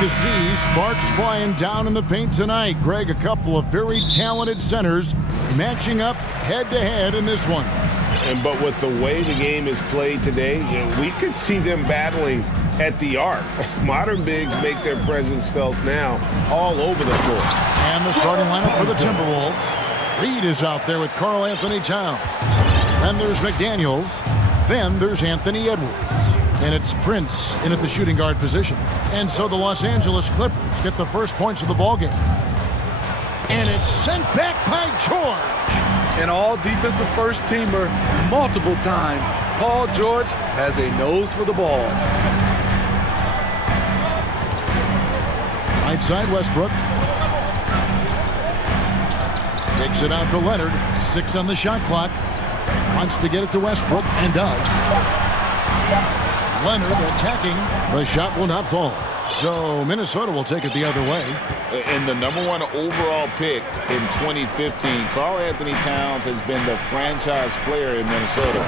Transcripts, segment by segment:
to see sparks flying down in the paint tonight. Greg, a couple of very talented centers matching up head-to-head in this one. But with the way the game is played today, we could see them battling at the arc. Modern bigs make their presence felt now all over the floor. And the starting lineup for the Timberwolves. Reed is out there with Karl Anthony Towns. Then there's McDaniels. Then there's Anthony Edwards. And it's Prince in at the shooting guard position. And so the Los Angeles Clippers get the first points of the ballgame. And it's sent back by George. An all-defensive first-teamer multiple times. Paul George has a nose for the ball. Right side, Westbrook. Kicks it out to Leonard. 6 on the shot clock. Wants to get it to Westbrook, and does. Leonard attacking. The shot will not fall. So Minnesota will take it the other way. And the #1 overall pick in 2015, Karl Anthony Towns has been the franchise player in Minnesota,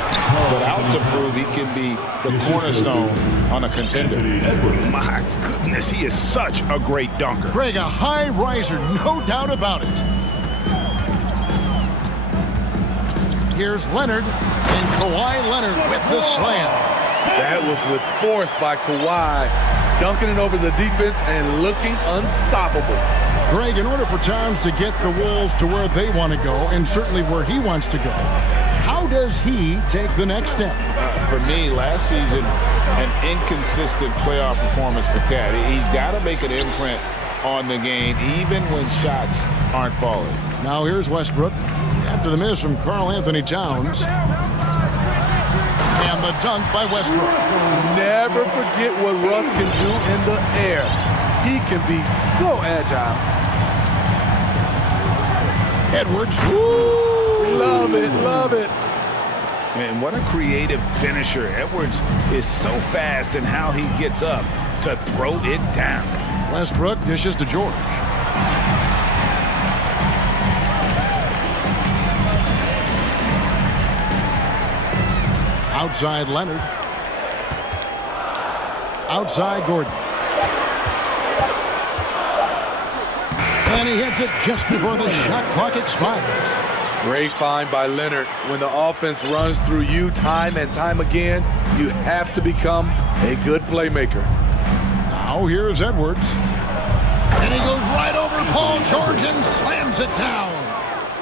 but out to prove he can be the cornerstone on a contender. My goodness, he is such a great dunker. Greg, a high riser, no doubt about it. Here's Leonard, and Kawhi Leonard with the slam. That was with force by Kawhi, dunking it over the defense and looking unstoppable. Greg, in order for Towns to get the Wolves to where they want to go, and certainly where he wants to go, how does he take the next step? For me, last season, an inconsistent playoff performance for Cat. He's got to make an imprint on the game, even when shots aren't falling. Now here's Westbrook. After the miss from Karl Anthony Towns. And the dunk by Westbrook. Never forget what Russ can do in the air. He can be so agile. Edwards. Woo! Love it, love it. Man, what a creative finisher. Edwards is so fast in how he gets up to throw it down. Westbrook dishes to George. Outside Leonard. Outside Gordon. And he hits it just before the shot clock expires. Great find by Leonard. When the offense runs through you time and time again, you have to become a good playmaker. Now here's Edwards. And he goes right over Paul George and slams it down.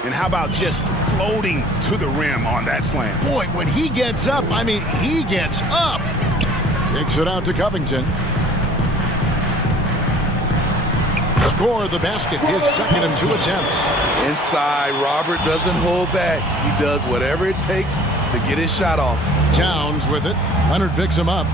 And how about just floating to the rim on that slam? Boy, when he gets up, I mean, he gets up. Kicks it out to Covington. Score the basket, his second of 2 attempts. Inside, Robert doesn't hold back. He does whatever it takes to get his shot off. Towns with it. Leonard picks him up.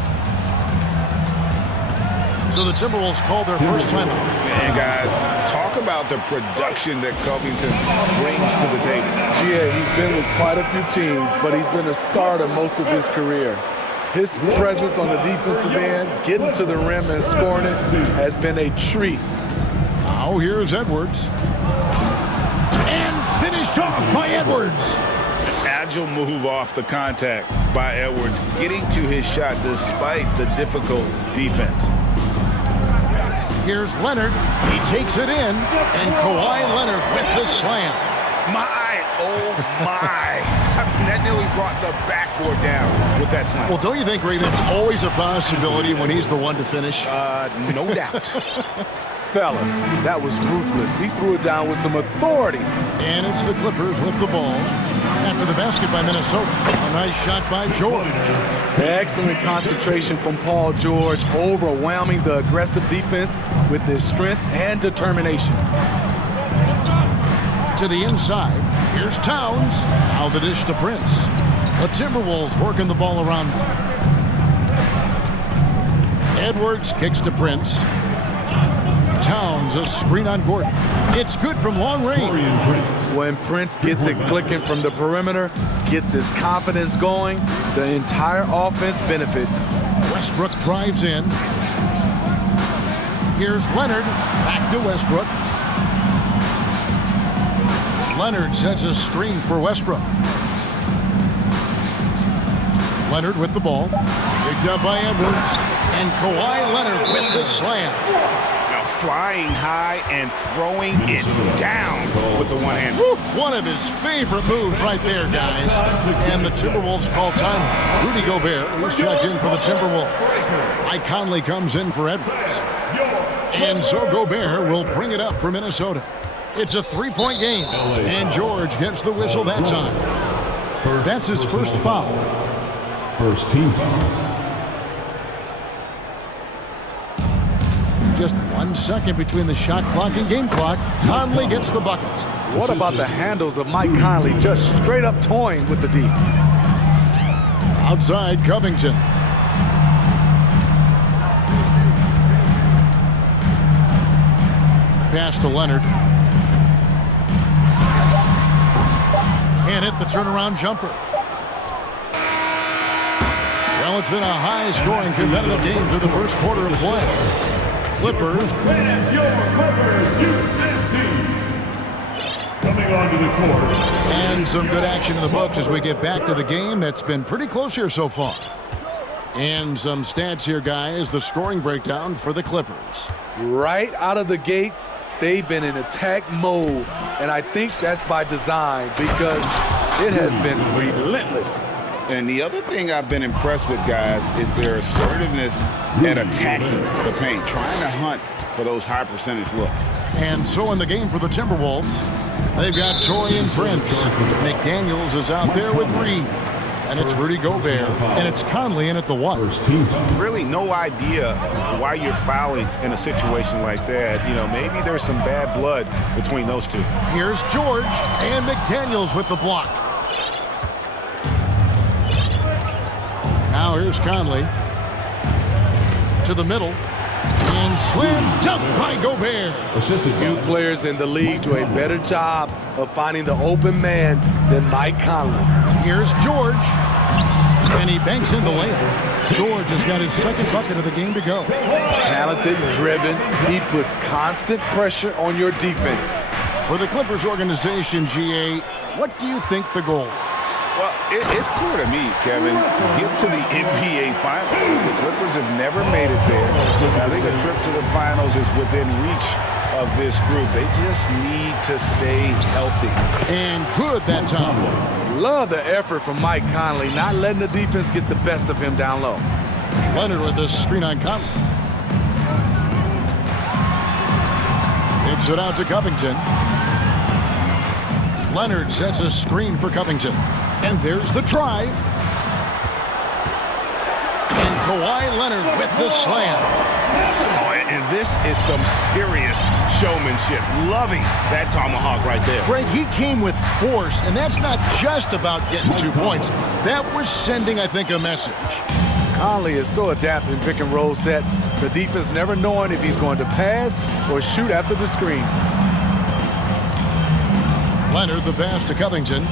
So the Timberwolves call their first timeout. Man, guys, talk about the production that Covington brings to the table. Yeah, he's been with quite a few teams, but he's been a starter most of his career. His presence on the defensive end, getting to the rim and scoring it, has been a treat. Now here's Edwards. And finished off by Edwards. Agile move off the contact by Edwards, getting to his shot despite the difficult defense. Here's Leonard. He takes it in, and Kawhi Leonard with the slam. My, oh my. I mean, that nearly brought the backboard down with that slam. Well, don't you think, Ray, that's always a possibility when he's the one to finish? No doubt. Fellas, that was ruthless. He threw it down with some authority. And it's the Clippers with the ball. After the basket by Minnesota. A nice shot by George. Excellent concentration from Paul George, overwhelming the aggressive defense with his strength and determination. To the inside, here's Towns. Now the dish to Prince. The Timberwolves working the ball around now. Edwards kicks to Prince. Towns, a screen on Gordon. It's good from long range. When Prince gets it clicking from the perimeter, gets his confidence going, the entire offense benefits. Westbrook drives in. Here's Leonard. Back to Westbrook. Leonard sets a screen for Westbrook. Leonard with the ball. Picked up by Edwards. And Kawhi Leonard with the slam. Now flying high and throwing it down with the one hand. One of his favorite moves right there, guys. And the Timberwolves call time. Rudy Gobert is checked in for the Timberwolves. Mike Conley comes in for Edwards. And so Gobert will bring it up for Minnesota. It's a three-point game. And George gets the whistle that time. That's his first foul. First team foul. Just 1 second between the shot clock and game clock. Conley gets the bucket. What about the handles of Mike Conley just straight up toying with the D? Outside Covington. Pass to Leonard. Can't hit the turnaround jumper. Well, it's been a high-scoring competitive game through the first quarter of play. Clippers. And your Clippers U16 coming onto the court. And some good action in the books as we get back to the game that's been pretty close here so far. And some stats here, guys. The scoring breakdown for the Clippers. Right out of the gates, they've been in attack mode. And I think that's by design because it has been relentless. And the other thing I've been impressed with, guys, is their assertiveness at attacking the paint, trying to hunt for those high percentage looks. And so in the game for the Timberwolves, they've got Torian Prince. McDaniels is out there with Reed. And it's Rudy Gobert. And it's Conley in at the one. Really no idea why you're fouling in a situation like that. You know, maybe there's some bad blood between those two. Here's George and McDaniels with the block. Now here's Conley to the middle and slam dunk by Gobert. Few players in the league do a better job of finding the open man than Mike Conley. Here's George, and he banks in the layup. George has got his second bucket of the game to go. Talented, driven, he puts constant pressure on your defense. For the Clippers organization, GA, what do you think the goal is? Well, it's clear to me, Kevin, get to the NBA Finals. The Clippers have never made it there. I think a trip to the Finals is within reach of this group. They just need to stay healthy. And good that time. Love the effort from Mike Conley, not letting the defense get the best of him down low. Leonard with the screen on Conley. Gives it out to Covington. Leonard sets a screen for Covington. And there's the drive. And Kawhi Leonard with the slam. Oh, and this is some serious showmanship. Loving that tomahawk right there. Greg, he came with force, and that's not just about getting 2 points. That was sending, I think, a message. Conley is so adept in pick and roll sets. The defense never knowing if he's going to pass or shoot after the screen. Leonard, the pass to Covington.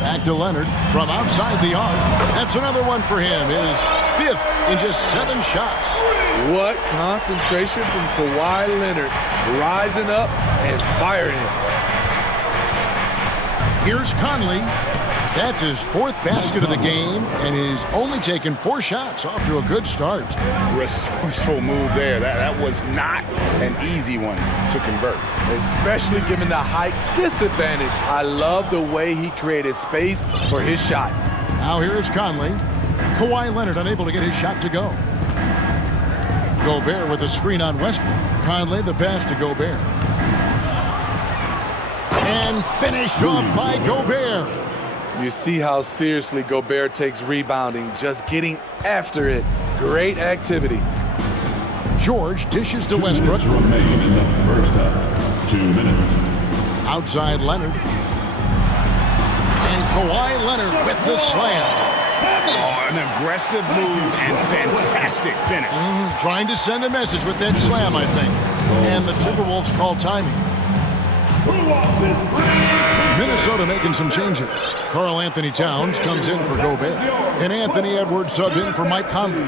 Back to Leonard from outside the arc. That's another one for him. His fifth in just 7 shots. What concentration from Kawhi Leonard, rising up and firing it. Here's Conley. That's his 4th basket of the game, and he's only taken 4 shots. Off to a good start. Resourceful move there. That was not an easy one to convert. Especially given the height disadvantage. I love the way he created space for his shot. Now here's Conley. Kawhi Leonard unable to get his shot to go. Gobert with a screen on Westbrook. Conley the pass to Gobert. And finished off by Gobert. You see how seriously Gobert takes rebounding, just getting after it. Great activity. George dishes to Westbrook. Remain in the first half. 2 minutes. Outside Leonard. And Kawhi Leonard with the slam. Oh, an aggressive move and fantastic finish. Trying to send a message with that slam, I think. And the Timberwolves call timing. Minnesota making some changes. Karl Anthony Towns comes in for Gobert. And Anthony Edwards subbed in for Mike Conley.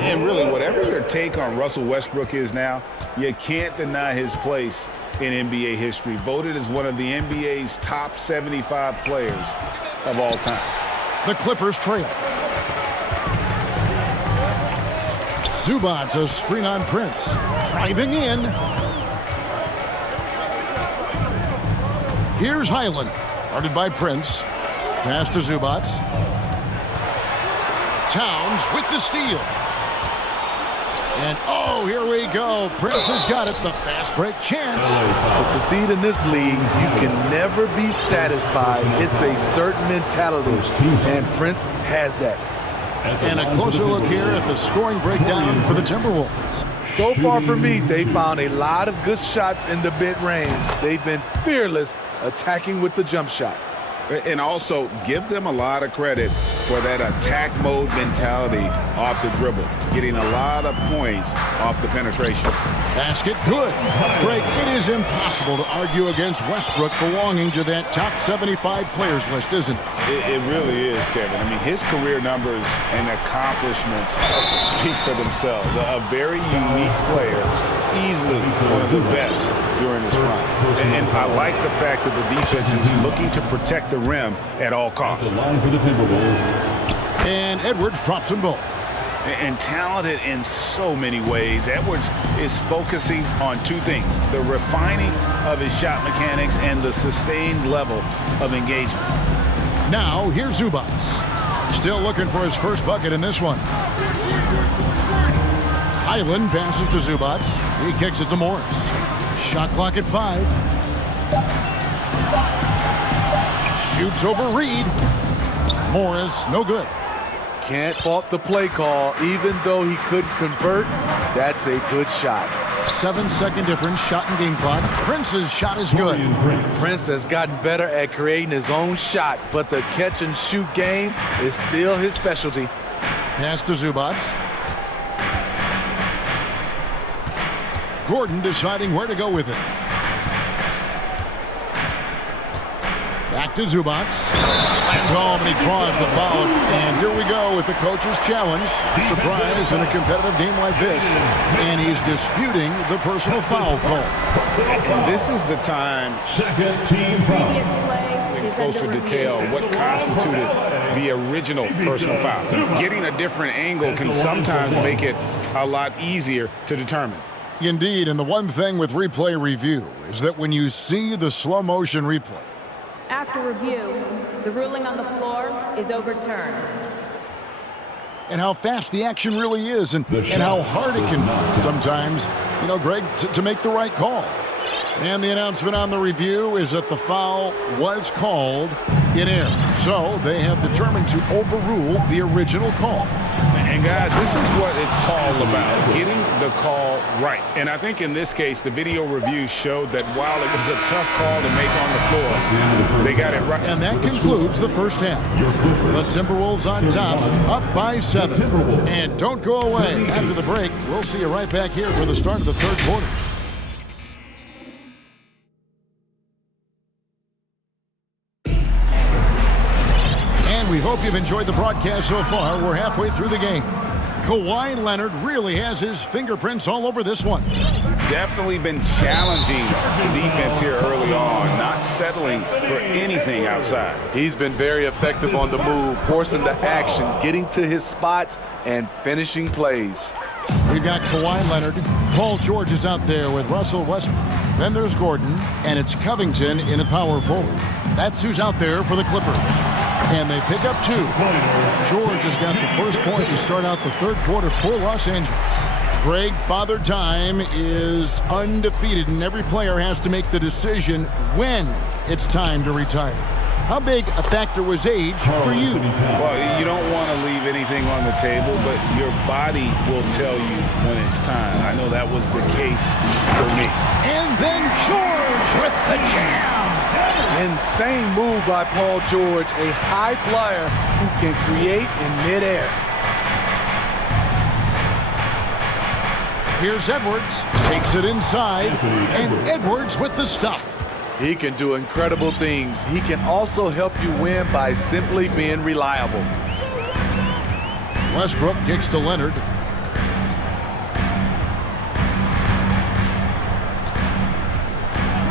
And really, whatever your take on Russell Westbrook is now, you can't deny his place in NBA history. Voted as one of the NBA's top 75 players of all time. The Clippers trail. Zubats a screen on Prince. Driving in. Here's Highland. Guarded by Prince. Pass to Zubats. Towns with the steal. And oh, here we go. Prince has got it. The fast break chance. To succeed in this league, you can never be satisfied. It's a certain mentality, and Prince has that. And a closer look here at the scoring breakdown for the Timberwolves. So far for me, they found a lot of good shots in the mid-range. They've been fearless attacking with the jump shot. And also, give them a lot of credit for that attack mode mentality off the dribble, getting a lot of points off the penetration. Basket good. Greg, it is impossible to argue against Westbrook belonging to that top 75 players list, isn't it? It really is, Kevin. I mean, his career numbers and accomplishments speak for themselves. A very unique player, easily one of the best during his prime. And I like the fact that the defense is looking to protect the rim at all costs. The line for the Timberwolves. And Edwards drops them both. And talented in so many ways. Edwards is focusing on two things: the refining of his shot mechanics and the sustained level of engagement. Now, here's Zubats. Still looking for his first bucket in this one. Highland passes to Zubats. He kicks it to Morris. Shot clock at 5. Shoots over Reed. Morris, no good. Can't fault the play call. Even though he couldn't convert, that's a good shot. 7-second difference, shot and game clock. Prince's shot is good. Prince has gotten better at creating his own shot, but the catch and shoot game is still his specialty. Pass to Zubats. Gordon deciding where to go with it. Back to Zubats. Slams home and he draws the foul. And here we go with the coach's challenge. Surprise in a competitive game like this. And he's disputing the personal foul call. And this is the time, Second team foul. in closer detail, what constituted the original personal foul. Getting a different angle can sometimes make it a lot easier to determine. Indeed, and the one thing with replay review is that when you see the slow motion replay, after review, the ruling on the floor is overturned. and how fast the action really is and how hard it can be sometimes, you know, Greg, to make the right call. And the announcement on the review is that the foul was called in error. So they have determined to overrule the original call. And guys, this is what it's all about, getting the call right. And I think in this case, the video review showed that while it was a tough call to make on the floor, they got it right. And that concludes the first half. The Timberwolves on top, up by 7. And don't go away. After the break, we'll see you right back here for the start of the third quarter. We hope you've enjoyed the broadcast so far. We're halfway through the game. Kawhi Leonard really has his fingerprints all over this one. Definitely been challenging the defense here early on, not settling for anything outside. He's been very effective on the move, forcing the action, getting to his spots, and finishing plays. We've got Kawhi Leonard. Paul George is out there with Russell Westbrook. Then there's Gordon, and it's Covington in a power forward. That's who's out there for the Clippers. And they pick up 2. George has got the first points to start out the third quarter for Los Angeles. Greg, Father Time is undefeated, and every player has to make the decision when it's time to retire. How big a factor was age for you? Well, you don't want to leave anything on the table, but your body will tell you when it's time. I know that was the case for me. And then George with the jam. Insane move by Paul George, a high flyer who can create in midair. Here's Edwards, takes it inside, and Edwards with the stuff. He can do incredible things. He can also help you win by simply being reliable. Westbrook kicks to Leonard.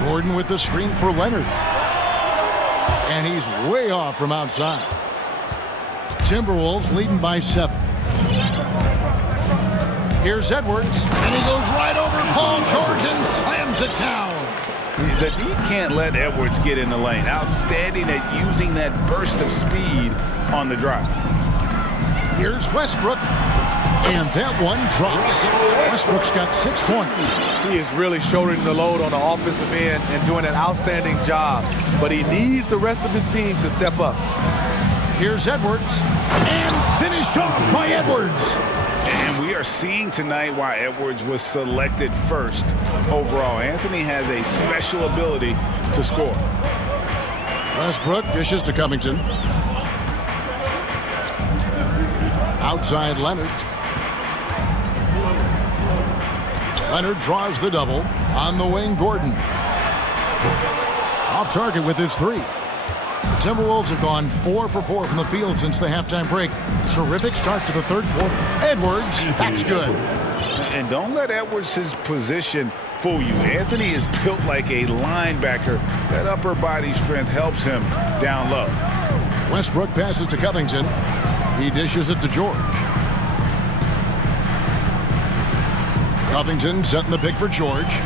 Gordon with the screen for Leonard. And he's way off from outside. Timberwolves leading by 7. Here's Edwards, and he goes right over Paul George and slams it down. The D can't let Edwards get in the lane. Outstanding at using that burst of speed on the drive. Here's Westbrook, and that one drops. Westbrook's got 6 points. He is really shouldering the load on the offensive end and doing an outstanding job, but he needs the rest of his team to step up. Here's Edwards, and finished off by Edwards. And we are seeing tonight why Edwards was selected first overall. Anthony has a special ability to score. Westbrook dishes to Covington. Outside Leonard. Leonard draws the double. On the wing, Gordon. Off target with his three. The Timberwolves have gone 4 for 4 from the field since the halftime break. Terrific start to the third quarter. Edwards, that's good. And don't let Edwards' position fool you. Anthony is built like a linebacker. That upper body strength helps him down low. Westbrook passes to Covington. He dishes it to George. Covington setting the pick for George.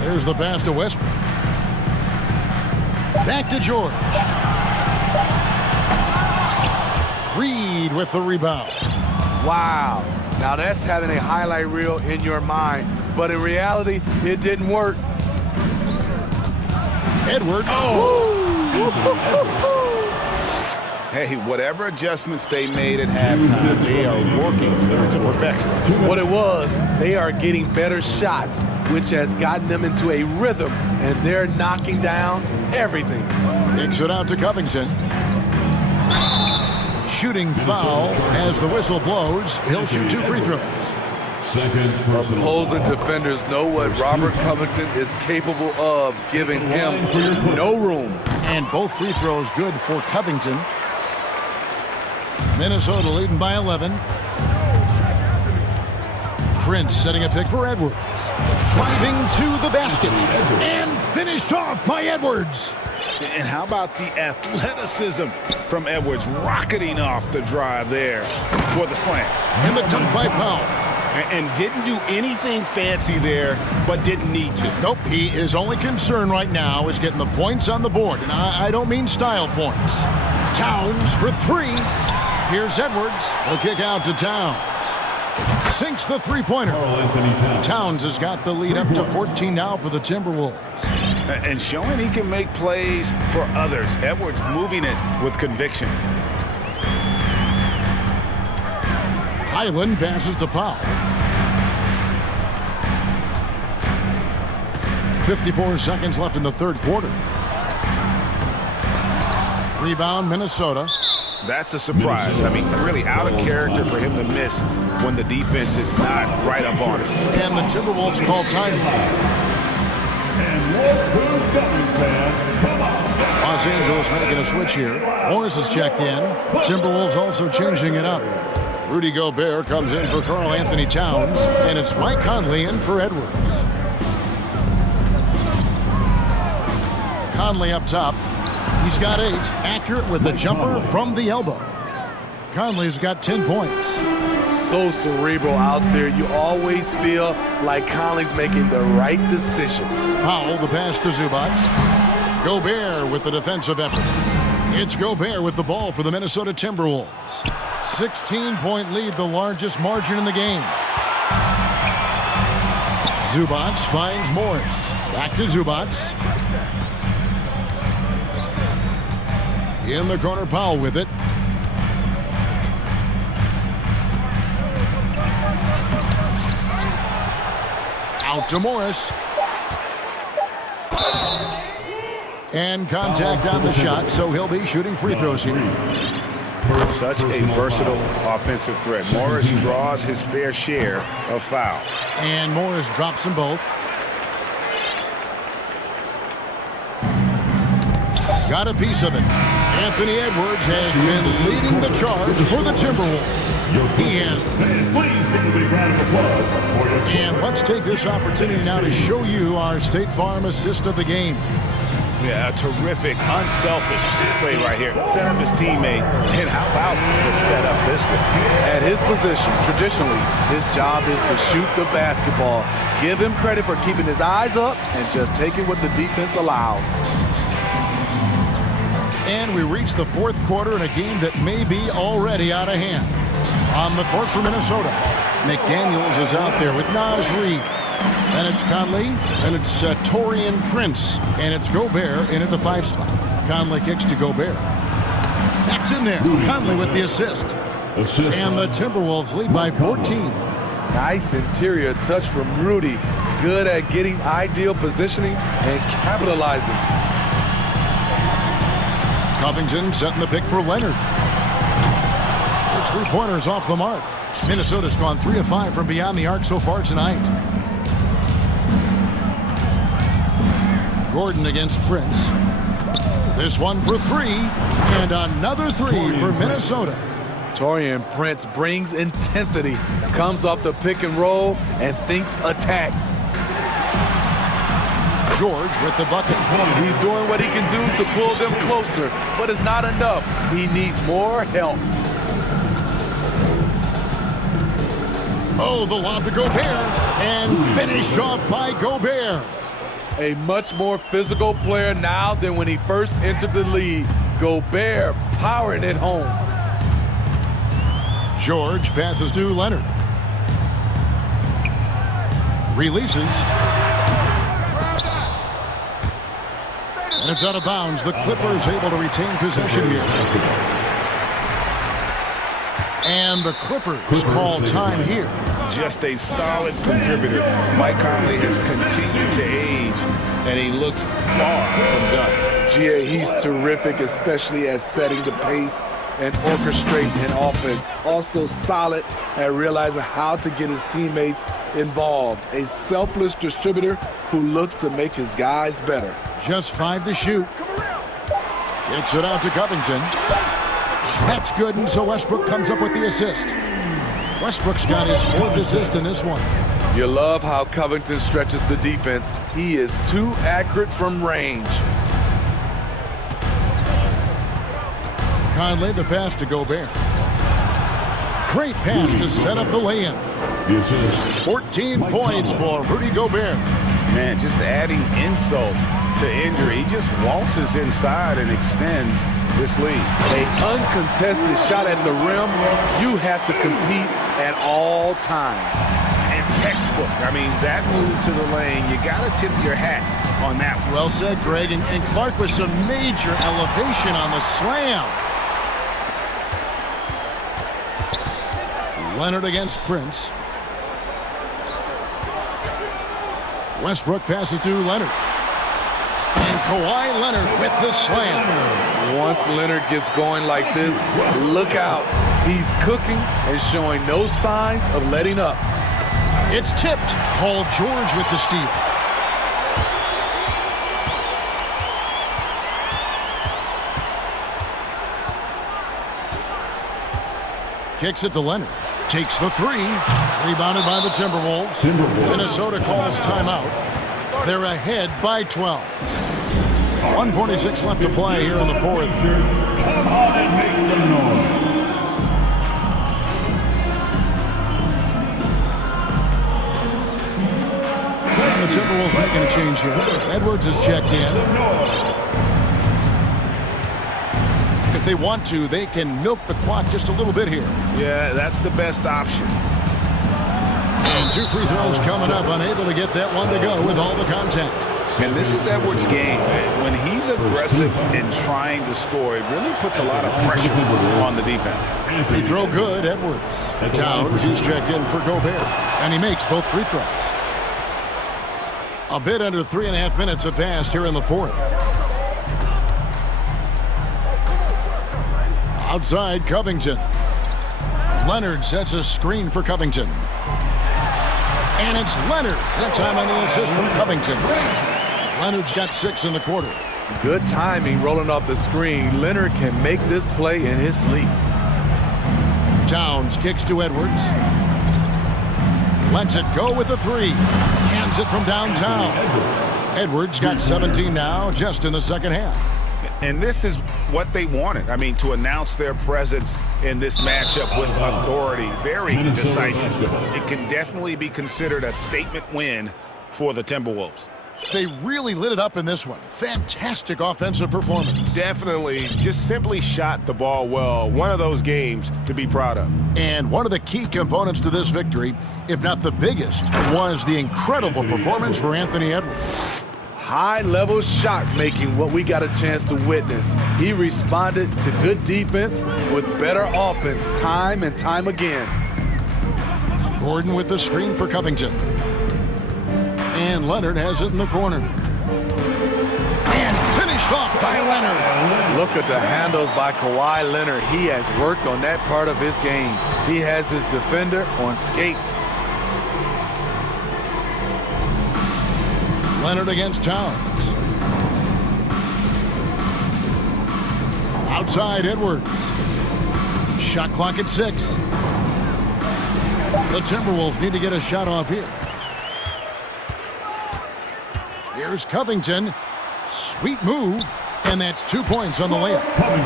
There's the pass to Westbrook. Back to George. Reed with the rebound. Wow. Now that's having a highlight reel in your mind, but in reality, it didn't work. Edwards. Hey, whatever adjustments they made at halftime, they are working to perfection. What it was, they are getting better shots, which has gotten them into a rhythm, and they're knocking down everything. Kicks it out to Covington. Shooting foul as the whistle blows. He'll shoot 2 free throws. Opposing defenders know what Robert Covington is capable of, giving him no room. And both free throws good for Covington. Minnesota leading by 11. Prince setting a pick for Edwards. Driving to the basket. And finished off by Edwards. And how about the athleticism from Edwards rocketing off the drive there for the slam. And the dunk by Powell. And didn't do anything fancy there, but didn't need to. Nope, his only concern right now is getting the points on the board. And I don't mean style points. Towns for 3. Here's Edwards. He'll kick out to Towns. Sinks the three-pointer. Towns has got the lead up to 14 now for the Timberwolves. And showing he can make plays for others. Edwards moving it with conviction. Highland passes to Powell. 54 seconds left in the third quarter. Rebound, Minnesota. That's a surprise. I mean, really out of character for him to miss when the defense is not right up on it. And the Timberwolves call time. Los Angeles making a switch here. Morris is checked in. Timberwolves also changing it up. Rudy Gobert comes in for Karl Anthony Towns, and it's Mike Conley in for Edwards. Conley up top. He's got 8, accurate with the jumper from the elbow. Conley's got 10 points. So cerebral out there. You always feel like Conley's making the right decision. Powell, the pass to Zubac. Gobert with the defensive effort. It's Gobert with the ball for the Minnesota Timberwolves. 16-point lead, the largest margin in the game. Zubac finds Morris. Back to Zubac. In the corner, Powell with it. Out to Morris. And contact on the shot, so he'll be shooting free throws here. Such a versatile offensive threat. Morris draws his fair share of fouls. And Morris drops them both. Got a piece of it. Anthony Edwards has been leading the charge for the Timberwolves. He has. And let's take this opportunity now to show you our State Farm assist of the game. Yeah, a terrific, unselfish play right here. Set up his teammate, and how about the setup this one? At his position, traditionally, his job is to shoot the basketball. Give him credit for keeping his eyes up and just taking what the defense allows. And we reach the fourth quarter in a game that may be already out of hand. On the court for Minnesota, McDaniels is out there with Naz Reid. And it's Conley, and it's Taurean Prince, and it's Gobert in at the 5 spot. Conley kicks to Gobert. That's in there. Conley with the assist. And the Timberwolves lead by 14. Nice interior touch from Rudy. Good at getting ideal positioning and capitalizing. Covington setting the pick for Leonard. His 3-pointers off the mark. Minnesota's gone 3 of 5 from beyond the arc so far tonight. Gordon against Prince. This one for 3, and another 3 for Minnesota. Taurean Prince brings intensity, comes off the pick and roll, and thinks attack. George with the bucket. He's doing what he can do to pull them closer, but it's not enough. He needs more help. Oh, the lob to Gobert, and finished off by Gobert. A much more physical player now than when he first entered the league. Gobert powering it home. George passes to Leonard. Releases. And it's out of bounds. The Clippers able to retain possession here. And the Clippers call time here. Just a solid contributor. Mike Conley has continued to age, and he looks far from done. GA, he's terrific, especially at setting the pace and orchestrating an offense. Also solid at realizing how to get his teammates involved. A selfless distributor who looks to make his guys better. Just 5 to shoot. Kicks it out to Covington. That's good, and so Westbrook comes up with the assist. Westbrook's got his 4th assist in this one. You love how Covington stretches the defense. He is too accurate from range. Conley, the pass to Gobert. Great pass to set up the lay-in. 14 points for Rudy Gobert. Man, just adding insult to injury. He just waltzes inside and extends this lead. An uncontested shot at the rim. You have to compete at all times. And textbook. I mean, that move to the lane, you got to tip your hat on that one. Well said, Greg. And Clark with some major elevation on the slam. Leonard against Prince. Westbrook passes to Leonard. And Kawhi Leonard with the slam. Once Leonard gets going like this, look out. He's cooking and showing no signs of letting up. It's tipped. Paul George with the steal. Kicks it to Leonard. Takes the 3. Rebounded by the Timberwolves. Minnesota calls timeout. They're ahead by 12. 1:46 left to play here in the 4th. Come on and make some noise. And the Timberwolves making a change here. Edwards is checked in. If they want to, they can milk the clock just a little bit here. Yeah, that's the best option. And 2 free throws coming up, unable to get that one to go with all the contact. And this is Edwards' game. When he's aggressive and trying to score, it really puts a lot of pressure on the defense. Free throw good, Edwards. Towns, he's checked in for Gobert. And he makes both free throws. A bit under 3.5 minutes have passed here in the 4th. Outside, Covington. Leonard sets a screen for Covington. And it's Leonard. That time on the assist from Covington. Leonard's got 6 in the quarter. Good timing rolling off the screen. Leonard can make this play in his sleep. Towns kicks to Edwards. Lets it go with a 3. Cans it from downtown. Edwards got 17 now just in the second half. And this is what they wanted. I mean, to announce their presence in this matchup with authority. Very decisive. It can definitely be considered a statement win for the Timberwolves. They really lit it up in this one. Fantastic offensive performance. Definitely just simply shot the ball well. One of those games to be proud of. And one of the key components to this victory, if not the biggest, was the incredible performance for Anthony Edwards. High-level shot making, what we got a chance to witness. He responded to good defense with better offense time and time again. Gordon with the screen for Covington. And Leonard has it in the corner. And finished off by Leonard. Look at the handles by Kawhi Leonard. He has worked on that part of his game. He has his defender on skates. Leonard against Towns. Outside Edwards. Shot clock at 6. The Timberwolves need to get a shot off here. Here's Covington. Sweet move. And that's 2 points on the layup.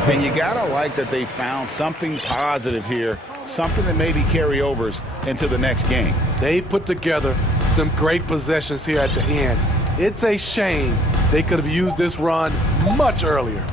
And you gotta like that they found something positive here, something that maybe carry overs into the next game. They put together some great possessions here at the end. It's a shame they could have used this run much earlier.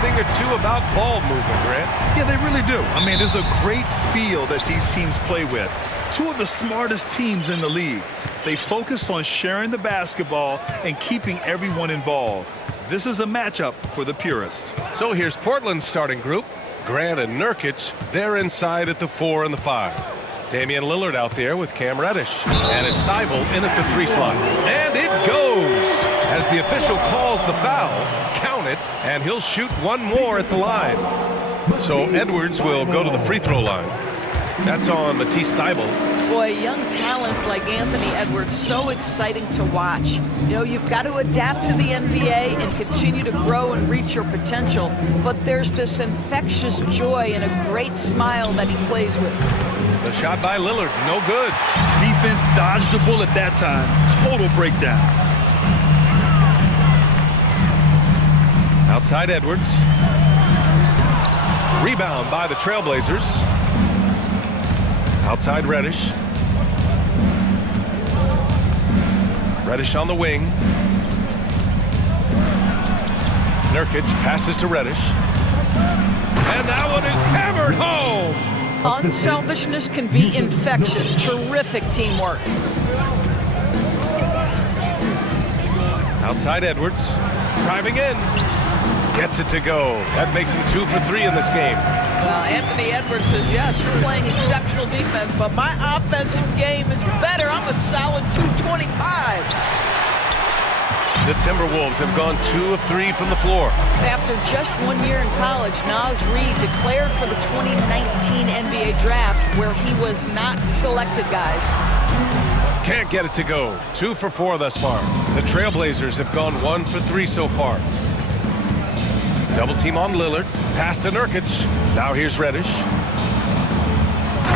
thing or two about ball movement, Grant. Yeah, they really do. I mean, there's a great feel that these teams play with. Two of the smartest teams in the league. They focus on sharing the basketball and keeping everyone involved. This is a matchup for the purist. So here's Portland's starting group. Grant and Nurkic, they're inside at the 4 and the 5. Damian Lillard out there with Cam Reddish. And it's Thibault in at the 3 slot. And it goes! As the official calls the foul, count it, and he'll shoot one more at the line. So Edwards will go to the free throw line. That's on Matisse Thibault. Boy, young talents like Anthony Edwards, so exciting to watch. You know, you've got to adapt to the NBA and continue to grow and reach your potential. But there's this infectious joy and a great smile that he plays with. The shot by Lillard, no good. Defense dodged the bullet that time. Total breakdown. Outside Edwards. Rebound by the Trailblazers. Outside Reddish. Reddish on the wing. Nurkic passes to Reddish. And that one is hammered home. Unselfishness can be infectious. Terrific teamwork. Outside Edwards. Driving in. Gets it to go. That makes him 2 for 3 in this game. Well, Anthony Edwards says, yes, you're playing exceptional defense, but my offensive game is better. I'm a solid 225. The Timberwolves have gone 2 of 3 from the floor. After just 1 year in college, Naz Reid declared for the 2019 NBA draft, where he was not selected, guys. Can't get it to go. 2 for 4 thus far. The Trailblazers have gone 1 for 3 so far. Double team on Lillard. Pass to Nurkic. Now here's Reddish.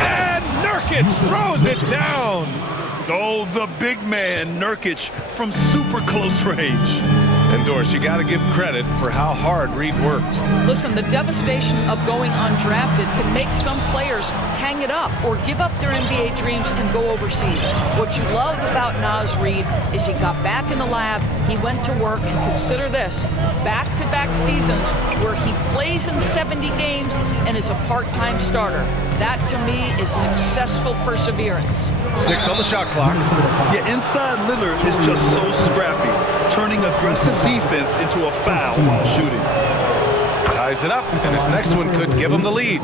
And Nurkic throws it down. Oh, the big man, Nurkic, from super close range. And Doris, you got to give credit for how hard Reid worked. Listen, the devastation of going undrafted can make some players hang it up or give up their NBA dreams and go overseas. What you love about Naz Reid is he got back in the lab, he went to work, and consider this, back-to-back seasons where he plays in 70 games and is a part-time starter. That, to me, is successful perseverance. 6 on the shot clock. Yeah, inside Lillard is just so scrappy, turning aggressive defense into a foul while shooting. Ties it up, and his next one could give him the lead.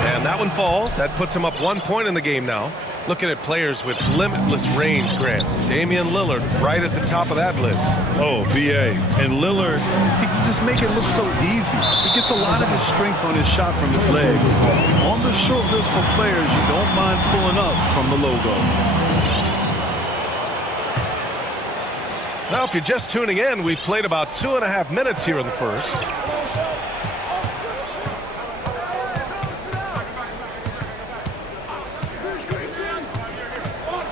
And that one falls. That puts him up 1 point in the game now. Looking at players with limitless range, Grant. Damian Lillard right at the top of that list. Oh, BA. And Lillard, he can just make it look so easy. He gets a lot of his strength on his shot from his legs. On the short list for players, you don't mind pulling up from the logo. Now, if you're just tuning in, we've played about 2.5 minutes here in the first.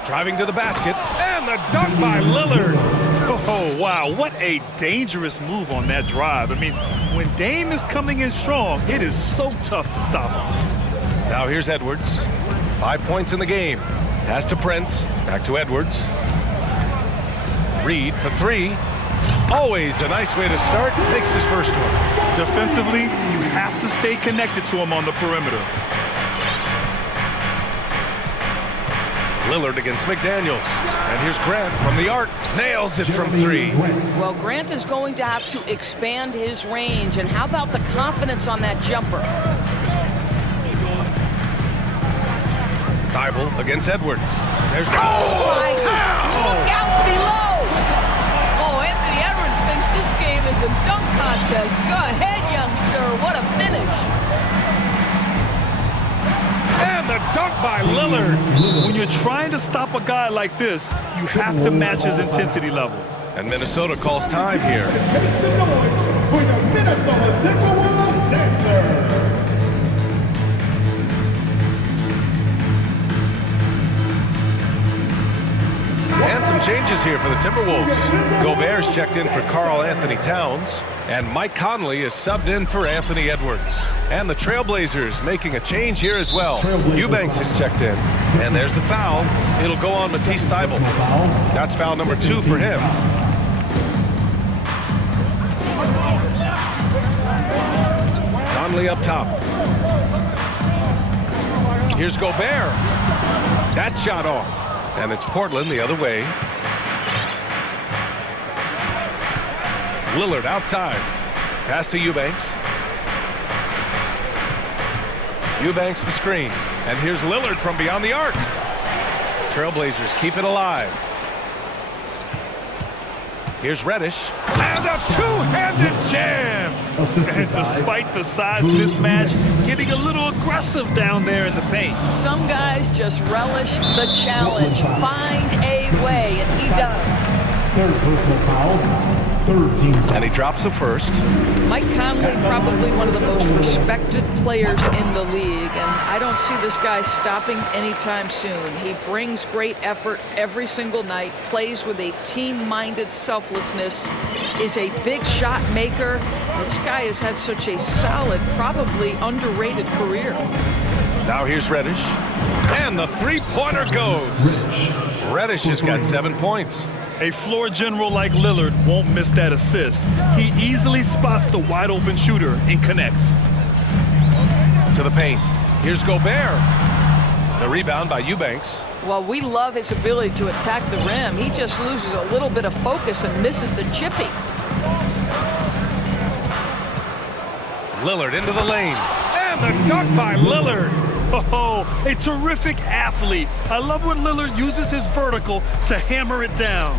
Driving to the basket, and the dunk by Lillard. Oh, wow, what a dangerous move on that drive. I mean, when Dame is coming in strong, it is so tough to stop him. Now here's Edwards. 5 points in the game. Pass to Prince, back to Edwards. Reid for 3. Always a nice way to start, makes his first one. Defensively, you have to stay connected to him on the perimeter. Lillard against McDaniels. And here's Grant from the arc. Nails it from 3. Well, Grant is going to have to expand his range. And how about the confidence on that jumper? Thibault against Edwards. There's the... Look out below! Oh, Anthony Edwards thinks this game is a dunk contest. Go ahead, young sir. What a finish. And the dunk by Lillard. When you're trying to stop a guy like this, you have to match his intensity level. And Minnesota calls time here. Make the noise for the Minnesota Timberwolves dancers. And some changes here for the Timberwolves. Gobert's checked in for Karl Anthony Towns. And Mike Conley is subbed in for Anthony Edwards. And the Trailblazers making a change here as well. Eubanks is checked in. And there's the foul. It'll go on Matisse Thibault. That's foul number 2 for him. Conley up top. Here's Gobert. That shot off. And it's Portland the other way. Lillard outside. Pass to Eubanks. Eubanks the screen. And here's Lillard from beyond the arc. Trailblazers keep it alive. Here's Reddish. And a two-handed jam! And despite the size mismatch, getting a little aggressive down there in the paint. Some guys just relish the challenge. Find a way, and he does. Third personal foul. Third team foul. And he drops the first. Mike Conley, probably one of the most respected players in the league, and I don't see this guy stopping anytime soon. He brings great effort every single night, plays with a team-minded selflessness, is a big shot maker. This guy has had such a solid, probably underrated career. Now here's Reddish. And the three-pointer goes. Reddish has got 7 points. A floor general like Lillard won't miss that assist. He easily spots the wide-open shooter and connects. To the paint. Here's Gobert. The rebound by Eubanks. Well, we love his ability to attack the rim. He just loses a little bit of focus and misses the chippy. Lillard into the lane. And the dunk by Lillard. Oh, a terrific athlete. I love when Lillard uses his vertical to hammer it down.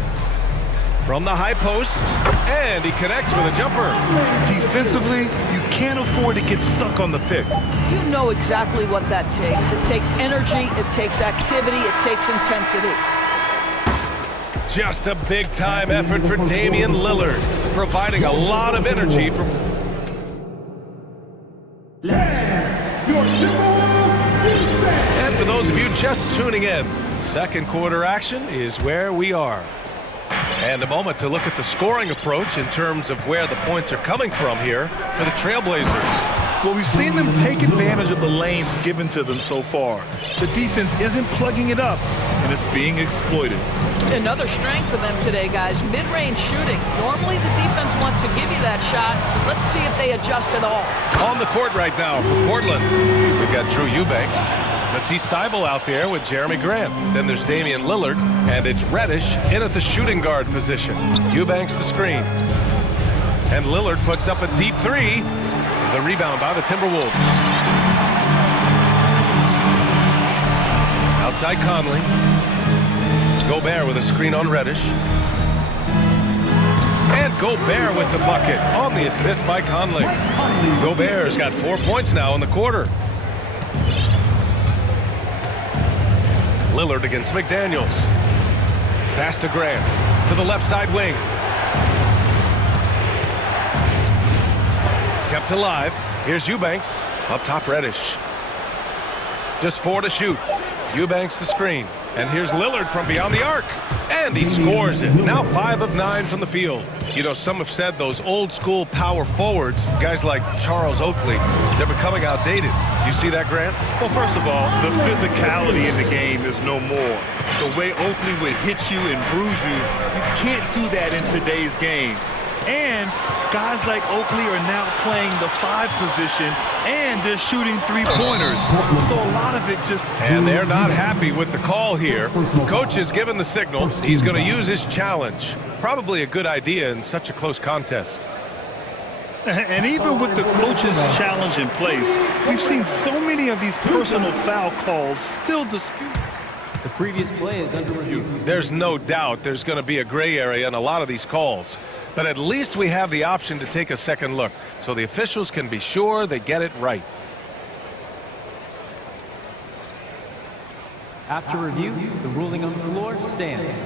From the high post. And he connects with a jumper. Defensively, you can't afford to get stuck on the pick. You know exactly what that takes. It takes energy, it takes activity, it takes intensity. Just a big-time effort for Damian Lillard, providing a lot of energy for... And for those of you just tuning in, second quarter action is where we are. And a moment to look at the scoring approach in terms of where the points are coming from here for the Trailblazers. Well, we've seen them take advantage of the lanes given to them so far. The defense isn't plugging it up, and it's being exploited. Another strength for them today, guys, mid-range shooting. Normally the defense wants to give you that shot. Let's see if they adjust at all. On the court right now for Portland, we've got Drew Eubanks. Matisse Thybulle out there with Jeremy Grant. Then there's Damian Lillard, and it's Reddish in at the shooting guard position. Eubanks the screen. And Lillard puts up a deep three. The rebound by the Timberwolves. Outside Conley. Gobert with a screen on Reddish. And Gobert with the bucket on the assist by Conley. Gobert's got 4 points now in the quarter. Lillard against McDaniels. Pass to Grant to the left side wing. Kept alive. Here's Eubanks. Up top, Reddish. Just 4 to shoot. Eubanks the screen. And here's Lillard from beyond the arc. And he scores it. Now 5 of 9 from the field. You know, some have said those old school power forwards, guys like Charles Oakley, they're becoming outdated. You see that, Grant? Well, first of all, the physicality in the game is no more. The way Oakley would hit you and bruise you, you can't do that in today's game. And guys like Oakley are now playing the 5 position, and they're shooting 3-pointers. So a lot of it just... And they're not happy with the call here. Coach has given the signal. He's going to use his challenge. Probably a good idea in such a close contest. And even with the coach's challenge in place, we've seen so many of these personal foul calls still disputed. The previous play is under review. There's no doubt there's going to be a gray area in a lot of these calls. But at least we have the option to take a second look, so the officials can be sure they get it right. After review, the ruling on the floor stands.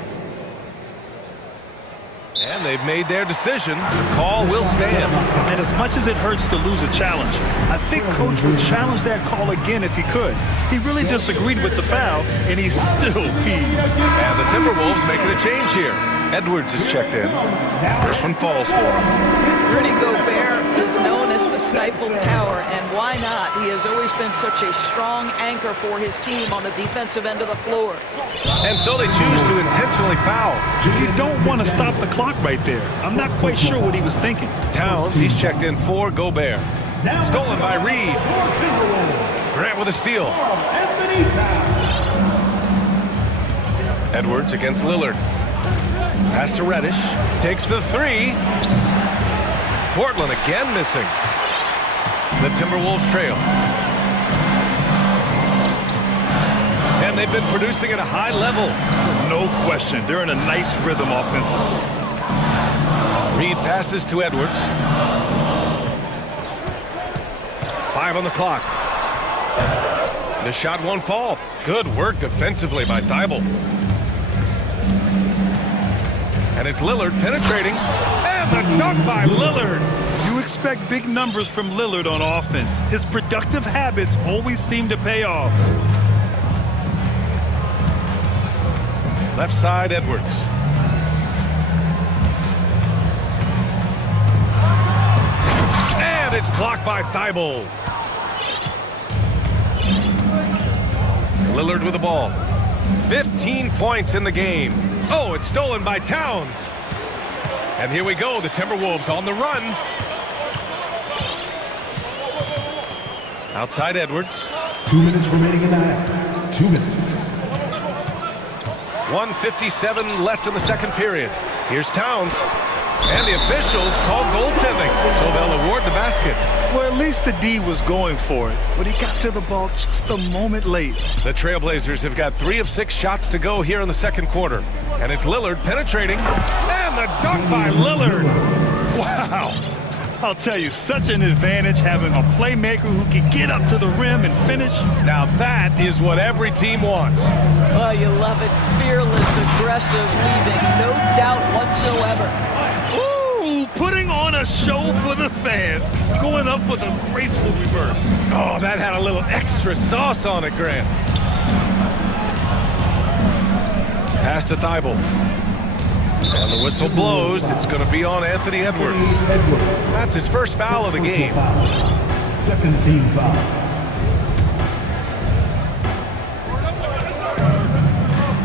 And they've made their decision. The call will stand. And as much as it hurts to lose a challenge, I think Coach would challenge that call again if he could. He really disagreed with the foul, and he's still peeved. And the Timberwolves making a change here. Edwards is checked in. First one falls for him. Rudy Gobert is known as the stifled tower, and why not? He has always been such a strong anchor for his team on the defensive end of the floor. And so they choose to intentionally foul. You don't want to stop the clock right there. I'm not quite sure what he was thinking. Towns, he's checked in for Gobert. Stolen by Reed. Grant with a steal. Edwards against Lillard. Pass to Reddish. Takes the three. Portland again missing. The Timberwolves trail. And they've been producing at a high level. No question. They're in a nice rhythm offensively. Reed passes to Edwards. 5 on the clock. The shot won't fall. Good work defensively by Thibault. And it's Lillard penetrating. And the dunk by Lillard. You expect big numbers from Lillard on offense. His productive habits always seem to pay off. Left side, Edwards. And it's blocked by Thibault. Lillard with the ball. 15 points in the game. Oh, it's stolen by Towns. And here we go, the Timberwolves on the run. Outside Edwards. 2 minutes remaining in the half. 2 minutes. 1:57 left in the second period. Here's Towns. And the officials call goaltending, so they'll award the basket. Well, at least the D was going for it, but he got to the ball just a moment late. The Trailblazers have got 3 of 6 shots to go here in the second quarter. And it's Lillard penetrating. And the dunk by Lillard. Wow. I'll tell you, such an advantage having a playmaker who can get up to the rim and finish. Now that is what every team wants. Oh, you love it. Fearless, aggressive, leaving no doubt whatsoever. Ooh, putting on a show for the fans, going up with a graceful reverse. Oh, that had a little extra sauce on it, Grant. Pass to Thibault. And the whistle blows. It's going to be on Anthony Edwards. That's his first foul of the game. Second team foul.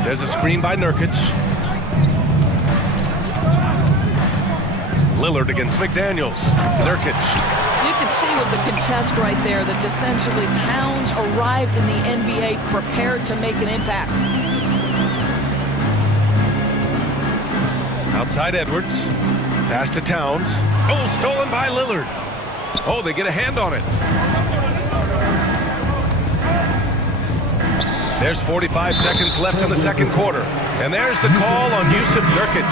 There's a screen by Nurkic. Lillard against McDaniels. Nurkic. You can see with the contest right there that defensively Towns arrived in the NBA prepared to make an impact. Outside Edwards. Pass to Towns. Oh, stolen by Lillard. Oh, they get a hand on it. There's 45 seconds left in the second quarter. And there's the call on use of Nurkic.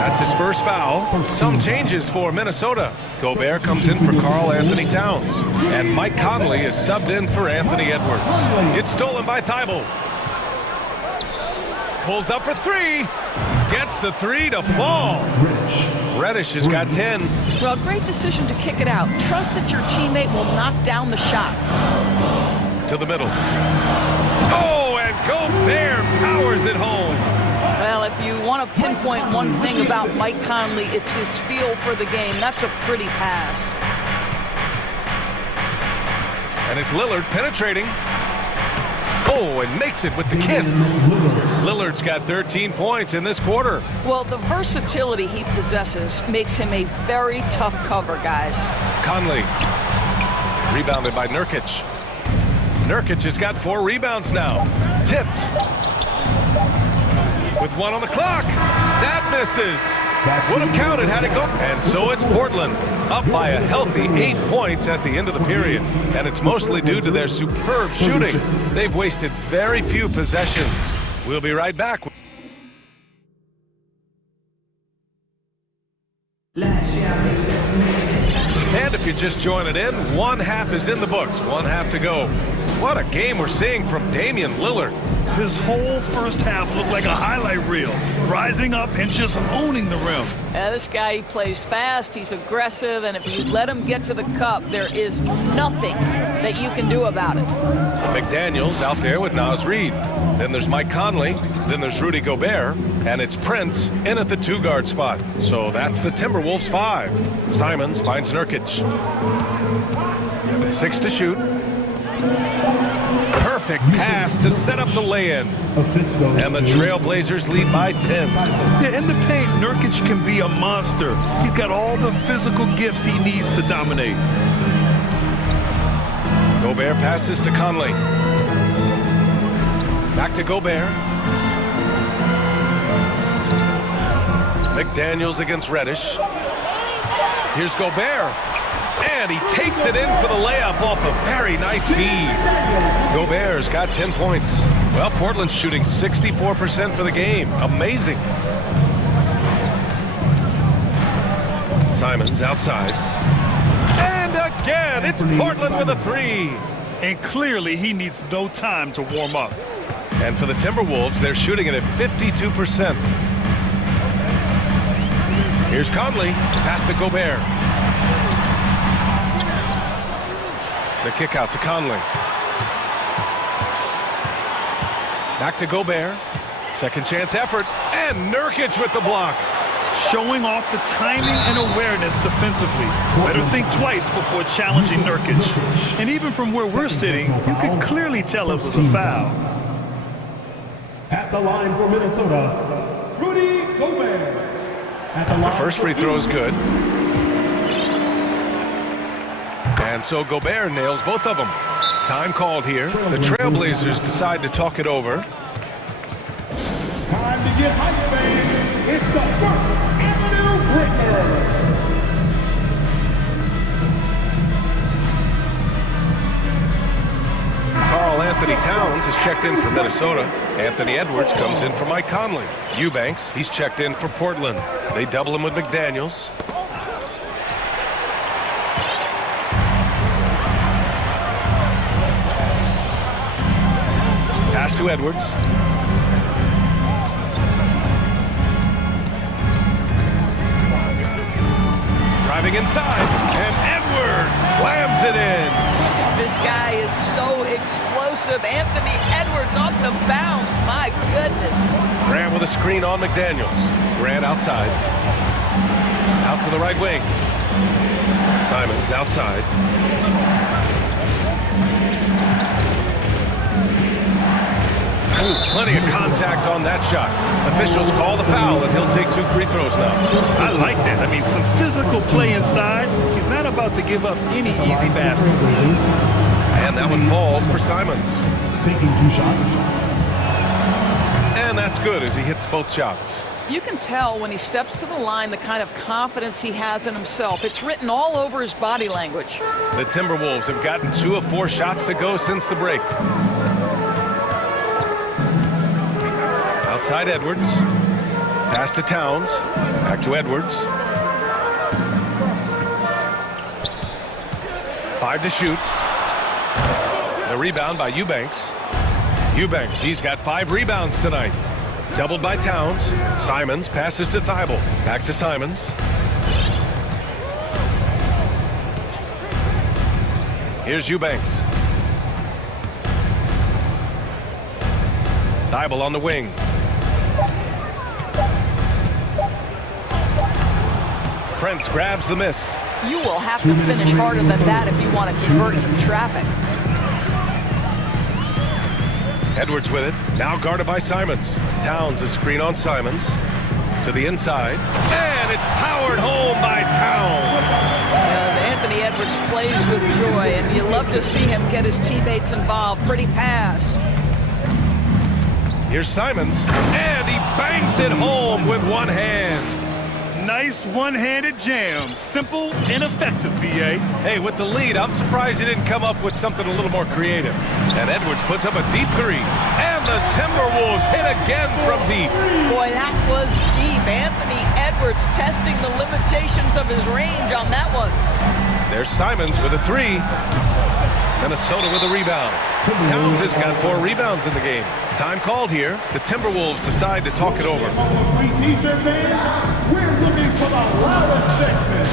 That's his first foul. Some changes for Minnesota. Gobert comes in for Karl Anthony Towns. And Mike Conley is subbed in for Anthony Edwards. It's stolen by Thibault. Pulls up for 3. Gets the 3 to fall. Reddish has got 10. Well, great decision to kick it out. Trust that your teammate will knock down the shot. To the middle. Oh, and Gobert powers it home. Well, if you want to pinpoint one thing about Mike Conley, it's his feel for the game. That's a pretty pass. And it's Lillard penetrating. Oh, and makes it with the kiss. Lillard's got 13 points in this quarter. Well, the versatility he possesses makes him a very tough cover, guys. Conley. Rebounded by Nurkic. Nurkic has got 4 rebounds now. Tipped. With 1 on the clock. That misses. Would have counted had it gone. And so it's Portland, up by a healthy 8 points at the end of the period. And it's mostly due to their superb shooting. They've wasted very few possessions. We'll be right back. And if you're just joining in, one half is in the books, one half to go. What a game we're seeing from Damian Lillard. His whole first half looked like a highlight reel, rising up and just owning the rim. This guy, he plays fast, he's aggressive, and if you let him get to the cup, there is nothing that you can do about it. McDaniels out there with Naz Reid. Then there's Mike Conley. Then there's Rudy Gobert. And it's Prince in at the 2-guard spot. So that's the Timberwolves 5. Simons finds Nurkic. 6 to shoot. Perfect pass to set up the lay-in. And the Trailblazers lead by 10. Yeah, in the paint, Nurkic can be a monster. He's got all the physical gifts he needs to dominate. Gobert passes to Conley. Back to Gobert. McDaniels against Reddish. Here's Gobert. And he takes it in for the layup off a very nice feed. Gobert's got 10 points. Well, Portland's shooting 64% for the game. Amazing. Simons outside. And again, it's Portland with a three. And clearly he needs no time to warm up. And for the Timberwolves, they're shooting it at 52%. Here's Conley, pass to Gobert. The kick out to Conley. Back to Gobert. Second chance effort. And Nurkic with the block. Showing off the timing and awareness defensively. Better think twice before challenging Nurkic. And even from where we're sitting, you could clearly tell it was a foul. At the line for Minnesota, Rudy Gobert. The first free throw is good. And so Gobert nails both of them. Time called here. The Trailblazers decide to talk it over. Time to get hype, fans. It's the First Avenue Breaker. Karl Anthony Towns is checked in for Minnesota. Anthony Edwards comes in for Mike Conley. Eubanks, he's checked in for Portland. They double him with McDaniels. Pass to Edwards. Driving inside, and Edwards slams it in. This guy is so explosive. Anthony Edwards off the bounce. My goodness. Grant with a screen on McDaniels. Grant outside. Out to the right wing. Simons outside. Ooh, plenty of contact on that shot. Officials call the foul, and he'll take 2 free throws now. I like that. I mean, some physical play inside. He's not about to give up any easy baskets. And that one falls for Simons. Taking 2 shots. And that's good as he hits both shots. You can tell when he steps to the line the kind of confidence he has in himself. It's written all over his body language. The Timberwolves have gotten 2 of 4 shots to go since the break. Outside Edwards. Pass to Towns. Back to Edwards. 5 to shoot. The rebound by Eubanks. Eubanks, he's got 5 rebounds tonight. Doubled by Towns. Simons passes to Thibault. Back to Simons. Here's Eubanks. Thibault on the wing. Prince grabs the miss. You will have to finish harder than that if you want to convert in traffic. Edwards with it. Now guarded by Simons. Towns a screen on Simons. To the inside. And it's powered home by Towns. Anthony Edwards plays with joy, and you love to see him get his teammates involved. Pretty pass. Here's Simons. And he bangs it home with one hand. Nice one-handed jam. Simple and effective, BA. Hey, with the lead, I'm surprised he didn't come up with something a little more creative. And Edwards puts up a deep 3. And the Timberwolves hit again from deep. Boy, that was deep. Anthony Edwards testing the limitations of his range on that one. There's Simons with a 3. Minnesota with a rebound. Towns has got 4 rebounds in the game. Time called here. The Timberwolves decide to talk it over. T-shirt fans, we're looking for the loudest section.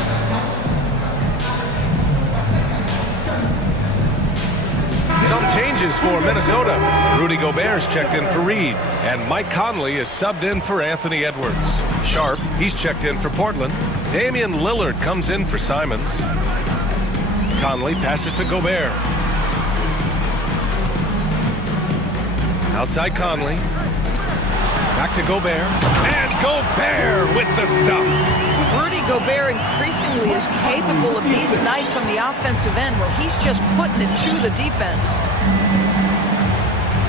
Some changes for Minnesota. Rudy Gobert is checked in for Reed. And Mike Conley is subbed in for Anthony Edwards. Sharp, he's checked in for Portland. Damian Lillard comes in for Simons. Conley passes to Gobert. Outside Conley. Back to Gobert. And Gobert with the stuff. Rudy Gobert increasingly is capable of these nights on the offensive end where he's just putting it to the defense.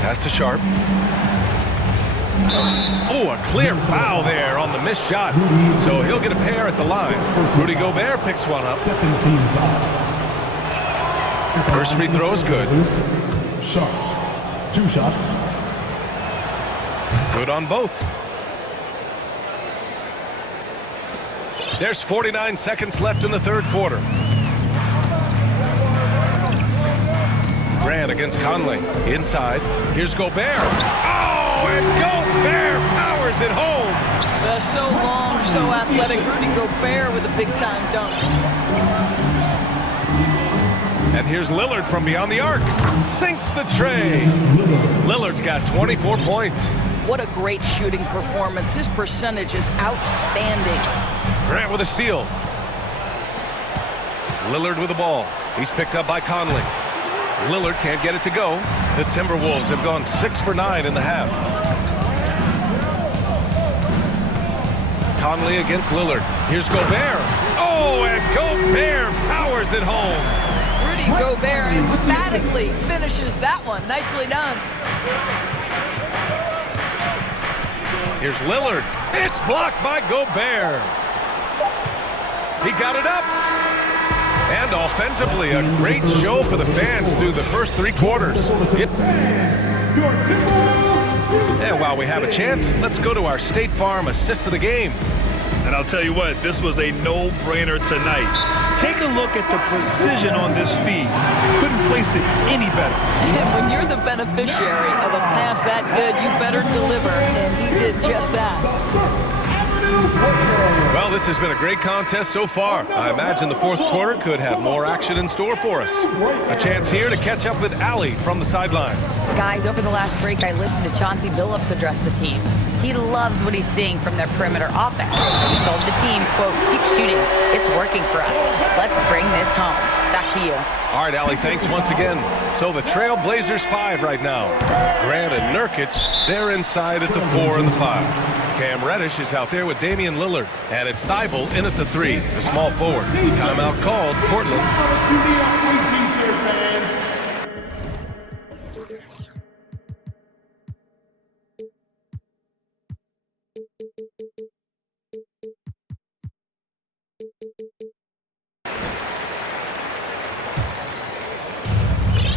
Pass to Sharp. Oh, a clear foul there on the missed shot. So he'll get a pair at the line. Rudy Gobert picks one up. First free throw is good. Sharp. 2 shots. Good on both. There's 49 seconds left in the third quarter. Grant against Conley. Inside. Here's Gobert. Oh, and Gobert powers it home. So long, so athletic. Rudy Gobert with a big-time dunk. And here's Lillard from beyond the arc. Sinks the tray. Lillard's got 24 points. What a great shooting performance. His percentage is outstanding. Grant with a steal. Lillard with the ball. He's picked up by Conley. Lillard can't get it to go. The Timberwolves have gone 6 for 9 in the half. Conley against Lillard. Here's Gobert. Oh, and Gobert powers it home. Rudy Gobert emphatically finishes that one. Nicely done. Here's Lillard. It's blocked by Gobert. He got it up. And offensively, a great show for the fans through the first 3 quarters. And while we have a chance, let's go to our State Farm assist of the game. And I'll tell you what, this was a no-brainer tonight. Take a look at the precision on this feed. Couldn't place it any better. And when you're the beneficiary of a pass that good, you better deliver, and he did just that. Well, this has been a great contest so far. I imagine the fourth quarter could have more action in store for us. A chance here to catch up with Allie from the sideline. Guys, over the last break, I listened to Chauncey Billups address the team. He loves what he's seeing from their perimeter offense. He told the team, quote, keep shooting. It's working for us. Let's bring this home. Back to you. All right, Allie, thanks once again. So the Trail Blazers 5 right now. Grant and Nurkic, they're inside at the 4 and the 5. Cam Reddish is out there with Damian Lillard. And it's Thibault in at the 3, the small forward. Timeout called, Portland.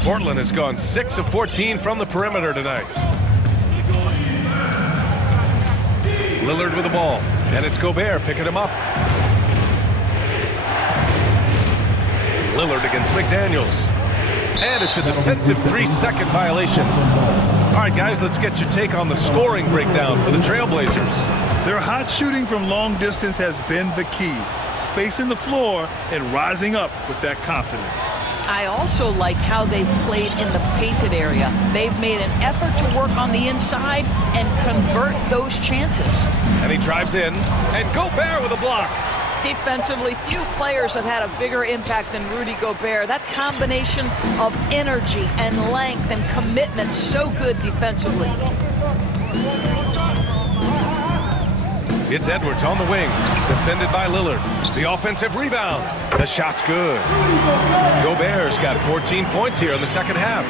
Portland has gone 6 of 14 from the perimeter tonight. Lillard with the ball, and it's Gobert picking him up. Lillard against McDaniels. And it's a defensive 3-second violation. All right, guys, let's get your take on the scoring breakdown for the Trailblazers. Their hot shooting from long distance has been the key. Spacing the floor and rising up with that confidence. I also like how they've played in the painted area. They've made an effort to work on the inside and convert those chances. And he drives in, and Gobert with a block. Defensively, few players have had a bigger impact than Rudy Gobert. That combination of energy and length and commitment, so good defensively. It's Edwards on the wing, defended by Lillard. The offensive rebound. The shot's good. Gobert's got 14 points here in the second half.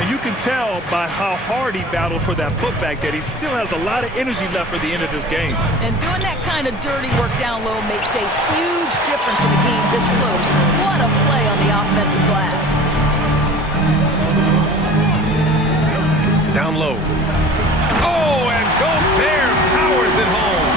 And you can tell by how hard he battled for that putback that he still has a lot of energy left for the end of this game. And doing that kind of dirty work down low makes a huge difference in a game this close. What a play on the offensive glass. Down low. Oh, and Gobert powers it home.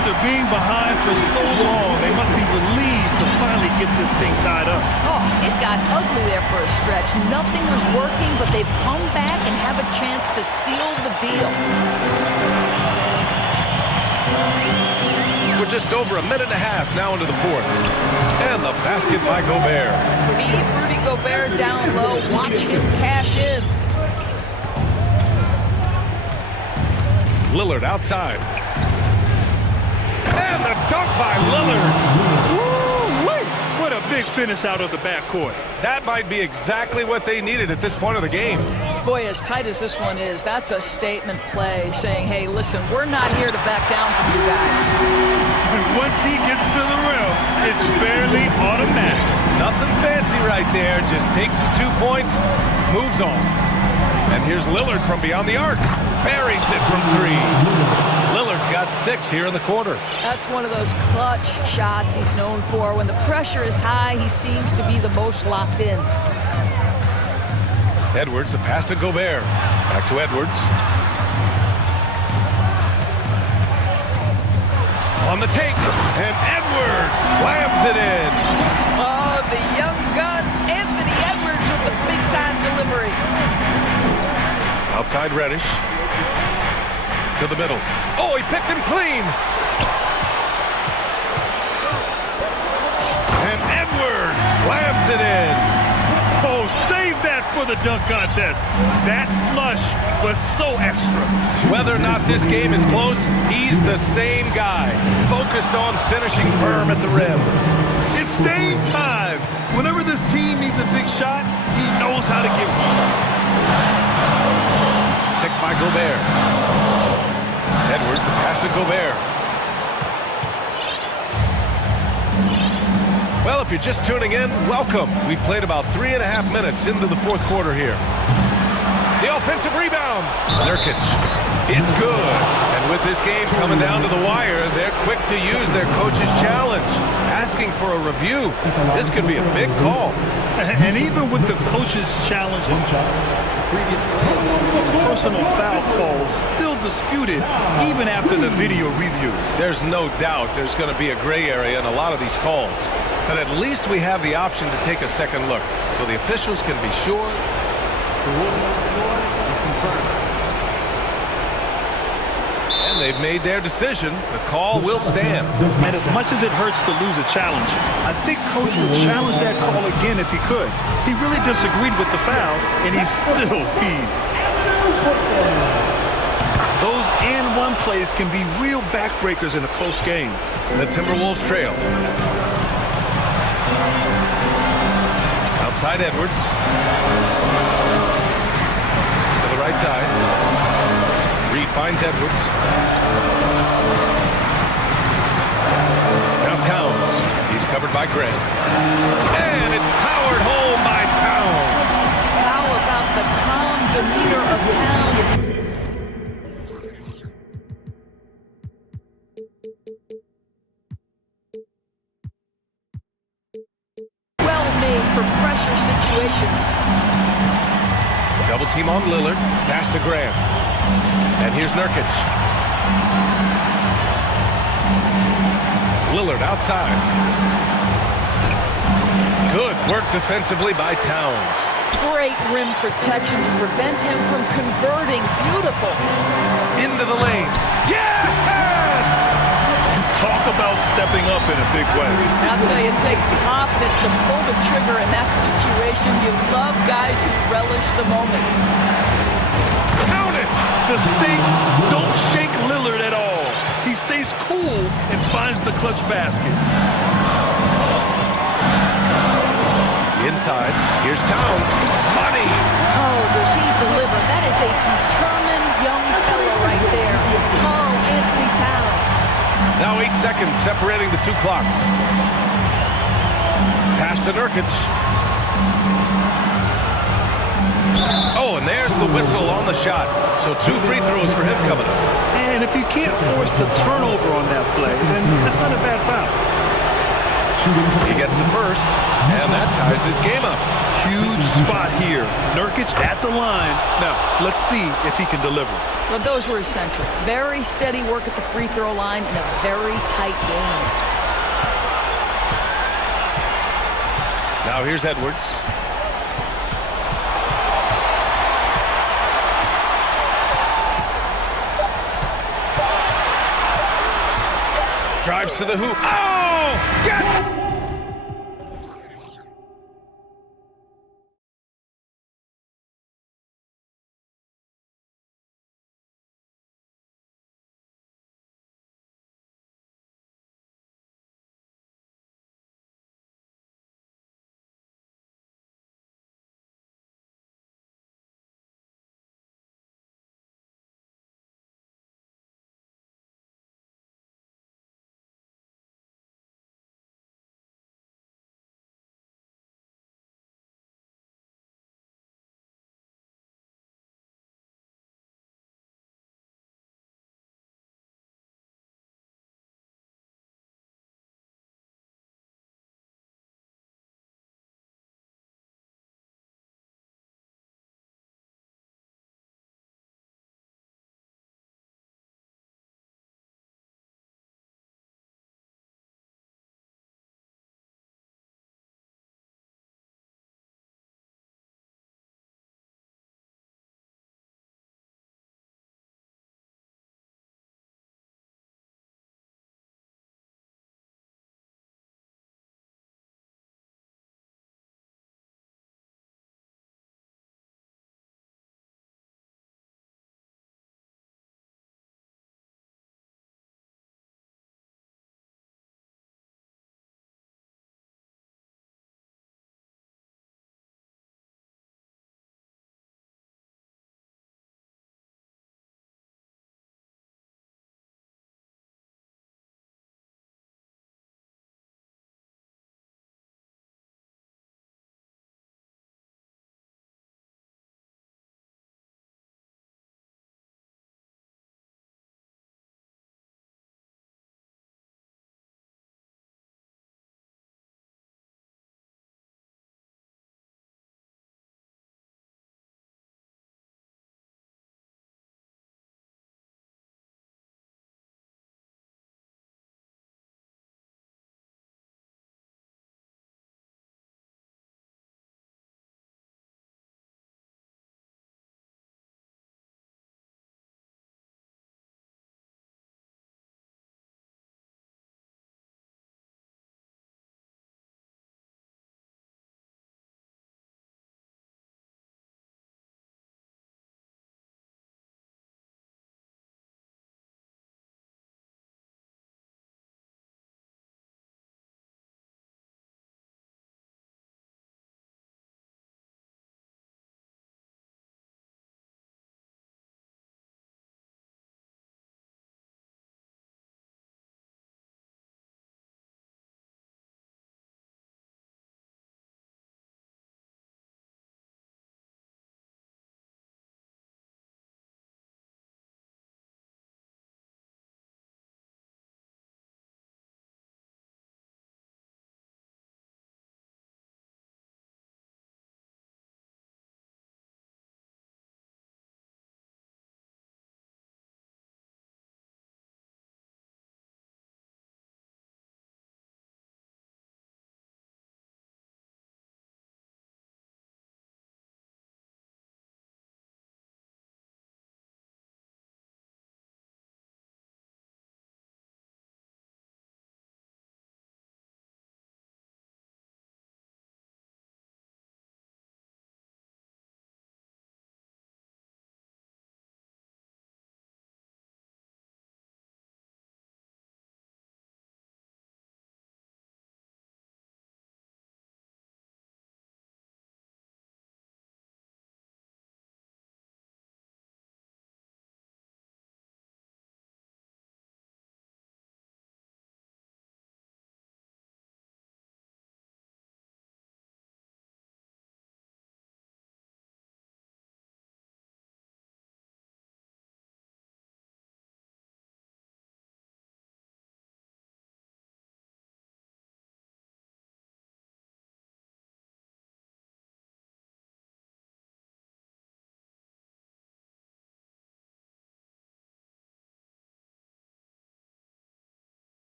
After being behind for so long, they must be relieved to finally get this thing tied up. Oh, it got ugly there for a stretch. Nothing was working, but they've come back and have a chance to seal the deal. We're just over a minute and a half now into the fourth. And the basket by Gobert. Feed Rudy Gobert down low. Watch him cash in. Lillard outside. And the dunk by Lillard. Woo-wee. What a big finish out of the backcourt. That might be exactly what they needed at this point of the game. Boy, as tight as this one is, that's a statement play saying, hey, listen, we're not here to back down from you guys. Once he gets to the rim, it's fairly automatic. Nothing fancy right there. Just takes his 2 points, moves on. And here's Lillard from beyond the arc. Buries it from 3. Lillard's got 6 here in the quarter. That's one of those clutch shots he's known for. When the pressure is high, he seems to be the most locked in. Edwards, the pass to Gobert. Back to Edwards. On the take, and Edwards slams it in. Oh, the young gun, Anthony Edwards with the big-time delivery. Outside Reddish. To the middle. Oh, he picked him clean. And Edwards slams it in. Oh, save that for the dunk contest. That flush was so extra. Whether or not this game is close, he's the same guy, focused on finishing firm at the rim. It's Dame time. Whenever this team needs a big shot, he knows how to get one. Picked by Gobert. Edwards, the pass to Gobert. Well, if you're just tuning in, welcome. We've played about 3.5 minutes into the fourth quarter here. The offensive rebound. Nurkic. It's good. And with this game coming down to the wire, they're quick to use their coach's challenge, asking for a review. This could be a big call. And even with the coach's challenge, personal foul calls still disputed even after the video review. There's no doubt there's going to be a gray area in a lot of these calls. But at least we have the option to take a second look, so the officials can be sure. The ruling on the floor is confirmed. And they've made their decision. The call will stand. And as much as it hurts to lose a challenge, I think Coach would challenge that call again if he could. He really disagreed with the foul, and he's still peeved. Those and one plays can be real backbreakers in a close game. The Timberwolves trail. Outside Edwards. To the right side. Reed finds Edwards. Now Towns. He's covered by Grant. And it's powered home by Towns. How about the calm demeanor of Towns? Well made for pressure situations. Double team on Lillard. Pass to Graham. And here's Nurkic. Lillard outside. Good work defensively by Towns. Great rim protection to prevent him from converting. Beautiful. Into the lane. Yes! Talk about stepping up in a big way. I'll tell you, it takes confidence to pull the trigger in that situation. You love guys who relish the moment. Count it! The stakes don't shake Lillard at all. He stays cool and finds the clutch basket. Inside, here's Towns. Money! Oh, does he deliver? That is a determined young fellow right there. Carl Anthony Towns. Now 8 seconds separating the two clocks. Pass to Nurkic. Oh, and there's the whistle on the shot. So 2 free throws for him coming up. And if you can't force the turnover on that play, then that's not a bad foul. He gets the first, and that ties this game up. Huge spot here. Nurkic at the line. Now, let's see if he can deliver. Well, those were essential. Very steady work at the free throw line in a very tight game. Now here's Edwards. Drives to the hoop. Oh! Gets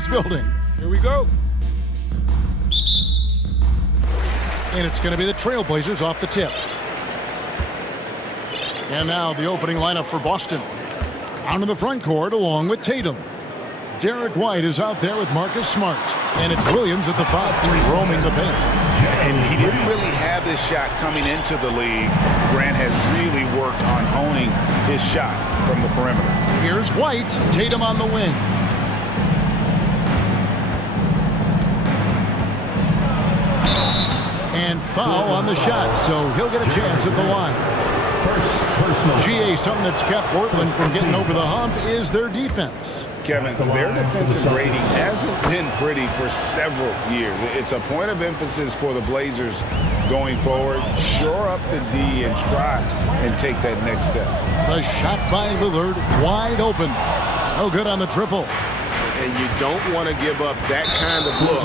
keeps building. Here we go. And it's going to be the Trailblazers off the tip. And now the opening lineup for Boston. Out in the front court along with Tatum. Derek White is out there with Marcus Smart. And it's Williams at the 5-3 roaming the paint. And he didn't really have this shot coming into the league. Grant has really worked on honing his shot from the perimeter. Here's White, Tatum on the wing. And foul on the shot, so he'll get a chance at the line. GA, something that's kept Portland from getting over the hump is their defense. Kevin, their defensive rating hasn't been pretty for several years. It's a point of emphasis for the Blazers going forward. Shore up the D and try and take that next step. The shot by Lillard, wide open. No good on the triple. And you don't want to give up that kind of look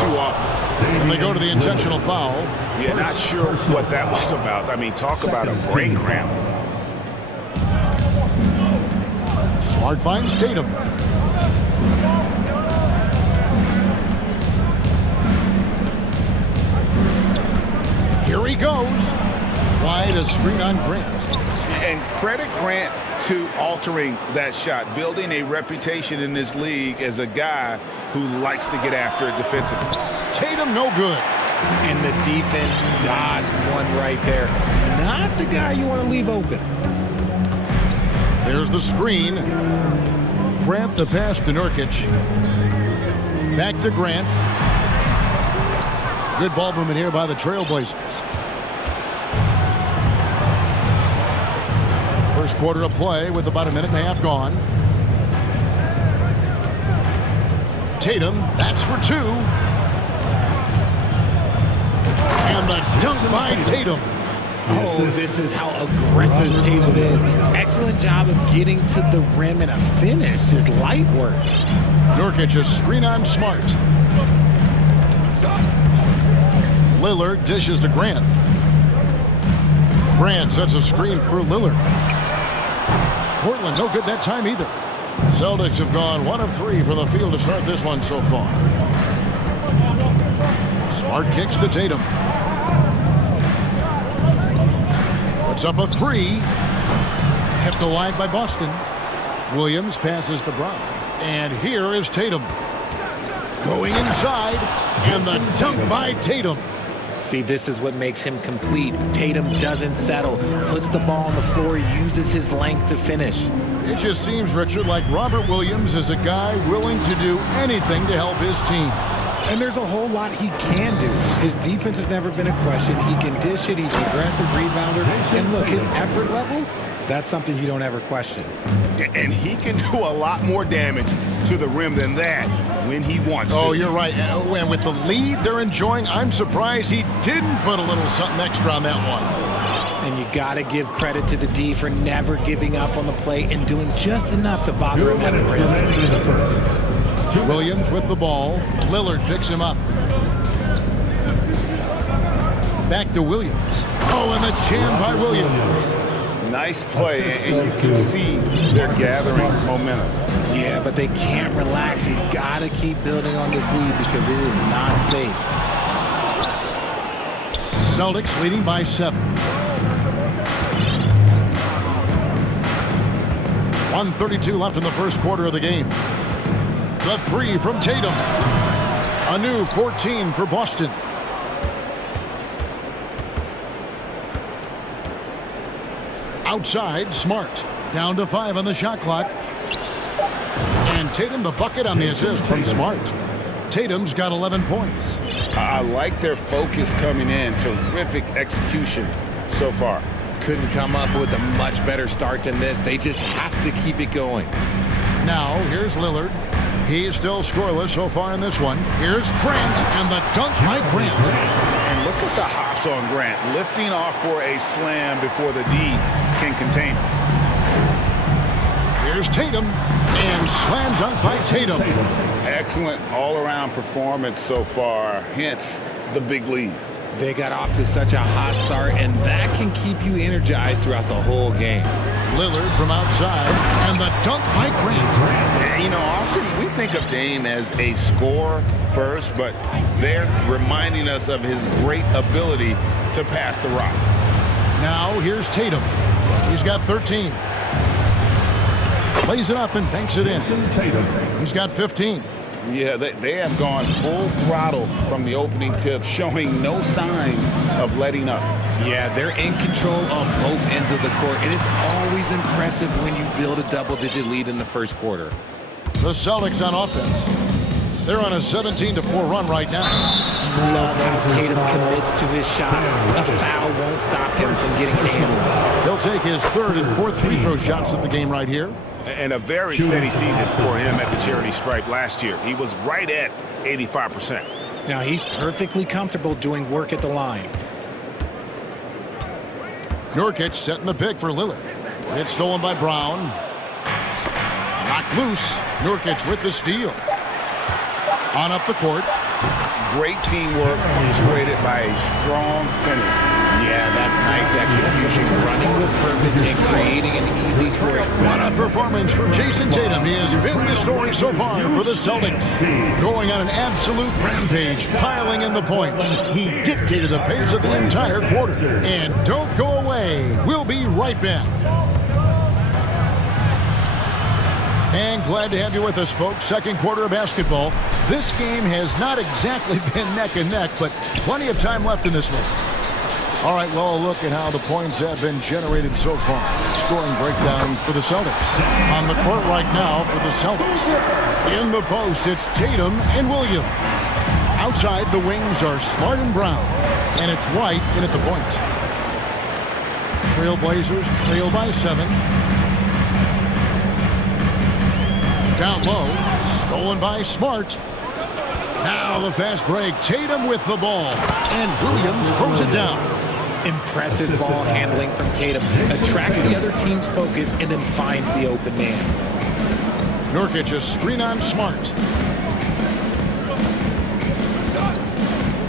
too often. And they go to the intentional foul. Yeah, not sure what that was about. I mean, talk about a brain cramp. Smart finds Tatum. Here he goes. Wide, a screen on Grant. And credit Grant to altering that shot, building a reputation in this league as a guy who likes to get after it defensively. Tatum, no good. And the defense dodged one right there. Not the guy you want to leave open. There's the screen. Grant the pass to Nurkic. Back to Grant. Good ball movement here by the Trailblazers. First quarter of play with about a minute and a half gone. Tatum, that's for two. And the dunk by Tatum. Oh, this is how aggressive Tatum is. Excellent job of getting to the rim and a finish. Just light work. Nurkic, a screen on Smart. Lillard dishes to Grant. Grant sets a screen for Lillard. Portland, no good that time either. Celtics have gone 1 of 3 from the field to start this one so far. Smart kicks to Tatum. Puts up a 3. Kept alive by Boston. Williams passes to Brown. And here is Tatum. Going inside. And the dunk by Tatum. See, this is what makes him complete. Tatum doesn't settle, puts the ball on the floor, uses his length to finish. It just seems, Richard, like Robert Williams is a guy willing to do anything to help his team. And there's a whole lot he can do. His defense has never been a question. He can dish it. He's an aggressive rebounder. And look, his effort level, that's something you don't ever question. And he can do a lot more damage to the rim than that when he wants to. Oh, you're right. And with the lead they're enjoying, I'm surprised he didn't put a little something extra on that one. And you got to give credit to the D for never giving up on the play and doing just enough to bother him at the rim. Williams with the ball. Lillard picks him up. Back to Williams. Oh, and the jam by Williams. Nice play, and you can see they're gathering momentum. Yeah, but they can't relax. They've got to keep building on this lead because it is not safe. Celtics leading by 7. 1:32 left in the first quarter of the game. The 3 from Tatum. A new 14 for Boston. Outside, Smart. Down to 5 on the shot clock. And Tatum the bucket on the assist from Smart. Tatum's got 11 points. I like their focus coming in. Terrific execution so far. Couldn't come up with a much better start than this. They just have to keep it going. Now, here's Lillard. He's still scoreless so far in this one. Here's Grant, and the dunk by Grant. And look at the hops on Grant, lifting off for a slam before the D can contain him. Here's Tatum, and slam dunk by Tatum. Excellent all-around performance so far, hence the big lead. They got off to such a hot start, and that can keep you energized throughout the whole game. Lillard from outside, and the dunk by Grant. You know, often we think of Dame as a scorer first, but they're reminding us of his great ability to pass the rock. Now here's Tatum. He's got 13. Plays it up and banks it in. He's got 15. Yeah, they have gone full throttle from the opening tip, showing no signs of letting up. Yeah, they're in control on both ends of the court, and it's always impressive when you build a double-digit lead in the first quarter. The Celtics on offense. They're on a 17-4 run right now. Love how Tatum commits to his shots. A foul won't stop him from getting hammered. He'll take his third and fourth free throw shots of the game right here. And a very steady season for him at the charity stripe last year. He was right at 85%. Now he's perfectly comfortable doing work at the line. Nurkic setting the pick for Lillard. It's stolen by Brown. Knocked loose. Nurkic with the steal. On up the court. Great teamwork punctuated by a strong finish. Yeah, that's nice execution, running with purpose and creating an easy score. What a performance from Jason Tatum. He has been the story so far for the Celtics. Going on an absolute rampage, piling in the points. He dictated the pace of the entire quarter. And don't go away. We'll be right back. And glad to have you with us, folks. Second quarter of basketball. This game has not exactly been neck and neck, but plenty of time left in this one. All right, well, a look at how the points have been generated so far. Scoring breakdown for the Celtics. On the court right now for the Celtics. In the post, it's Tatum and Williams. Outside, the wings are Smart and Brown. And it's White in at the point. Trailblazers trail by 7. Down low, stolen by Smart. Now the fast break. Tatum with the ball. And Williams throws it down. Impressive ball handling from Tatum. Attracts the other team's focus and then finds the open man. Nurkic a screen on Smart.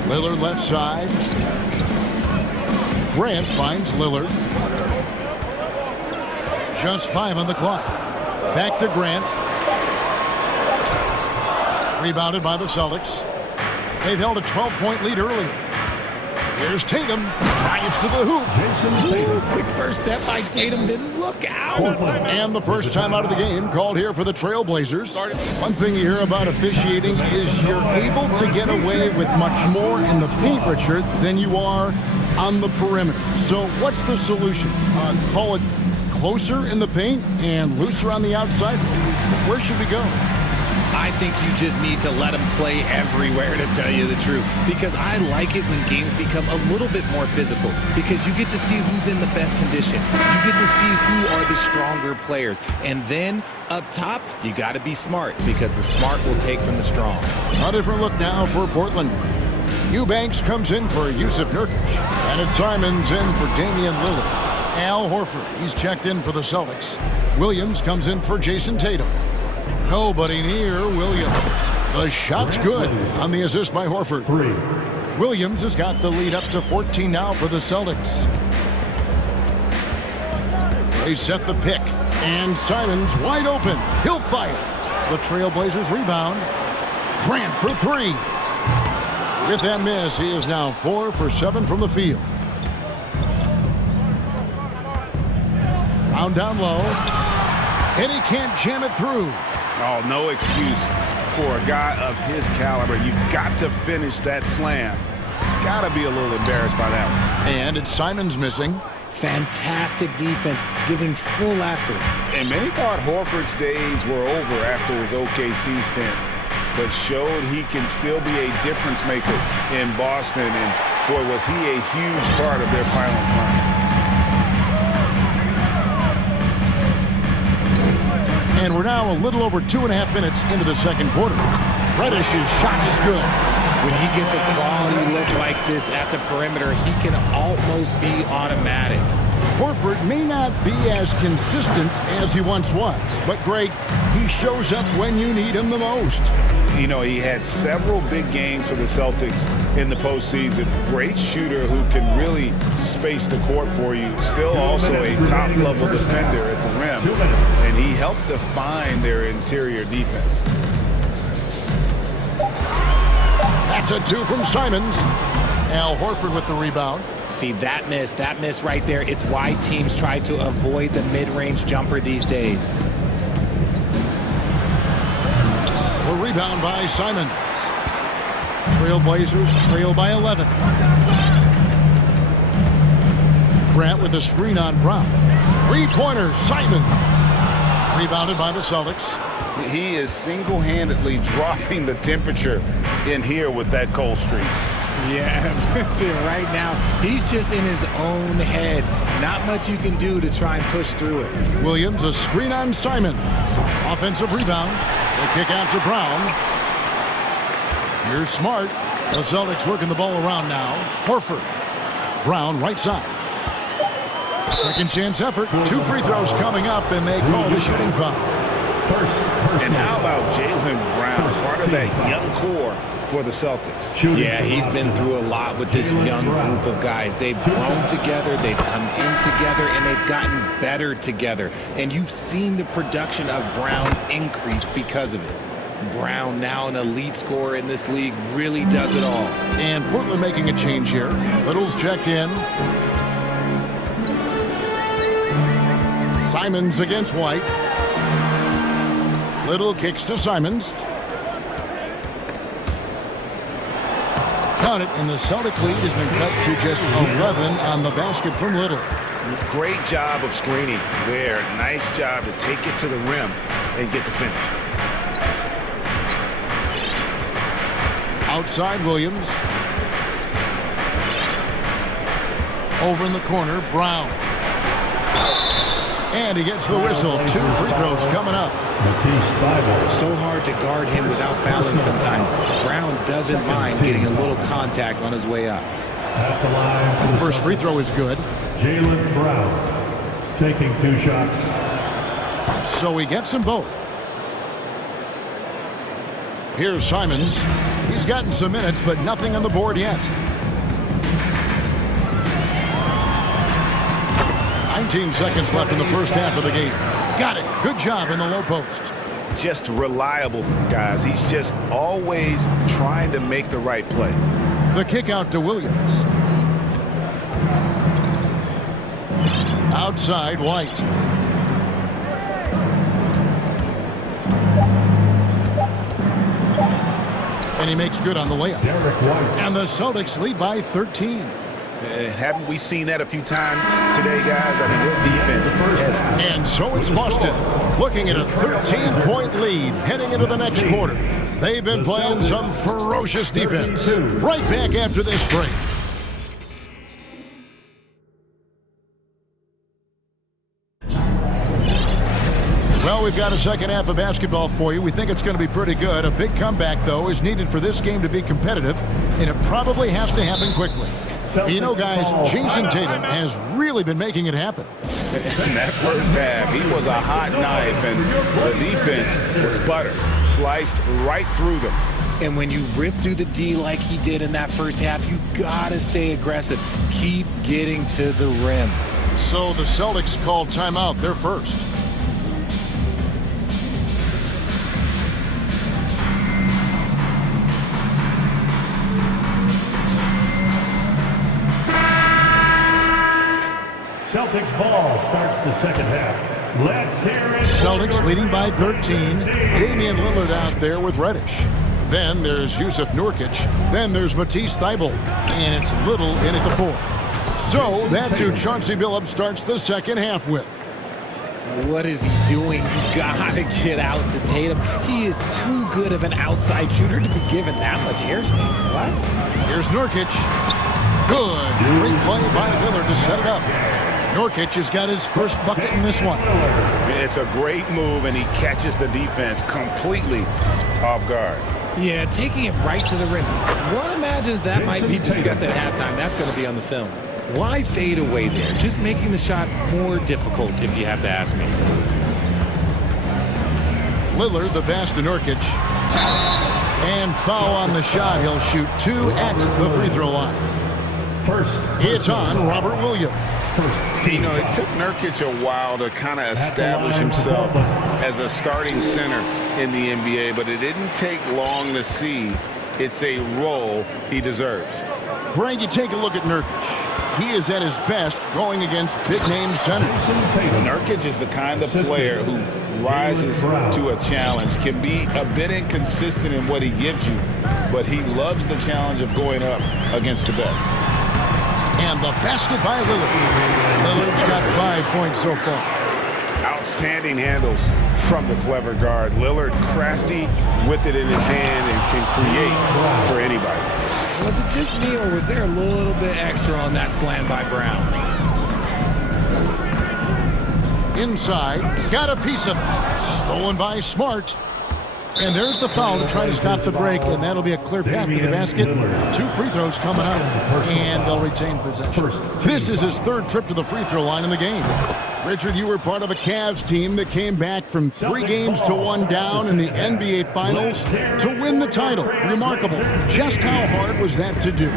Lillard left side. Grant finds Lillard. Just 5 on the clock. Back to Grant. Rebounded by the Celtics. They've held a 12-point lead earlier. Here's Tatum. Drives to the hoop. Ooh, quick first step by Tatum. Then look out. And the first time out of the game called here for the Trailblazers. One thing you hear about officiating is you're able to get away with much more in the paint, Richard, than you are on the perimeter. So what's the solution? Call it closer in the paint and looser on the outside? Where should we go? I think you just need to let them play everywhere, to tell you the truth. Because I like it when games become a little bit more physical. Because you get to see who's in the best condition. You get to see who are the stronger players. And then, up top, you got to be smart. Because the smart will take from the strong. A different look now for Portland. Eubanks comes in for Yusuf Nurkic. And it's Simons in for Damian Lillard. Al Horford, he's checked in for the Celtics. Williams comes in for Jason Tatum. Nobody near Williams. The shot's good on the assist by Horford. Williams has got the lead up to 14 now for the Celtics. They set the pick. And Simons wide open. He'll fire. The Trailblazers rebound. Grant for 3. With that miss, he is now 4 for 7 from the field. Round down low. And he can't jam it through. Oh, no excuse for a guy of his caliber. You've got to finish that slam. Got to be a little embarrassed by that one. And it's Simons missing. Fantastic defense, giving full effort. And many thought Horford's days were over after his OKC stint, but showed he can still be a difference maker in Boston. And boy, was he a huge part of their finals run. And we're now a little over 2.5 minutes into the second quarter. Reddish's shot is good. When he gets a quality look like this at the perimeter, he can almost be automatic. Horford may not be as consistent as he once was, but Greg, he shows up when you need him the most. You know, he had several big games for the Celtics in the postseason. Great shooter who can really space the court for you. Still also a top-level defender at the rim. And he helped define their interior defense. That's a 2 from Simons. Al Horford with the rebound. See, that miss right there. It's why teams try to avoid the mid-range jumper these days. The rebound by Simons. Trailblazers trail by 11. Grant with a screen on Brown. Three-pointer, Simons. Rebounded by the Celtics. He is single-handedly dropping the temperature in here with that cold streak. Yeah, right now, he's just in his own head. Not much you can do to try and push through it. Williams, a screen on Simons. Offensive rebound. They kick out to Brown. Here's Smart. The Celtics working the ball around now. Horford. Brown, right side. Second chance effort. 2 free throws coming up, and they call the shooting foul. And how about Jaylen Brown, part of that young core for the Celtics? Yeah, he's been through a lot with this young group of guys. They've grown together, they've come in together, and they've gotten better together. And you've seen the production of Brown increase because of it. Brown, now an elite scorer in this league, really does it all. And Portland making a change here. Little's checked in. Simons against White. Little kicks to Simons. Count it, and the Celtic lead has been cut to just 11 on the basket from Little. Great job of screening there. Nice job to take it to the rim and get the finish. Outside Williams. Over in the corner, Brown. And he gets the whistle. 2 free throws coming up. So hard to guard him without fouling sometimes. Brown doesn't mind getting a little contact on his way up. The first free throw is good. Jaylen Brown taking 2 shots. So he gets them both. Here's Simons. He's gotten some minutes, but nothing on the board yet. 19 seconds left in the first half of the game. Got it. Good job in the low post. Just reliable, guys. He's just always trying to make the right play. The kick out to Williams. Outside, White. And he makes good on the layup. And the Celtics lead by 13. Haven't we seen that a few times today, guys? I mean, this defense has... And so it's Boston, looking at a 13-point lead heading into the next quarter. They've been playing some ferocious defense. Right back after this break. Well, we've got a second half of basketball for you. We think it's going to be pretty good. A big comeback, though, is needed for this game to be competitive, and it probably has to happen quickly. You know, guys, Jason Tatum has really been making it happen. In that first half, he was a hot knife, and the defense was butter, sliced right through them. And when you rip through the D like he did in that first half, you gotta stay aggressive. Keep getting to the rim. So the Celtics called timeout. They're first. Celtics ball starts the second half. Let's hear it. Celtics leading by 13. Damian Lillard out there with Reddish. Then there's Yusuf Nurkic. Then there's Matisse Thybulle. And it's Little in at the 4. So that's who Chauncey Billups starts the second half with. What is he doing? You gotta get out to Tatum. He is too good of an outside shooter to be given that much airspace. What? Here's Nurkic. Good. Great play by Lillard to set it up. Nurkic has got his first bucket in this one. It's a great move, and he catches the defense completely off guard. Yeah, taking it right to the rim. One imagines that might be discussed at halftime. That's going to be on the film. Why fade away there? Just making the shot more difficult, if you have to ask me. Lillard, the pass to Nurkic. And foul on the shot. He'll shoot 2 at the free throw line. It's on Robert Williams. You know, it took Nurkic a while to kind of establish himself as a starting center in the NBA, but it didn't take long to see it's a role he deserves. Greg, you take a look at Nurkic. He is at his best going against big-name centers. Nurkic is the kind of player who rises to a challenge, can be a bit inconsistent in what he gives you, but he loves the challenge of going up against the best. And the basket by Lillard. Lillard's got 5 points so far. Outstanding handles from the clever guard. Lillard crafty with it in his hand and can create for anybody. Was it just me, or was there a little bit extra on that slam by Brown? Inside, got a piece of it. Stolen by Smart. And there's the foul to try to stop the break, and that'll be a clear path to the basket. 2 free throws coming up, and they'll retain possession. This is his 3rd trip to the free throw line in the game. Richard, you were part of a Cavs team that came back from 3 games to 1 down in the NBA Finals to win the title. Remarkable. Just how hard was that to do?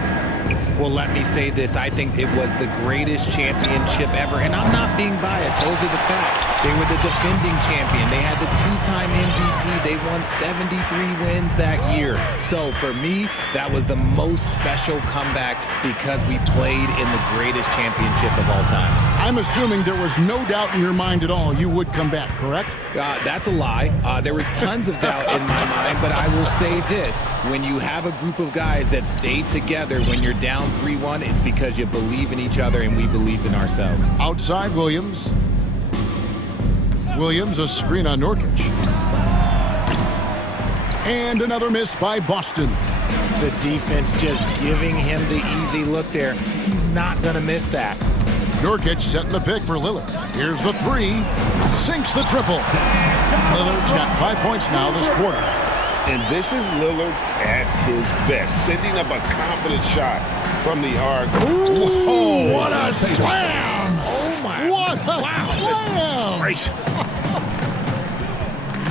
Well, let me say this. I think it was the greatest championship ever. And I'm not being biased. Those are the facts. They were the defending champion. They had the 2-time MVP. They won 73 wins that year. So for me, that was the most special comeback because we played in the greatest championship of all time. I'm assuming there was no doubt in your mind at all you would come back, correct? That's a lie. There was tons of doubt in my mind, but I will say this. When you have a group of guys that stay together when you're down 3-1, it's because you believe in each other and we believed in ourselves. Outside Williams. Williams, a screen on Nurkic. And another miss by Boston. The defense just giving him the easy look there. He's not going to miss that. Nurkic setting the pick for Lillard. Here's the 3. Sinks the triple. Lillard's got 5 points now this quarter. And this is Lillard at his best, sending up a confident shot from the arc. Ooh, what a slam! Oh, my. What a slam! Gracious.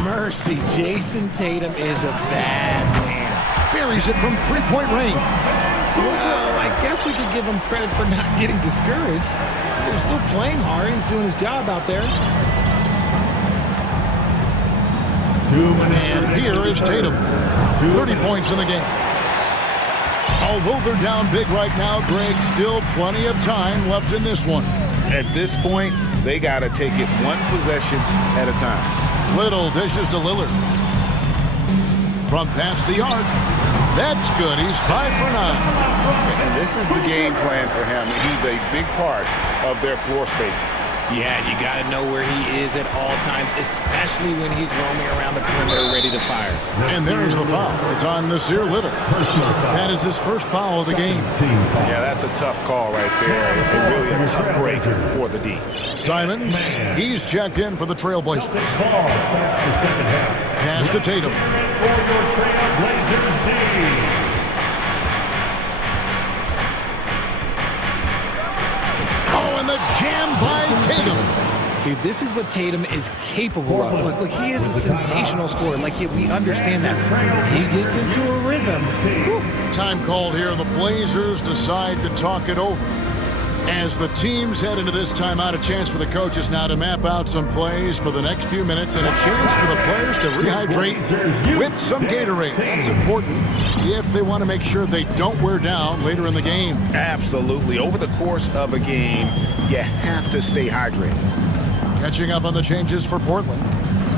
Mercy, Jason Tatum is a bad man. Buries it from 3-point range. Well, I guess we could give him credit for not getting discouraged. They're still playing hard. He's doing his job out there. And here is Tatum. 30 points in the game. Although they're down big right now, Greg, still plenty of time left in this one. At this point, they got to take it one possession at a time. Little dishes to Lillard. From past the arc. That's good. He's 5 for 9. And this is the game plan for him. He's a big part of their floor spacing. Yeah, you got to know where he is at all times, especially when he's roaming around the perimeter ready to fire. And there's the foul. It's on Nasir Little. That is his first foul of the game. Yeah, that's a tough call right there. It's really a tough break for the D. Simons, he's checked in for the Trailblazers. Pass to Tatum. Jam by Tatum. See, this is what Tatum is capable of. Look, he is a sensational scorer. Like, we understand that. He gets into a rhythm. Whew. Time called here. The Blazers decide to talk it over. As the teams head into this timeout, a chance for the coaches now to map out some plays for the next few minutes and a chance for the players to rehydrate with some Gatorade. That's important if they want to make sure they don't wear down later in the game. Absolutely. Over the course of a game, you have to stay hydrated. Catching up on the changes for Portland.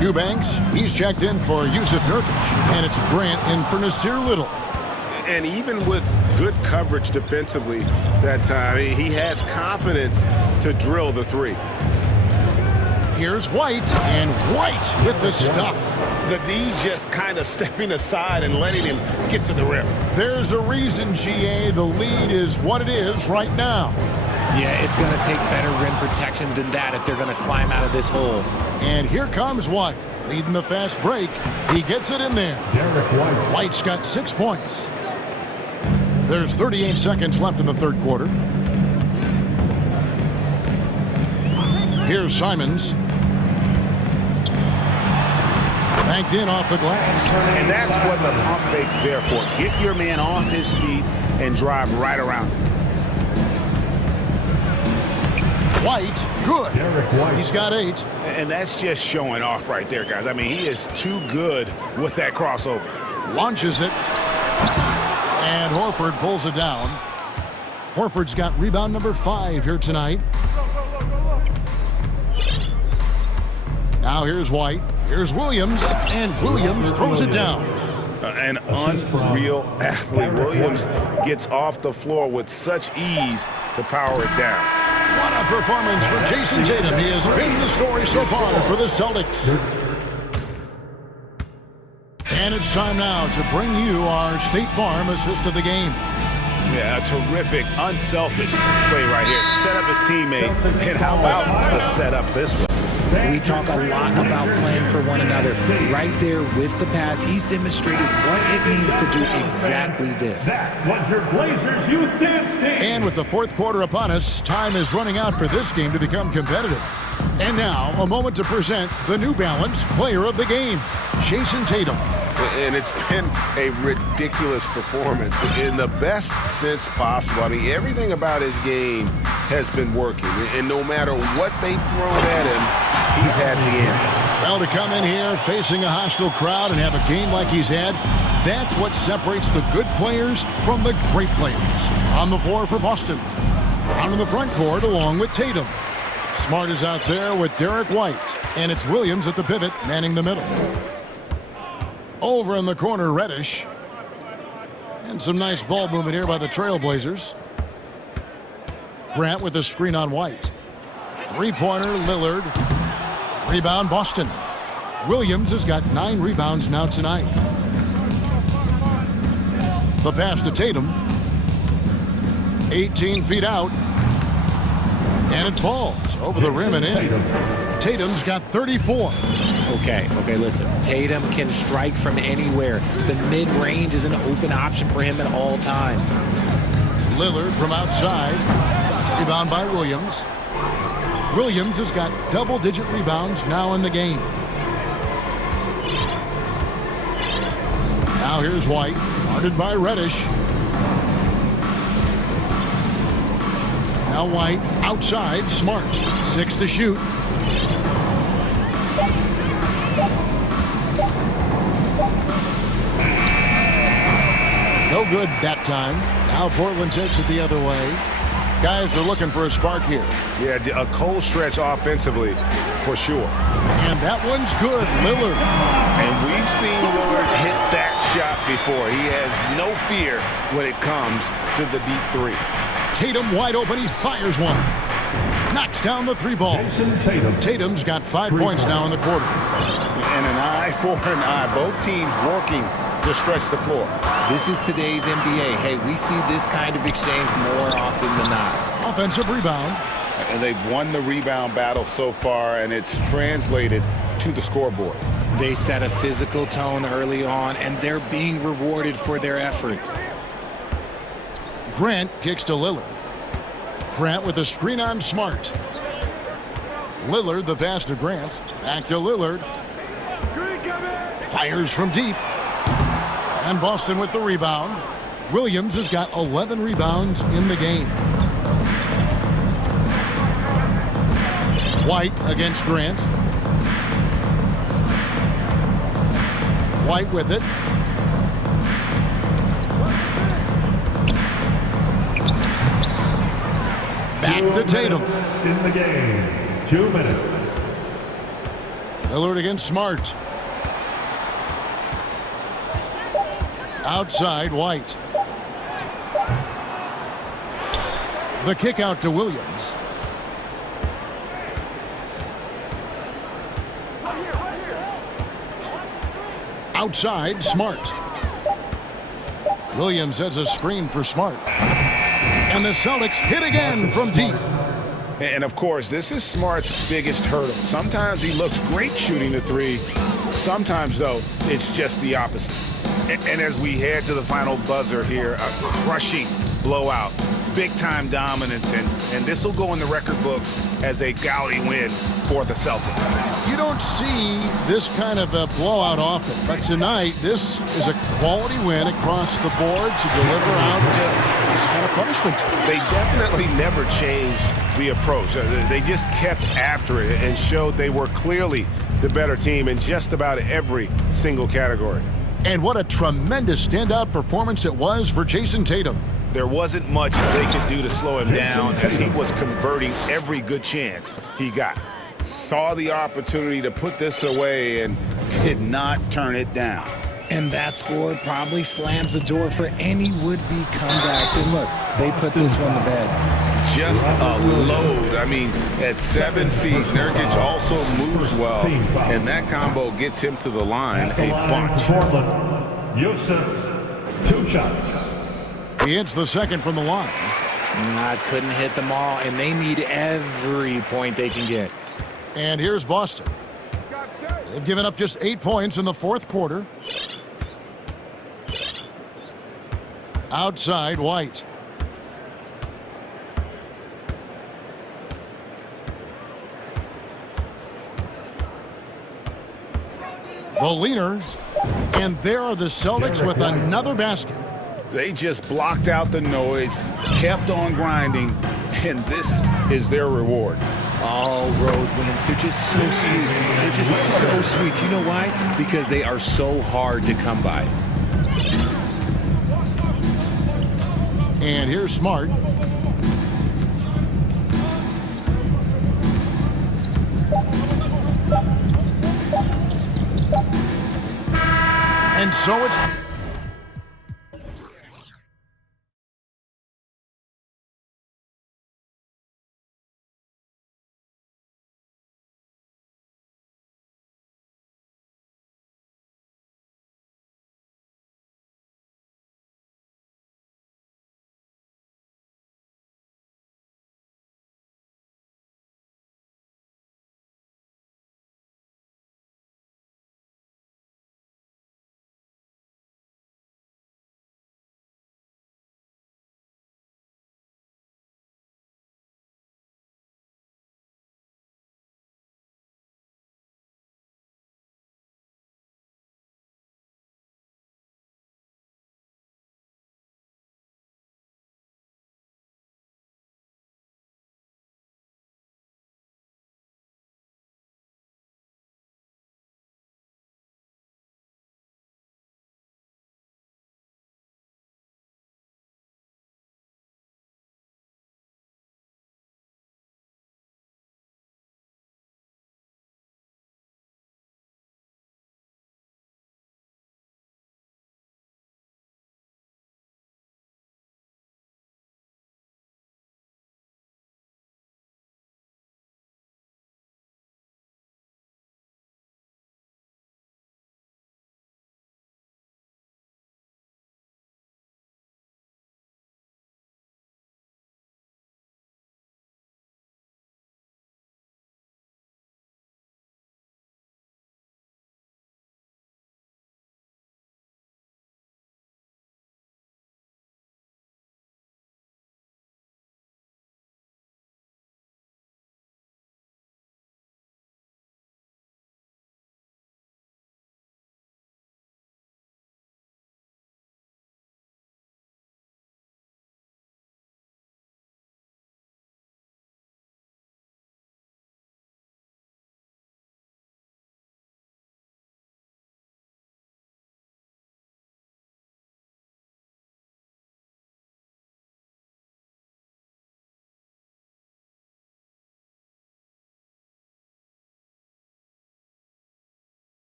Eubanks, he's checked in for Yusuf Nurkic, and it's Grant in for Nasir Little. And even with good coverage defensively that time, he has confidence to drill the 3. Here's White, and White with the stuff. The D just kind of stepping aside and letting him get to the rim. There's a reason, GA, the lead is what it is right now. Yeah, it's going to take better rim protection than that if they're going to climb out of this hole. And here comes White, leading the fast break. He gets it in there. White's got 6 points. There's 38 seconds left in the third quarter. Here's Simons. Banked in off the glass. And that's what the pump fake's there for. Get your man off his feet and drive right around him. White, good. He's got 8. And that's just showing off right there, guys. I mean, he is too good with that crossover. Launches it. And Horford pulls it down. Horford's got rebound number 5 here tonight. Now here's White. Here's Williams. And Williams throws it down. An unreal athlete. Williams gets off the floor with such ease to power it down. What a performance for Jason Tatum. He has been the story so far for the Celtics. And it's time now to bring you our State Farm assist of the game. Yeah, a terrific, unselfish play right here. Set up his teammate. And how about the setup this way? We talk a lot about playing for one another. Right there with the pass, he's demonstrated what it means to do exactly this. That was your Blazers Youth Dance Team. And with the 4th quarter upon us, time is running out for this game to become competitive. And now, a moment to present the New Balance Player of the Game, Jason Tatum. And it's been a ridiculous performance in the best sense possible. I mean, everything about his game has been working. And no matter what they've thrown at him, he's had the answer. Well, to come in here facing a hostile crowd and have a game like he's had, that's what separates the good players from the great players. On the floor for Boston. Out in the front court along with Tatum. Smart is out there with Derek White. And it's Williams at the pivot, manning the middle. Over in the corner, Reddish. And some nice ball movement here by the Trailblazers. Grant with a screen on White. 3-pointer, Lillard. Rebound, Boston. Williams has got 9 rebounds now tonight. The pass to Tatum. 18 feet out. And it falls over the rim and in. Tatum's got 34. Okay, listen. Tatum can strike from anywhere. The mid-range is an open option for him at all times. Lillard from outside. Rebound by Williams. Williams has got double-digit rebounds now in the game. Now here's White, guarded by Reddish. Now White outside, Smart. 6 to shoot. No good that time. Now Portland takes it the other way. Guys are looking for a spark here. Yeah, a cold stretch offensively, for sure. And that one's good, Lillard. And we've seen Lillard hit that shot before. He has no fear when it comes to the deep 3. Tatum wide open, he fires one. Knocks down the 3 ball. Tatum's got 5 points now in the quarter. And an eye for an eye. Both teams working to stretch the floor. This is today's NBA. Hey, we see this kind of exchange more often than not. Offensive rebound. And they've won the rebound battle so far, and it's translated to the scoreboard. They set a physical tone early on, and they're being rewarded for their efforts. Grant kicks to Lillard. Grant with a screen on Smart. Lillard, the pass to Grant. Back to Lillard. Fires from deep. And Boston with the rebound. Williams has got 11 rebounds in the game. White against Grant. White with it. Back to Tatum. In the game, 2 minutes. Lillard against Smart. Outside, White. The kick out to Williams. Outside, Smart. Williams has a screen for Smart. And the Celtics hit again from deep. And of course, this is Smart's biggest hurdle. Sometimes he looks great shooting the 3. Sometimes, though, it's just the opposite. And as we head to the final buzzer here, a crushing blowout big-time dominance, and this will go in the record books as a gaudy win for the Celtics. You don't see this kind of a blowout often, but tonight this is a quality win across the board to deliver out this kind of punishment. They definitely never changed the approach. They just kept after it and showed they were clearly the better team in just about every single category. And what a tremendous standout performance it was for Jason Tatum. There wasn't much they could do to slow him down as he was converting every good chance he got. Saw the opportunity to put this away and did not turn it down. And that score probably slams the door for any would-be comebacks. And look, they put this one to bed. Just a load. I mean, at 7 feet, Nurkic also moves well, and that combo gets him to the line a bunch. Joseph, 2 shots. He hits the second from the line. Couldn't hit them all, and they need every point they can get. And here's Boston. They've given up just 8 points in the fourth quarter. Outside, White. The leaner. And there are the Celtics with another basket. They just blocked out the noise, kept on grinding, and this is their reward. All road wins. They're just so sweet. They're just so sweet. You know why? Because they are so hard to come by. And here's Smart. And so it's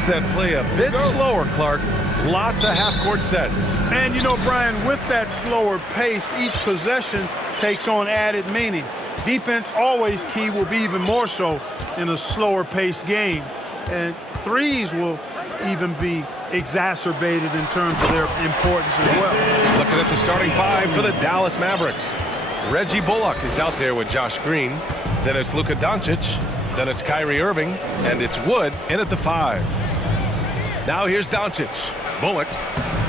teams that play a bit slower, Clark. Lots of half-court sets. And, you know, Brian, with that slower pace, each possession takes on added meaning. Defense, always key, will be even more so in a slower-paced game. And threes will even be exacerbated in terms of their importance as well. Looking at the starting five for the Dallas Mavericks. Reggie Bullock is out there with Josh Green. Then it's Luka Doncic. Then it's Kyrie Irving. And it's Wood in at the 5. Now here's Doncic. Bullock.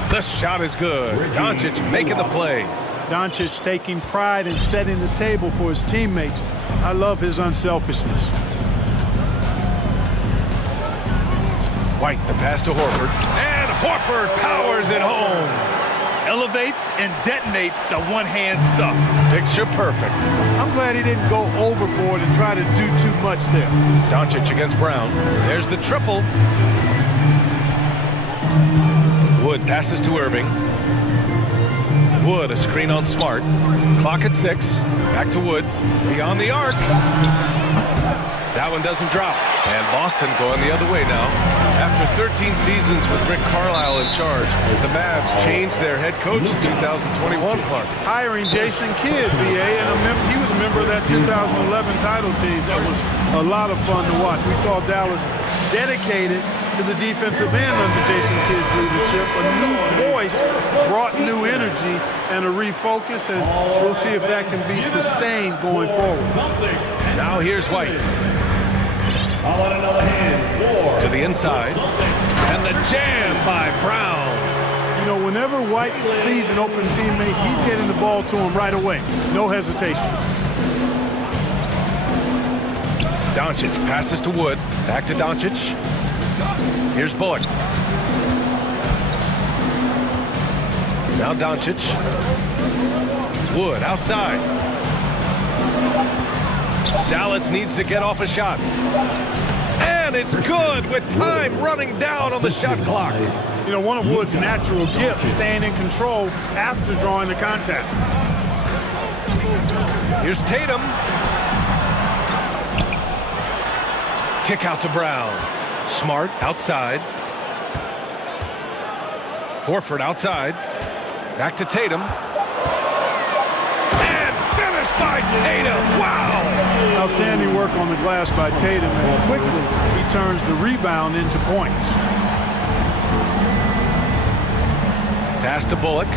The shot is good. Doncic making the play. Doncic taking pride in setting the table for his teammates. I love his unselfishness. White, the pass to Horford. And Horford powers it home. Elevates and detonates the one-hand stuff. Picture perfect. I'm glad he didn't go overboard and try to do too much there. Doncic against Brown. There's the triple. Wood passes to Irving. Wood, a screen on Smart. Clock at 6. Back to Wood. Beyond the arc. That one doesn't drop. And Boston going the other way now. After 13 seasons with Rick Carlisle in charge, the Mavs changed their head coach in 2021, Clark. Hiring Jason Kidd, BA, and he was a member of that 2011 title team. That was a lot of fun to watch. We saw Dallas dedicated to the defensive end under Jason Kidd's leadership. A new voice brought new energy and a refocus, and we'll see if that can be sustained going forward. Now here's White. To the inside. And the jam by Brown. You know, whenever White sees an open teammate, he's getting the ball to him right away. No hesitation. Doncic passes to Wood. Back to Doncic. Here's Bullock. Now Doncic. Wood outside. Dallas needs to get off a shot. And it's good with time running down on the shot clock. You know, one of Wood's natural gifts, staying in control after drawing the contact. Here's Tatum. Kick out to Brown. Smart outside. Horford outside. Back to Tatum. And finished by Tatum. Wow! Outstanding work on the glass by Tatum, and quickly he turns the rebound into points. Pass to Bullock.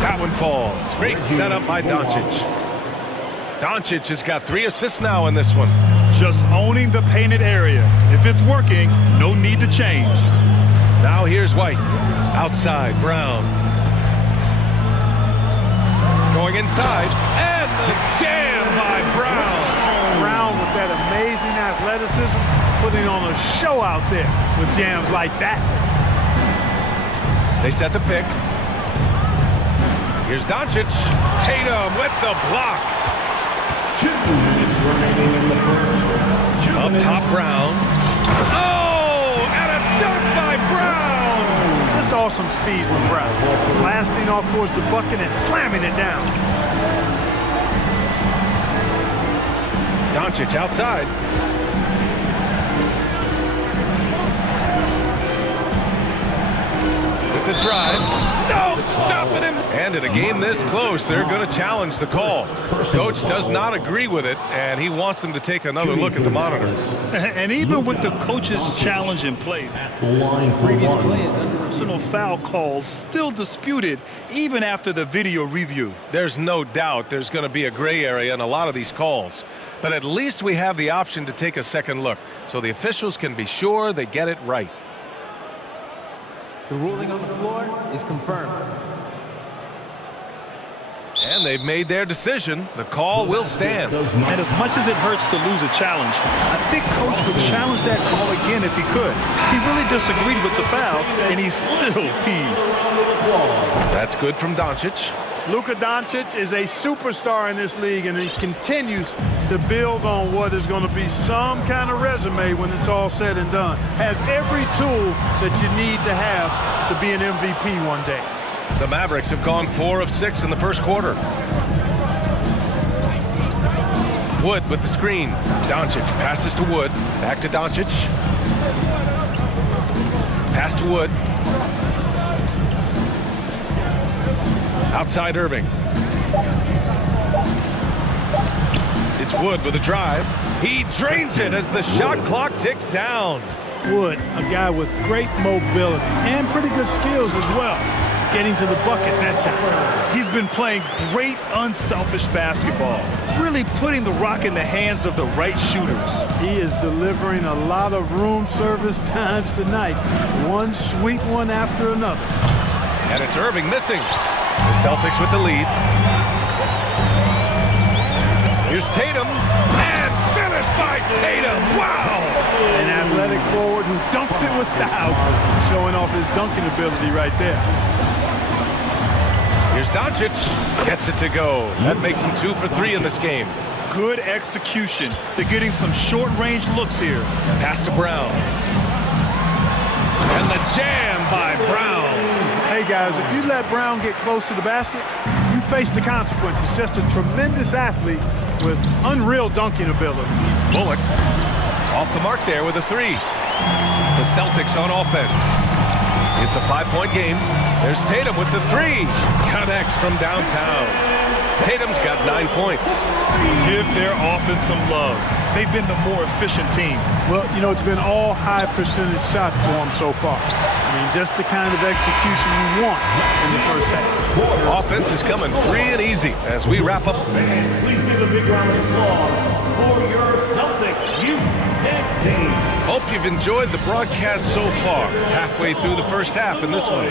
That one falls. Great setup by Doncic. Doncic has got 3 assists now in this one. Just owning the painted area. If it's working, no need to change. Now here's White. Outside, Brown. Going inside. And the jam by Brown. Brown with that amazing athleticism, putting on a show out there with jams like that. They set the pick. Here's Doncic. Tatum with the block. 2 minutes remaining in the first. Up top, Brown. Oh, and a dunk by Brown. Just awesome speed from Brown. Blasting off towards the bucket and slamming it down. Doncic outside. With the drive. No, stopping him. And in a game this close, they're going to challenge the call. Coach does not agree with it, and he wants them to take another look at the monitors. And even with the coach's challenge in place, Previous play is under personal foul calls still disputed even after the video review. There's no doubt there's going to be a gray area in a lot of these calls. But at least we have the option to take a second look, so the officials can be sure they get it right. The ruling on the floor is confirmed. And they've made their decision. The call will stand. And as much as it hurts to lose a challenge, I think Coach would challenge that call again if he could. He really disagreed with the foul, and he's still peeved. That's good from Doncic. Luka Doncic is a superstar in this league, and he continues to build on what is going to be some kind of resume when it's all said and done. Has every tool that you need to have to be an MVP one day. The Mavericks have gone 4 of 6 in the first quarter. Wood with the screen. Doncic passes to Wood. Back to Doncic. Pass to Wood. Outside Irving. It's Wood with a drive. He drains it as the shot clock ticks down. Wood, a guy with great mobility and pretty good skills as well, getting to the bucket that time. He's been playing great unselfish basketball, really putting the rock in the hands of the right shooters. He is delivering a lot of room service times tonight. One sweet one after another. And it's Irving missing. The Celtics with the lead. Here's Tatum, and finished by Tatum. Wow! An athletic forward who dunks it with style, showing off his dunking ability right there. Here's Doncic, gets it to go. That makes him 2 for 3 in this game. Good execution. They're getting some short-range looks here. Pass to Brown. And the jam by Brown. Hey guys, if you let Brown get close to the basket, you face the consequences. Just a tremendous athlete with unreal dunking ability. Bullock off the mark there with a 3. The Celtics on offense. It's a 5-point game. There's Tatum with the 3. Connects from downtown. Tatum's got 9 points. Give their offense some love. They've been the more efficient team. Well, you know, it's been all high percentage shots for them so far. I mean, just the kind of execution you want in the first half. Offense is coming free and easy as we wrap up. Please give a big round of applause for your Celtics U.S. team. Hope you've enjoyed the broadcast so far. Halfway through the first half in this one.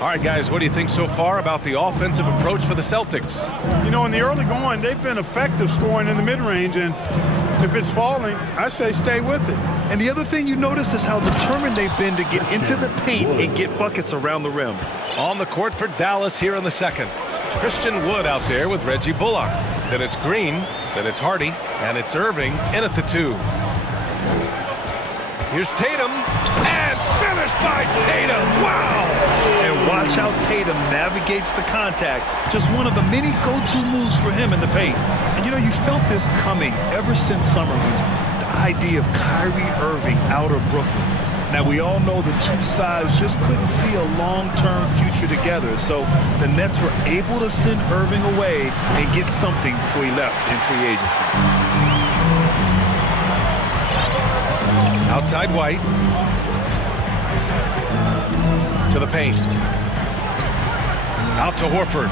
All right, guys, what do you think so far about the offensive approach for the Celtics? You know, in the early going, they've been effective scoring in the mid-range, and if it's falling, I say stay with it. And the other thing you notice is how determined they've been to get into the paint and get buckets around the rim. On the court for Dallas here in the second. Christian Wood out there with Reggie Bullock. Then it's Green, then it's Hardy, and it's Irving in at the 2. Here's Tatum, and finished by Tatum. Wow! And watch how Tatum navigates the contact. Just one of the many go-to moves for him in the paint. And you know, you felt this coming ever since summer league. The idea of Kyrie Irving out of Brooklyn. Now, we all know the two sides just couldn't see a long-term future together. So the Nets were able to send Irving away and get something before he left in free agency. Outside White. To the paint. Out to Horford.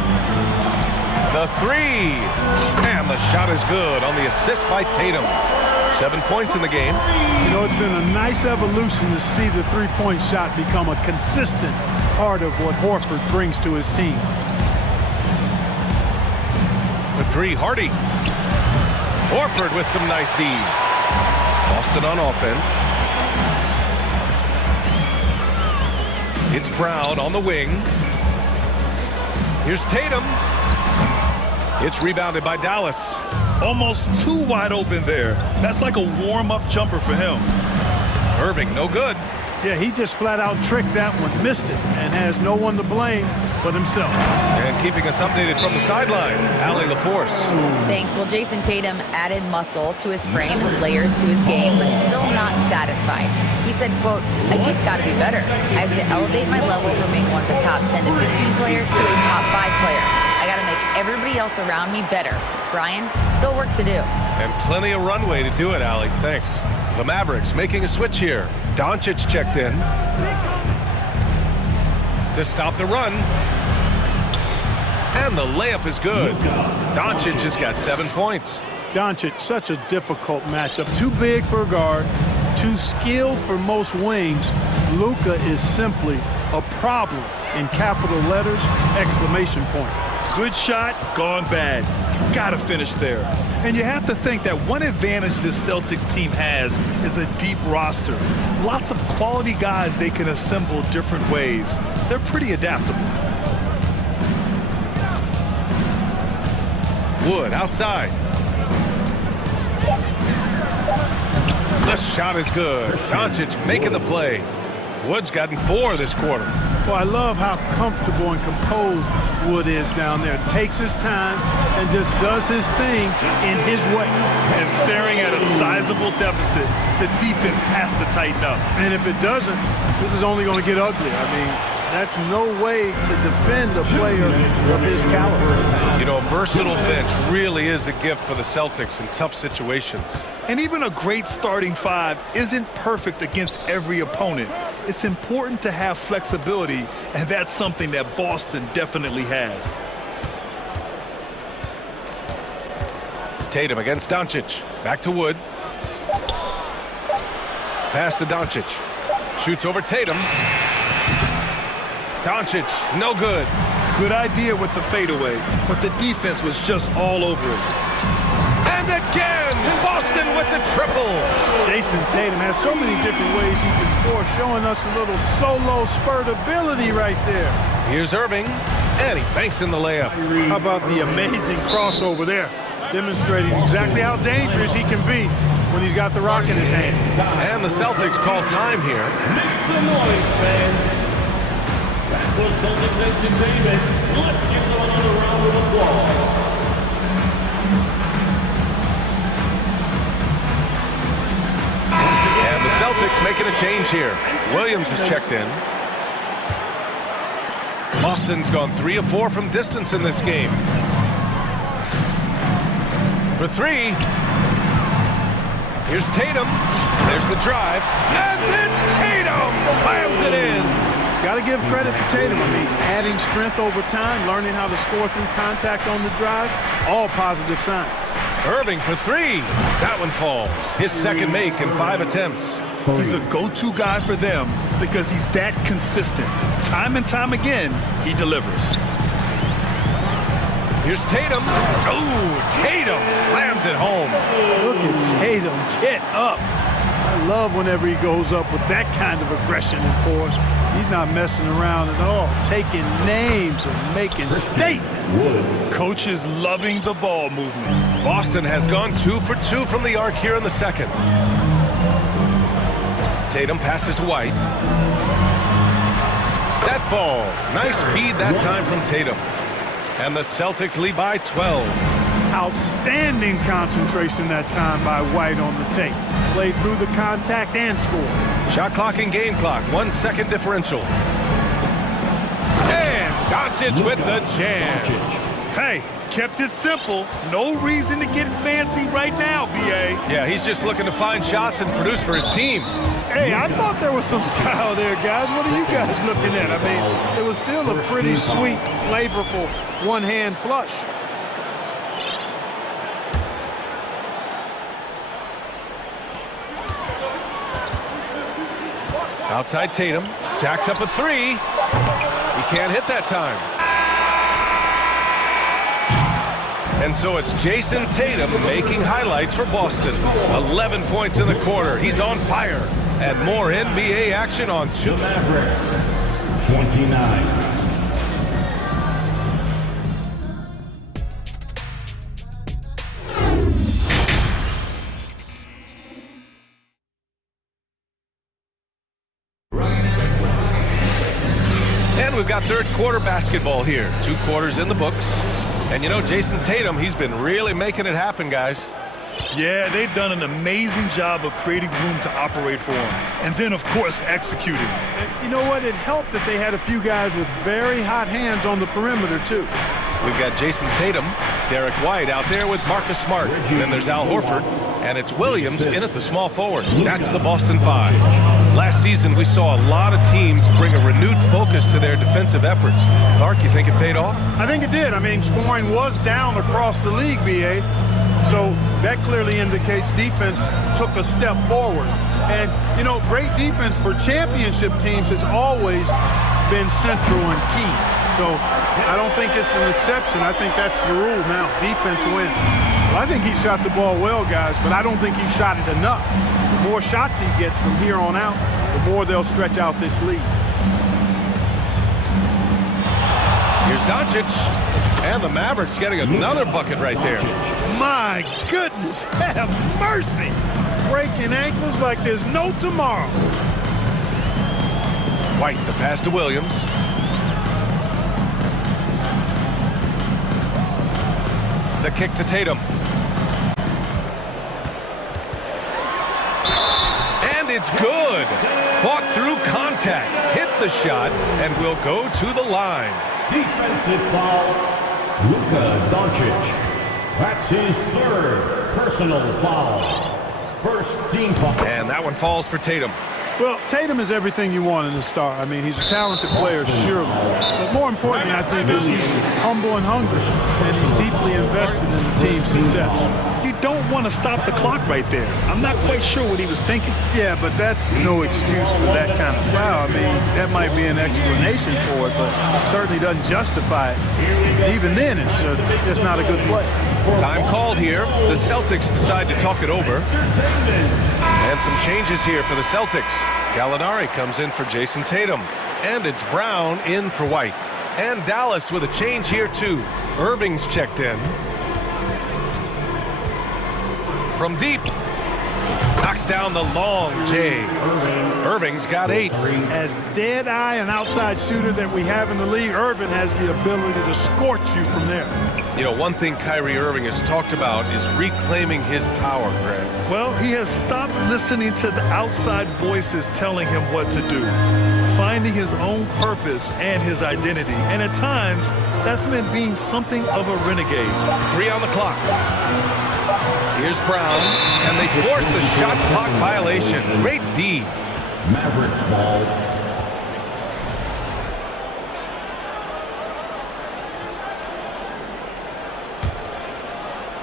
The 3. And the shot is good on the assist by Tatum. 7 points in the game. You know, it's been a nice evolution to see the three-point shot become a consistent part of what Horford brings to his team. The 3, Hardy. Horford with some nice D. Boston on offense. It's Brown on the wing. Here's Tatum. It's rebounded by Dallas. Almost too wide open there. That's like a warm-up jumper for him. Irving, no good. Yeah, he just flat out tricked that one, missed it, and has no one to blame but himself. And keeping us updated from the sideline, Allie LaForce. Thanks. Well, Jason Tatum added muscle to his frame and layers to his game, but still not satisfied. He said, quote, "I just got to be better. I have to elevate my level from being one of the top 10 to 15 players to a top 5 player. I got to make everybody else around me better. Brian, still work to do." And plenty of runway to do it, Allie. Thanks. The Mavericks making a switch here. Doncic checked in to stop the run. And the layup is good. Doncic has got 7 points. Doncic, such a difficult matchup. Too big for a guard, too skilled for most wings. Luka is simply a problem in capital letters, exclamation point. Good shot, gone bad. Gotta finish there. And you have to think that one advantage this Celtics team has is a deep roster. Lots of quality guys they can assemble different ways. They're pretty adaptable. Wood outside. The shot is good. Doncic making the play. Wood's gotten 4 this quarter. Well, I love how comfortable and composed Wood is down there. Takes his time and just does his thing in his way. And staring at a sizable deficit, the defense has to tighten up. And if it doesn't, this is only going to get ugly. I mean, that's no way to defend a player of his caliber. You know, a versatile bench really is a gift for the Celtics in tough situations. And even a great starting 5 isn't perfect against every opponent. It's important to have flexibility, and that's something that Boston definitely has. Tatum against Doncic. Back to Wood. Pass to Doncic. Shoots over Tatum. Doncic, no good. Good idea with the fadeaway, but the defense was just all over it. And again, Boston with the triple. Jason Tatum has so many different ways he can score, showing us a little solo spurt ability right there. Here's Irving, and he banks in the layup. How about the amazing crossover there, demonstrating exactly how dangerous he can be when he's got the rock in his hand. And the Celtics call time here. Make some noise, fans. That was Celtics entertainment. Let's give them another round of applause. And the Celtics making a change here. Williams is checked in. Boston's gone 3 of 4 from distance in this game. For 3. Here's Tatum. There's the drive. And then Tatum slams it in. Got to give credit to Tatum. I mean, adding strength over time, learning how to score through contact on the drive, all positive signs. Irving for 3. That one falls. His second make in 5 attempts. He's a go-to guy for them because he's that consistent. Time and time again, he delivers. Here's Tatum. Oh, Tatum slams it home. Look at Tatum get up. I love whenever he goes up with that kind of aggression and force. He's not messing around at all, taking names and making statements. Coach is loving the ball movement. Boston has gone 2 for 2 from the arc here in the second. Tatum passes to White. That falls. Nice feed that time from Tatum. And the Celtics lead by 12. Outstanding concentration that time by White on the tape. Play through the contact and score. Shot clock and game clock, 1 second differential. And Doncic with the jam. Hey, kept it simple. No reason to get fancy right now, B.A. Yeah, he's just looking to find shots and produce for his team. Hey, I thought there was some style there, guys. What are you guys looking at? I mean, it was still a pretty sweet, flavorful one-hand flush. Outside Tatum, jacks up a 3. He can't hit that time. And so it's Jason Tatum making highlights for Boston. 11 points in the quarter. He's on fire. And more NBA action on 2. The Mavericks, 29. And we've got third quarter basketball here. 2 quarters in the books. And you know, Jason Tatum, he's been really making it happen, guys. Yeah, they've done an amazing job of creating room to operate for him. And then, of course, executing. And you know what? It helped that they had a few guys with very hot hands on the perimeter, too. We've got Jason Tatum, Derek White out there with Marcus Smart. And then there's Al Horford. And it's Williams in at the small forward. That's the Boston 5. Last season, we saw a lot of teams bring a renewed focus to their defensive efforts. Clark, you think it paid off? I think it did. I mean, scoring was down across the league, B.A. So that clearly indicates defense took a step forward. And, you know, great defense for championship teams has always been central and key. So I don't think it's an exception. I think that's the rule now. Defense wins. Well, I think he shot the ball well, guys, but I don't think he shot it enough. The more shots he gets from here on out, the more they'll stretch out this lead. Here's Doncic. And the Mavericks getting another bucket right there. My goodness, have mercy. Breaking ankles like there's no tomorrow. White, the pass to Williams. The kick to Tatum. And it's good. Fought through contact, hit the shot, and will go to the line. Defensive foul, Luka Doncic. That's his third personal foul. First team foul. And that one falls for Tatum. Well, Tatum is everything you want in a star. I mean, he's a talented player, surely. But more importantly, I think, is he's humble and hungry, and he's deeply invested in the team's success. You don't want to stop the clock right there. I'm not quite sure what he was thinking. Yeah, but that's no excuse for that kind of foul. I mean, that might be an explanation for it, but certainly doesn't justify it. Even then, it's just not a good play. Time called here. The Celtics decide to talk it over. And some changes here for the Celtics. Gallinari comes in for Jason Tatum. And it's Brown in for White. And Dallas with a change here too. Irving's checked in. From deep. Knocks down the long J. Irving's got 8. As dead-eye and outside shooter that we have in the league, Irving has the ability to scorch you from there. You know, one thing Kyrie Irving has talked about is reclaiming his power, Grant. Well, he has stopped listening to the outside voices telling him what to do, finding his own purpose and his identity. And at times, that's meant being something of a renegade. 3 on the clock. Here's Brown, and they force the shot clock violation. Great D. Mavericks ball.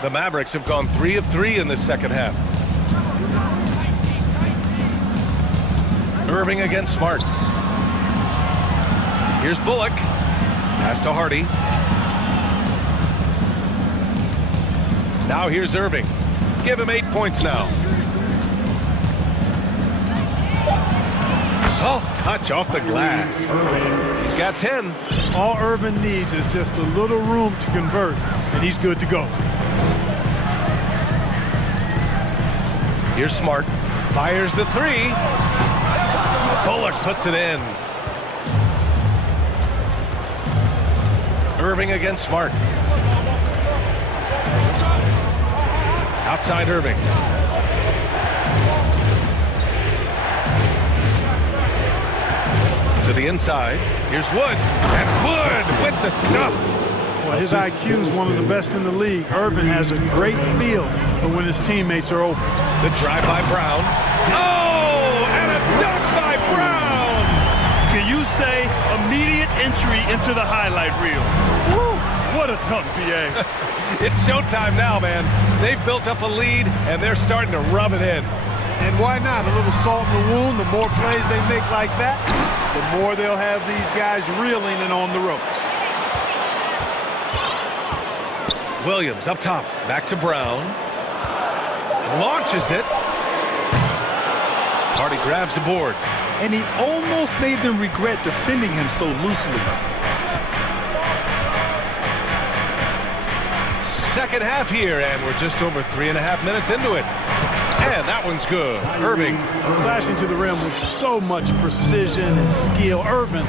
The Mavericks have gone 3 of 3 in this second half. Irving against Smart. Here's Bullock. Pass to Hardy. Now here's Irving. Give him 8 points now. Soft touch off the glass. He's got 10. All Irving needs is just a little room to convert, and he's good to go. Here's Smart. Fires the 3. Bullock puts it in. Irving against Smart. Outside Irving. To the inside. Here's Wood. And Wood with the stuff. Well, his IQ is one of the best in the league. Irving has a great feel for when his teammates are open. The drive by Brown. Oh, and a dunk by Brown. Can you say immediate entry into the highlight reel? Woo, what a dunk, BA. It's showtime now, man. They've built up a lead, and they're starting to rub it in. And why not? A little salt in the wound. The more plays they make like that, the more they'll have these guys reeling and on the ropes. Williams up top. Back to Brown. Launches it. Hardy grabs the board. And he almost made them regret defending him so loosely. Second half here, and we're just over 3.5 minutes into it. And that one's good. Irving. Slashing to the rim with so much precision and skill. Irving,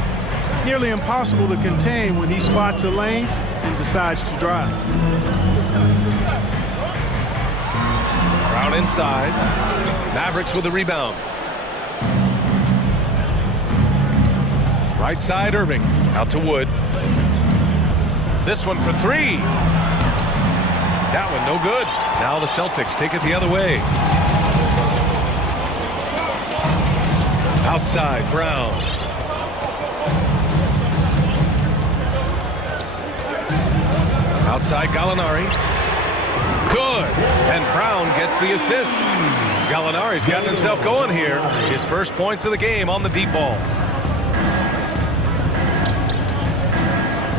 nearly impossible to contain when he spots a lane and decides to drive. Brown inside. Mavericks with a rebound. Right side, Irving. Out to Wood. This one for 3. That one no good. Now the Celtics take it the other way. Outside, Brown. Outside, Gallinari. Good. And Brown gets the assist. Gallinari's gotten himself going here. His first points of the game on the deep ball.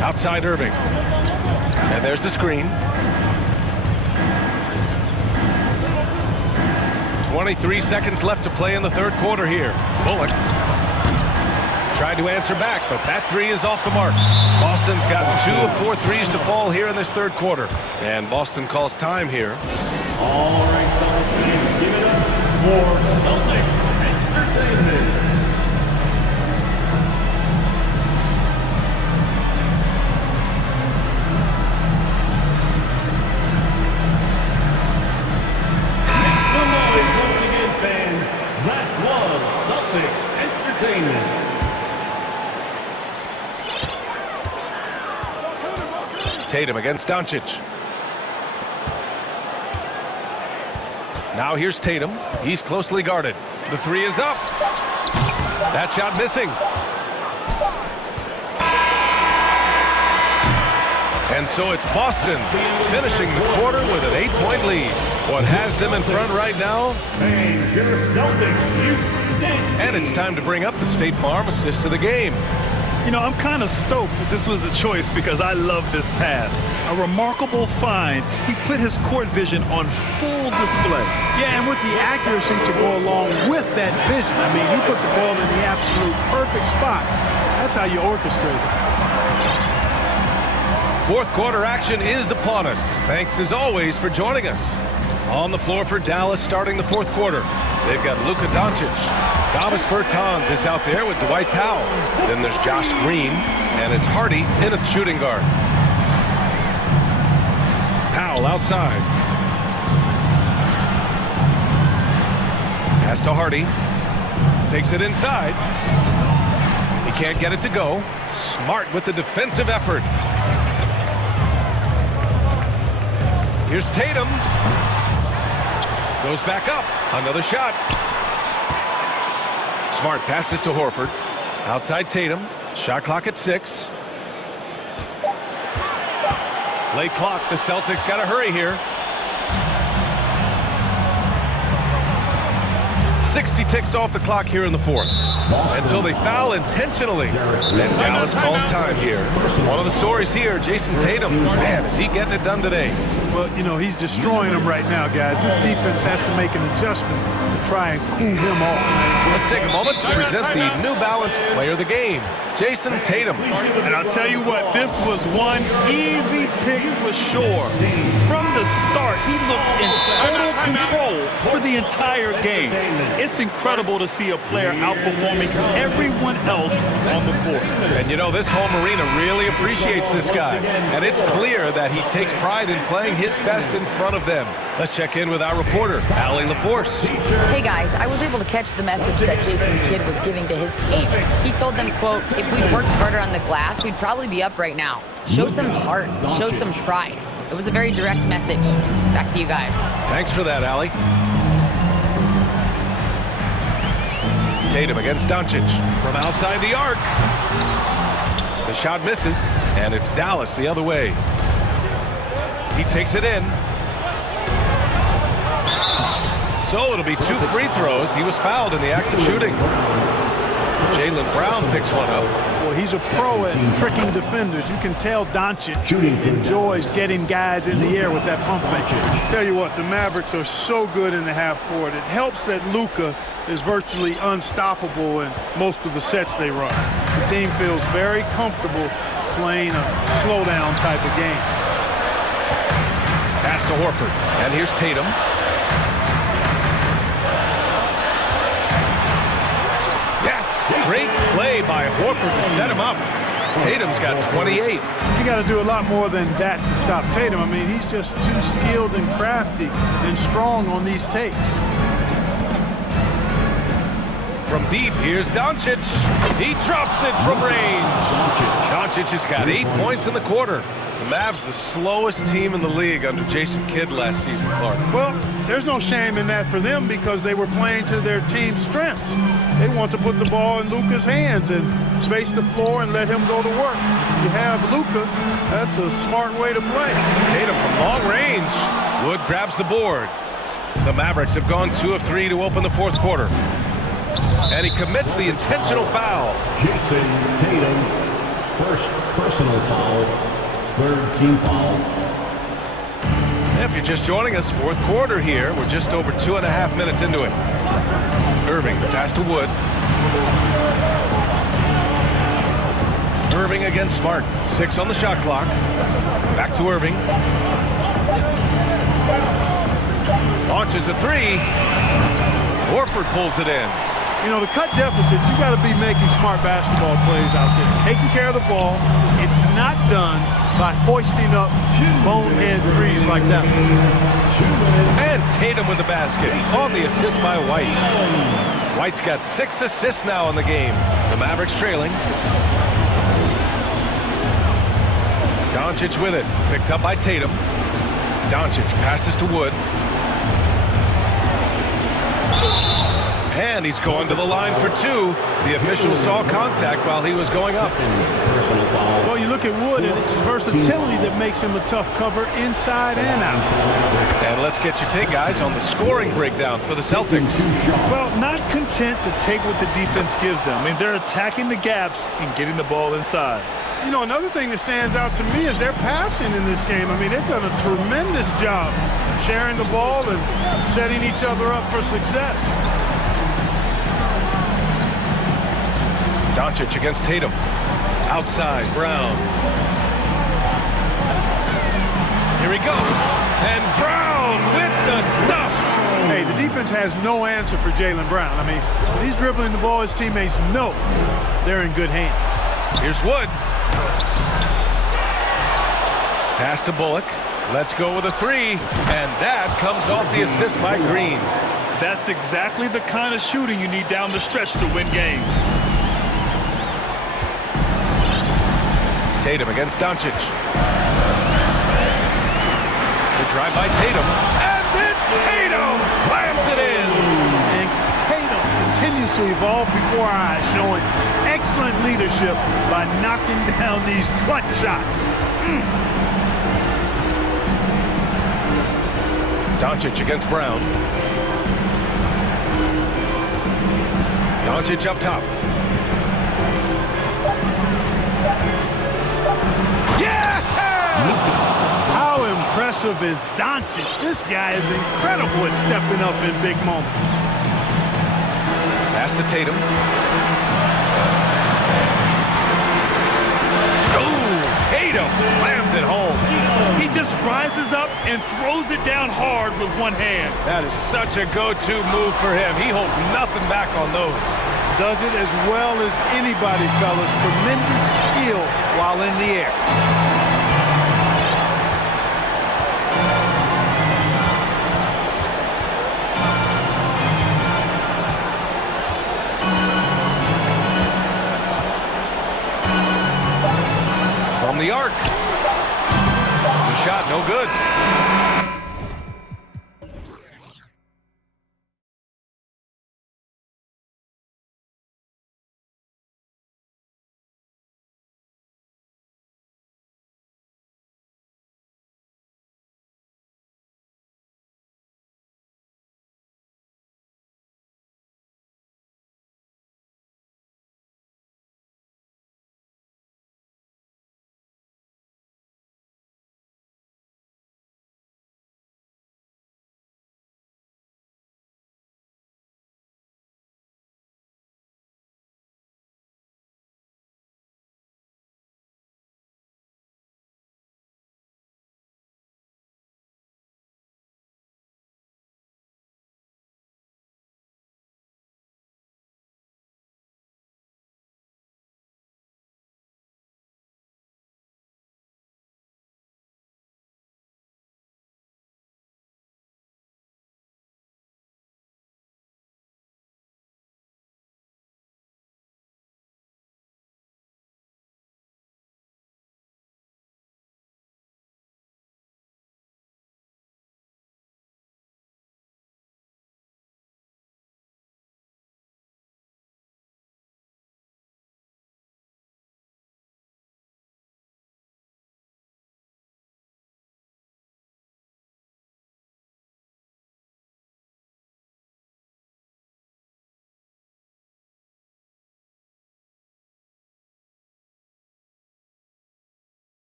Outside Irving. And there's the screen. 23 seconds left to play in the third quarter here. Bullock tried to answer back, but that 3 is off the mark. Boston's got 2 of 4 threes to fall here in this third quarter. And Boston calls time here. All right, Celtics fans, give it up for Celtics Entertainment. entertainment. Tatum against Doncic. Now here's Tatum. He's closely guarded. The three is up. That shot missing. And so it's Boston finishing the quarter with an 8-point lead. What has them in front right now? And it's time to bring up the State Farm assist to the game. You know, I'm kind of stoked that this was a choice because I love this pass. A remarkable find. He put his court vision on full display. Yeah, and with the accuracy to go along with that vision. I mean, he put the ball in the absolute perfect spot. That's how you orchestrate it. Fourth quarter action is upon us. Thanks as always for joining us. On the floor for Dallas starting the fourth quarter. They've got Luka Doncic. Davis Bertans is out there with Dwight Powell. Then there's Josh Green, and it's Hardy in at shooting guard. Powell outside. Pass to Hardy. Takes it inside. He can't get it to go. Smart with the defensive effort. Here's Tatum. Goes back up. Another shot. Smart passes to Horford. Outside Tatum. Shot clock at 6. Late clock. The Celtics got to hurry here. 60 ticks off the clock here in the fourth. And so they foul intentionally. And Dallas calls time here. One of the stories here, Jason Tatum. Man, is he getting it done today? Well, you know, he's destroying them right now, guys. This defense has to make an adjustment to try and cool him off. Let's take a moment to present the New Balance Player of the Game, Jason Tatum. And I'll tell you what, this was one easy pick for sure. From the start, he looked in total control for the entire game. It's incredible to see a player outperforming everyone else on the court. And you know, this home arena really appreciates this guy. And it's clear that he takes pride in playing his best in front of them. Let's check in with our reporter, Allie LaForce. Hey guys, I was able to catch the message that Jason Kidd was giving to his team. He told them, quote, if we'd worked harder on the glass, we'd probably be up right now. Show some heart, show some pride. It was a very direct message. Back to you guys. Thanks for that, Allie. Tatum against Doncic from outside the arc. The shot misses, and it's Dallas the other way. He takes it in. So it'll be 2 free throws. He was fouled in the act of shooting. Jaylen Brown picks one up. Well, he's a pro at tricking defenders. You can tell Doncic enjoys getting guys in the air with that pump fake. Tell you what, the Mavericks are so good in the half court. It helps that Luka is virtually unstoppable in most of the sets they run. The team feels very comfortable playing a slowdown type of game. Pass to Horford, and here's Tatum. Great play by Horford to set him up. Tatum's got 28. You got to do a lot more than that to stop Tatum. I mean, he's just too skilled and crafty and strong on these takes. From deep, here's Doncic. He drops it from range. Doncic has got 8 points in the quarter. The Mavs the slowest team in the league under Jason Kidd last season, Clark. Well, there's no shame in that for them because they were playing to their team's strengths. They want to put the ball in Luka's hands and space the floor and let him go to work. If you have Luka, that's a smart way to play. Tatum from long range. Wood grabs the board. The Mavericks have gone 2 of 3 to open the fourth quarter. And he commits the intentional foul. Jason Tatum, first personal foul. Third team foul. If you're just joining us, fourth quarter here. We're just over 2.5 minutes into it. Irving, the pass to Wood. Irving against Smart. 6 on the shot clock. Back to Irving. Launches a 3. Horford pulls it in. You know, to cut deficits, you got to be making smart basketball plays out there. Taking care of the ball. It's not done by hoisting up bonehead threes like that. And Tatum with the basket on the assist by White. White's got 6 assists now in the game. The Mavericks trailing. Doncic with it. Picked up by Tatum. Doncic passes to Wood. And he's going to the line for 2. The official saw contact while he was going up. Well, you look at Wood, and it's his versatility that makes him a tough cover inside and out. And let's get your take, guys, on the scoring breakdown for the Celtics. Well, not content to take what the defense gives them. I mean, they're attacking the gaps and getting the ball inside. You know, another thing that stands out to me is their passing in this game. I mean, they've done a tremendous job sharing the ball and setting each other up for success. Doncic against Tatum. Outside, Brown. Here he goes. And Brown with the stuff. Hey, the defense has no answer for Jaylen Brown. I mean, when he's dribbling the ball, his teammates know they're in good hands. Here's Wood. Pass to Bullock. Let's go with a 3. And that comes off the assist by Green. That's exactly the kind of shooting you need down the stretch to win games. Tatum against Doncic. The drive by Tatum. And then Tatum slams it in. And Tatum continues to evolve before our eyes, showing excellent leadership by knocking down these clutch shots. Doncic against Brown. Doncic up top. How impressive is Doncic? This guy is incredible at stepping up in big moments. Pass to Tatum. Oh, Tatum slams it home. He just rises up and throws it down hard with one hand. That is such a go-to move for him. He holds nothing back on those. Does it as well as anybody, fellas. Tremendous skill while in the air. From the arc. The shot no good.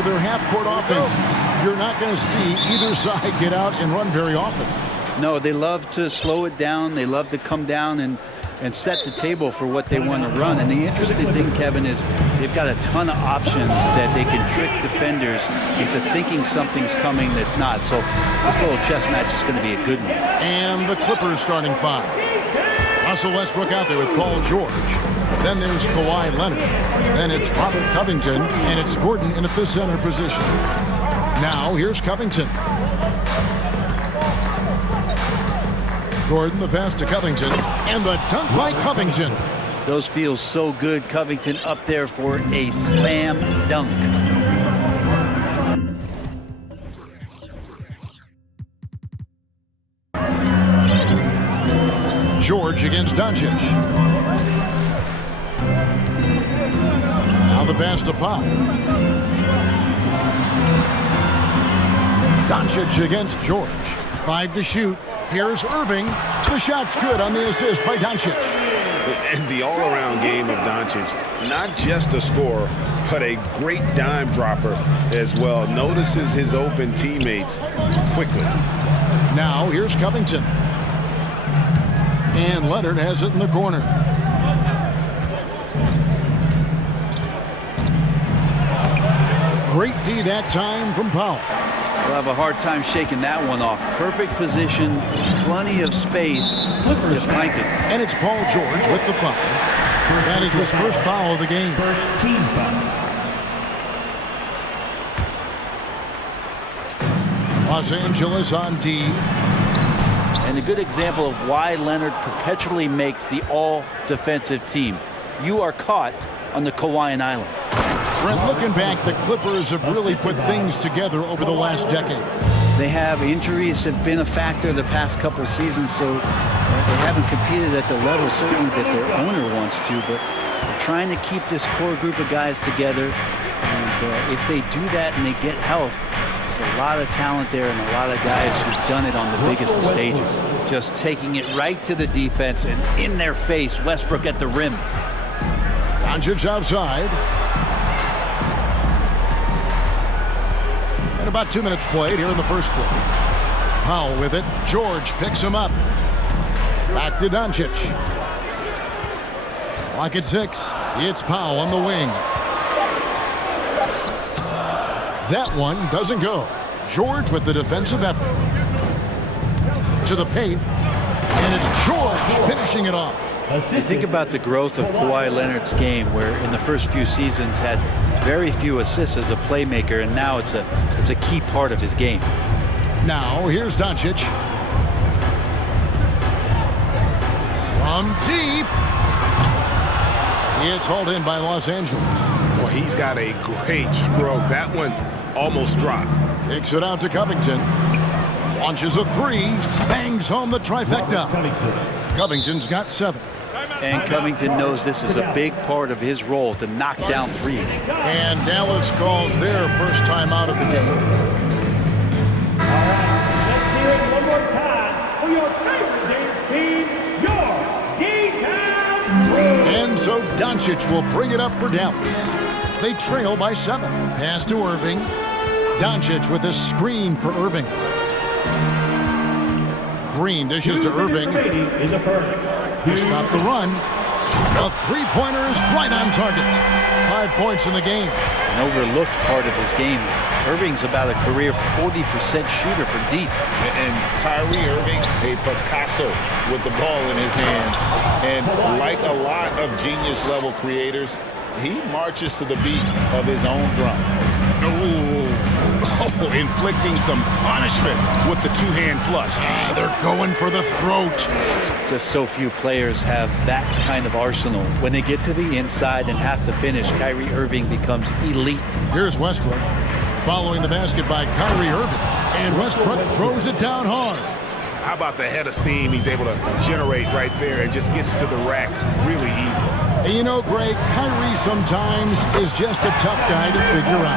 for their half-court offenses. You're not going to see either side get out and run very often. No, they love to slow it down. They love to come down and set the table for what they want to run. And the interesting thing, Kevin, is they've got a ton of options that they can trick defenders into thinking something's coming that's not. So this little chess match is going to be a good one. And the Clippers starting five. Russell Westbrook out there with Paul George. Then there's Kawhi Leonard. Then it's Robert Covington, and it's Gordon in at the center position. Now here's Covington. Gordon, the pass to Covington, and the dunk by Covington. Those feel so good. Covington up there for a slam dunk. George against Doncic. Now the pass to Powell. Doncic against George. 5 to shoot. Here's Irving. The shot's good on the assist by Doncic. The all-around game of Doncic, not just a scorer, but a great dime dropper as well. Notices his open teammates quickly. Now here's Covington. And Leonard has it in the corner. Great D that time from Powell. We'll have a hard time shaking that one off. Perfect position, plenty of space. Just clanked it. And it's Paul George with the foul. That is his first foul of the game. First team foul. Los Angeles on D. And a good example of why Leonard perpetually makes the all-defensive team. You are caught on the Hawaiian Islands. Brent, looking back, the Clippers have really put things together over the last decade. They have injuries have been a factor the past couple seasons, so they haven't competed at the level certainly that their owner wants to, but they're trying to keep this core group of guys together. And if they do that and they get health, there's a lot of talent there and a lot of guys who've done it on the biggest of stages. Just taking it right to the defense and in their face, Westbrook at the rim. Doncic outside. And about 2 minutes played here in the first quarter. Powell with it. George picks him up. Back to Doncic. Clock at 6. It's Powell on the wing. That one doesn't go. George with the defensive effort. To the paint. And it's George finishing it off. You think about the growth of Kawhi Leonard's game, where in the first few seasons had very few assists as a playmaker, and now it's a key part of his game. Now here's Doncic. From deep. It's hauled in by Los Angeles. Well, he's got a great stroke. That one almost dropped. Kicks it out to Covington. Launches a three. Bangs home the trifecta. Covington's got 7. And Covington knows this is a big part of his role to knock down threes. And Dallas calls their first time out of the game. Let's hear it one more time for your favorite team, your D-Town. And so Doncic will bring it up for Dallas. They trail by 7. Pass to Irving. Doncic with a screen for Irving. Green dishes to Irving. To stop the run. The three-pointer is right on target. 5 points in the game. An overlooked part of his game. Irving's about a career 40% shooter for deep. And Kyrie Irving, a Picasso with the ball in his hands. And like a lot of genius-level creators, he marches to the beat of his own drum. Oh, inflicting some punishment with the two-hand flush. They're going for the throat. Just so few players have that kind of arsenal. When they get to the inside and have to finish, Kyrie Irving becomes elite. Here's Westbrook following the basket by Kyrie Irving. And Westbrook throws it down hard. How about the head of steam he's able to generate right there and just gets to the rack really easy. And you know, Greg, Kyrie sometimes is just a tough guy to figure out.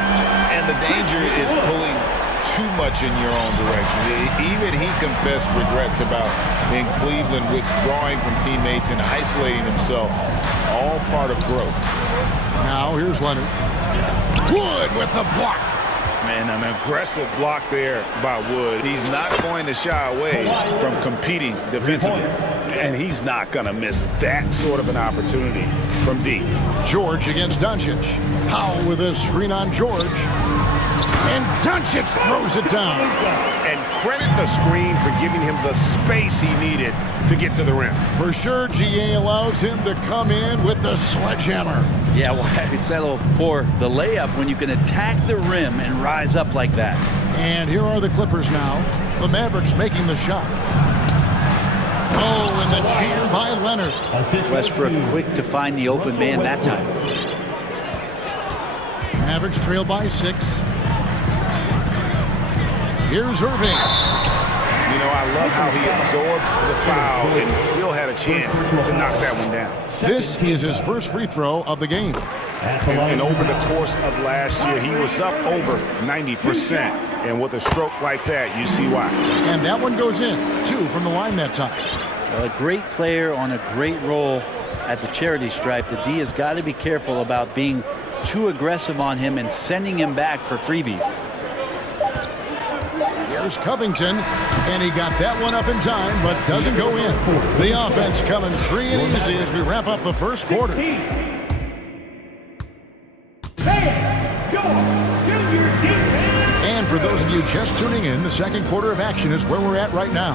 And the danger is pulling too much in your own direction. Even he confessed regrets about in Cleveland withdrawing from teammates and isolating himself. All part of growth. Now here's Leonard. Wood with the block. Man, an aggressive block there by Wood. He's not going to shy away from competing defensively. And he's not going to miss that sort of an opportunity from deep. George against Doncic. Powell with a screen on George. And Doncic throws it down. And credit the screen for giving him the space he needed to get to the rim. For sure, GA allows him to come in with the sledgehammer. Yeah, why settle for the layup when you can attack the rim and rise up like that? And here are the Clippers now. The Mavericks making the shot. Oh, and the jam by Leonard. Westbrook quick to find the open man that time. Mavericks trail by 6. Here's Irving. You know, I love how he absorbs the foul and still had a chance to knock that one down. This is his first free throw of the game. And over the course of last year, he was up over 90%. And with a stroke like that, you see why. And that one goes in. 2 from the line that time. Well, a great player on a great roll at the charity stripe. The D has got to be careful about being too aggressive on him and sending him back for freebies. Here's Covington, and he got that one up in time, but doesn't go in. The offense coming free and easy as we wrap up the first quarter. And for those of you just tuning in, the second quarter of action is where we're at right now.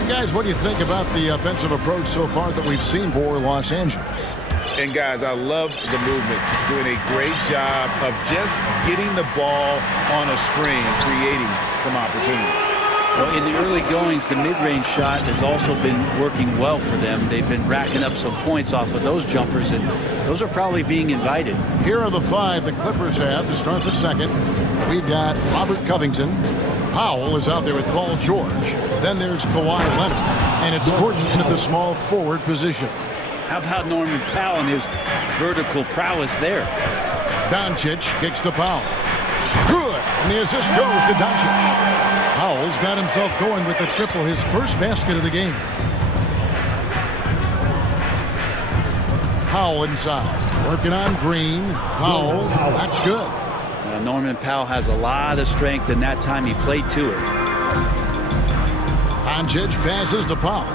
And guys, what do you think about the offensive approach so far that we've seen for Los Angeles? And guys, I love the movement, doing a great job of just getting the ball on a string, creating some opportunities. Well, in the early goings, the mid-range shot has also been working well for them. They've been racking up some points off of those jumpers, and those are probably being invited. Here are the 5 the Clippers have to start the second. We've got Robert Covington. Powell is out there with Paul George. Then there's Kawhi Leonard, and it's Gordon into the small forward position. How about Norman Powell and his vertical prowess there? Doncic kicks to Powell. Good, and the assist goes to Doncic. Powell's got himself going with the triple, his first basket of the game. Powell inside, working on Green. Powell, that's good. Norman Powell has a lot of strength, and that time he played to it. Doncic passes to Powell.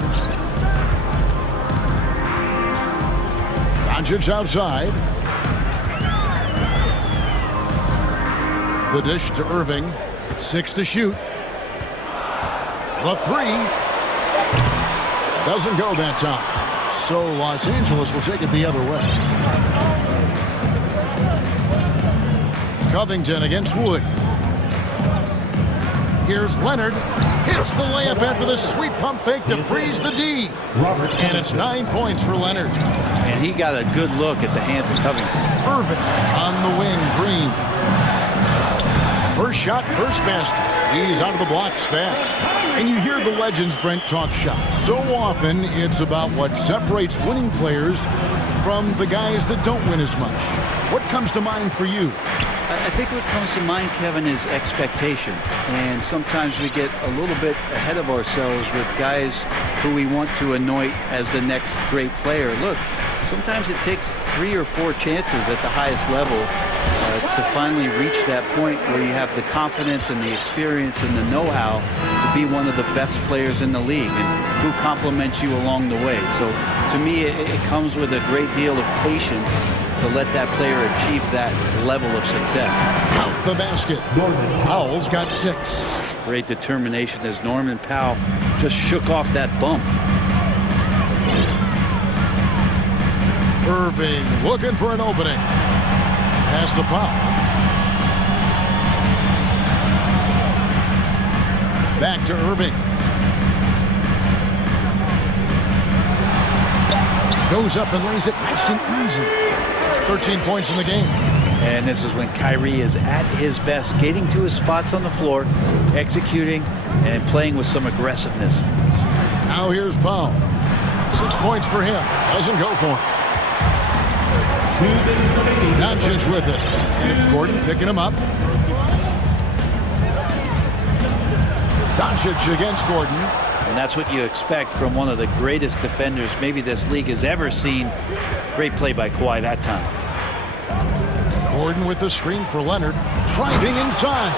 Doncic outside. The dish to Irving. 6 to shoot. The 3 doesn't go that time. So Los Angeles will take it the other way. Covington against Wood. Here's Leonard. Hits the layup after the sweet pump fake to freeze the D. And it's 9 points for Leonard. And he got a good look at the hands of Covington. Irving on the wing, Green. First shot, first basket. He's out of the blocks fast. And you hear the legends, Brent, talk shot. So often it's about what separates winning players from the guys that don't win as much. What comes to mind for you? I think what comes to mind, Kevin, is expectation. And sometimes we get a little bit ahead of ourselves with guys who we want to anoint as the next great player. Look, sometimes it takes 3 or 4 chances at the highest level to finally reach that point where you have the confidence and the experience and the know-how to be one of the best players in the league and who compliments you along the way. So to me, it comes with a great deal of patience to let that player achieve that level of success. Count the basket. Powell's got 6. Great determination as Norman Powell just shook off that bump. Irving looking for an opening. Pass to Powell. Back to Irving. Goes up and lays it nice and easy. 13 points in the game. And this is when Kyrie is at his best, getting to his spots on the floor, executing and playing with some aggressiveness. Now here's Powell. 6 points for him. Doesn't go for him. Doncic with it. And it's Gordon picking him up. Doncic against Gordon. And that's what you expect from one of the greatest defenders maybe this league has ever seen. Great play by Kawhi that time. Gordon with the screen for Leonard. Driving inside.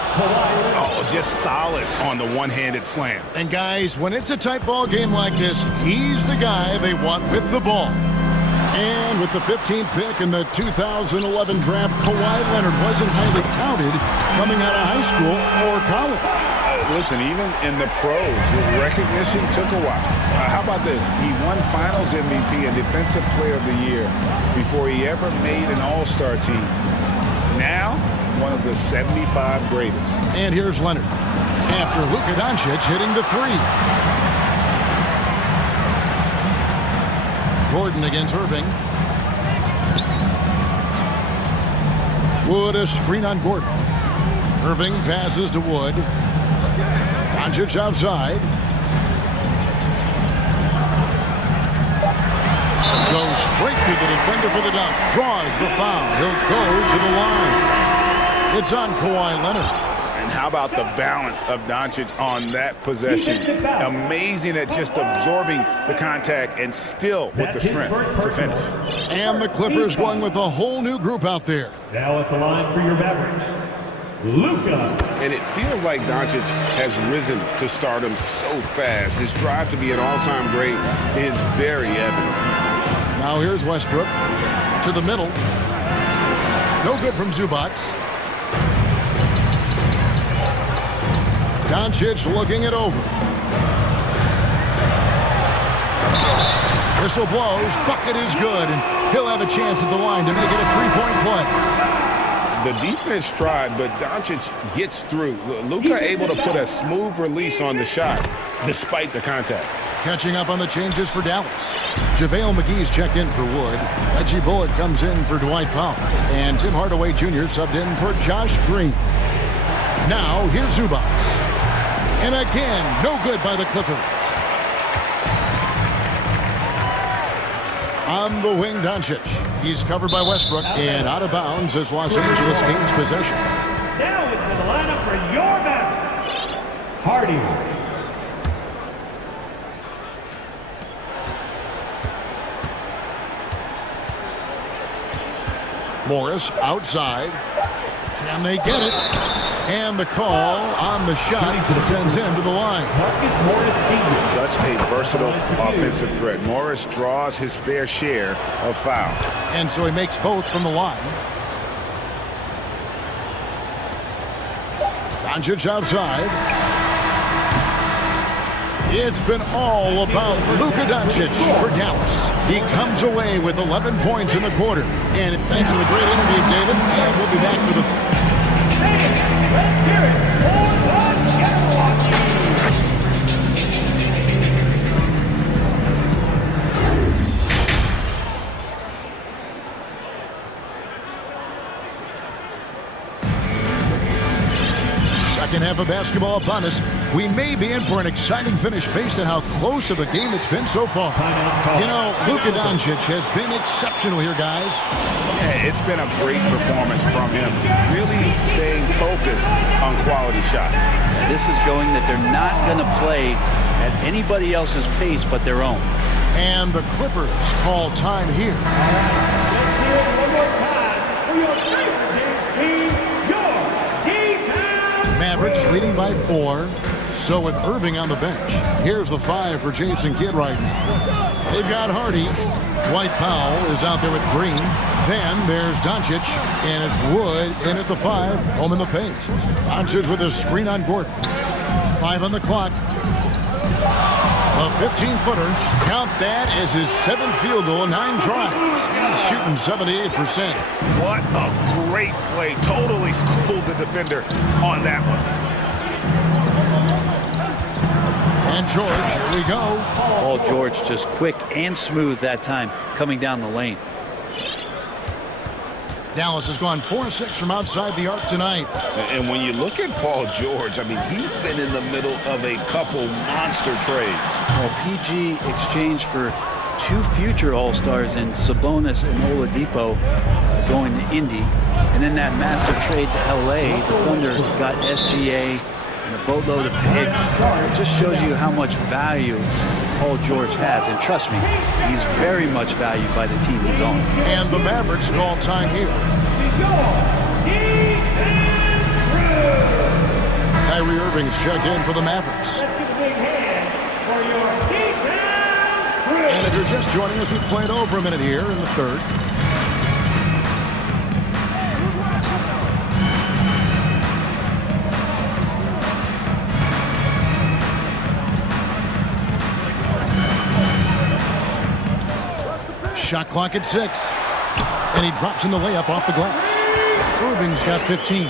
Oh, just solid on the one-handed slam. And guys, when it's a tight ball game like this, he's the guy they want with the ball. And with the 15th pick in the 2011 draft, Kawhi Leonard wasn't highly touted coming out of high school or college. Listen, even in the pros, the recognition took a while. How about this? He won Finals MVP and Defensive Player of the Year before he ever made an All-Star team. Now, one of the 75 greatest. And here's Leonard. After Luka Doncic hitting the three. Gordon against Irving. Wood a screen on Gordon. Irving passes to Wood. Doncic outside. Goes straight through the defender for the dunk. Draws the foul. He'll go to the line. It's on Kawhi Leonard. And how about the balance of Doncic on that possession? Amazing at just absorbing the contact and still with the strength to finish. And the Clippers going with a whole new group out there. Now at the line for your Mavericks, Luka. And it feels like Doncic has risen to stardom so fast. His drive to be an all-time great is very evident. Now here's Westbrook to the middle. No good from Zubac. Doncic looking it over. Whistle blows. Bucket is good, and he'll have a chance at the line to make it a three-point play. The defense tried, but Doncic gets through. Luka able to put a smooth release on the shot despite the contact. Catching up on the changes for Dallas. JaVale McGee's checked in for Wood. Reggie Bullock comes in for Dwight Powell. And Tim Hardaway Jr. subbed in for Josh Green. Now here's Zubac. And again, no good by the Clippers. On the wing, Doncic. He's covered by Westbrook and out of bounds as Los Angeles gains possession. Now into the lineup for your Mavericks, Hardy. Morris outside. Can they get it? And the call on the shot sends him to the line. Such a versatile offensive threat. Morris draws his fair share of fouls. And so he makes both from the line. Doncic outside. It's been all about Luka Doncic for Dallas. He comes away with 11 points in the quarter. And thanks for the great interview, David. And we'll be back for the... Let's hear it for the Jabberwocky. Second half of basketball upon us. We may be in for an exciting finish based on how close of a game it's been so far. You know, Luka Doncic has been exceptional here, guys. Yeah, it's been a great performance from him. Really staying focused on quality shots. This is going that they're not going to play at anybody else's pace but their own. And the Clippers call time here. Let's hear it one more time for your favorite team, your D-Town. Mavericks leading by 4. So with Irving on the bench, here's the 5 for Jason Kidd right now. They've got Hardy. Dwight Powell is out there with Green. Then there's Doncic, and it's Wood in at the 5, home in the paint. Doncic with a screen on Gordon. 5 on the clock. A 15-footer. Count that as his 7th field goal in 9 tries. He's shooting 78%. What a great play. Totally schooled the defender on that one. And George, here we go. Paul George just quick and smooth that time coming down the lane. Dallas has gone 4-6 from outside the arc tonight. And when you look at Paul George, I mean, he's been in the middle of a couple monster trades. Well, PG exchanged for 2 future All-Stars in Sabonis and Oladipo going to Indy. And then that massive trade to LA, the Thunder got SGA and a boatload of picks. It just shows you how much value Paul George has. And trust me, he's very much valued by the team he's on. And the Mavericks call time here. Kyrie Irving's checked in for the Mavericks. And if you're just joining us, we've played over a minute here in the third. Shot clock at 6. And he drops in the layup off the glass. Irving's got 15.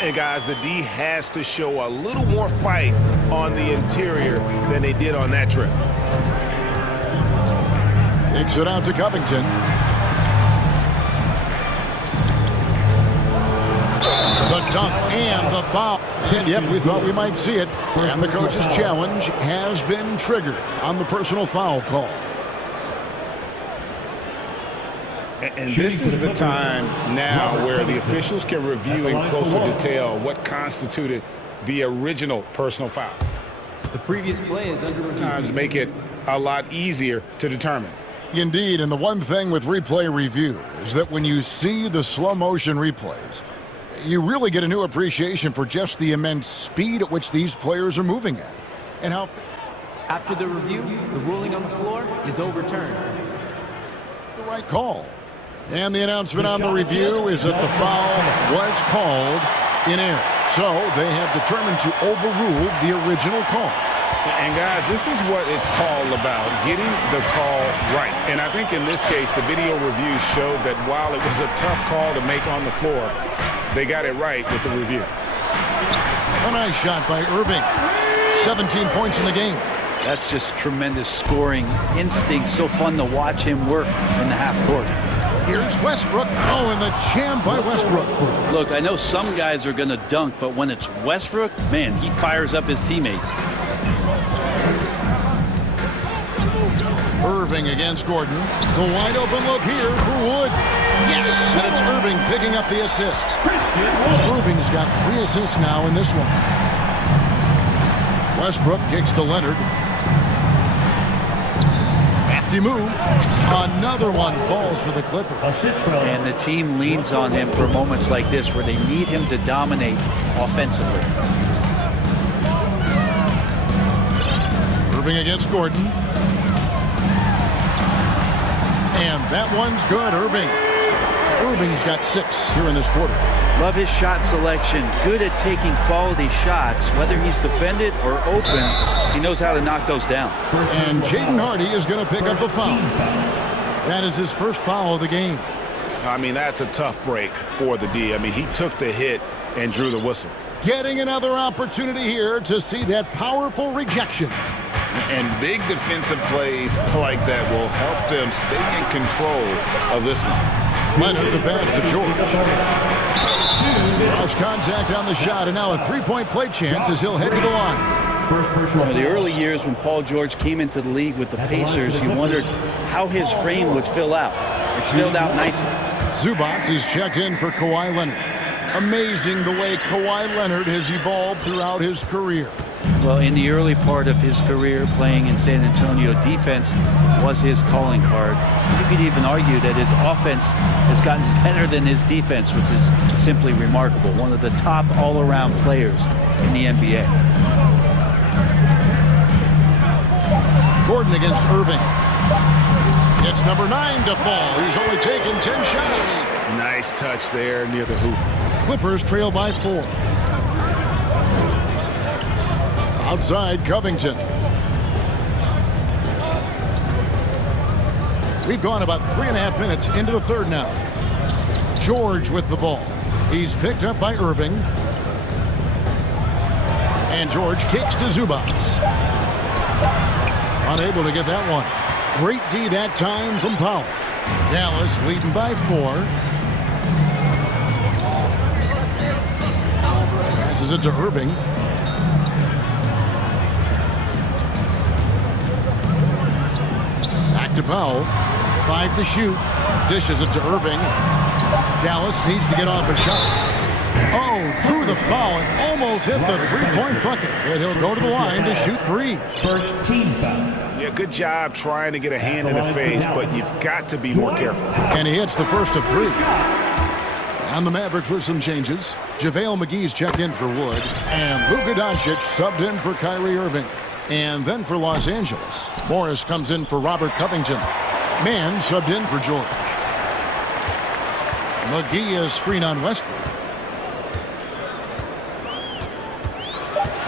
And guys, the D has to show a little more fight on the interior than they did on that trip. Takes it out to Covington. The dunk and the foul. And yep, we thought we might see it. And the coach's challenge has been triggered on the personal foul call. And this is the time now where the officials can review in closer detail what constituted the original personal foul. The previous play is under review. Sometimes make it a lot easier to determine. Indeed, and the one thing with replay review is that when you see the slow motion replays, you really get a new appreciation for just the immense speed at which these players are moving at. And how... After the review, the ruling on the floor is overturned. The right call. And the announcement on the review is that the foul was called in error. So they have determined to overrule the original call. And guys, this is what it's all about, getting the call right. And I think in this case, the video review showed that while it was a tough call to make on the floor, they got it right with the review. A nice shot by Irving. 17 points in the game. That's just tremendous scoring instinct. So fun to watch him work in the half court. Here's Westbrook. Oh, and the jam by Westbrook. Look, I know some guys are going to dunk, but when it's Westbrook, man, he fires up his teammates. Irving against Gordon. The wide open look here for Wood. Yes, and it's Irving picking up the assist. Irving's got 3 assists now in this one. Westbrook kicks to Leonard. Crafty move. Another one falls for the Clippers. And the team leans on him for moments like this where they need him to dominate offensively. Irving against Gordon. And that one's good, Irving. Irving's got 6 here in this quarter. Love his shot selection. Good at taking quality shots. Whether he's defended or open, he knows how to knock those down. And Jaden Hardy is going to pick up the foul. That is his first foul of the game. I mean, that's a tough break for the D. I mean, he took the hit and drew the whistle. Getting another opportunity here to see that powerful rejection. And big defensive plays like that will help them stay in control of this one. Leonard the pass to George. Cross contact on the shot, and now a 3-point play chance as he'll head to the line. In the early years when Paul George came into the league with the Pacers, you wondered how his frame would fill out. It's filled out nicely. Zubac is checked in for Kawhi Leonard. Amazing the way Kawhi Leonard has evolved throughout his career. Well, in the early part of his career playing in San Antonio, defense was his calling card. You could even argue that his offense has gotten better than his defense, which is simply remarkable. One of the top all-around players in the NBA. Gordon against Irving. It's number 9 to fall. He's only taken 10 shots. Nice touch there near the hoop. Clippers trail by 4. Outside Covington. We've gone about 3.5 minutes into the third now. George with the ball. He's picked up by Irving. And George kicks to Zubac. Unable to get that one. Great D that time from Powell. Dallas leading by 4. Passes it to Irving. To Powell, 5 to shoot, dishes it to Irving. Dallas needs to get off a shot. Oh, drew the foul and almost hit the 3-point bucket, and he'll go to the line to shoot 3. First team foul. Yeah, good job trying to get a hand in the face, but you've got to be more careful. And he hits the first of 3. And the Mavericks with some changes. JaVale McGee's checked in for Wood. And Luka Doncic subbed in for Kyrie Irving. And then for Los Angeles, Morris comes in for Robert Covington. Mann subbed in for George. McGee is screen on Westbrook.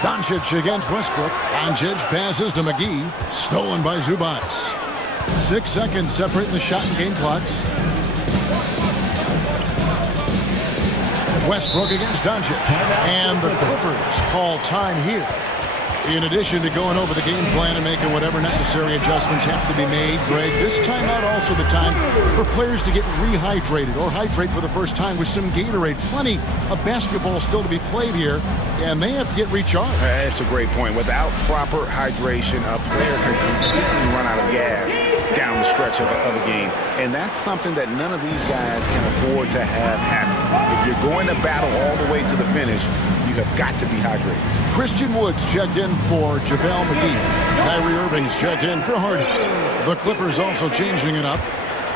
Doncic against Westbrook. Doncic passes to McGee. Stolen by Zubac. 6 seconds separating the shot and game clocks. Westbrook against Doncic. And the Clippers call time here. In addition to going over the game plan and making whatever necessary adjustments have to be made, Greg, this timeout also the time for players to get rehydrated or hydrate for the first time with some Gatorade. Plenty of basketball still to be played here, and they have to get recharged. That's a great point. Without proper hydration, a player can completely run out of gas down the stretch of a game. And that's something that none of these guys can afford to have happen. If you're going to battle all the way to the finish, you have got to be hydrated. Christian Wood's checked in for JaVale McGee. Kyrie Irving's checked in for Harden. The Clippers also changing it up.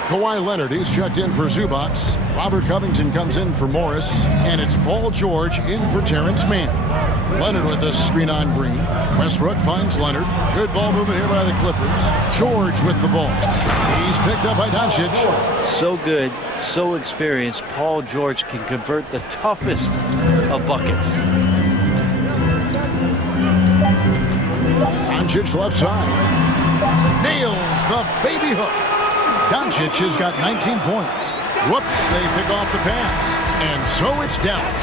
Kawhi Leonard, he's checked in for Zubac. Robert Covington comes in for Morris. And it's Paul George in for Terrence Mann. Leonard with the screen on Green. Westbrook finds Leonard. Good ball movement here by the Clippers. George with the ball. He's picked up by Doncic. So good, so experienced. Paul George can convert the toughest of buckets. Doncic left side. Nails the baby hook. Doncic has got 19 points. Whoops, they pick off the pass. And so it's Dallas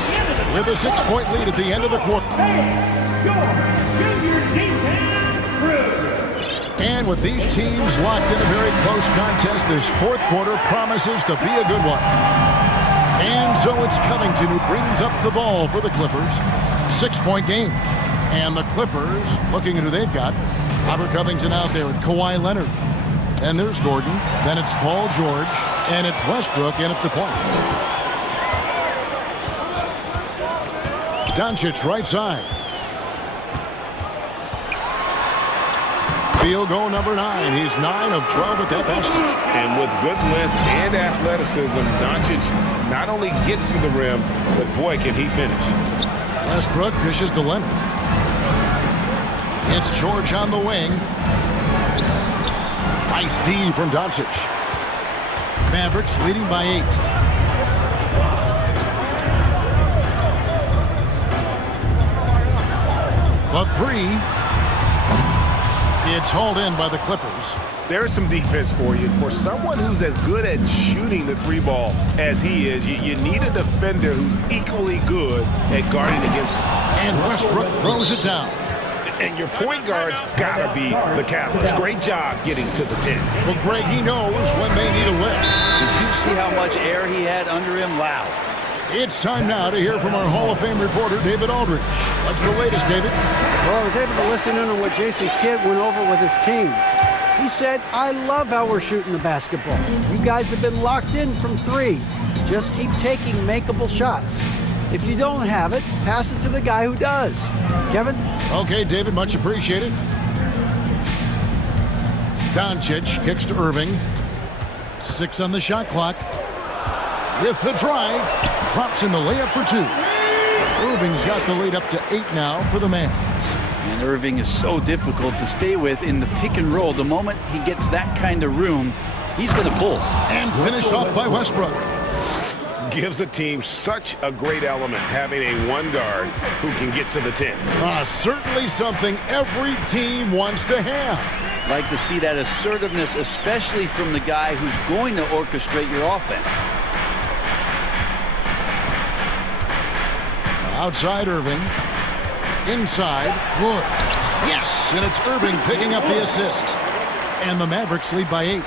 with a 6-point lead at the end of the quarter. And with these teams locked in a very close contest, this fourth quarter promises to be a good one. And so it's Covington who brings up the ball for the Clippers. 6-point game. And the Clippers, looking at who they've got, Robert Covington out there with Kawhi Leonard. And there's Gordon. Then it's Paul George. And it's Westbrook in at the point. Doncic right side. Field goal number 9. He's 9 of 12 with that basket. And with good length and athleticism, Doncic not only gets to the rim, but boy, can he finish. Westbrook dishes to Leonard. It's George on the wing. Nice D from Doncic. Mavericks leading by 8. The 3. It's hauled in by the Clippers. There's some defense for you. For someone who's as good at shooting the 3-ball as he is, you need a defender who's equally good at guarding against him. And Westbrook throws it down. And your point guard's got to be the catalyst. Great job getting to the 10. Well, Greg, he knows when they need a lift. Did you see how much air he had under him? Wow. It's time now to hear from our Hall of Fame reporter, David Aldridge. What's the latest, David? Well, I was able to listen in on what Jason Kidd went over with his team. He said, I love how we're shooting the basketball. You guys have been locked in from 3. Just keep taking makeable shots. If you don't have it, pass it to the guy who does. Kevin? Okay, David, much appreciated. Doncic kicks to Irving. 6 on the shot clock. With the drive, drops in the layup for 2. Irving's got the lead up to 8 now for the Mavs. And Irving is so difficult to stay with in the pick and roll. The moment he gets that kind of room, he's going to pull. And finished off by Westbrook. Gives a team such a great element, having a 1 guard who can get to the 10. Certainly something every team wants to have. Like to see that assertiveness, especially from the guy who's going to orchestrate your offense. Outside Irving. Inside Wood. Yes, and it's Irving picking up the assist. And the Mavericks lead by 8.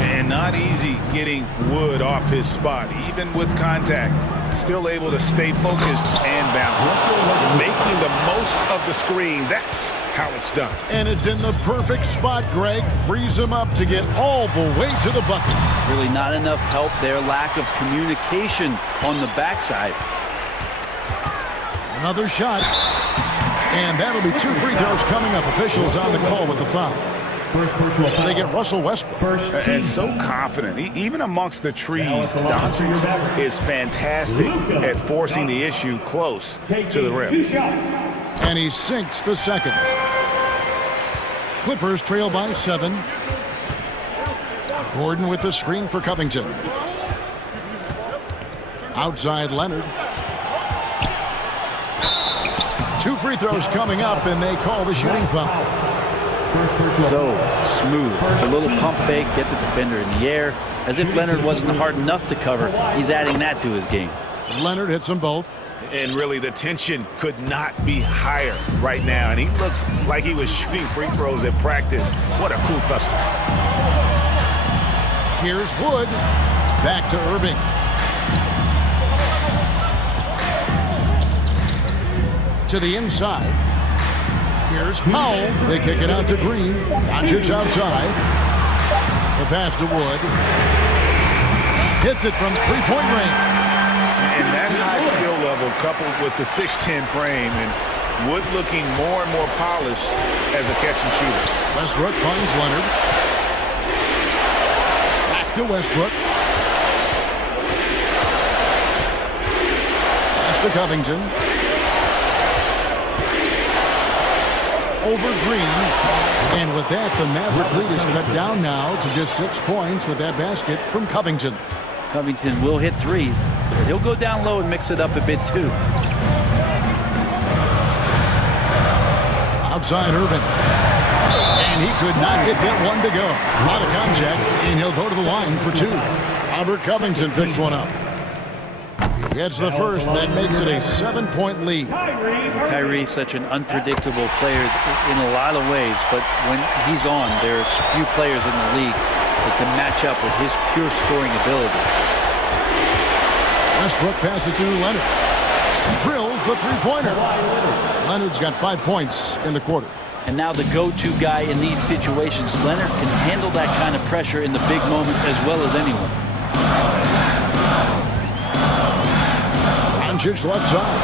And not easy getting Wood off his spot. Even with contact, still able to stay focused and balanced. Making the most of the screen. That's how it's done. And it's in the perfect spot, Greg. Frees him up to get all the way to the bucket. Really not enough help there. Lack of communication on the backside. Another shot. And that'll be 2 free throws coming up. Officials on the call with the foul. They get Russell Westbrook. And so confident. Even amongst the trees, Doncic is fantastic at forcing the issue close to the rim. And he sinks the second. Clippers trail by 7. Gordon with the screen for Covington. Outside Leonard. 2 free throws coming up, and they call the shooting foul. So smooth. A little pump fake, get the defender in the air. As if Leonard wasn't hard enough to cover, he's adding that to his game. Leonard hits them both. And really, the tension could not be higher right now. And he looked like he was shooting free throws at practice. What a cool customer. Here's Wood. Back to Irving. To the inside. Here's Powell. They kick it out to Green. Doncic outside. The pass to Wood. Hits it from three-point range. And that high skill level coupled with the 6'10 frame, and Wood looking more and more polished as a catch and shooter. Westbrook finds Leonard. Back to Westbrook. Pass to Covington. Over Green. And with that, the Maverick lead is cut down now to just 6 points with that basket from Covington. Covington will hit threes, but he'll go down low and mix it up a bit too. Outside Irving. And he could not get that one to go. A lot of contact, and he'll go to the line for 2. Robert Covington picks one up. He gets the first. That makes it a 7-point lead. Kyrie's such an unpredictable player in a lot of ways, but when he's on, there's few players in the league that can match up with his pure scoring ability. Westbrook passes to Leonard. Drills the three-pointer. Leonard's got 5 points in the quarter. And now the go-to guy in these situations. Leonard can handle that kind of pressure in the big moment as well as anyone. Doncic left side.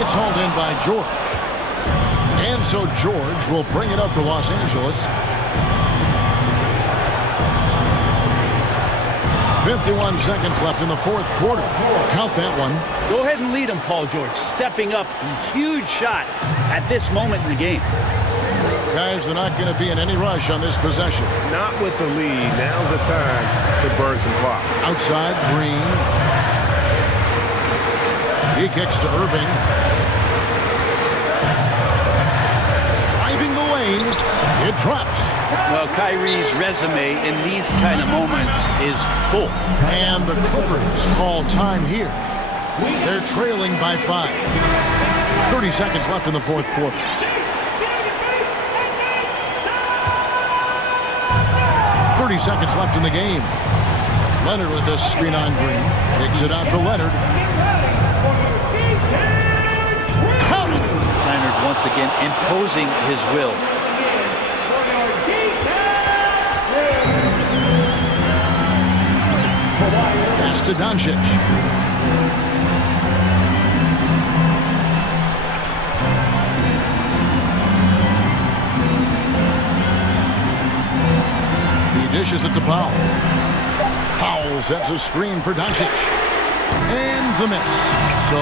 It's hauled in by George. And so George will bring it up for Los Angeles. 51 seconds left in the fourth quarter. Count that one. Go ahead and lead him, Paul George. Stepping up, a huge shot at this moment in the game. Guys, they're not going to be in any rush on this possession. Not with the lead. Now's the time to burn some clock. Outside, Green. He kicks to Irving. Driving the lane. It drops. Well, Kyrie's resume in these kind of moments is full. And the Clippers call time here. They're trailing by 5. 30 seconds left in the fourth quarter. Seconds left in the game. Leonard with this screen on Green. Kicks it out to Leonard. Count it. Leonard once again imposing his will. Pass to Doncic. Dishes it to Powell. Powell sets a screen for Doncic. And the miss. So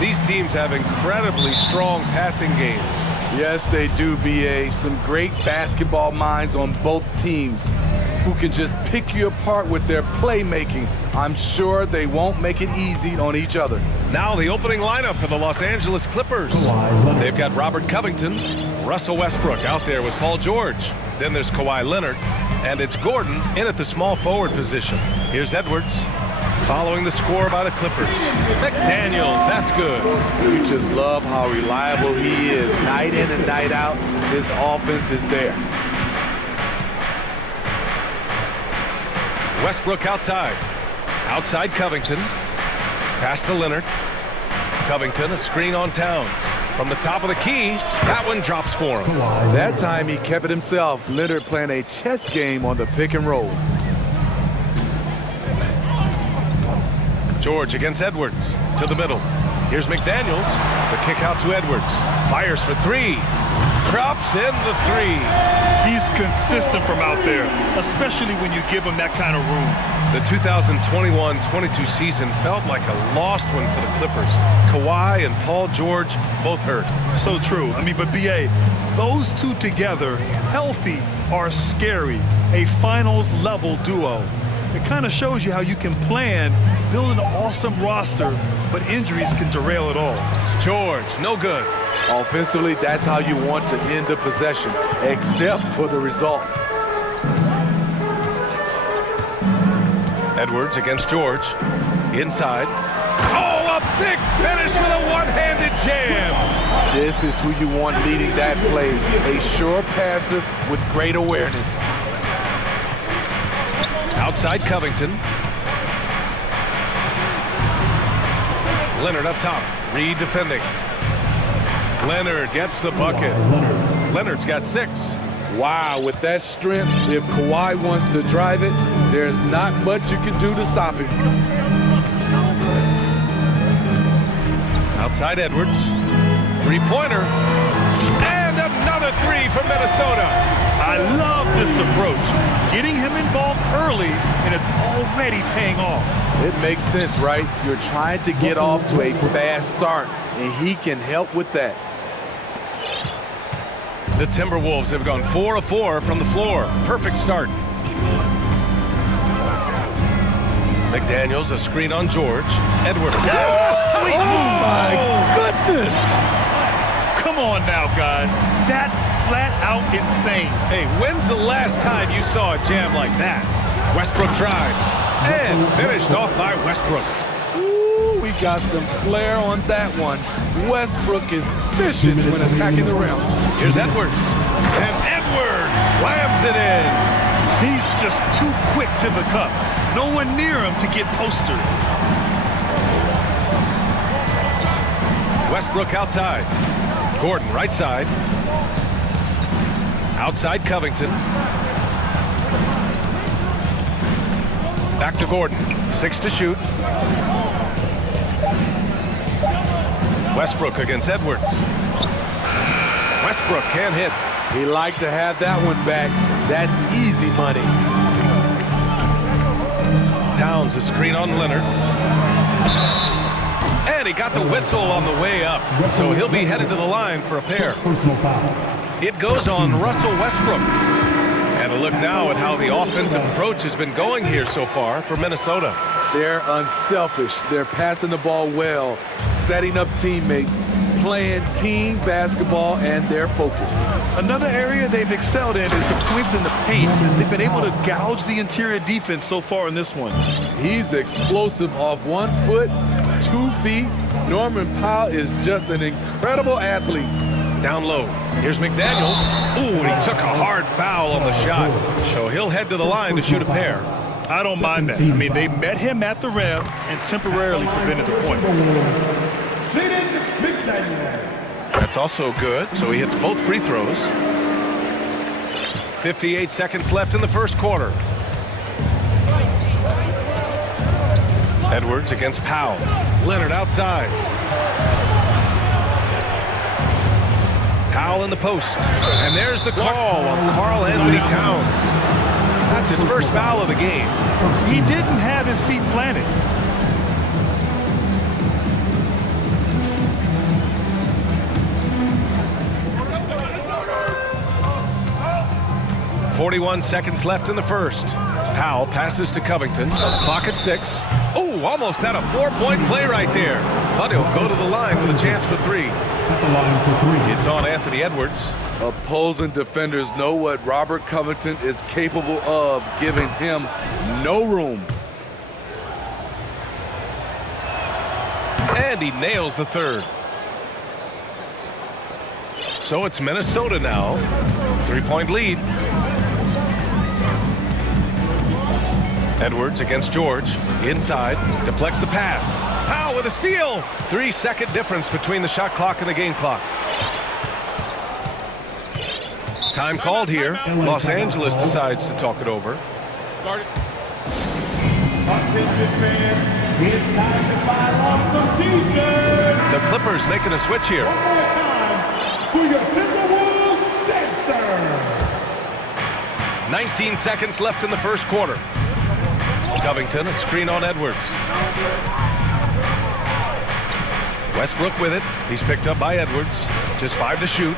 These teams have incredibly strong passing games. Yes, they do, BA. Some great basketball minds on both teams who can just pick you apart with their playmaking. I'm sure they won't make it easy on each other. Now the opening lineup for the Los Angeles Clippers. They've got Robert Covington, Russell Westbrook out there with Paul George. Then there's Kawhi Leonard, and it's Gordon in at the small forward position. Here's Edwards, following the score by the Clippers. McDaniels, that's good. You just love how reliable he is. Night in and night out, his offense is there. Westbrook outside. Outside Covington. Pass to Leonard. Covington, a screen on Towns. From the top of the key, that one drops for him. That time he kept it himself. Leonard playing a chess game on the pick and roll. George against Edwards. To the middle. Here's McDaniels. The kick out to Edwards. Fires for three. Drops in the three. He's consistent from out there, especially when you give him that kind of room. The 2021-22 season felt like a lost one for the Clippers. Kawhi and Paul George both hurt. So true. I mean, but BA, those two together, healthy, are scary. A finals-level duo. It kind of shows you how you can plan, build an awesome roster, but injuries can derail it all. George, no good. Offensively, that's how you want to end the possession, except for the result. Edwards against George. Inside. Oh, a big finish with a one-handed jam. This is who you want leading that play. A sure passer with great awareness. Outside Covington. Leonard up top. Reed defending. Leonard gets the bucket. Leonard's got 6. Wow, with that strength, if Kawhi wants to drive it, there's not much you can do to stop him. Outside Edwards. Three-pointer. And another three from Minnesota. I love this approach. Getting him involved early, and it's already paying off. It makes sense, right? You're trying to get off to a fast start, and he can help with that. The Timberwolves have gone 4 of 4 from the floor. Perfect start. McDaniels, a screen on George. Edwards. Oh, sweet move. My goodness. Come on now, guys. That's flat out insane. Hey, when's the last time you saw a jam like that? Westbrook drives. And finished off by Westbrook. Ooh, we got some flair on that one. Westbrook is vicious when attacking the rim. Here's Edwards. And Edwards slams it in. He's just too quick to the cup. No one near him to get postered. Westbrook outside. Gordon right side. Outside Covington. Back to Gordon. 6 to shoot. Westbrook against Edwards. Westbrook can't hit. He liked to have that one back. That's easy money. Towns a screen on Leonard. And he got the whistle on the way up. So he'll be headed to the line for a pair. It goes on Russell Westbrook. And a look now at how the offensive approach has been going here so far for Minnesota. They're unselfish. They're passing the ball well, setting up teammates, playing team basketball, and their focus. Another area they've excelled in is the points in the paint. They've been able to gouge the interior defense so far in this one. He's explosive off 1 foot, 2 feet. Norman Powell is just an incredible athlete. Down low. Here's McDaniels. Ooh, and he took a hard foul on the shot. So he'll head to the line to shoot a pair. I don't mind that. I mean, they met him at the rim and temporarily prevented the points. That's also good, so he hits both free throws. 58 seconds left in the first quarter. Edwards against Powell. Leonard outside. Powell in the post. And there's the call on Karl Anthony Towns. That's his first foul of the game. He didn't have his feet planted. 41 seconds left in the first. Powell passes to Covington. Clock at 6. Oh, almost had a 4-point play right there. But he'll go to the line with a chance for 3. It's on Anthony Edwards. Opposing defenders know what Robert Covington is capable of, giving him no room. And he nails the third. So it's Minnesota now. 3-point lead. Edwards against George. Inside. Deflects the pass. Powell with a steal. 3-second difference between the shot clock and the game clock. Time called here. Los Angeles decides to talk it over. Attention fans, it's time to buy off some t-shirts. The Clippers making a switch here. One more time for your Timberwolves dancer. 19 seconds left in the first quarter. Covington, a screen on Edwards. Westbrook with it. He's picked up by Edwards. Just 5 to shoot.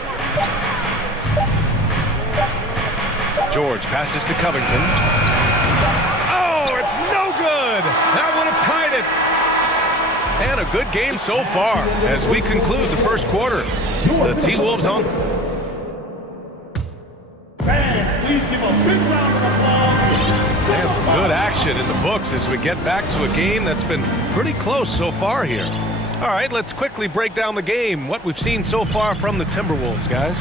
George passes to Covington. Oh, it's no good. That would have tied it. And a good game so far as we conclude the first quarter. The T-Wolves on. Fans, please give a big round of applause. And some good action in the books as we get back to a game that's been pretty close so far here. All right, let's quickly break down the game. What we've seen so far from the Timberwolves, guys.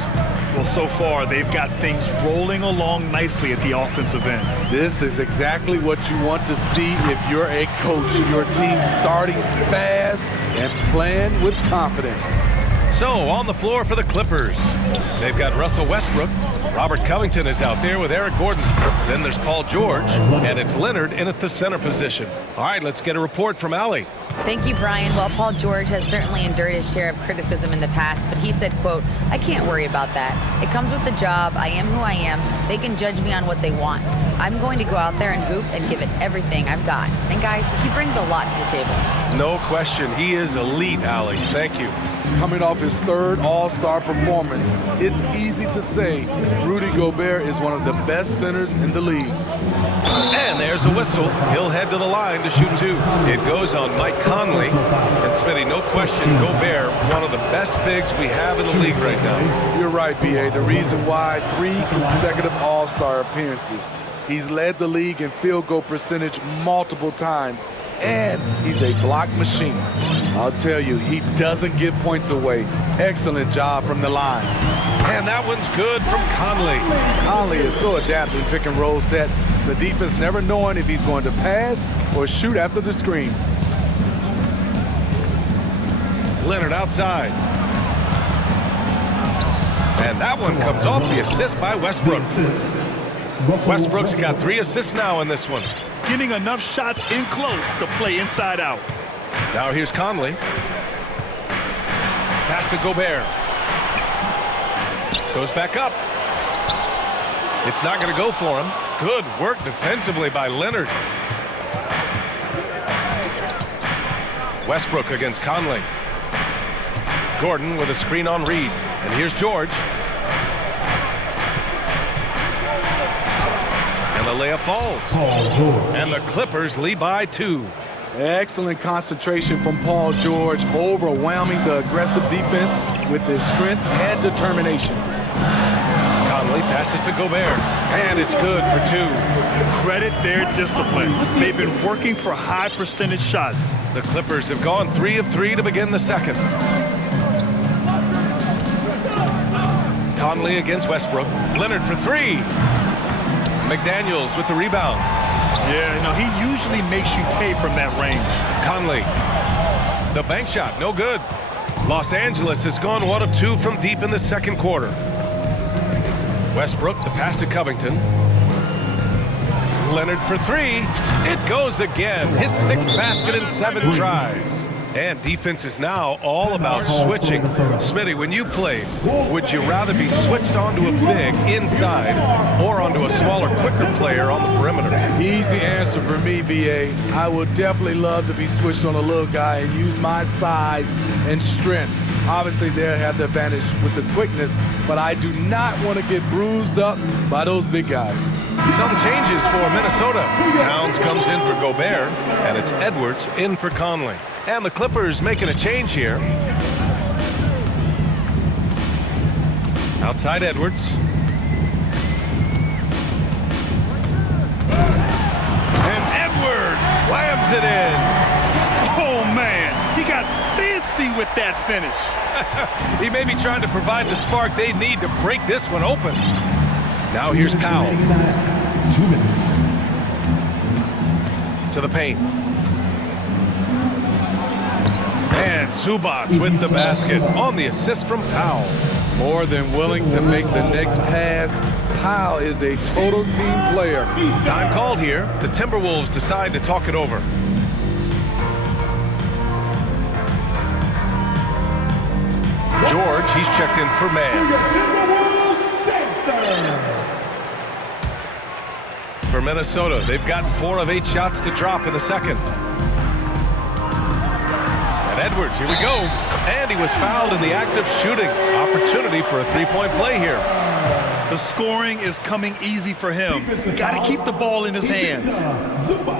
Well, so far, they've got things rolling along nicely at the offensive end. This is exactly what you want to see if you're a coach. Your team starting fast and playing with confidence. So, on the floor for the Clippers, they've got Russell Westbrook. Robert Covington is out there with Eric Gordon. Then there's Paul George, and it's Leonard in at the center position. All right, let's get a report from Allie. Thank you, Brian. Well, Paul George has certainly endured his share of criticism in the past, but he said, quote, "I can't worry about that. It comes with the job. I am who I am. They can judge me on what they want. I'm going to go out there and hoop and give it everything I've got." And guys, he brings a lot to the table. No question. He is elite, Allie. Thank you. Coming off his third All-Star performance, it's easy to say Rudy Gobert is one of the best centers in the league. And there's a whistle. He'll head to the line to shoot 2. It goes on Mike Conley. And Smitty, no question, Gobert, one of the best bigs we have in the league right now. You're right, B.A. The reason why 3 consecutive All-Star appearances. He's led the league in field goal percentage multiple times. And he's a block machine. I'll tell you, he doesn't give points away. Excellent job from the line. And that one's good from Conley. Conley is so adept in pick and roll sets. The defense never knowing if he's going to pass or shoot after the screen. Leonard outside. And that one comes off the assist by Westbrook. Westbrook's got 3 assists now in this one. Getting enough shots in close to play inside out. Now here's Conley. Pass to Gobert. Goes back up. It's not going to go for him. Good work defensively by Leonard. Westbrook against Conley. Gordon with a screen on Reed. And here's George. And the layup falls. And the Clippers lead by 2. Excellent concentration from Paul George, overwhelming the aggressive defense with his strength and determination. Conley passes to Gobert, and it's good for 2. Credit their discipline. They've been working for high percentage shots. The Clippers have gone 3 of 3 to begin the second. Conley against Westbrook. Leonard for 3. McDaniels with the rebound. Yeah, no, he usually makes you pay from that range. Conley. The bank shot, no good. Los Angeles has gone 1 of 2 from deep in the second quarter. Westbrook, the pass to Covington. Leonard for 3. It goes again. His 6th basket in 7 tries. And defense is now all about switching. Smitty, when you played, would you rather be switched onto a big inside or onto a smaller, quicker player on the perimeter? Easy answer for me, B.A. I would definitely love to be switched on a little guy and use my size and strength Obviously, they'll have the advantage with the quickness, but I do not want to get bruised up by those big guys. Some changes for Minnesota. Towns comes in for Gobert, and it's Edwards in for Conley. And the Clippers making a change here. Outside Edwards. And Edwards slams it in. Oh, man, he got fancy with that finish. He may be trying to provide the spark they need to break this one open. Now here's Powell. 2 minutes. To the paint. And Zubats with the basket on the assist from Powell. More than willing to make the next pass. Powell is a total team player. Time called here. The Timberwolves decide to talk it over. George, he's checked in for man. For Minnesota, they've gotten 4 of 8 shots to drop in the second. And Edwards, here we go. And he was fouled in the act of shooting. Opportunity for a three-point play here. The scoring is coming easy for him. Got to keep the ball in his hands.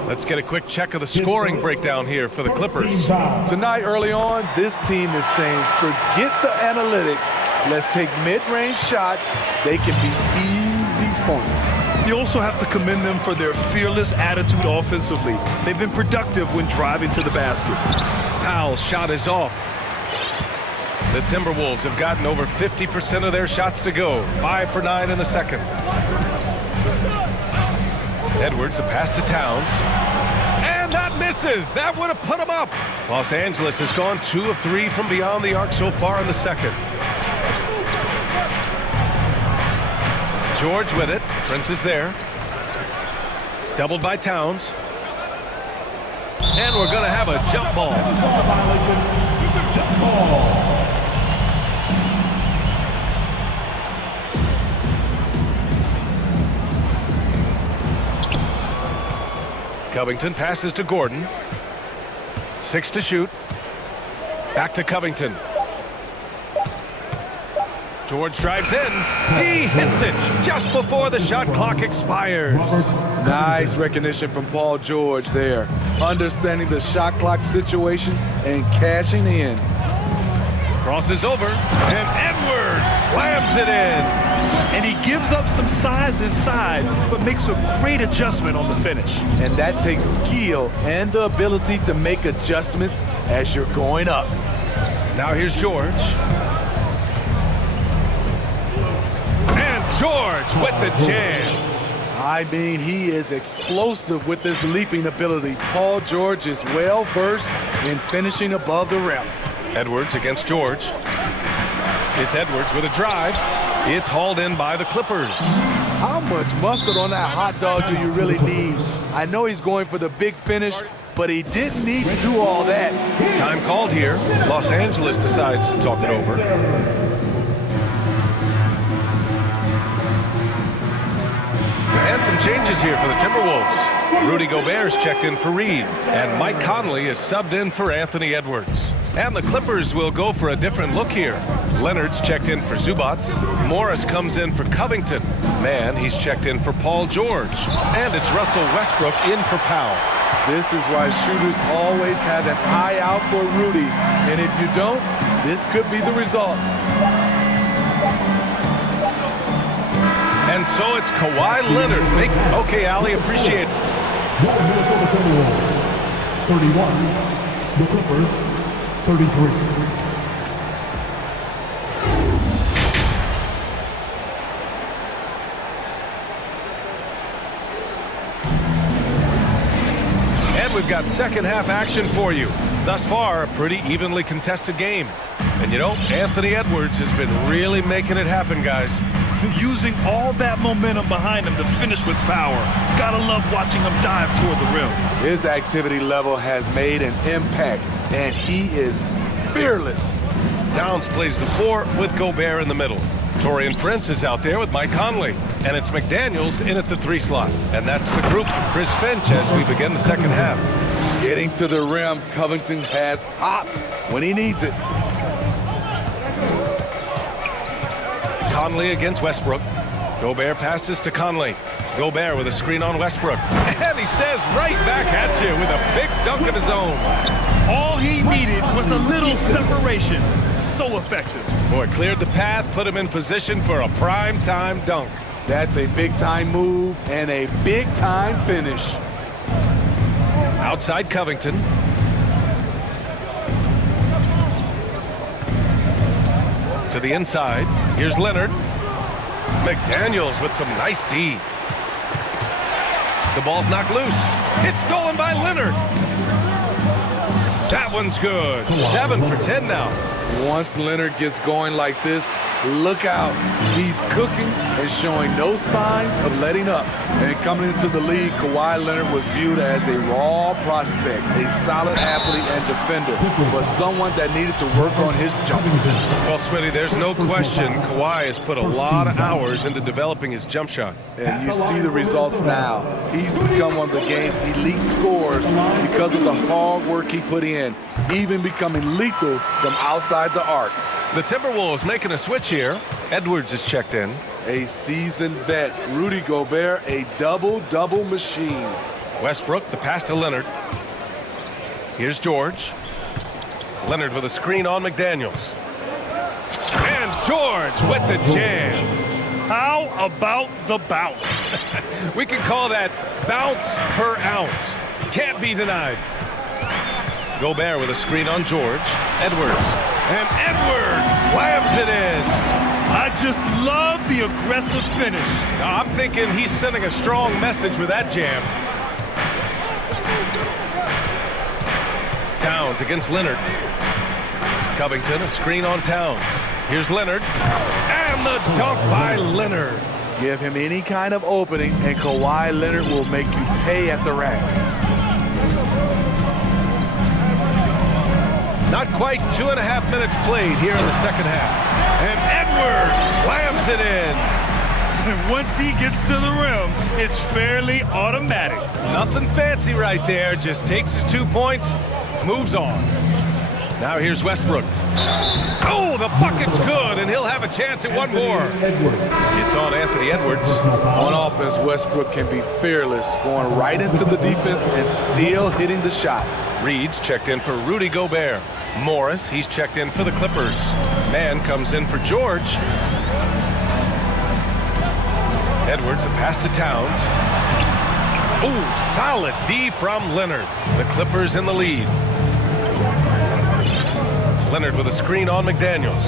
Let's get a quick check of the scoring breakdown here for the Clippers. Tonight, early on, this team is saying, forget the analytics. Let's take mid-range shots. They can be easy points. You also have to commend them for their fearless attitude offensively. They've been productive when driving to the basket. Powell's shot is off. The Timberwolves have gotten over 50% of their shots to go. 5 for 9 in the second. Edwards, a pass to Towns. And that misses. That would have put him up. Los Angeles has gone 2 of 3 from beyond the arc so far in the second. George with it. Prince is there. Doubled by Towns. And we're going to have a jump ball. Jump ball. Covington passes to Gordon. 6 to shoot. Back to Covington. George drives in. He hits it just before the shot clock expires. Nice recognition from Paul George there. Understanding the shot clock situation and cashing in. Crosses over, and Edwards slams it in. And he gives up some size inside, but makes a great adjustment on the finish. And that takes skill and the ability to make adjustments as you're going up. Now here's George. And George with the jam. I mean, he is explosive with his leaping ability. Paul George is well versed in finishing above the rim. Edwards against George. It's Edwards with a drive. It's hauled in by the Clippers. How much mustard on that hot dog do you really need? I know he's going for the big finish, but he didn't need to do all that. Time called here. Los Angeles decides to talk it over. And some changes here for the Timberwolves. Rudy Gobert's checked in for Reed, and Mike Conley is subbed in for Anthony Edwards. And the Clippers will go for a different look here. Leonard's checked in for Zubats. Morris comes in for Covington. Man, he's checked in for Paul George. And it's Russell Westbrook in for Powell. This is why shooters always have an eye out for Rudy. And if you don't, this could be the result. And so it's Kawhi Leonard. Okay, Ali, appreciate it. The Minnesota Timberwolves, 31. The Clippers, 33. And we've got second half action for you. Thus far, a pretty evenly contested game. And you know, Anthony Edwards has been really making it happen, guys. Using all that momentum behind him to finish with power. Gotta love watching him dive toward the rim. His activity level has made an impact, and he is fearless. Towns plays the 4 with Gobert in the middle. Taurean Prince is out there with Mike Conley. And it's McDaniels in at the 3 slot. And that's the group for Chris Finch as we begin the second half. Getting to the rim, Covington has hops when he needs it. Conley against Westbrook. Gobert passes to Conley. Gobert with a screen on Westbrook. And he says right back at you with a big dunk of his own. All he needed was a little separation. So effective. Boy, cleared the path, put him in position for a prime-time dunk. That's a big-time move and a big-time finish. Outside Covington. To the inside. Here's Leonard. McDaniels with some nice D. The ball's knocked loose. It's stolen by Leonard. That one's good. 7 for 10 now. Once Leonard gets going like this, look out. He's cooking and showing no signs of letting up. And coming into the league, Kawhi Leonard was viewed as a raw prospect, a solid athlete and defender, but someone that needed to work on his jump. Well, Smitty, there's no question Kawhi has put a lot of hours into developing his jump shot. And you see the results now. He's become one of the game's elite scorers because of the hard work he put in, even becoming lethal from outside the arc. The Timberwolves making a switch here. Edwards is checked in. A seasoned vet, Rudy Gobert, a double-double machine. Westbrook, the pass to Leonard. Here's George. Leonard with a screen on McDaniels. And George with the jam. How about the bounce? We can call that bounce per ounce. Can't be denied. Gobert with a screen on George. Edwards. And Edwards slams it in. I just love the aggressive finish. I'm thinking he's sending a strong message with that jam. Towns against Leonard. Covington, a screen on Towns. Here's Leonard. And the dunk by Leonard. Give him any kind of opening, and Kawhi Leonard will make you pay at the rack. Not quite 2.5 minutes played here in the second half. And Edwards slams it in. And once he gets to the rim, it's fairly automatic. Nothing fancy right there. Just takes his 2 points, moves on. Now here's Westbrook. Oh, the bucket's good, and he'll have a chance at one more. It's on Anthony Edwards. On offense, Westbrook can be fearless, going right into the defense and still hitting the shot. Reed's checked in for Rudy Gobert. Morris, he's checked in for the Clippers. Mann comes in for George. Edwards, a pass to Towns. Ooh, solid D from Leonard. The Clippers in the lead. Leonard with a screen on McDaniels.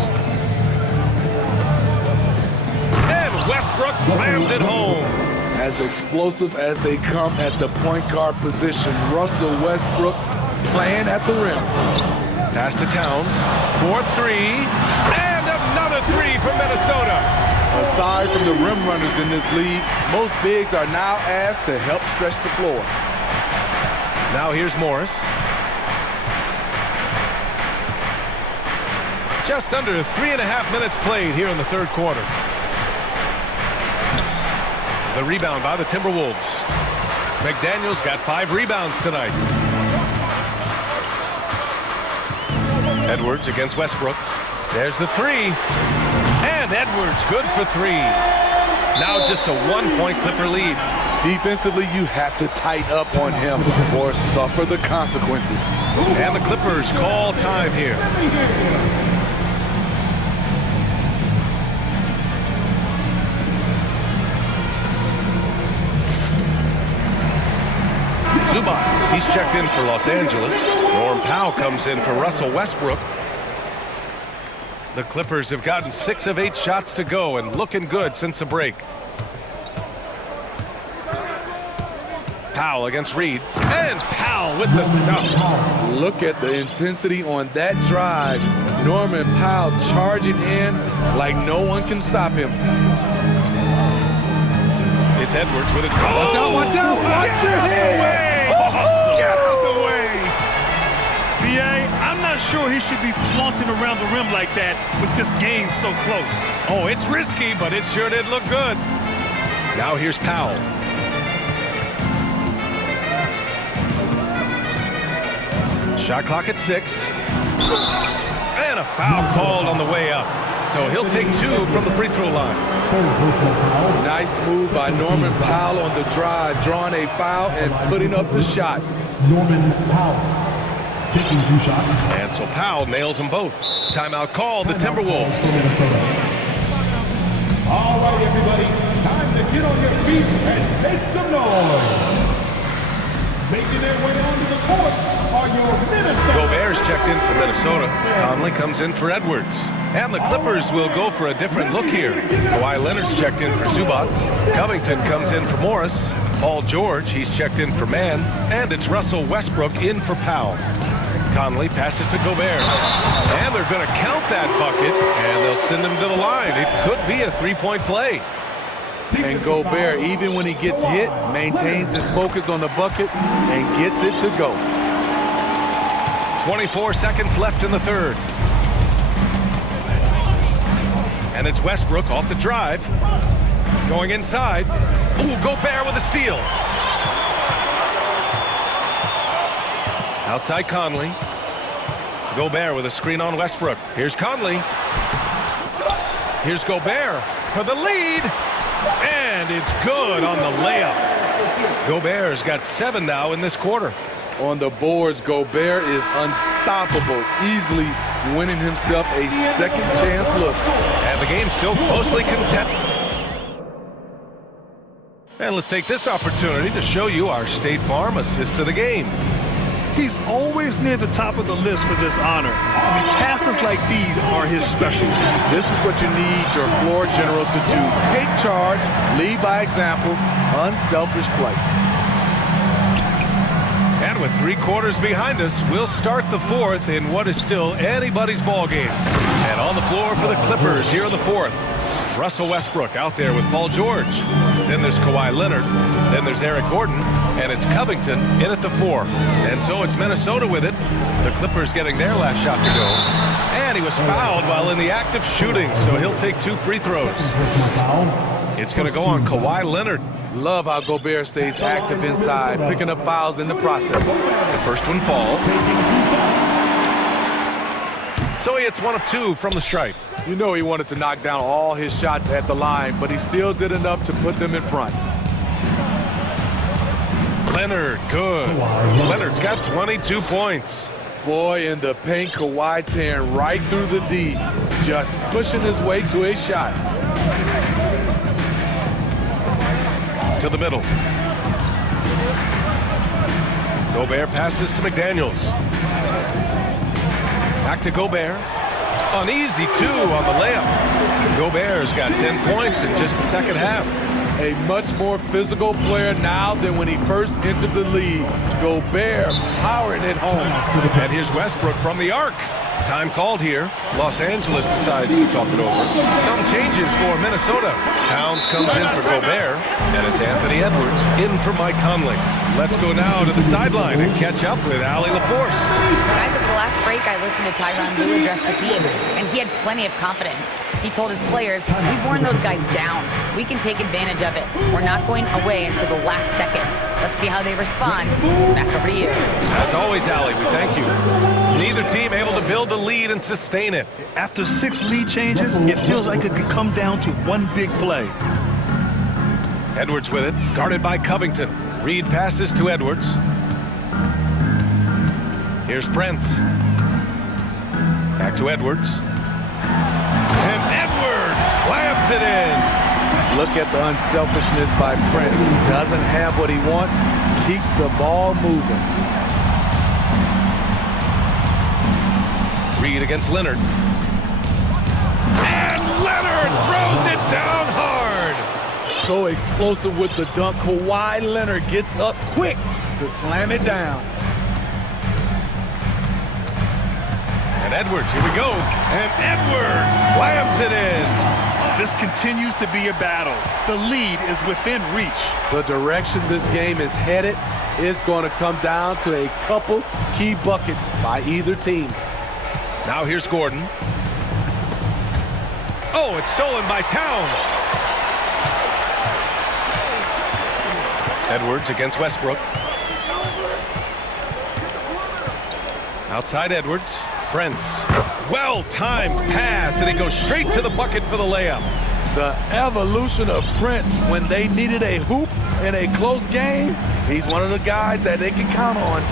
And Westbrook slams it home. As explosive as they come at the point guard position, Russell Westbrook playing at the rim. Pass to Towns. 4-3. And another 3 from Minnesota. Aside from the rim runners in this league, most bigs are now asked to help stretch the floor. Now here's Morris. Just under 3.5 minutes played here in the third quarter. The rebound by the Timberwolves. McDaniels got 5 rebounds tonight. Edwards against Westbrook. There's the 3. And Edwards good for 3. Now just a 1-point Clipper lead. Defensively, you have to tighten up on him or suffer the consequences. And the Clippers call time here. Zubats, he's checked in for Los Angeles. Norm Powell comes in for Russell Westbrook. The Clippers have gotten 6 of 8 shots to go and looking good since the break. Powell against Reed. And Powell with the stuff. Look at the intensity on that drive. Norman Powell charging in like no one can stop him. It's Edwards with it. Watch out, watch out! Watch your head! Get out the way! BA, I'm not sure he should be flaunting around the rim like that with this game so close. Oh, it's risky, but it sure did look good. Now here's Powell. Shot clock at 6. And a foul called on the way up. so he'll take 2 from the free throw line. Nice move by Norman Powell on the drive, drawing a foul and putting up the shot. Norman Powell taking 2 shots. And so Powell nails them both. Timeout called, the Timberwolves. All right, everybody, time to get on your feet and make some noise. Making their way onto the court are your Minnesota. Gobert's checked in for Minnesota. Conley comes in for Edwards. And the Clippers will go for a different look here. Kawhi Leonard's checked in for Zubac. Covington comes in for Morris. Paul George, he's checked in for Mann. And it's Russell Westbrook in for Powell. Conley passes to Gobert. And they're going to count that bucket, and they'll send him to the line. It could be a 3-point play. And Gobert, even when he gets hit, maintains his focus on the bucket and gets it to go. 24 seconds left in the third. And it's Westbrook off the drive. Going inside. Ooh, Gobert with a steal. Outside Conley. Gobert with a screen on Westbrook. Here's Conley. Here's Gobert for the lead. And it's good on the layup. Gobert's got 7 now in this quarter. On the boards, Gobert is unstoppable, easily winning himself a second chance look. And the game's still closely contested. And let's take this opportunity to show you our State Farm assist to the game. He's always near the top of the list for this honor. Passes like these are his specialty. This is what you need your floor general to do. Take charge, lead by example, unselfish play. And with 3 quarters behind us, we'll start the fourth in what is still anybody's ball game. And on the floor for the Clippers here in the fourth, Russell Westbrook out there with Paul George. Then there's Kawhi Leonard. Then there's Eric Gordon. And it's Covington in at the 4. And so it's Minnesota with it. The Clippers getting their last shot to go. And he was fouled while in the act of shooting, so he'll take 2 free throws. It's going to go on Kawhi Leonard. Love how Gobert stays active inside, picking up fouls in the process. The first one falls. So he hits 1 of 2 from the stripe. You know he wanted to knock down all his shots at the line, but he still did enough to put them in front. Leonard, good. Leonard's got 22 points. Boy, in the paint, Kawhi tearing right through the D, just pushing his way to a shot. To the middle. Gobert passes to McDaniels. Back to Gobert. An easy 2 on the layup. Gobert's got 10 points in just the second half. A much more physical player now than when he first entered the league. Gobert powering it home. And here's Westbrook from the arc. Time called here. Los Angeles decides to talk it over. Some changes for Minnesota. Towns comes in for Gobert, and it's Anthony Edwards in for Mike Conley. Let's go now to the sideline and catch up with Allie LaForce. Guys, over the last break, I listened to Tyronn Lue address the team, and he had plenty of confidence. He told his players, we've worn those guys down. We can take advantage of it. We're not going away until the last second. Let's see how they respond. Back over to you. As always, Allie, we thank you. Neither team able to build a lead and sustain it. After 6 lead changes, it feels like it could come down to one big play. Edwards with it, guarded by Covington. Reed passes to Edwards. Here's Prince. Back to Edwards. And Edwards slams it in. Look at the unselfishness by Prince. Doesn't have what he wants, keeps the ball moving. Reed against Leonard. And Leonard throws it down hard. So explosive with the dunk. Kawhi Leonard gets up quick to slam it down. And Edwards, here we go. And Edwards slams it in. This continues to be a battle. The lead is within reach. The direction this game is headed is going to come down to a couple key buckets by either team. Now here's Gordon. Oh, it's stolen by Towns. Edwards against Westbrook. Outside Edwards. Prince. Well-timed pass, and he goes straight to the bucket for the layup. The evolution of Prince when they needed a hoop in a close game. He's one of the guys that they can count on.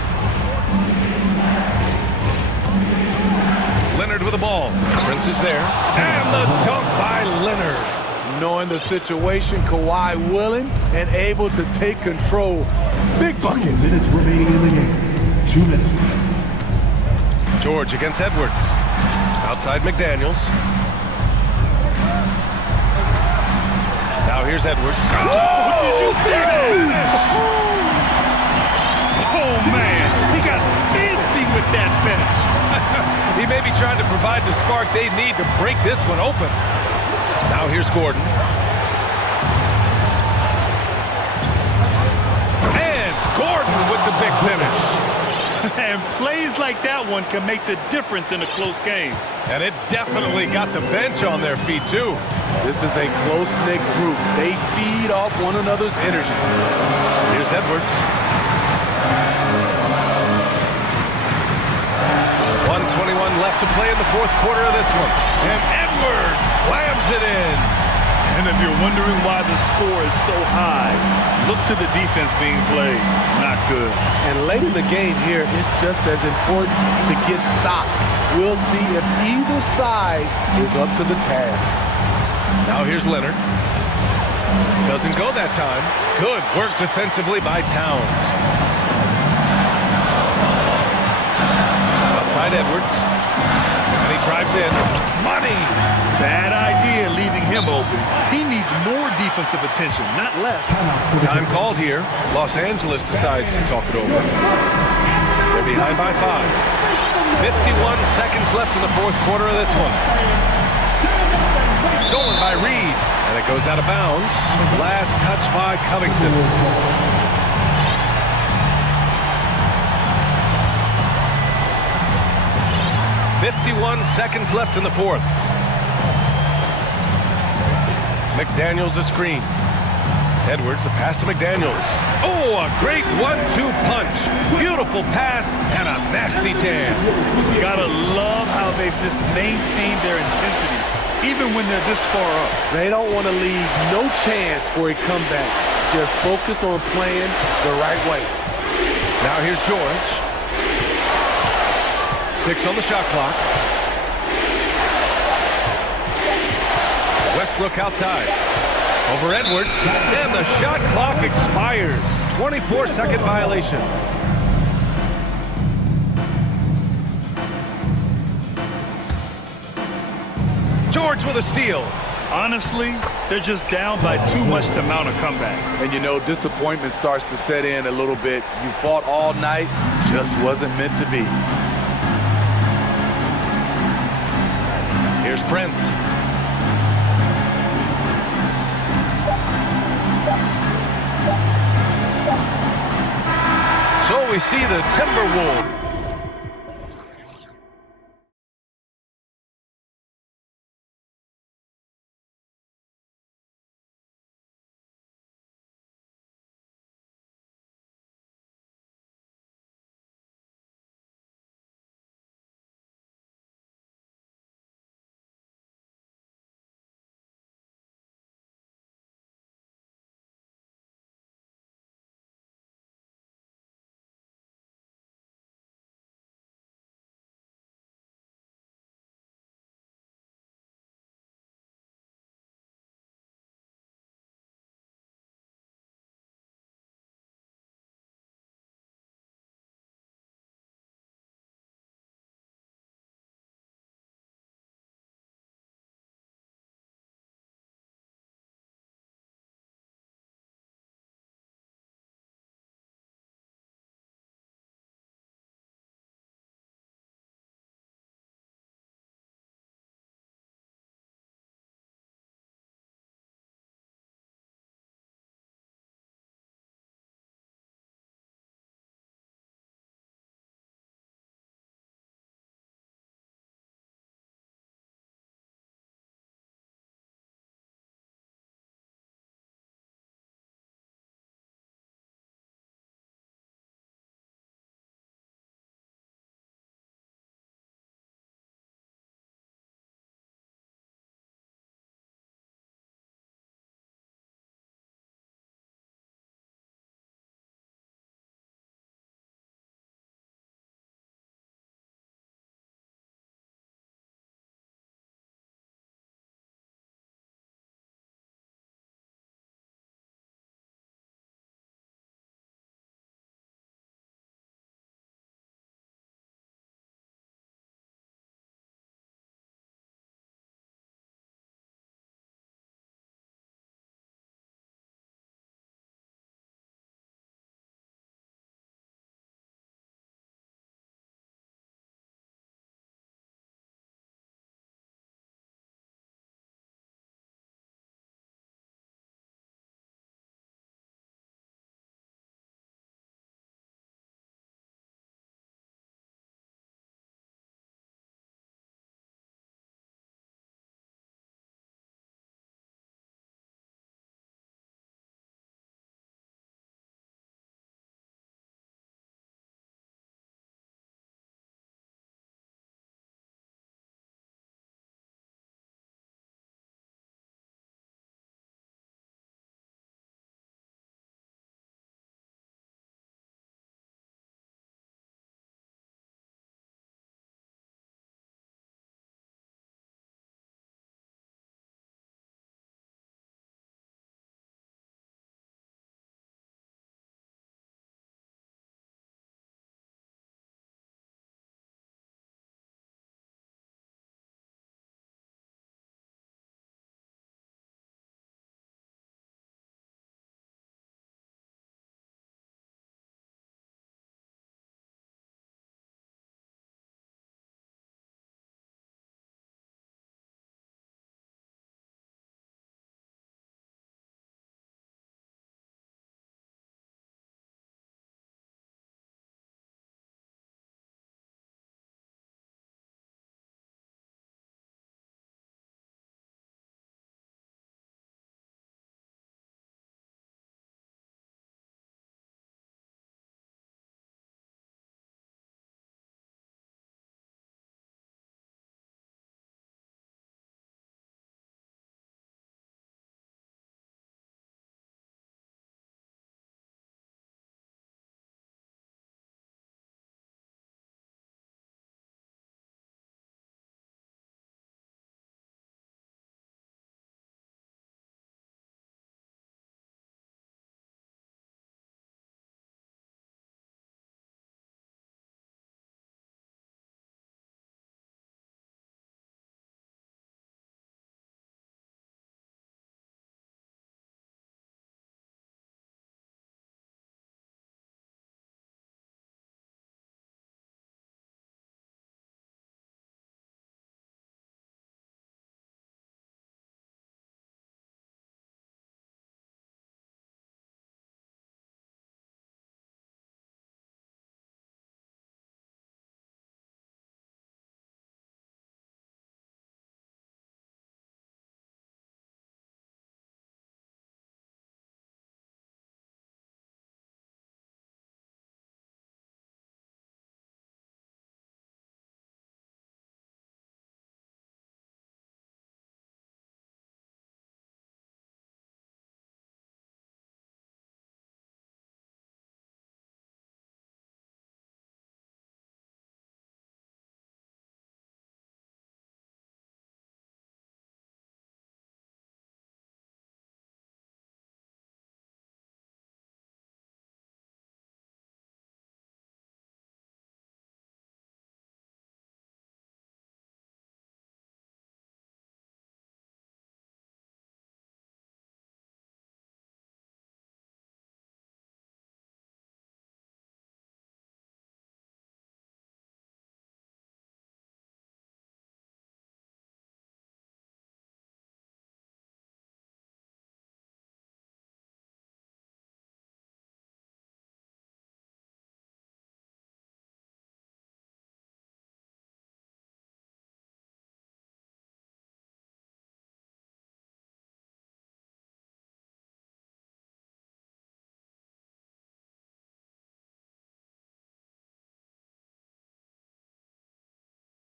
Leonard with the ball. Prince is there. And the dunk by Leonard. Knowing the situation, Kawhi willing and able to take control. Big bucket. 2 minutes remaining in the game. 2 minutes. George against Edwards. Outside McDaniels. Now here's Edwards. Oh, did you see that? Oh, man. He got fancy with that finish. He may be trying to provide the spark they need to break this one open. Now here's Gordon. And Gordon with the big finish. And plays like that one can make the difference in a close game. And it definitely got the bench on their feet, too. This is a close-knit group. They feed off one another's energy. Here's Edwards. 1:21 left to play in the fourth quarter of this one. And Edwards slams it in. And if you're wondering why the score is so high, look to the defense being played. Not good. And late in the game here, it's just as important to get stops. We'll see if either side is up to the task. Now here's Leonard. Doesn't go that time. Good work defensively by Towns. Outside Edwards. And he drives in. Money! Bad idea leaving him open. He needs more defensive attention, not less. Time called here. Los Angeles decides to talk it over. They're behind by 5. 51 seconds left in the fourth quarter of this one. Stolen by Reed. And it goes out of bounds. Last touch by Covington. .51 seconds left in the fourth. McDaniels a screen. Edwards, the pass to McDaniels. Oh, a great 1-2 punch. Beautiful pass and a nasty jam. Gotta love how they've just maintained their intensity, even when they're this far up. They don't want to leave no chance for a comeback. Just focus on playing the right way. Now here's George. 6 on the shot clock. Westbrook outside. Over Edwards. And the shot clock expires. 24-second violation. George with a steal. Honestly, they're just down by too much to mount a comeback. And you know, disappointment starts to set in a little bit. You fought all night, just wasn't meant to be. Here's Prince. So we see the Timberwolves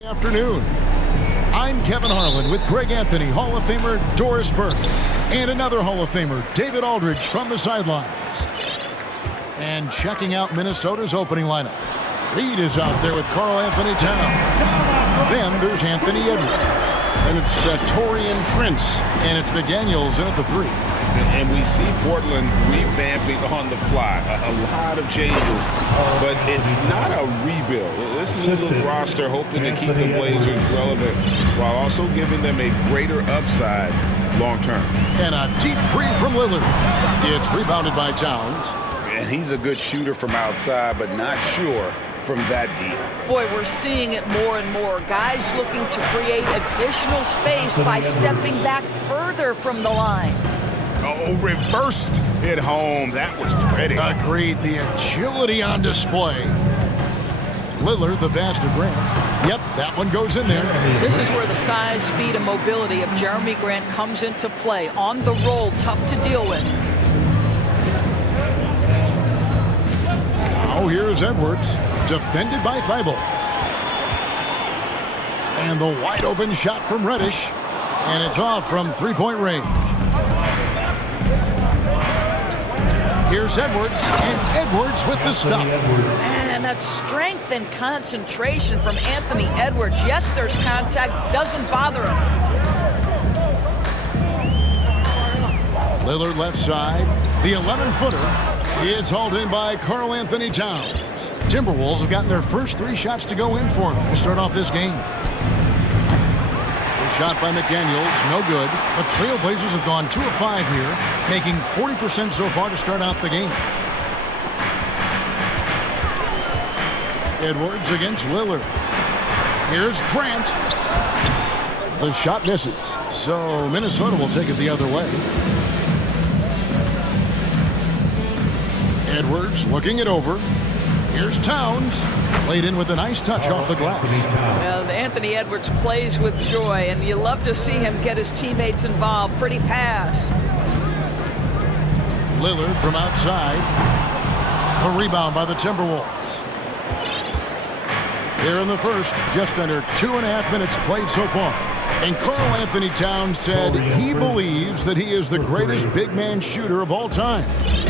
Afternoon. I'm Kevin Harlan with Greg Anthony, Hall of Famer Doris Burke, and another Hall of Famer, David Aldridge, from the sidelines. And checking out Minnesota's opening lineup. Reed is out there with Karl Anthony Towns. Then there's Anthony Edwards. And it's Taurean Prince, and it's McDaniels in at the 3. And we see Portland revamping on the fly. A lot of changes, but it's not a rebuild. This little roster hoping to keep the Blazers relevant while also giving them a greater upside long term. And a deep 3 from Lillard. It's rebounded by Towns. And he's a good shooter from outside, but not sure from that deep. Boy, we're seeing it more and more. Guys looking to create additional space by stepping back further from the line. Oh, reversed it home. That was pretty. Agreed. The agility on display. Lillard, the pass to Grant. Yep, that one goes in there. This is where the size, speed, and mobility of Jeremy Grant comes into play. On the roll, tough to deal with. Now here's Edwards, defended by Thibault. And the wide open shot from Reddish. And it's off from three-point range. Here's Edwards, and Edwards with the stuff. And that strength and concentration from Anthony Edwards. Yes, there's contact, doesn't bother him. Lillard left side, the 11-footer. It's hauled in by Karl Anthony Towns. Timberwolves have gotten their first 3 shots to go in for them to start off this game. Shot by McDaniels, no good. The Trailblazers have gone 2 of 5 here, making 40% so far to start out the game. Edwards against Lillard. Here's Grant. The shot misses, so Minnesota will take it the other way. Edwards looking it over. Here's Towns, played in with a nice touch off the glass. Well, Anthony Edwards plays with joy, and you love to see him get his teammates involved. Pretty pass. Lillard from outside. A rebound by the Timberwolves. Here in the first, just under 2.5 minutes played so far. And Karl Anthony Towns said he believes that he is the greatest big man shooter of all time.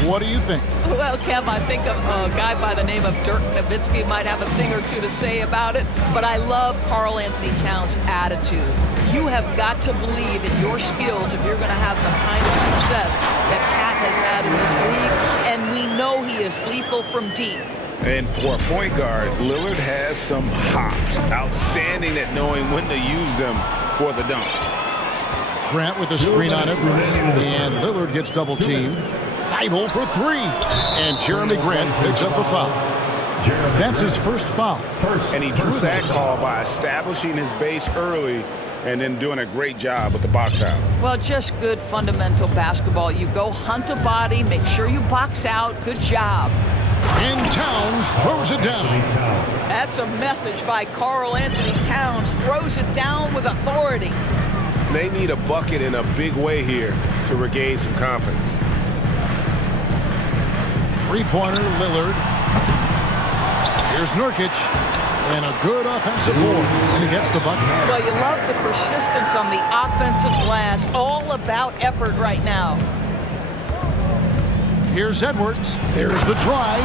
What do you think? Well, Kev, I think a guy by the name of Dirk Nowitzki might have a thing or two to say about it, but I love Karl Anthony Towns' attitude. You have got to believe in your skills if you're going to have the kind of success that Cat has had in this league, and we know he is lethal from deep. And for a point guard, Lillard has some hops. Outstanding at knowing when to use them for the dunk. Grant with a screen on Edwards, and Lillard gets double teamed. Thibault for 3, and Jeremy Grant picks up the foul. That's his first foul. And he drew that call by establishing his base early and then doing a great job with the box out. Well, just good fundamental basketball. You go hunt a body, make sure you box out. Good job. And Towns throws it down. That's a message by Karl Anthony Towns. Throws it down with authority. They need a bucket in a big way here to regain some confidence. Three-pointer, Lillard. Here's Nurkic. And a good offensive board. And he gets the bucket. Well, you love the persistence on the offensive glass. All about effort right now. Here's Edwards. There's the drive.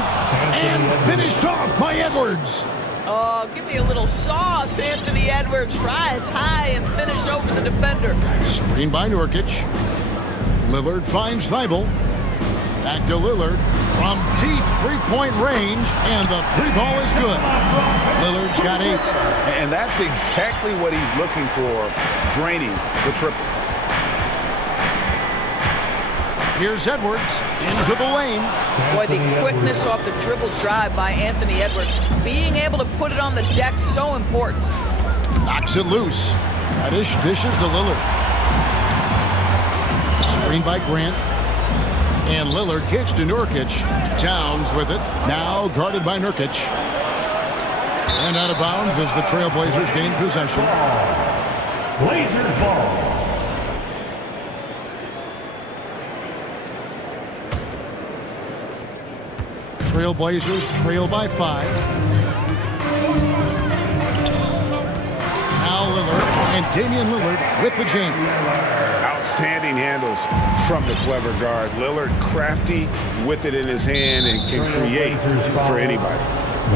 And finished off by Edwards. Oh, give me a little sauce, Anthony Edwards. Rise high and finish over the defender. Screen by Nurkic. Lillard finds Thibault. Back to Lillard from deep three-point range, and the 3-ball is good. Lillard's got 8. And that's exactly what he's looking for, draining the triple. Here's Edwards into the lane. Boy, the quickness off the dribble drive by Anthony Edwards. Being able to put it on the deck, so important. Knocks it loose. Reddish dishes to Lillard. Screen by Grant. And Lillard kicks to Nurkic. Towns with it. Now guarded by Nurkic. And out of bounds as the Trailblazers gain possession. Blazers ball. Trailblazers trail by 5. and Damian Lillard with the jam. Outstanding handles from the clever guard. Lillard crafty with it in his hand and can create for anybody.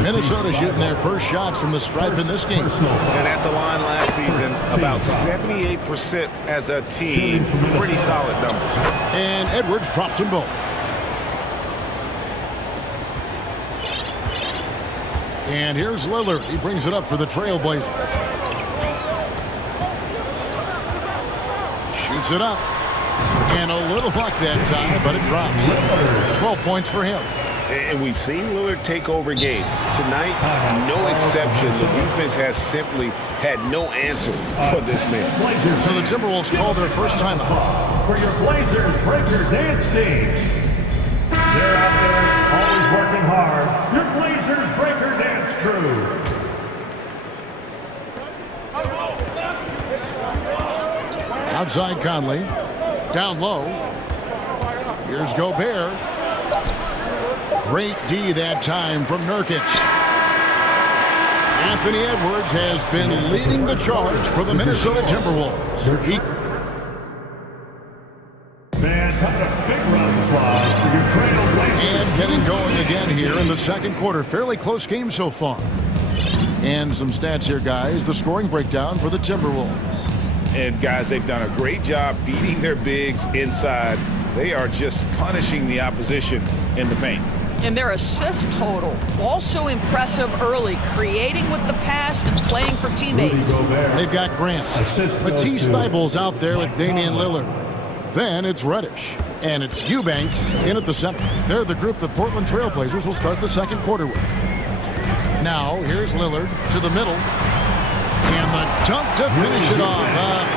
Minnesota shooting their first shots from the stripe in this game. And at the line last season, about 78% as a team. Pretty solid numbers. And Edwards drops them both. And here's Lillard. He brings it up for the Trailblazers. Shoots it up. And a little luck that time, but it drops. 12 points for him. And we've seen Lillard take over games. Tonight, no exception. The defense has simply had no answer for this man. So the Timberwolves call their first timeout. For your Blazers Breaker Dance team. They're out there always working hard. Your Blazers Breaker Dance crew. Outside Conley. Down low. Here's Gobert. Great D that time from Nurkic. Anthony Edwards has been leading the charge for the Minnesota Timberwolves. And getting going again here in the second quarter. Fairly close game so far. And some stats here, guys. The scoring breakdown for the Timberwolves. And, guys, they've done a great job feeding their bigs inside. They are just punishing the opposition in the paint. And their assist total, also impressive early, creating with the pass and playing for teammates. They've got Grant. Matisse Thybulle's out there with Damian Lillard. Then it's Reddish. And it's Eubanks in at the center. They're the group the Portland Trailblazers will start the second quarter with. Now, here's Lillard to the middle. And the dunk to finish it off.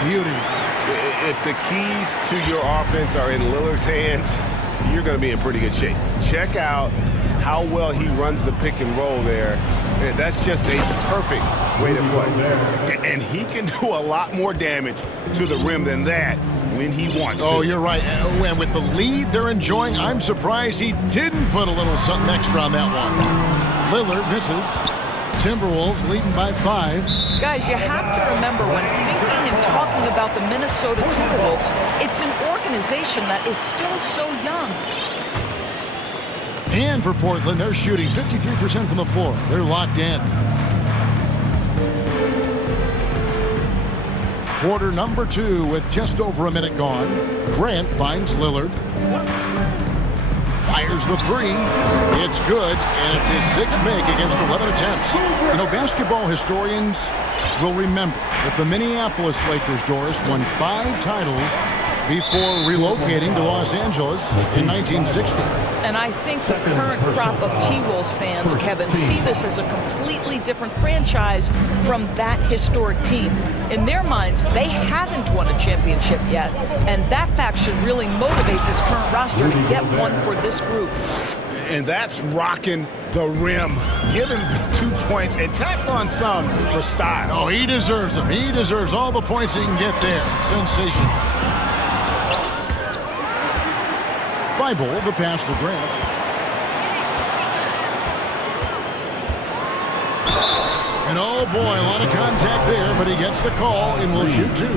Beauty. If the keys to your offense are in Lillard's hands, you're going to be in pretty good shape. Check out how well he runs the pick and roll there. That's just a perfect way to play. And he can do a lot more damage to the rim than that when he wants to. Oh, you're right. And with the lead they're enjoying, I'm surprised he didn't put a little something extra on that one. Lillard misses. Timberwolves leading by 5. Guys, you have to remember when thinking and talking about the Minnesota Timberwolves, it's an organization that is still so young. And for Portland, they're shooting 53% from the floor. They're locked in. Quarter number 2 with just over a minute gone. Grant finds Lillard. Fires the 3. It's good, and it's his 6th make against 11 attempts. You know, basketball historians will remember that the Minneapolis Lakers, Doris, won 5 titles before relocating to Los Angeles in 1960. And I think the current crop of T-Wolves fans, Kevin, see this as a completely different franchise from that historic team. In their minds, they haven't won a championship yet, and that fact should really motivate this current roster to get one for this group. And that's rocking the rim. Give him 2 points and tack on some for style. Oh, he deserves them. He deserves all the points he can get there. Sensational. Thibault, the pass to Grant. And oh boy, a lot of contact there, but he gets the call and will shoot 2.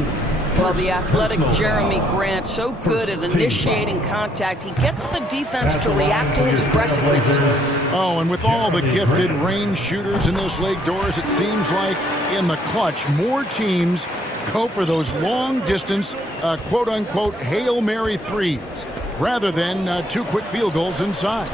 Well, the athletic Jeremy Grant, so good at initiating contact, he gets the defense to react to his aggressiveness. Oh, and with all the gifted range shooters in this league, Doris, it seems like in the clutch, more teams go for those long-distance, quote-unquote, Hail Mary threes, rather than 2 quick field goals inside.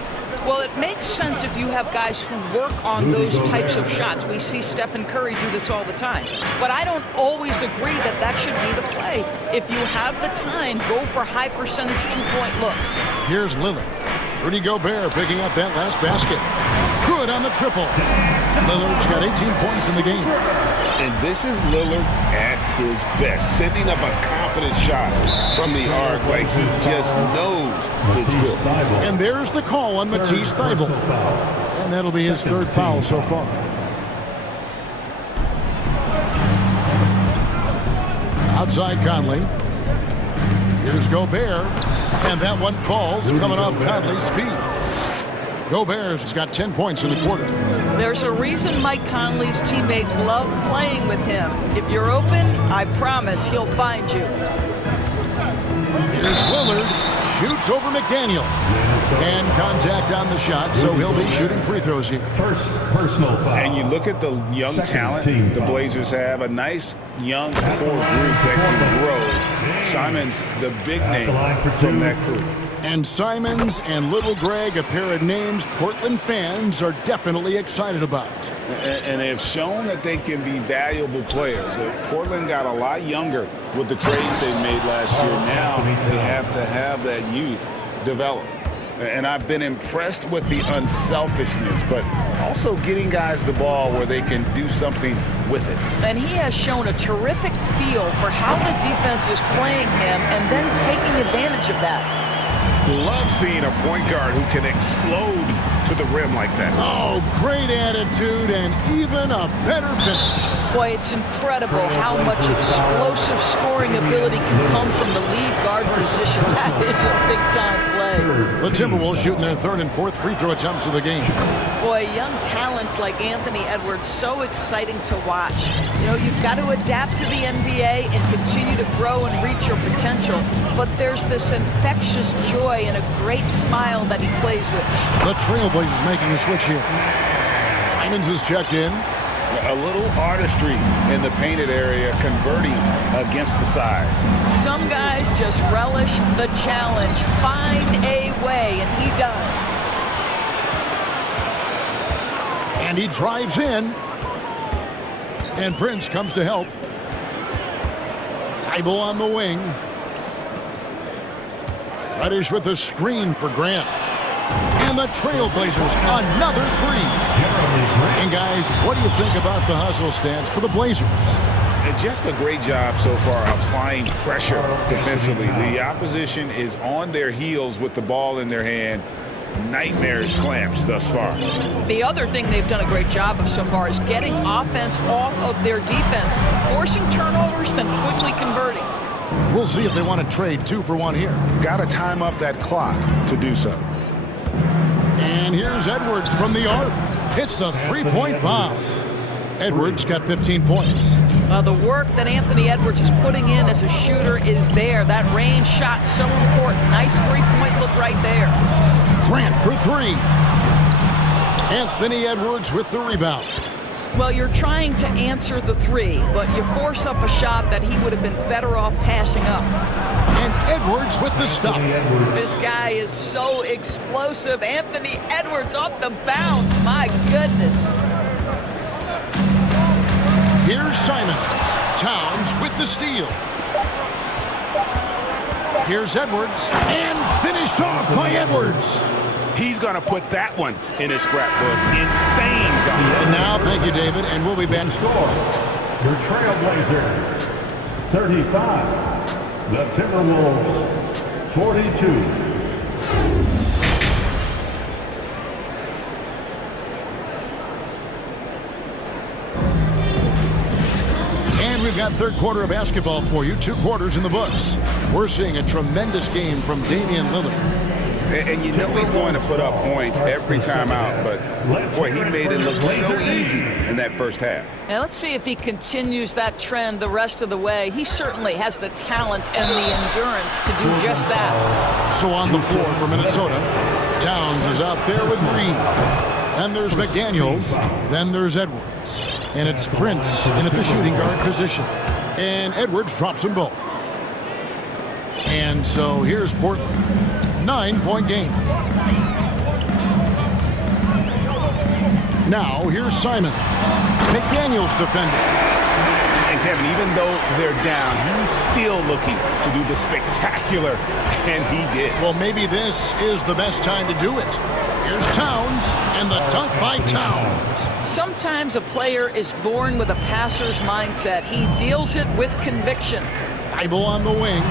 Well, it makes sense if you have guys who work on those types of shots. We see Stephen Curry do this all the time. But I don't always agree that that should be the play. If you have the time, go for high percentage 2-point looks. Here's Lillard. Rudy Gobert picking up that last basket. Good on the triple. Lillard's got 18 points in the game. And this is Lillard at his best, sending up a confident shot from the arc like he just knows it's good. And there's the call on Matisse Thybulle. And that'll be his 3rd foul so far. Outside Conley. Here's Gobert. And that one falls coming off Conley's feet. Go Bears has got 10 points in the quarter. There's a reason Mike Conley's teammates love playing with him. If you're open, I promise he'll find you. Here's Lillard. Shoots over McDaniel. And contact on the shot, so he'll be shooting free throws here. First personal foul. And you look at the young talent the Blazers have, a nice young core group that can grow. Simon's the big name from that group. And Simons and Little Greg, a pair of names Portland fans are definitely excited about. And they've shown that they can be valuable players. Portland got a lot younger with the trades they made last year. Now they have to have that youth develop. And I've been impressed with the unselfishness, but also getting guys the ball where they can do something with it. And he has shown a terrific feel for how the defense is playing him and then taking advantage of that. Love seeing a point guard who can explode to the rim like that. Oh, great attitude and even a better finish. Boy, it's incredible how much explosive scoring ability can come from the lead guard position. That is a big-time play. The Timberwolves shooting their third and fourth free throw attempts of the game. Boy, young talents like Anthony Edwards, so exciting to watch. You know, you've got to adapt to the NBA and continue to grow and reach your potential. But there's this infectious joy and a great smile that he plays with. The Trailblazers making a switch here. Simons is checked in. A little artistry in the painted area, converting against the size. Some guys just relish the challenge. Find a way, and he does. And he drives in. And Prince comes to help. Thibault on the wing. Reddish with the screen for Grant. And the Trailblazers, another three. And guys, what do you think about the hustle stance for the Blazers? Just a great job so far applying pressure defensively. The opposition is on their heels with the ball in their hand. Nightmarish clamps thus far. The other thing they've done a great job of so far is getting offense off of their defense, forcing turnovers, then quickly converting. We'll see if they want to trade 2 for 1 here. Got to time up that clock to do so. And here's Edwards from the arc. Hits the three-point bomb. Edwards got 15 points. The work that Anthony Edwards is putting in as a shooter is there. That range shot so important. Nice three-point look right there. Grant for 3. Anthony Edwards with the rebound. Well, you're trying to answer the 3, but you force up a shot that he would have been better off passing up. And Edwards with the stuff. This guy is so explosive. Anthony Edwards off the bounce. My goodness. Here's Simons. Towns with the steal. Here's Edwards. And finished off by Edwards. He's going to put that one in his scrapbook. Insane dunk. And now, thank you, David, and we'll be back. Score. Your Trailblazers, 35. The Timberwolves, 42. And we've got third quarter of basketball for you. 2 quarters in the books. We're seeing a tremendous game from Damian Lillard. And you know he's going to put up points every time out, but boy, he made it look so easy in that first half. Now let's see if he continues that trend the rest of the way. He certainly has the talent and the endurance to do just that. So on the floor for Minnesota, Towns is out there with Green. Then there's McDaniels. Then there's Edwards. And it's Prince in at the shooting guard position. And Edwards drops them both. And so here's Portland. 9-point game. Now, here's Simon. McDaniels defending. And Kevin, even though they're down, he's still looking to do the spectacular, and he did. Well, maybe this is the best time to do it. Here's Towns, and the dunk by Towns. Sometimes a player is born with a passer's mindset. He deals it with conviction. Thibault on the wing.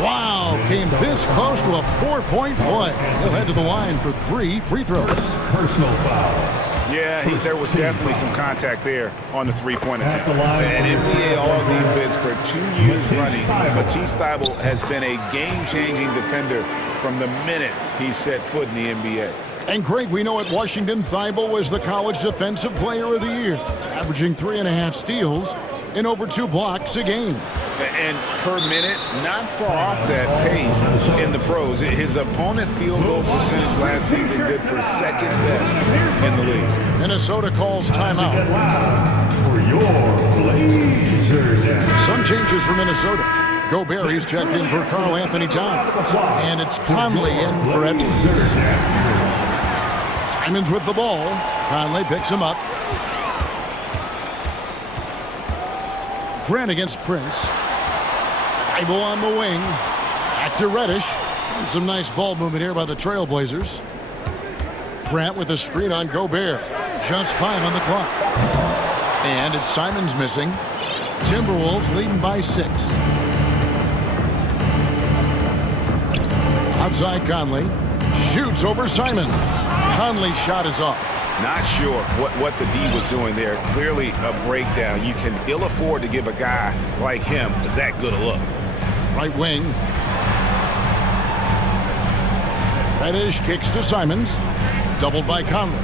Wow, came this close to a 4-point play. He'll head to the line for 3 free throws. Personal foul. Yeah, there was definitely some contact there on the three-point attempt. An NBA All-Defense for 2 years running, Matisse Thybulle has been a game-changing defender from the minute he set foot in the NBA. And Greg, we know at Washington, Thybulle was the College Defensive Player of the Year, averaging 3.5 steals and over 2 blocks a game. And per minute, not far off that pace in the pros. His opponent field goal percentage last season good for second best in the league. Minnesota calls timeout. For your Blazer. Some changes for Minnesota. Gobert, he's checked in for Karl Anthony Towns. And it's Conley in for Edwards. Simons with the ball. Conley picks him up. Grant against Prince. Thybulle on the wing. Back to Reddish. And some nice ball movement here by the Trailblazers. Grant with a screen on Gobert. Just 5 on the clock. And it's Simons missing. Timberwolves leading by 6. Outside Conley. Shoots over Simons. Conley's shot is off. Not sure what the D was doing there. Clearly a breakdown. You can ill afford to give a guy like him that good a look. Right wing. Reddish kicks to Simons. Doubled by Conley.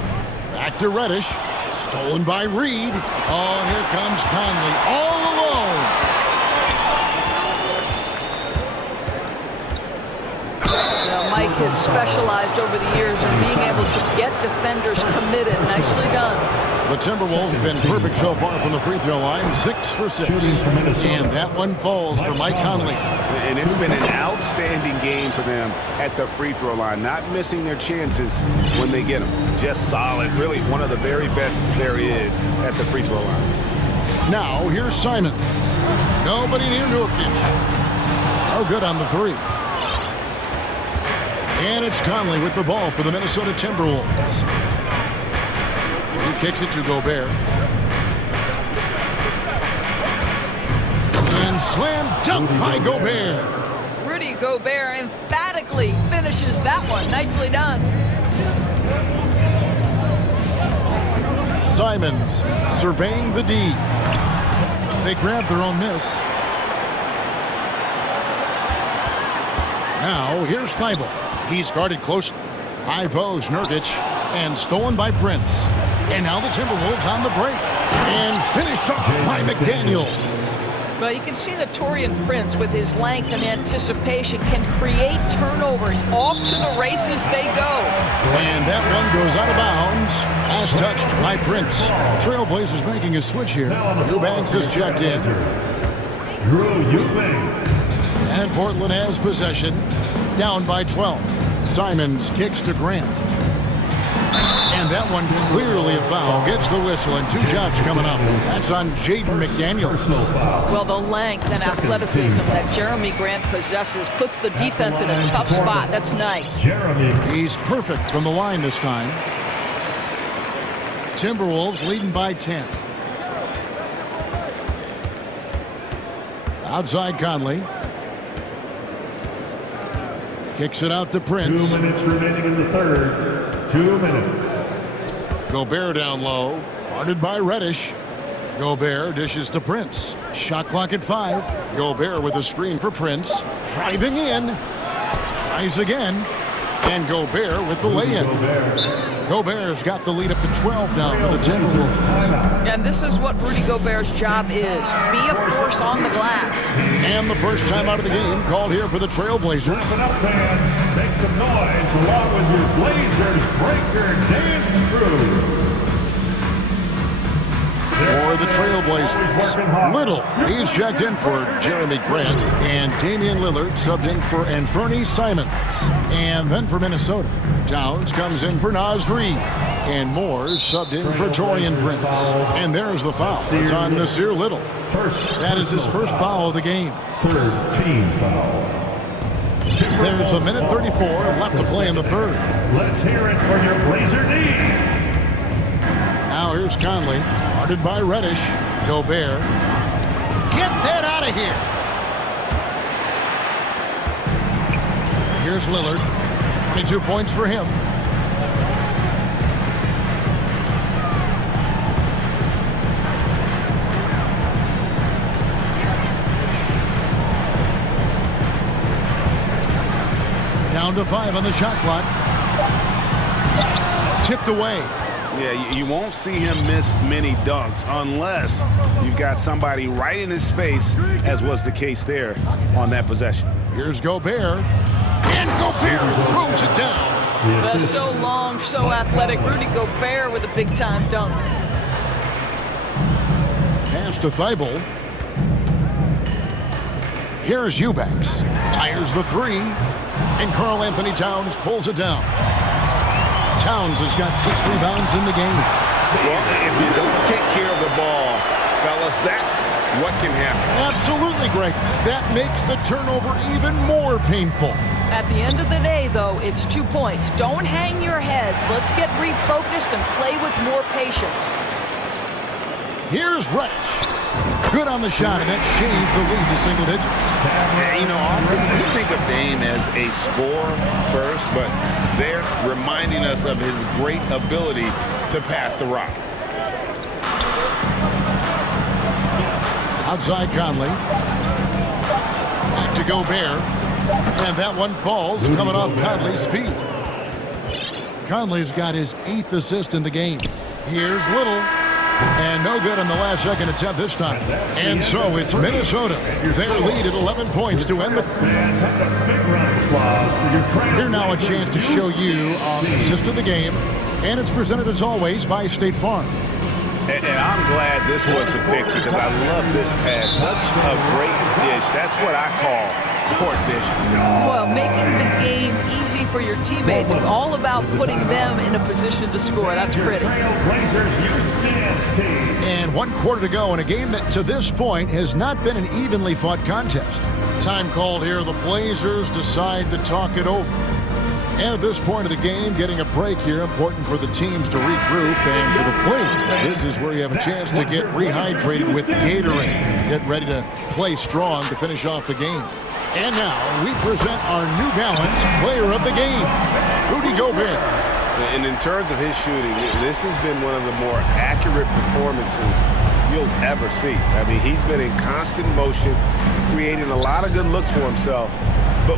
Back to Reddish. Stolen by Reed. Oh, and here comes Conley all alone. Mike has specialized over the years in being able to get defenders committed. Nicely done. The Timberwolves have been perfect so far from the free throw line, 6 for 6. And that one falls for Mike Conley. And it's been an outstanding game for them at the free throw line, not missing their chances when they get them. Just solid, really one of the very best there is at the free throw line. Now, here's Simons. Nobody near Nurkic. Oh, good on the 3. And it's Conley with the ball for the Minnesota Timberwolves. He kicks it to Gobert. And slam dunk by Gobert. Rudy Gobert emphatically finishes that one. Nicely done. Simons surveying the D. They grab their own miss. Now, here's Thybulle. He's guarded closely. High post, Nurkic, and stolen by Prince. And now the Timberwolves on the break. And finished off by McDaniel. Well, you can see that Taurean Prince, with his length and anticipation, can create turnovers. Off to the races they go. And that one goes out of bounds, as touched by Prince. Trailblazers making a switch here. Eubanks is checked in. Drew Eubanks. And Portland has possession, down by 12. Simons kicks to Grant. And that one clearly a foul. Gets the whistle, and 2 shots coming up. That's on Jaden McDaniels. Well, the length and athleticism that Jeremy Grant possesses puts the defense in a tough spot. That's nice. He's perfect from the line this time. Timberwolves leading by 10. Outside Conley. Kicks it out to Prince. 2 minutes remaining in the third. 2 minutes. Gobert down low. Guarded by Reddish. Gobert dishes to Prince. Shot clock at 5. Gobert with a screen for Prince. Driving in. Tries again. And Gobert with the lay-in. Gobert's got the lead up to 12 now for the Timberwolves. And this is what Rudy Gobert's job is. Be a force on the glass. And the first time out of the game called here for the Trailblazers. Listen up, fans. Make some noise along with your Blazers breaker dance crew. For the Trailblazers, Little, he's checked in for Jeremy Grant, and Damian Lillard subbed in for Anthony Simons. And then for Minnesota, Towns comes in for Naz Reid, and Moore subbed in for Taurean Prince. And there's the foul. It's on Nasir Little. That is his first foul of the game. Third team foul. There's a minute 34 left to play in the third. Let's hear it for your Blazer D. Now here's Conley. Guarded by Reddish. Gobert. Get that out of here. Here's Lillard. 22 points for him. Down to 5 on the shot clock. Tipped away. Yeah, you won't see him miss many dunks unless you've got somebody right in his face, as was the case there on that possession. Here's Gobert. And Gobert throws it down. That's so long, so athletic. Rudy Gobert with a big-time dunk. Pass to Thibault. Here's Eubanks. Fires the 3. And Karl Anthony Towns pulls it down. Towns has got 6 rebounds in the game. Well, if you don't take care of the ball, fellas, that's what can happen. Absolutely, Greg. That makes the turnover even more painful. At the end of the day, though, it's 2 points. Don't hang your heads. Let's get refocused and play with more patience. Here's Reddish. Good on the shot, and that shaves the lead to single digits. Yeah, you know, often we think of Dame as a scorer first, but they're reminding us of his great ability to pass the rock. Outside Conley. Back to Gobert. And that one falls, coming off Conley's feet. Conley's got his 8th assist in the game. Here's Little. And no good on the last second attempt this time. And so it's Minnesota. Their lead at 11 points to end the... Here now a chance to show you our assist of the game. And it's presented as always by State Farm. And I'm glad this was the pick because I love this pass. Such a great dish. That's what I call court vision. Well, making the game easy for your teammates. All about putting them in a position to score. That's pretty. And 1 quarter to go in a game that to this point has not been an evenly fought contest. Time called here. The Blazers decide to talk it over. And at this point of the game, getting a break here, important for the teams to regroup. And for the players, this is where you have a chance to get rehydrated with Gatorade. Get ready to play strong to finish off the game. And now we present our New Balance player of the game, Rudy Gobert. And in terms of his shooting, this has been one of the more accurate performances you'll ever see. I mean, he's been in constant motion, creating a lot of good looks for himself.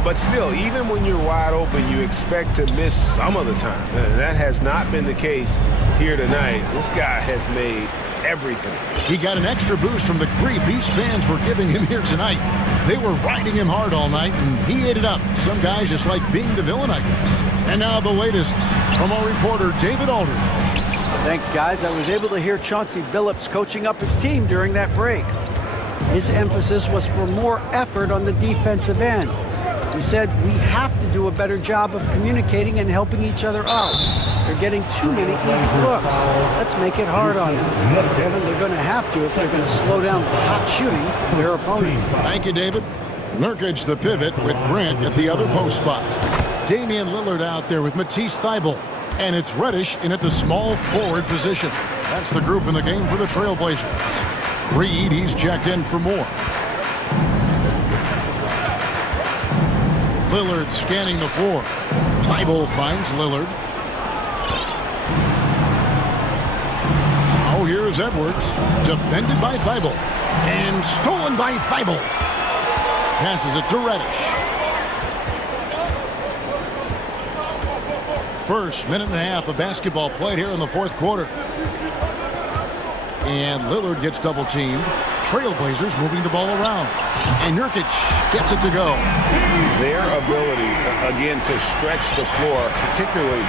But still, even when you're wide open, you expect to miss some of the time. And that has not been the case here tonight. This guy has made everything. He got an extra boost from the grief these fans were giving him here tonight. They were riding him hard all night, and he ate it up. Some guys just like being the villain, I guess. And now the latest from our reporter, David Aldridge. Thanks, guys. I was able to hear Chauncey Billups coaching up his team during that break. His emphasis was for more effort on the defensive end. He said we have to do a better job of communicating and helping each other out. They're getting too many easy looks. Let's make it hard on them. Kevin, they're going to have to if they're going to slow down hot shooting for their opponent. Thank you, David. Nurkic the pivot with Grant at the other post spot. Damian Lillard out there with Matisse Thybulle. And it's Reddish in at the small forward position. That's the group in the game for the Trailblazers. Reed, he's checked in for more. Lillard scanning the floor. Thybulle finds Lillard. Oh, here's Edwards. Defended by Thybulle. And stolen by Thybulle. Passes it to Reddish. First minute and a half of basketball played here in the fourth quarter. And Lillard gets double teamed. Trailblazers moving the ball around. And Nurkic gets it to go. Their ability, again, to stretch the floor, particularly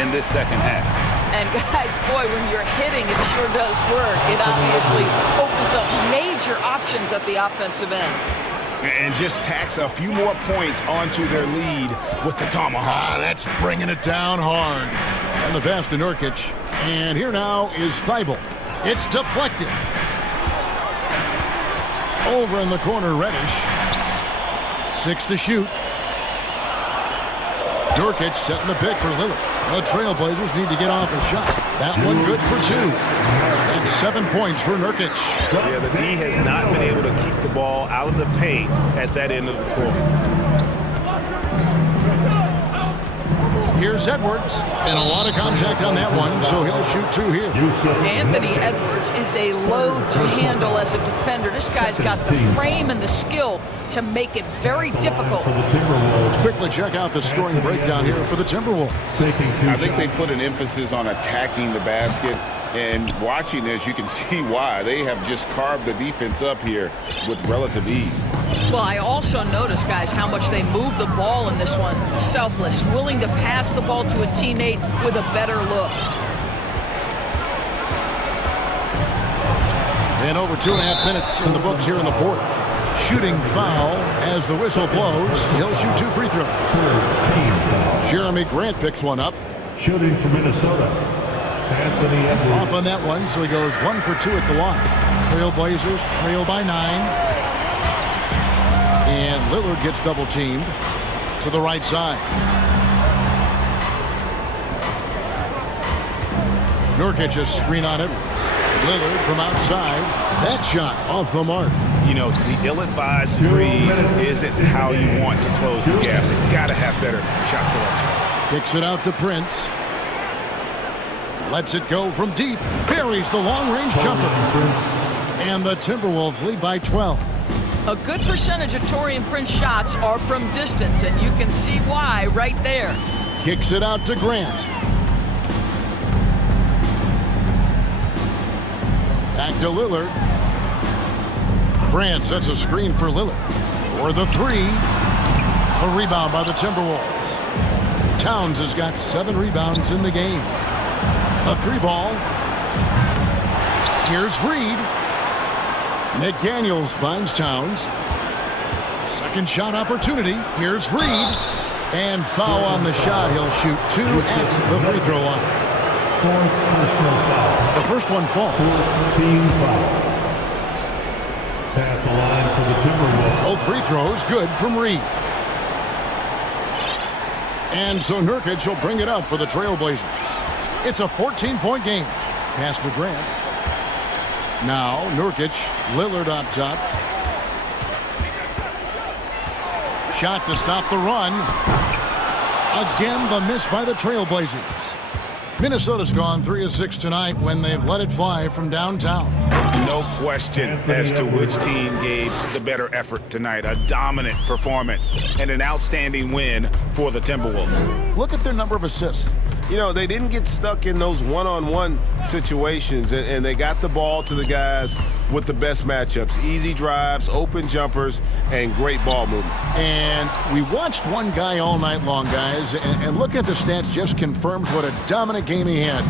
in this second half. And guys, boy, when you're hitting, it sure does work. It obviously opens up major options at the offensive end. And just tacks a few more points onto their lead with the tomahawk. That's bringing it down hard. And the pass to Nurkic. And here now is Thybulle. It's deflected. Over in the corner, Reddish. 6 to shoot. Nurkic setting the pick for Lillard. The Trailblazers need to get off a shot. That one good for 2. And 7 points for Nurkic. Yeah, the D has not been able to keep the ball out of the paint at that end of the floor. Here's Edwards, and a lot of contact on that one, so he'll shoot 2 here. Anthony Edwards is a load to handle as a defender. This guy's got the frame and the skill to make it very difficult. Let's quickly check out the scoring breakdown here for the Timberwolves. I think they put an emphasis on attacking the basket, and watching this, you can see why. They have just carved the defense up here with relative ease. Well, I also noticed, guys, how much they move the ball in this one. Selfless, willing to pass the ball to a teammate with a better look. And over 2.5 minutes in the books here in the fourth. Shooting foul as the whistle blows. He'll shoot 2 free throws. Jeremy Grant picks one up. Shooting for Minnesota. Anthony Edwards. Off on that one, so he goes 1 for 2 at the line. Trailblazers trail by 9. And Lillard gets double teamed to the right side. Nurkic a screen on Edwards. Lillard from outside. That shot off the mark. You know, the ill-advised threes isn't how you want to close the gap. You've got to have better shot selection. Kicks it out to Prince. Lets it go from deep. Buries the long-range jumper. And the Timberwolves lead by 12. A good percentage of Taurean Prince shots are from distance, and you can see why right there. Kicks it out to Grant. Back to Lillard. Grant sets a screen for Lillard. For the 3. A rebound by the Timberwolves. Towns has got 7 rebounds in the game. A 3 ball. Here's Reed. McDaniels finds Towns. Second shot opportunity. Here's Reed. And foul on the shot. He'll shoot 2 at the free throw line. Fourth personal foul. The first one falls. Fourth team foul. At the line for the Timberwolves. Both free throws good from Reed. And so Nurkic will bring it up for the Trailblazers. It's a 14-point game. Pass to Grant. Now Nurkic, Lillard up top. Shot to stop the run. Again, the miss by the Trailblazers. Minnesota's gone 3 of 6 tonight when they've let it fly from downtown. No question as to which team gave the better effort tonight. A dominant performance and an outstanding win for the Timberwolves. Look at their number of assists. You know, they didn't get stuck in those one-on-one situations, and they got the ball to the guys with the best matchups. Easy drives, open jumpers, and great ball movement. And we watched one guy all night long, guys, and look at the stats just confirms what a dominant game he had.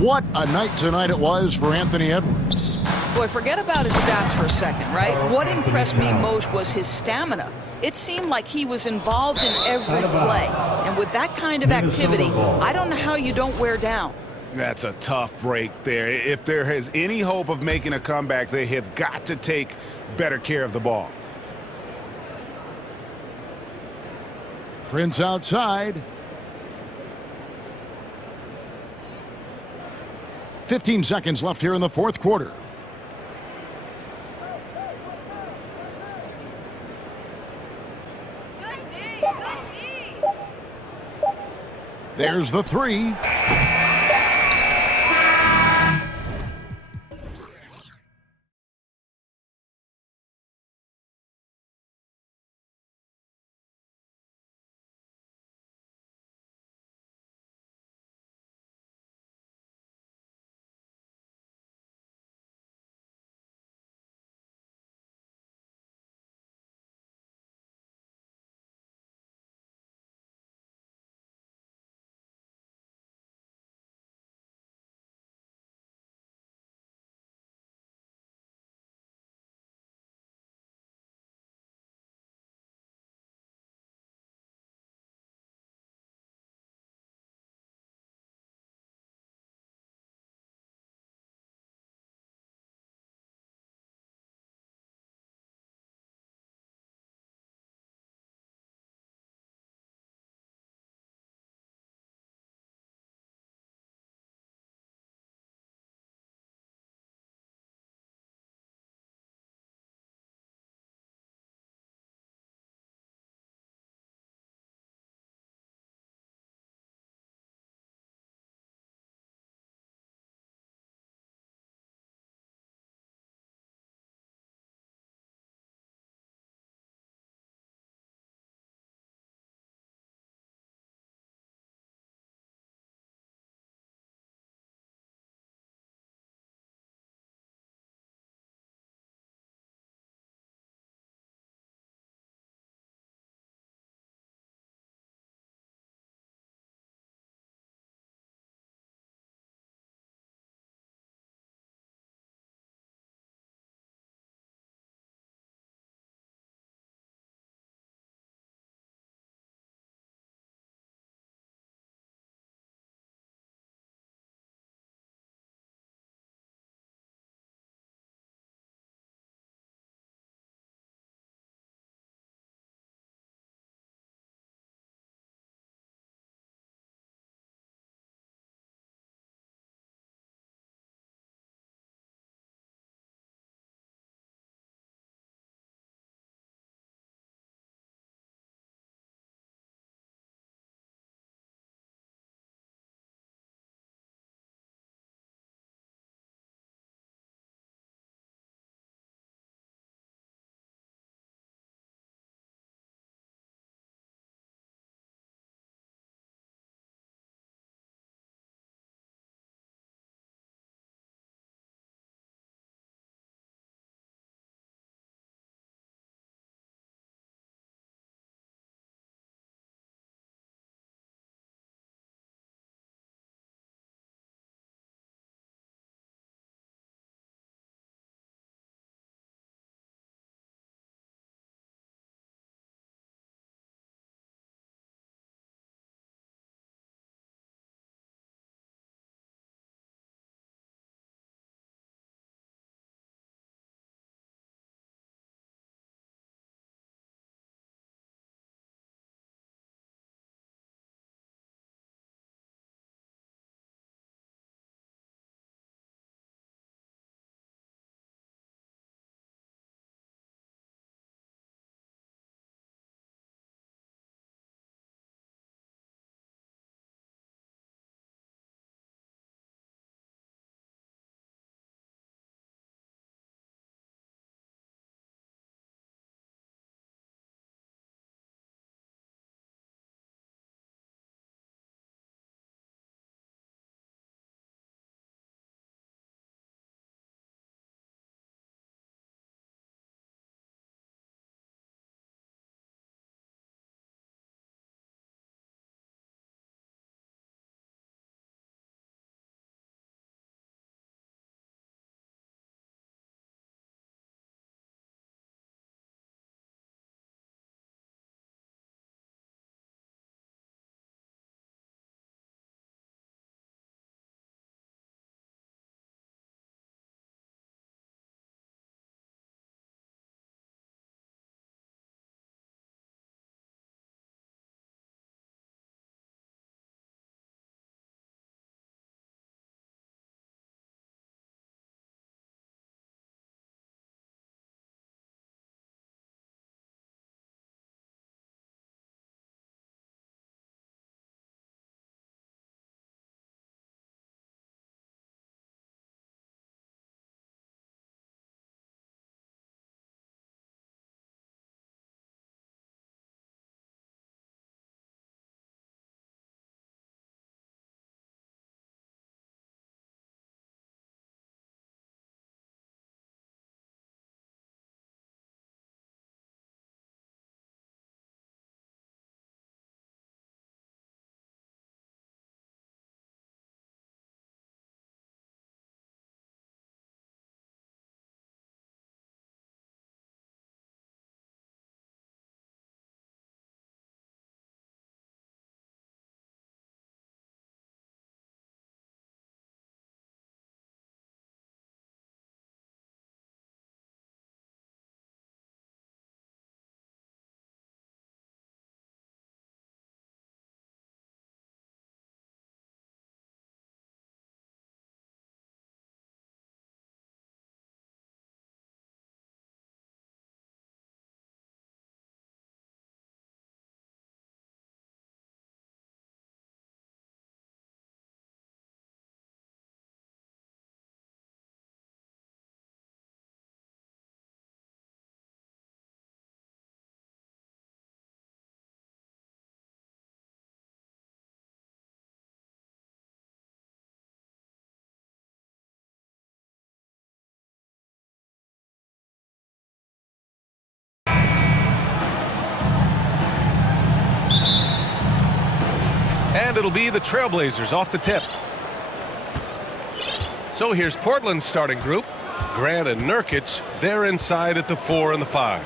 What a night tonight it was for Anthony Edwards. Boy, forget about his stats for a second, right? What impressed me most was his stamina. It seemed like he was involved in every play. And with that kind of activity, I don't know how you don't wear down. That's a tough break there. If there is any hope of making a comeback, they have got to take better care of the ball. Prince outside. 15 seconds left here in the fourth quarter. There's the 3. And it'll be the Trailblazers off the tip. So here's Portland's starting group. Grant and Nurkic, they're inside at the 4 and the 5.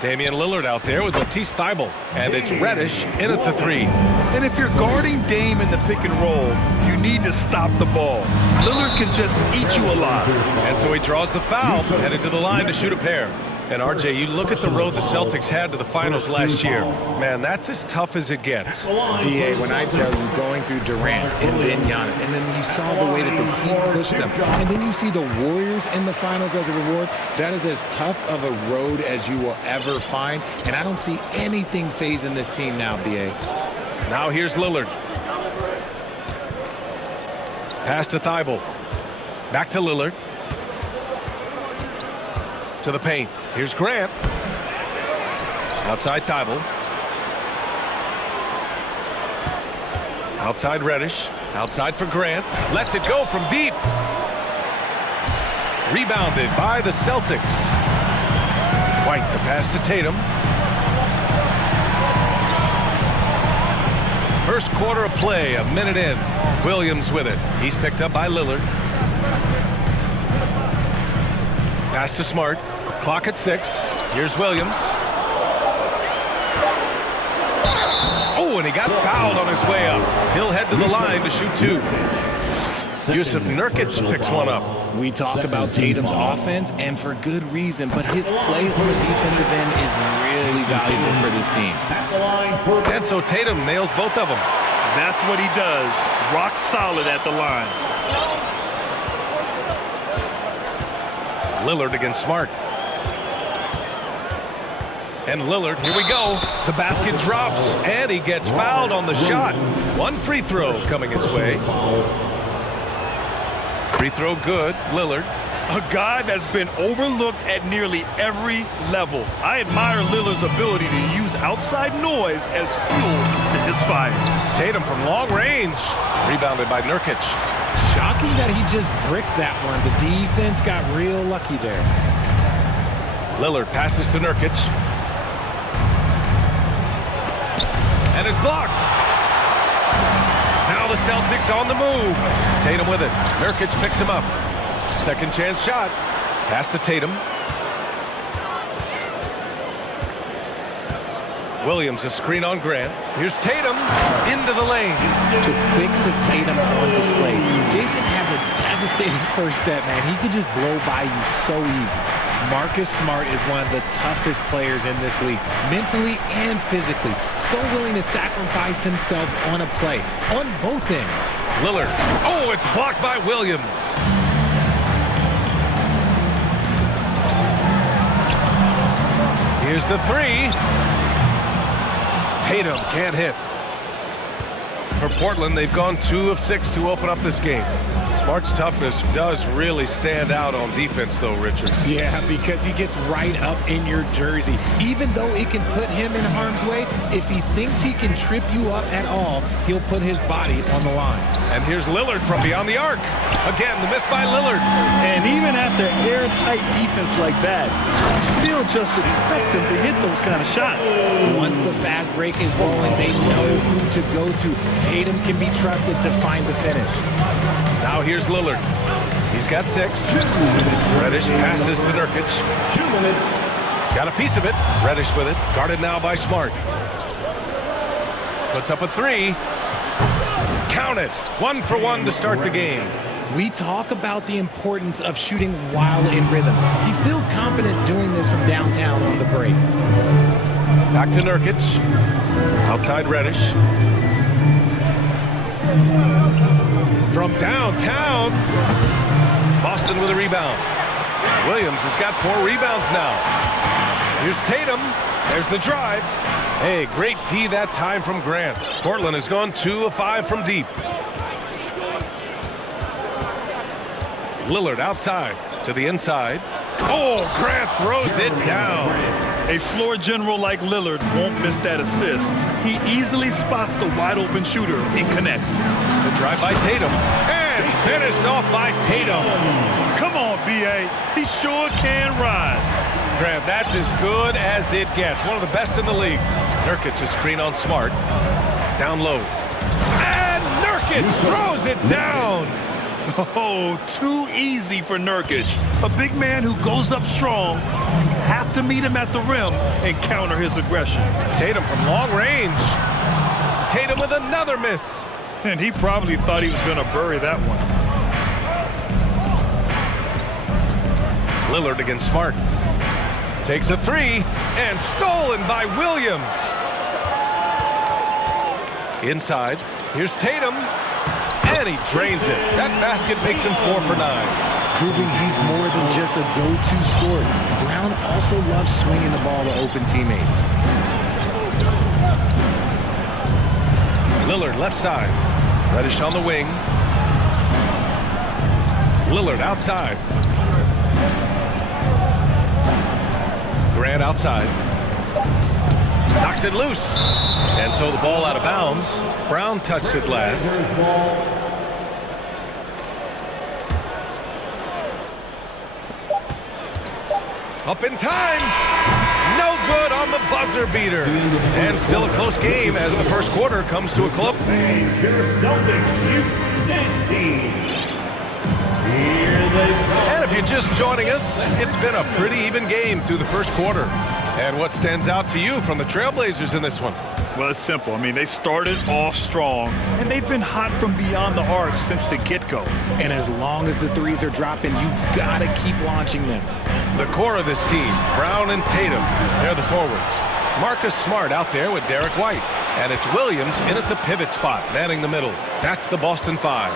Damian Lillard out there with Matisse Thybulle. And it's Reddish in at the 3. And if you're guarding Dame in the pick and roll, you need to stop the ball. Lillard can just eat you alive. And so he draws the foul, headed to the line to shoot a pair. And RJ, you look at the road the Celtics had to the finals last year. Man, that's as tough as it gets. BA, when I tell you, going through Durant and then Giannis, and then you saw the way that the Heat pushed them, and then you see the Warriors in the finals as a reward, that is as tough of a road as you will ever find. And I don't see anything phasing this team now, BA. Now here's Lillard. Pass to Thybulle. Back to Lillard. To the paint. Here's Grant. Outside Thybulle. Outside Reddish. Outside for Grant. Lets it go from deep. Rebounded by the Celtics. White, the pass to Tatum. First quarter of play, a minute in. Williams with it. He's picked up by Lillard. Pass to Smart. Clock at 6. Here's Williams. Oh, and he got fouled on his way up. He'll head to the line to shoot 2. Yusuf Nurkic picks one up. We talk about Tatum's offense, and for good reason, but his play on the defensive end is really valuable for this team. And so Tatum nails both of them. That's what he does. Rock solid at the line. Lillard against Smart. And Lillard, here we go. The basket drops, and he gets fouled on the shot. One free throw coming his way. Free throw good, Lillard. A guy that's been overlooked at nearly every level. I admire Lillard's ability to use outside noise as fuel to his fire. Tatum from long range. Rebounded by Nurkic. Shocking that he just bricked that one. The defense got real lucky there. Lillard passes to Nurkic. And is blocked. Now the Celtics on the move. Tatum with it. Nurkic picks him up. Second chance shot. Pass to Tatum. Williams, a screen on Grant. Here's Tatum into the lane. The quicks of Tatum on display. Jason has a devastating first step, man. He could just blow by you so easy. Marcus Smart is one of the toughest players in this league, mentally and physically. So willing to sacrifice himself on a play, on both ends. Lillard. Oh, it's blocked by Williams. Here's the 3. Tatum can't hit. For Portland, they've gone 2 of 6 to open up this game. Smart's toughness does really stand out on defense, though, Richard. Yeah, because he gets right up in your jersey. Even though it can put him in harm's way, if he thinks he can trip you up at all, he'll put his body on the line. And here's Lillard from beyond the arc. Again, the miss by Lillard. And even after airtight defense like that, still just expect him to hit those kind of shots. Once the fast break is rolling, they know who to go to. Tatum can be trusted to find the finish. Now here's Lillard. He's got 6. Reddish passes to Nurkic. Got a piece of it. Reddish with it. Guarded now by Smart. Puts up a 3. Count it. 1 for 1 to start the game. We talk about the importance of shooting while in rhythm. He feels confident doing this from downtown on the break. Back to Nurkic. Outside Reddish. From downtown. Boston with a rebound. Williams has got 4 rebounds now. Here's Tatum. There's the drive. Hey, great D that time from Grant. Portland has gone 2 of 5 from deep. Lillard outside to the inside. Oh, Grant throws it down. A floor general like Lillard won't miss that assist. He easily spots the wide open shooter and connects. The drive by Tatum. And finished off by Tatum. Come on, B.A. He sure can rise. Graham, that's as good as it gets. One of the best in the league. Nurkic, a screen on Smart. Down low. And Nurkic throws it down. Oh, too easy for Nurkic. A big man who goes up strong. You have to meet him at the rim and counter his aggression. Tatum from long range. Tatum with another miss. And he probably thought he was going to bury that one. Lillard against Smart. Takes a three and stolen by Williams. Inside, here's Tatum, and he drains it. That basket makes him 4 for 9. Proving he's more than just a go-to scorer. Brown also loves swinging the ball to open teammates. Lillard left side. Reddish on the wing. Lillard outside. Grant outside. Knocks it loose. And so the ball out of bounds. Brown touched it last. Up in time. No good on the buzzer beater. And still a close game as the first quarter comes to a close. And if you're just joining us, it's been a pretty even game through the first quarter. And what stands out to you from the Trailblazers in this one? Well, it's simple. I mean, they started off strong, and they've been hot from beyond the arc since the get-go. And as long as the threes are dropping, you've got to keep launching them. The core of this team, Brown and Tatum, they're the forwards. Marcus Smart out there with Derek White. And it's Williams in at the pivot spot, manning the middle. That's the Boston Five.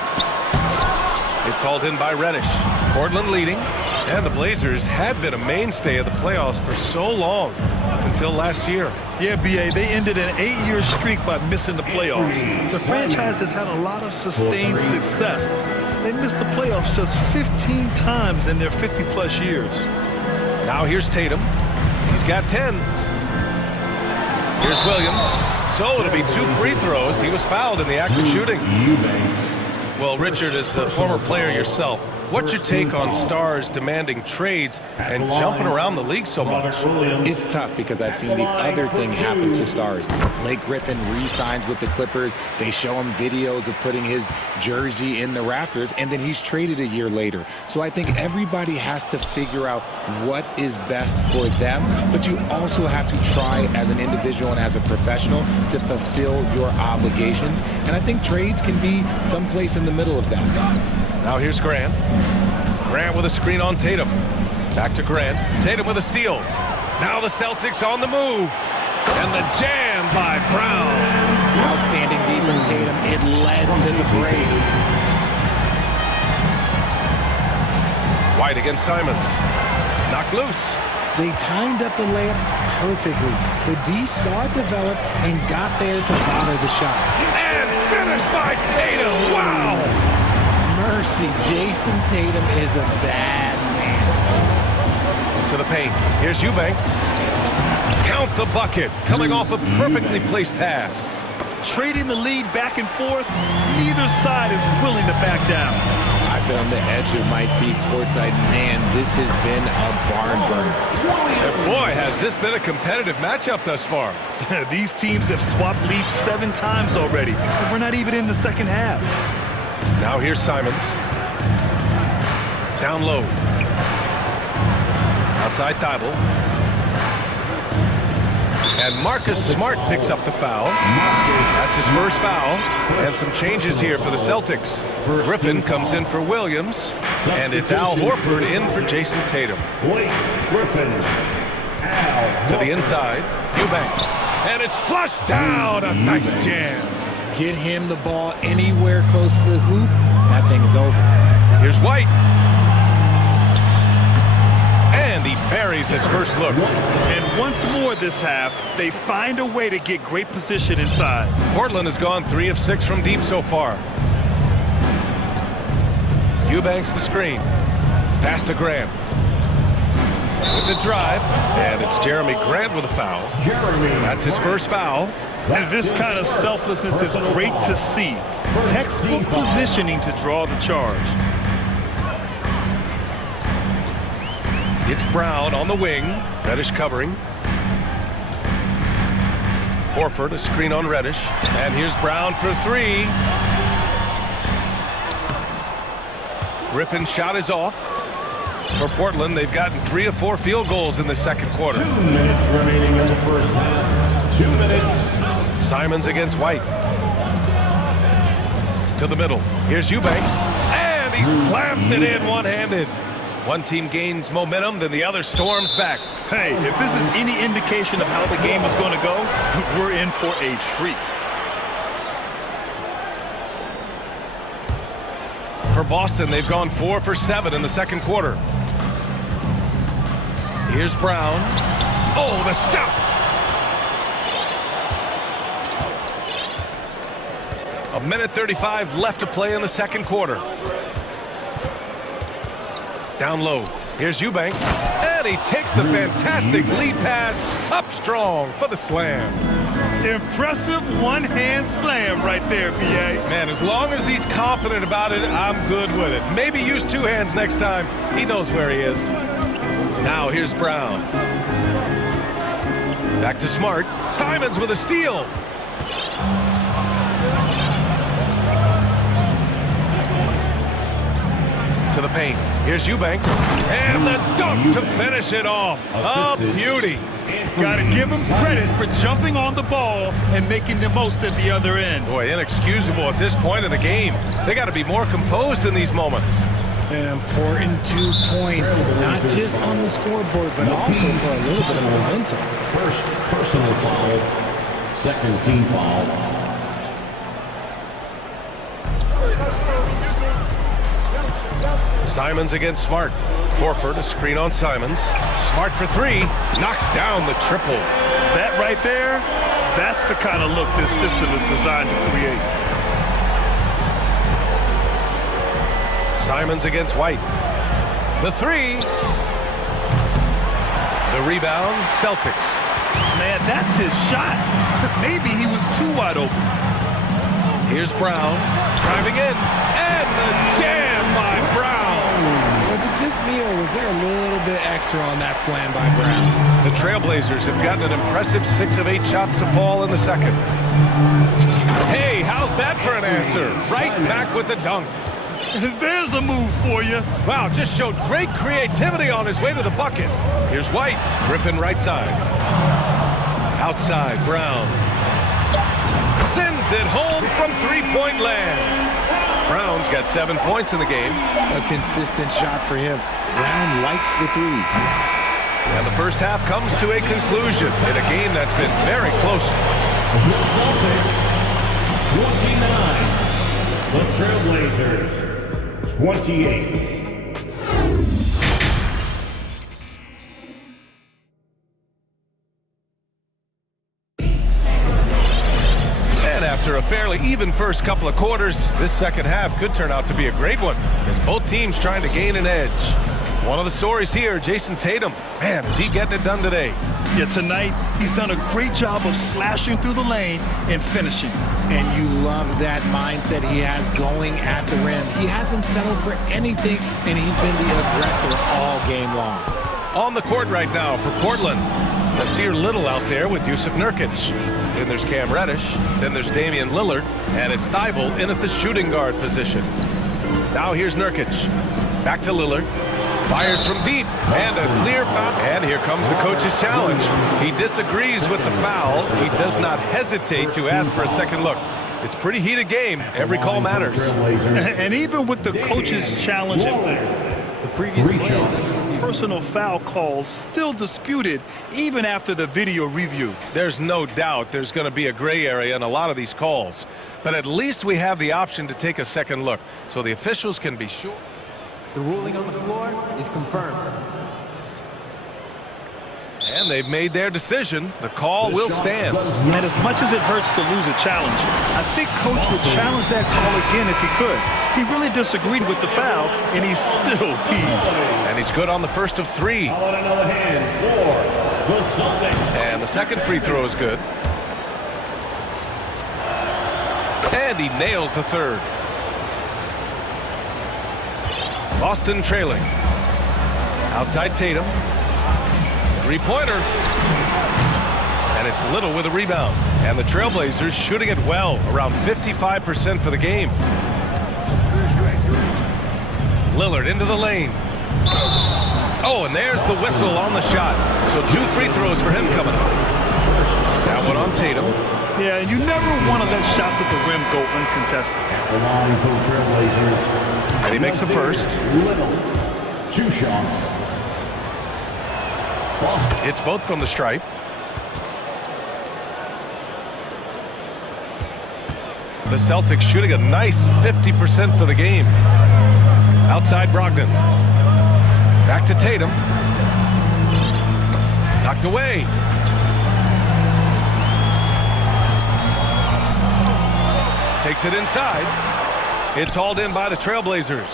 It's hauled in by Reddish. Portland leading. And the Blazers had been a mainstay of the playoffs for so long, up until last year. Yeah, B.A., they ended an 8-year streak by missing the playoffs. The franchise has had a lot of sustained success. They missed the playoffs just 15 times in their 50-plus years. Now here's Tatum. He's got 10. Here's Williams. So it'll be 2 free throws. He was fouled in the act of shooting. Well, Richard, as a former player yourself, what's your take on stars demanding trades and jumping around the league so much? It's tough because I've seen the other thing happen to stars. Blake Griffin re-signs with the Clippers. They show him videos of putting his jersey in the rafters, and then he's traded a year later. So I think everybody has to figure out what is best for them, but you also have to try as an individual and as a professional to fulfill your obligations. And I think trades can be someplace in the middle of that. Now here's Grant. Grant with a screen on Tatum. Back to Grant. Tatum with a steal. Now the Celtics on the move. And the jam by Brown. Outstanding D from Tatum. It led to the break. White against Simons. Knocked loose. They timed up the layup perfectly. The D saw it develop and got there to bother the shot. And finished by Tatum. Wow. Mercy, Jason Tatum is a bad man. To the paint. Here's Eubanks. Count the bucket. Coming off a perfectly placed pass. Trading the lead back and forth, neither side is willing to back down. I've been on the edge of my seat courtside. Man, this has been a barn burner. And boy, has this been a competitive matchup thus far. These teams have swapped leads 7 times already, and we're not even in the second half. Now here's Simons. Down low. Outside Thibault. And Marcus Smart picks up the foul. That's his first foul. And some changes here for the Celtics. Griffin comes in for Williams. And it's Al Horford in for Jason Tatum. To the inside, Eubanks. And it's flushed down. A nice jam. Get him the ball anywhere close to the hoop. That thing is over. Here's White. And he buries his first look. And once more this half, they find a way to get great position inside. Portland has gone 3 of 6 from deep so far. Eubanks the screen. Pass to Grant. With the drive. And it's Jeremy Grant with a foul. That's his first foul. And this kind of selflessness is great to see. Textbook positioning to draw the charge. It's Brown on the wing. Reddish covering. Horford, a screen on Reddish. And here's Brown for 3. Griffin's shot is off. For Portland, they've gotten 3 of 4 field goals in the second quarter. 2 minutes remaining in the first half. 2 minutes. Simons against White. To the middle. Here's Eubanks. And he slams it in one-handed. One team gains momentum, then the other storms back. Hey, if this is any indication of how the game is going to go, we're in for a treat. For Boston, they've gone 4 for 7 in the second quarter. Here's Brown. Oh, the stuff! A minute 35 left to play in the second quarter. Down low. Here's Eubanks. And he takes the fantastic lead pass up strong for the slam. Impressive one-hand slam right there, B.A. Man, as long as he's confident about it, I'm good with it. Maybe use 2 hands next time. He knows where he is. Now here's Brown. Back to Smart. Simons with a steal. To the paint. Here's Eubanks. And the dunk to finish it off. A beauty. Got to give him credit for jumping on the ball and making the most at the other end. Boy, inexcusable at this point of the game. They got to be more composed in these moments. An important 2 points, not just on the scoreboard, but also for a little bit of momentum. First personal foul. Second team foul. Simons against Smart. Horford, a screen on Simons. Smart for 3. Knocks down the triple. That right there, that's the kind of look this system is designed to create. Simons against White. The 3. The rebound, Celtics. Man, that's his shot. Maybe he was too wide open. Here's Brown, driving in, and the jam by Brown. Was it just me, or was there a little bit extra on that slam by Brown? The Trailblazers have gotten an impressive 6 of 8 shots to fall in the second. Hey, how's that for an answer? Right back with the dunk. There's a move for you. Wow, just showed great creativity on his way to the bucket. Here's White. Griffin right side. Outside, Brown. Sends it home from 3-point land. Brown's got 7 points in the game. A consistent shot for him. Brown likes the 3. And the first half comes to a conclusion in a game that's been very close. The Celtics, 29. The Trailblazers, 28. After a fairly even first couple of quarters, this second half could turn out to be a great one, as both teams trying to gain an edge. One of the stories here, Jason Tatum. Man, is he getting it done today? Yeah, tonight, he's done a great job of slashing through the lane and finishing. And you love that mindset he has going at the rim. He hasn't settled for anything, and he's been the aggressor all game long. On the court right now for Portland, Nasir Little out there with Yusuf Nurkic. Then there's Cam Reddish. Then there's Damian Lillard. And it's Thibault in at the shooting guard position. Now here's Nurkic. Back to Lillard. Fires from deep. And a clear foul. And here comes the coach's challenge. He disagrees with the foul. He does not hesitate to ask for a second look. It's a pretty heated game. Every call matters. And even with the coach's challenge, the previous plays, personal foul calls still disputed even after the video review. There's no doubt there's going to be a gray area in a lot of these calls. But at least we have the option to take a second look, so the officials can be sure. The ruling on the floor is confirmed. And they've made their decision. The call will stand. And as much as it hurts to lose a challenge, I think Coach would challenge that call again if he could. He really disagreed with the foul, and he's still heaved. And he's good on the first of 3. And the second free throw is good. And he nails the third. Boston trailing. Outside Tatum. Three-pointer. And it's Little with a rebound. And the Trailblazers shooting it well, around 55% for the game. Lillard into the lane. Oh, and there's the whistle on the shot. So 2 free throws for him coming up. That one on Tatum. Yeah, and you never want to let shots at the rim go uncontested. The line for the Trailblazers. And he makes the first. 2 shots. Boston. It's both from the stripe. The Celtics shooting a nice 50% for the game. Outside Brogdon. Back to Tatum. Knocked away. Takes it inside. It's hauled in by the Trailblazers.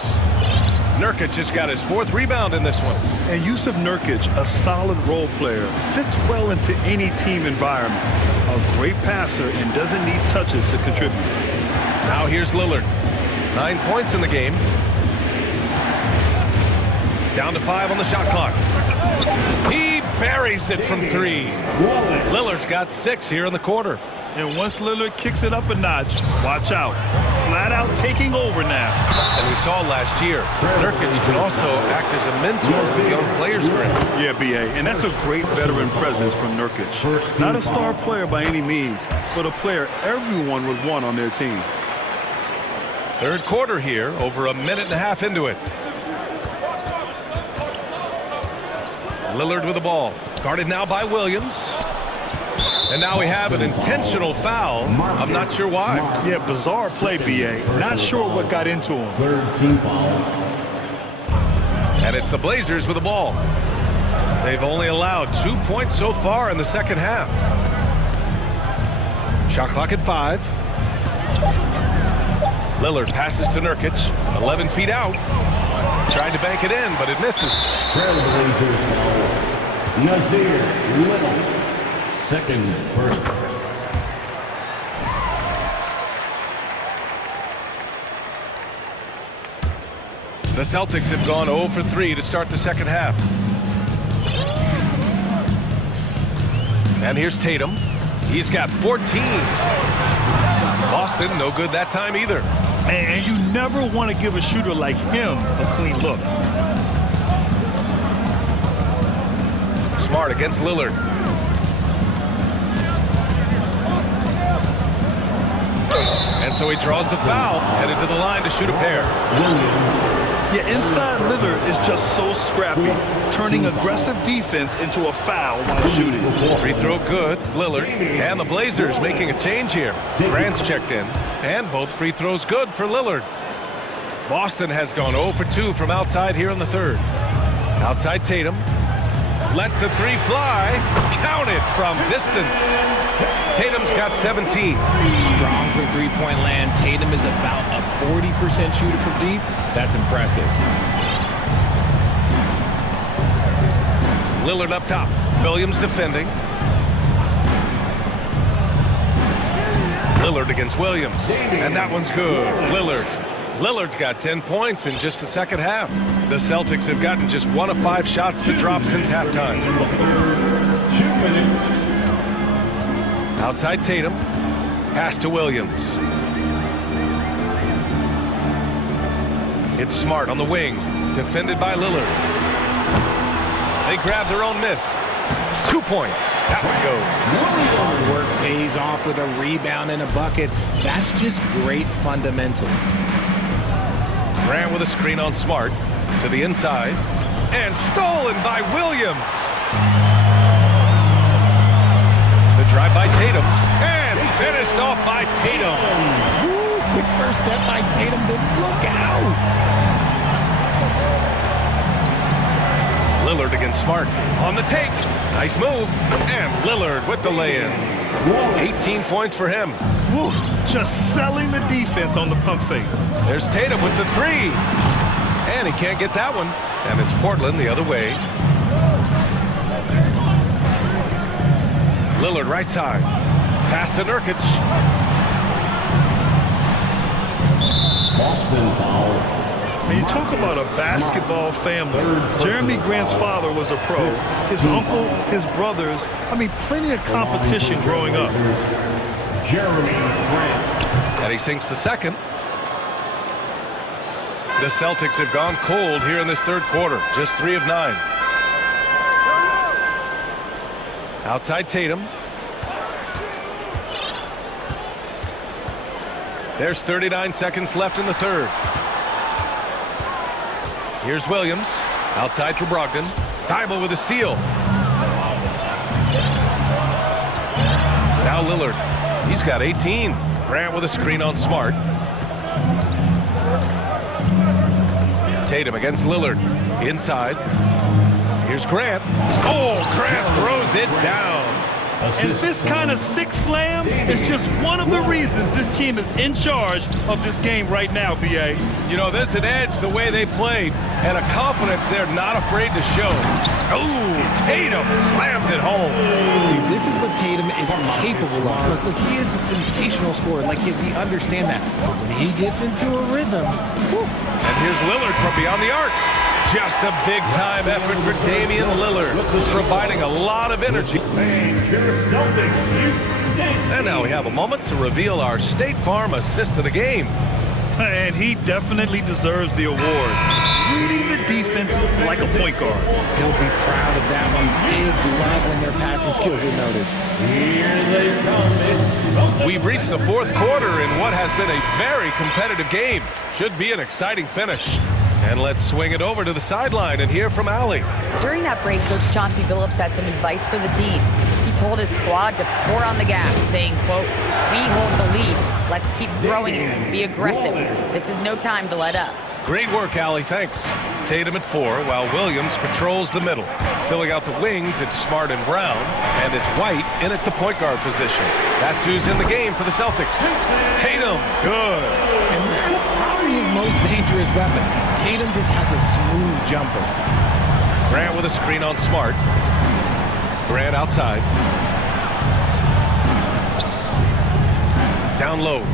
Nurkic just got his 4th rebound in this one. And Yusuf Nurkic, a solid role player, fits well into any team environment. A great passer and doesn't need touches to contribute. Now here's Lillard. 9 points in the game. Down to 5 on the shot clock. He buries it from 3. Lillard's got 6 here in the quarter. And once Lillard kicks it up a notch, watch out. Flat out taking over now. And we saw last year, Nurkic can also act as a mentor for the young players' group. Yeah, B.A., and that's a great veteran presence from Nurkic. Not a star player by any means, but a player everyone would want on their team. 3rd quarter here, over a minute and a half into it. Lillard with the ball. Guarded now by Williams. And now we have an intentional foul. I'm not sure why. Yeah, bizarre play, B.A. Not sure what got into him. 3rd team foul. And it's the Blazers with the ball. They've only allowed 2 points so far in the second half. Shot clock at 5. Lillard passes to Nurkic. 11 feet out. Tried to bank it in, but it misses. Trailblazers foul. Nazir Little. 2nd person. The Celtics have gone 0 for 3 to start the second half. And here's Tatum. He's got 14. Boston, no good that time either. And you never want to give a shooter like him a clean look. Smart against Lillard. And so he draws the foul, headed to the line to shoot a pair. Yeah, inside Lillard is just so scrappy, turning aggressive defense into a foul while shooting. Free throw good, Lillard. And the Blazers making a change here. Grant's checked in, and both free throws good for Lillard. Boston has gone 0 for 2 from outside here in the 3rd. Outside Tatum. Lets the 3 fly. Counted from distance. Tatum's got 17. Strong from 3-point land. Tatum is about a 40% shooter from deep. That's impressive. Lillard up top. Williams defending. Lillard against Williams. And that one's good. Lillard's got 10 points in just the second half. The Celtics have gotten just 1 of 5 shots to drop since halftime. 2 minutes. Outside Tatum. Pass to Williams. It's Smart on the wing. Defended by Lillard. They grab their own miss. 2 points. That one goes. Hard work pays off with a rebound and a bucket. That's just great fundamental. Grant with a screen on Smart. To the inside. And stolen by Williams. The drive by Tatum. And finished off by Tatum. Woo, quick first step by Tatum, but look out. Lillard against Smart. On the take. Nice move. And Lillard with the lay-in. 18 points for him. Woo, just selling the defense on the pump fake. There's Tatum with the 3. And he can't get that one. And it's Portland the other way. Lillard right side. Pass to Nurkic. Boston foul. When you talk about a basketball family, Jeremy Grant's father was a pro. His uncle, his brothers, I mean, plenty of competition growing up. Jeremy Grant. And he sinks the second. The Celtics have gone cold here in this third quarter. Just 3 of 9. Outside Tatum. There's 39 seconds left in the third. Here's Williams. Outside for Brogdon. Thibault with a steal. Now Lillard. He's got 18. Grant with a screen on Smart. Tatum against Lillard. Inside. Here's Grant. Oh, Grant throws it down. And this kind of sick slam is just one of the reasons this team is in charge of this game right now, B.A. You know, there's an edge the way they played and a confidence they're not afraid to show. Oh, Tatum slams it home. See, this is what Tatum is capable of. Look, he is a sensational scorer. Like, we understand that. But when he gets into a rhythm. Whew. And here's Lillard from beyond the arc. Just a big-time effort for Damian Lillard, providing a lot of energy. And now we have a moment to reveal our State Farm assist of the game. And he definitely deserves the award. Reading the defense like a point guard. He'll be proud of that one. Bigs love when their passing skills are noticed. We've reached the fourth quarter in what has been a very competitive game. Should be an exciting finish. And let's swing it over to the sideline and hear from Allie. During that break, Coach Chauncey Billups had some advice for the team. He told his squad to pour on the gas, saying, quote, "We hold the lead. Let's keep growing it. Be aggressive. This is no time to let up." Great work, Allie. Thanks. Tatum at 4, while Williams patrols the middle. Filling out the wings, it's Smart and Brown, and it's White in at the point guard position. That's who's in the game for the Celtics. Tatum, good. And that's probably his most dangerous weapon. Tatum just has a smooth jumper. Grant with a screen on Smart. Grant outside. Down low.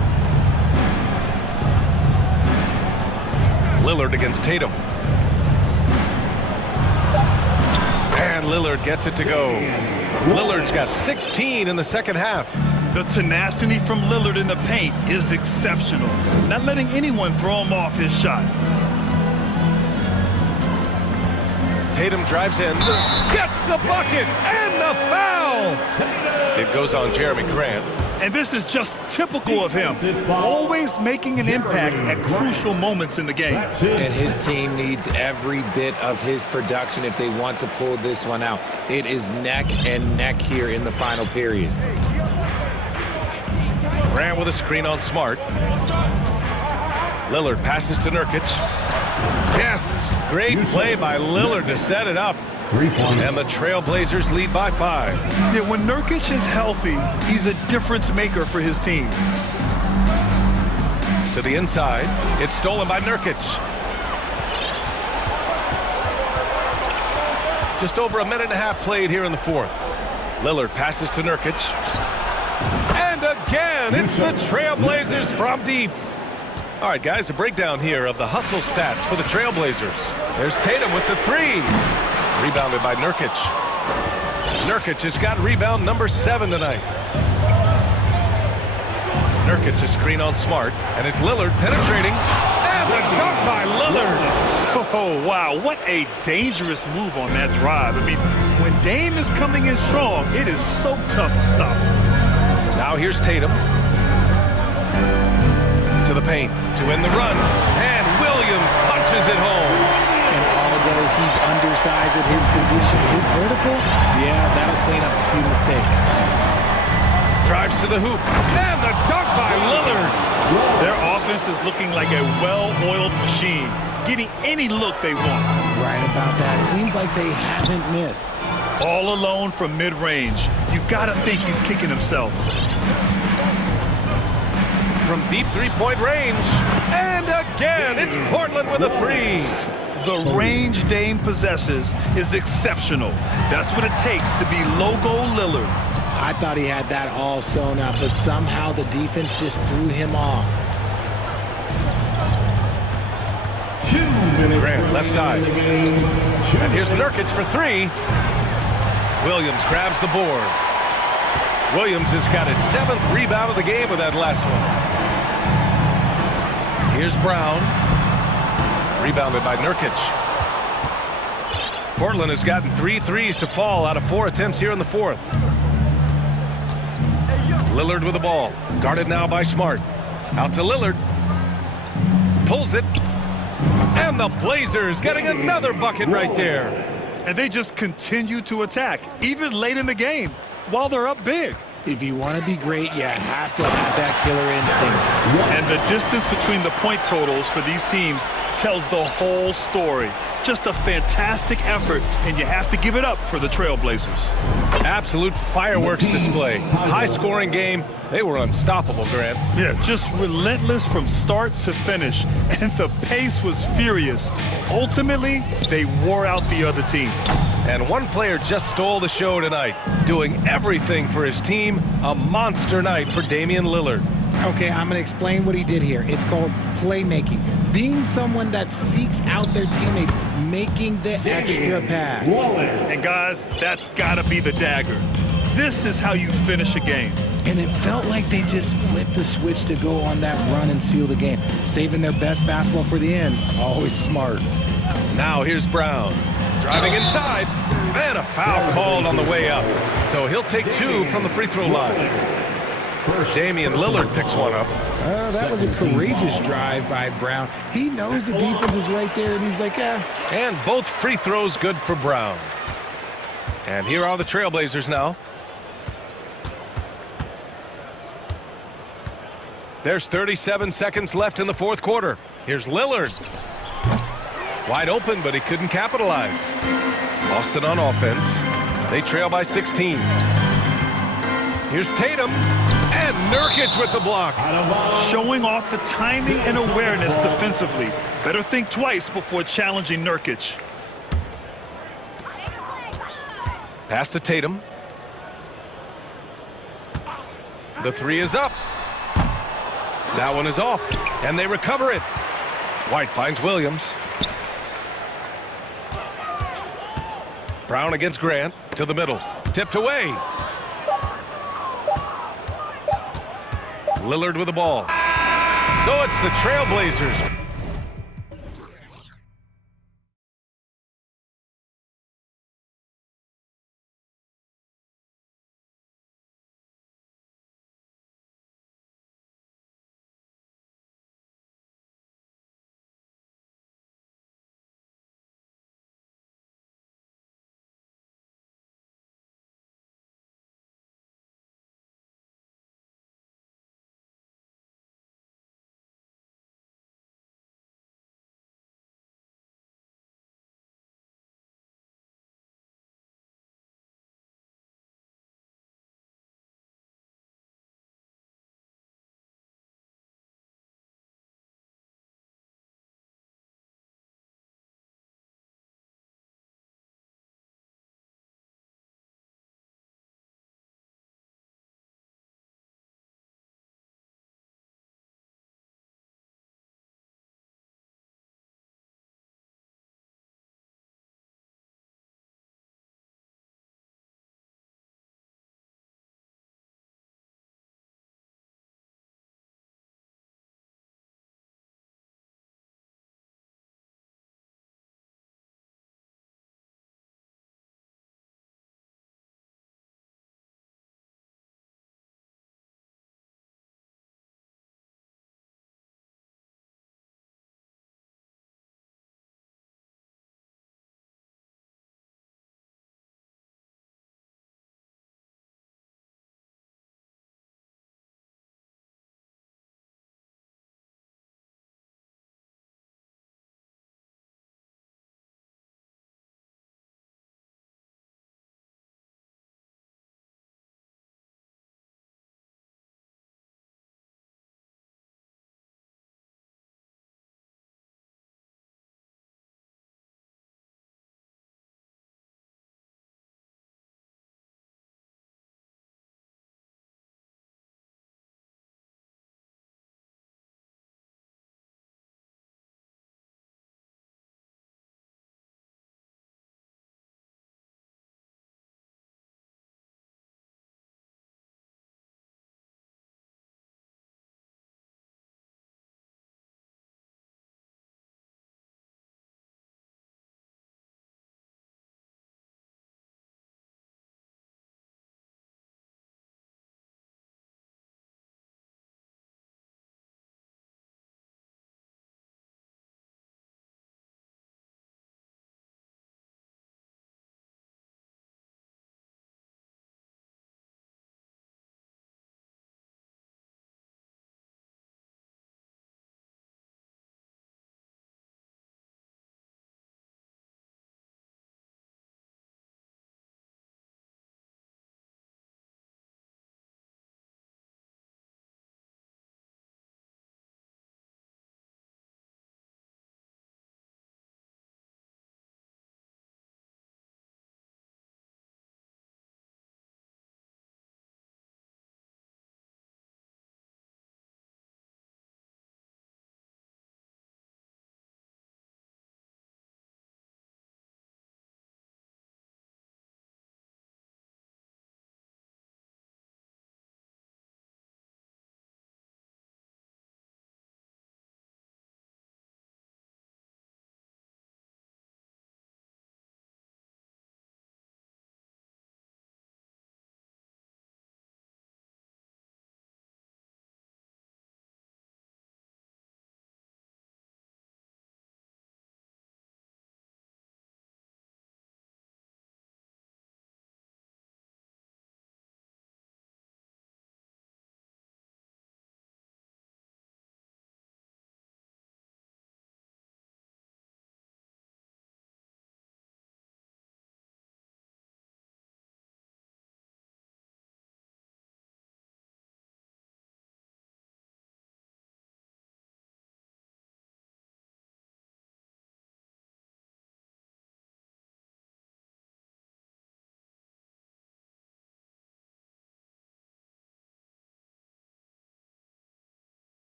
Lillard against Tatum. And Lillard gets it to go. Lillard's got 16 in the second half. The tenacity from Lillard in the paint is exceptional. Not letting anyone throw him off his shot. Tatum drives in, gets the bucket, and the foul! It goes on Jeremy Grant. And this is just typical of him. Always making an impact at crucial moments in the game. And his team needs every bit of his production if they want to pull this one out. It is neck and neck here in the final period. Grant with a screen on Smart. Lillard passes to Nurkic. Yes! Great play by Lillard to set it up. 3 points. And the Trailblazers lead by 5. Yeah, when Nurkic is healthy, he's a difference maker for his team. To the inside. It's stolen by Nurkic. Just over a minute and a half played here in the fourth. Lillard passes to Nurkic. And again, it's the Trailblazers from deep. All right, guys, a breakdown here of the hustle stats for the Trailblazers. There's Tatum with the 3. Rebounded by Nurkic. Nurkic has got rebound number 7 tonight. Nurkic a screen on Smart, and it's Lillard penetrating. And the dunk by Lillard. Oh, wow, what a dangerous move on that drive. I mean, when Dame is coming in strong, it is so tough to stop him. Now here's Tatum. To the paint, to win the run, and Williams punches it home. And although he's undersized at his position, his vertical, yeah, that'll clean up a few mistakes. Drives to the hoop, and the dunk by Lillard. Their offense is looking like a well-oiled machine, getting any look they want. Right about that. Seems like they haven't missed. All alone from mid-range. You gotta think he's kicking himself. From deep three-point range. And again, it's Portland with a 3. The range Dame possesses is exceptional. That's what it takes to be logo Lillard. I thought he had that all sewn up, but somehow the defense just threw him off. Grant, left side. And here's Nurkic for 3. Williams grabs the board. Williams has got his 7th rebound of the game with that last one. Here's Brown. Rebounded by Nurkic. Portland has gotten 3 threes to fall out of 4 attempts here in the fourth. Lillard with the ball. Guarded now by Smart. Out to Lillard. Pulls it. And the Blazers getting another bucket right there. And they just continue to attack, even late in the game, while they're up big. If you want to be great, you have to have that killer instinct. And the distance between the point totals for these teams tells the whole story. Just a fantastic effort, and you have to give it up for the Trailblazers. Absolute fireworks display. High-scoring game. They were unstoppable, Grant. Yeah, just relentless from start to finish, and the pace was furious. Ultimately, they wore out the other team. And one player just stole the show tonight, doing everything for his team. A monster night for Damian Lillard. Okay, I'm going to explain what he did here. It's called playmaking. Being someone that seeks out their teammates, making the extra pass. And guys, that's got to be the dagger. This is how you finish a game. And it felt like they just flipped the switch to go on that run and seal the game, saving their best basketball for the end. Always smart. Now here's Brown. Driving inside, and a foul called on the way up. So he'll take 2 from the free throw line. Damian Lillard picks one up. That was a courageous drive by Brown. He knows the defense is right there, and he's like, eh. And both free throws good for Brown. And here are the Trailblazers now. There's 37 seconds left in the fourth quarter. Here's Lillard. Wide open, but he couldn't capitalize. Boston on offense. They trail by 16. Here's Tatum. And Nurkic with the block. Showing off the timing and awareness defensively. Better think twice before challenging Nurkic. Pass to Tatum. The 3 is up. That one is off, and they recover it. White finds Williams. Brown against Grant to the middle. Tipped away. Lillard with the ball. So it's the Trailblazers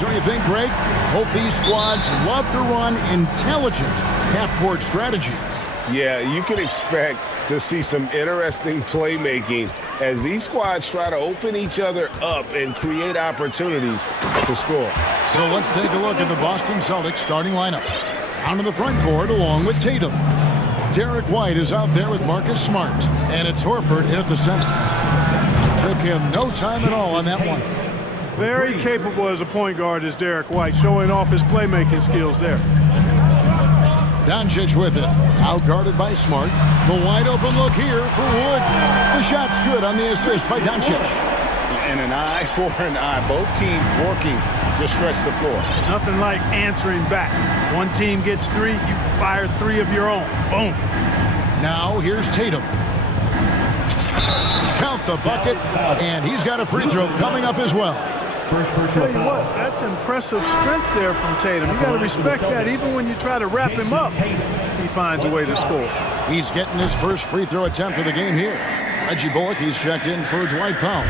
So you think, Greg? Hope these squads love to run intelligent half-court strategies. Yeah, you can expect to see some interesting playmaking as these squads try to open each other up and create opportunities to score. So let's take a look at the Boston Celtics starting lineup. Down in the front court along with Tatum. Derek White is out there with Marcus Smart. And it's Horford in at the center. Took him no time at all on that one. Very capable as a point guard is Derek White, showing off his playmaking skills there. Doncic with it. Out-guarded by Smart. The wide-open look here for Wood. The shot's good on the assist by Doncic. And an eye for an eye. Both teams working to stretch the floor. Nothing like answering back. One team gets 3, you fire 3 of your own. Boom. Now here's Tatum. Count the bucket, and he's got a free throw coming up as well. Tell you what, that's impressive strength there from Tatum. You got to respect that. Even when you try to wrap him up, he finds a way to score. He's getting his first free throw attempt of the game here. Reggie Bullock, he's checked in for Dwight Powell.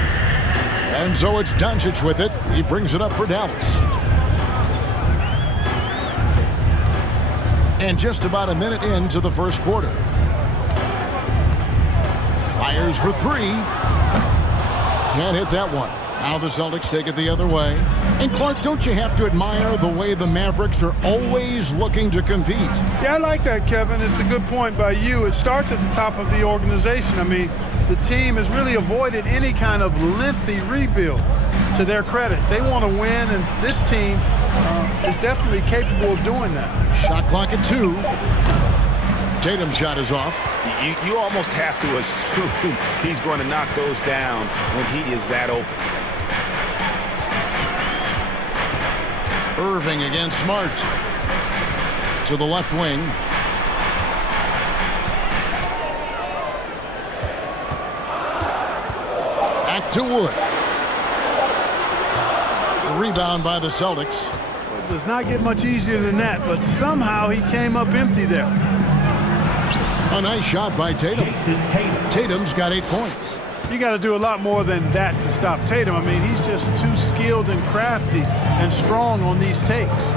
And so it's Doncic with it. He brings it up for Dallas. And just about a minute into the first quarter. Fires for 3. Can't hit that one. Now the Celtics take it the other way. And Clark, don't you have to admire the way the Mavericks are always looking to compete? Yeah, I like that, Kevin. It's a good point by you. It starts at the top of the organization. I mean, the team has really avoided any kind of lengthy rebuild, to their credit. They want to win, and this team is definitely capable of doing that. Shot clock at 2. Tatum's shot is off. You almost have to assume he's going to knock those down when he is that open. Irving against Smart. To the left wing. Back to Wood. Rebound by the Celtics. Well, it does not get much easier than that, but somehow he came up empty there. A nice shot by Tatum. Tatum's got 8 points. You got to do a lot more than that to stop Tatum. I mean, he's just too skilled and crafty and strong on these takes.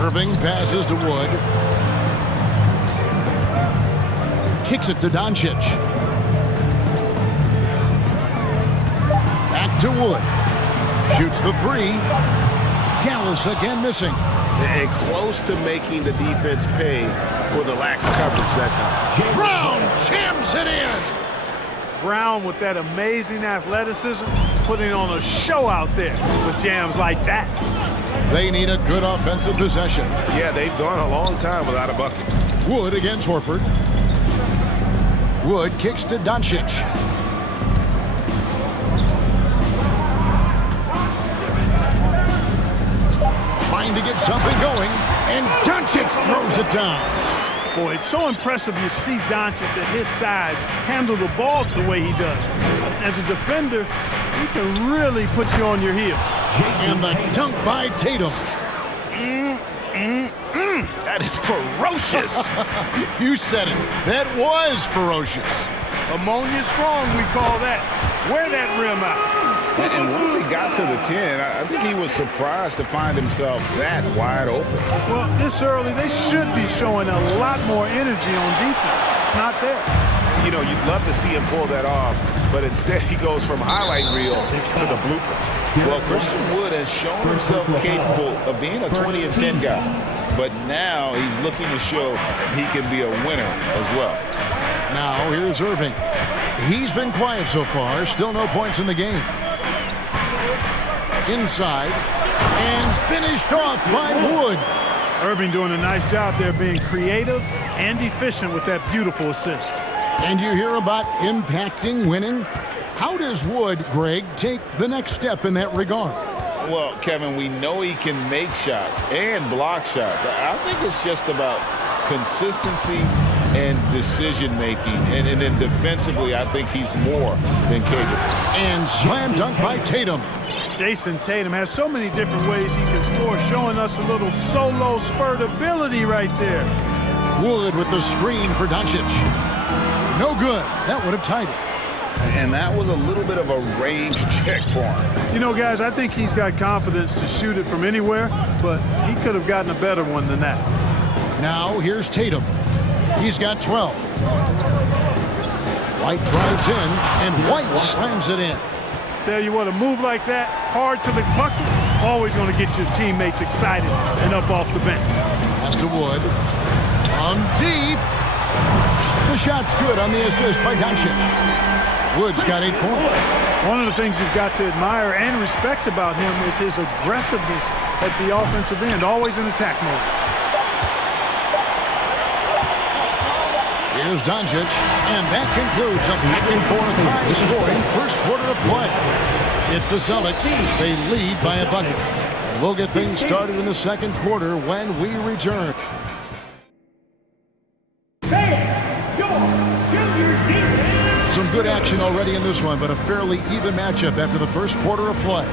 Irving passes to Wood. Kicks it to Doncic. Back to Wood. Shoots the 3. Dallas again missing. And close to making the defense pay for the lax coverage that time. Brown jams it in. Brown with that amazing athleticism, putting on a show out there with jams like that. They need a good offensive possession. Yeah, they've gone a long time without a bucket. Wood against Horford. Wood kicks to Doncic. Trying to get something going, and Doncic throws it down. Boy, it's so impressive you see Doncic at his size handle the ball the way he does. As a defender, he can really put you on your heels. And the dunk by Tatum. That is ferocious. You said it. That was ferocious. Ammonia strong, we call that. Wear that rim out. And once he got to the 10, I think he was surprised to find himself that wide open. Well, this early, they should be showing a lot more energy on defense. It's not there. You know, you'd love to see him pull that off, but instead he goes from highlight reel to the bloopers. Well, Christian Wood has shown himself capable of being a 20 and 10 guy, but now he's looking to show he can be a winner as well. Now here's Irving. He's been quiet so far, still no points in the game. Inside, and finished off by Wood. Irving doing a nice job there, being creative and efficient with that beautiful assist. And you hear about impacting winning? How does Wood, Greg, take the next step in that regard? Well, Kevin, we know he can make shots and block shots. I think it's just about consistency and decision-making. And then defensively, I think he's more than capable. And slam dunk by Tatum. Jason Tatum has so many different ways he can score, showing us a little solo spurt ability right there. Wood with the screen for Doncic. No good. That would have tied it. And that was a little bit of a range check for him. You know, guys, I think he's got confidence to shoot it from anywhere, but he could have gotten a better one than that. Now here's Tatum. He's got 12. White drives in, and White slams it in. Tell you what, a move like that, hard to the bucket, always going to get your teammates excited and up off the bench. Pass to Wood. On deep. The shot's good on the assist by Doncic. Wood's got 8 points. One of the things you've got to admire and respect about him is his aggressiveness at the offensive end, always in attack mode. Here's Doncic, and that concludes a back-and-forth high-scoring first quarter of play. It's the Celtics. They lead by a bucket. We'll get things started in the second quarter when we return. Some good action already in this one, but a fairly even matchup after the first quarter of play.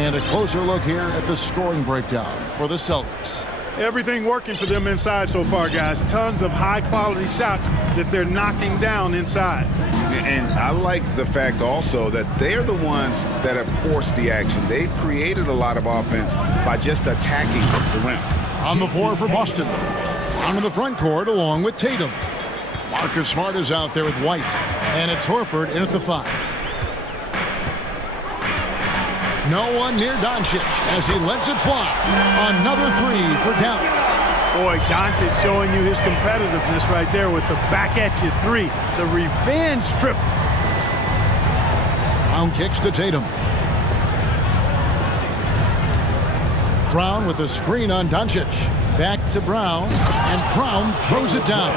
And a closer look here at the scoring breakdown for the Celtics. Everything working for them inside so far, guys. Tons of high-quality shots that they're knocking down inside. And I like the fact also that they're the ones that have forced the action. They've created a lot of offense by just attacking the rim. On the floor for Boston. Onto the front court along with Tatum. Marcus Smart is out there with White. And it's Horford in at the 5. No one near Doncic as he lets it fly. Another 3 for Dallas. Boy, Doncic showing you his competitiveness right there with the back-at-you 3. The revenge trip. Brown kicks to Tatum. Brown with a screen on Doncic. Back to Brown, and Brown throws it down.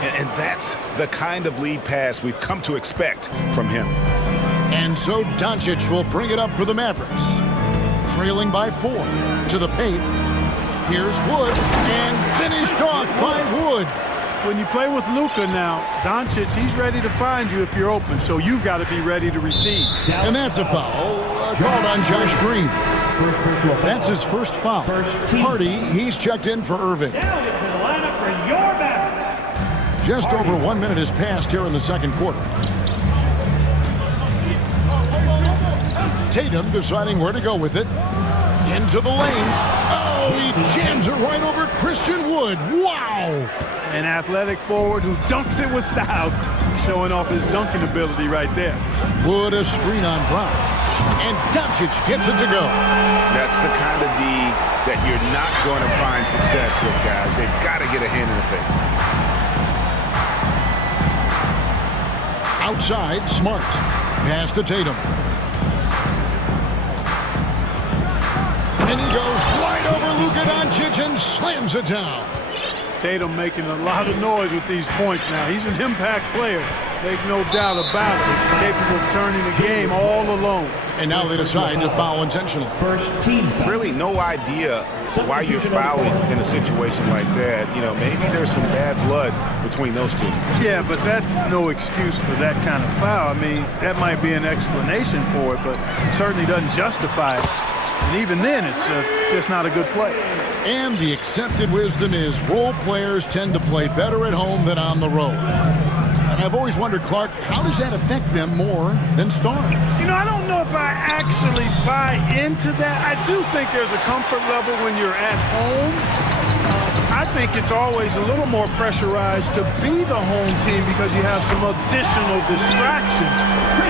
And that's the kind of lead pass we've come to expect from him. And so Doncic will bring it up for the Mavericks. Trailing by 4 to the paint. Here's Wood, and finished off by Wood. When you play with Luka now, Doncic, he's ready to find you if you're open, so you've got to be ready to receive. And that's a foul called on Josh Green. That's his first foul. Hardy, he's checked in for Irving. Just over 1 minute has passed here in the second quarter. Tatum deciding where to go with it. Into the lane. Oh, he jams it right over Christian Wood. Wow! An athletic forward who dunks it with style. Showing off his dunking ability right there. Wood a screen on Brown. And Doncic gets it to go. That's the kind of D that you're not going to find success with, guys. They've got to get a hand in the face. Outside, Smart. Pass to Tatum. And he goes right over Luka Doncic and slams it down. Tatum making a lot of noise with these points now. He's an impact player. Make no doubt about it. He's capable of turning the game all alone. And now they decide to foul intentionally. Really no idea why you're fouling in a situation like that. You know, maybe there's some bad blood between those two. Yeah, but that's no excuse for that kind of foul. I mean, that might be an explanation for it, but certainly doesn't justify it. And even then, it's just not a good play. And the accepted wisdom is role players tend to play better at home than on the road. And I've always wondered, Clark, how does that affect them more than stars? You know, I don't know if I actually buy into that. I do think there's a comfort level when you're at home. I think it's always a little more pressurized to be the home team because you have some additional distractions.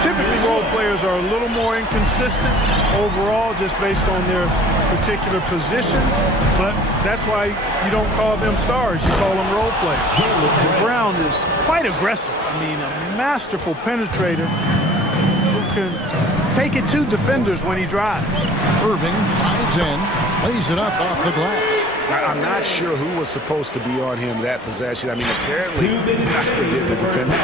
Typically, role players are a little more inconsistent overall just based on their particular positions, but that's why you don't call them stars, you call them role players. And Brown is quite aggressive. I mean, a masterful penetrator who can take it to defenders when he drives. Irving drives in, lays it up off the glass. I'm not sure who was supposed to be on him that possession. I mean, apparently neither did the defender.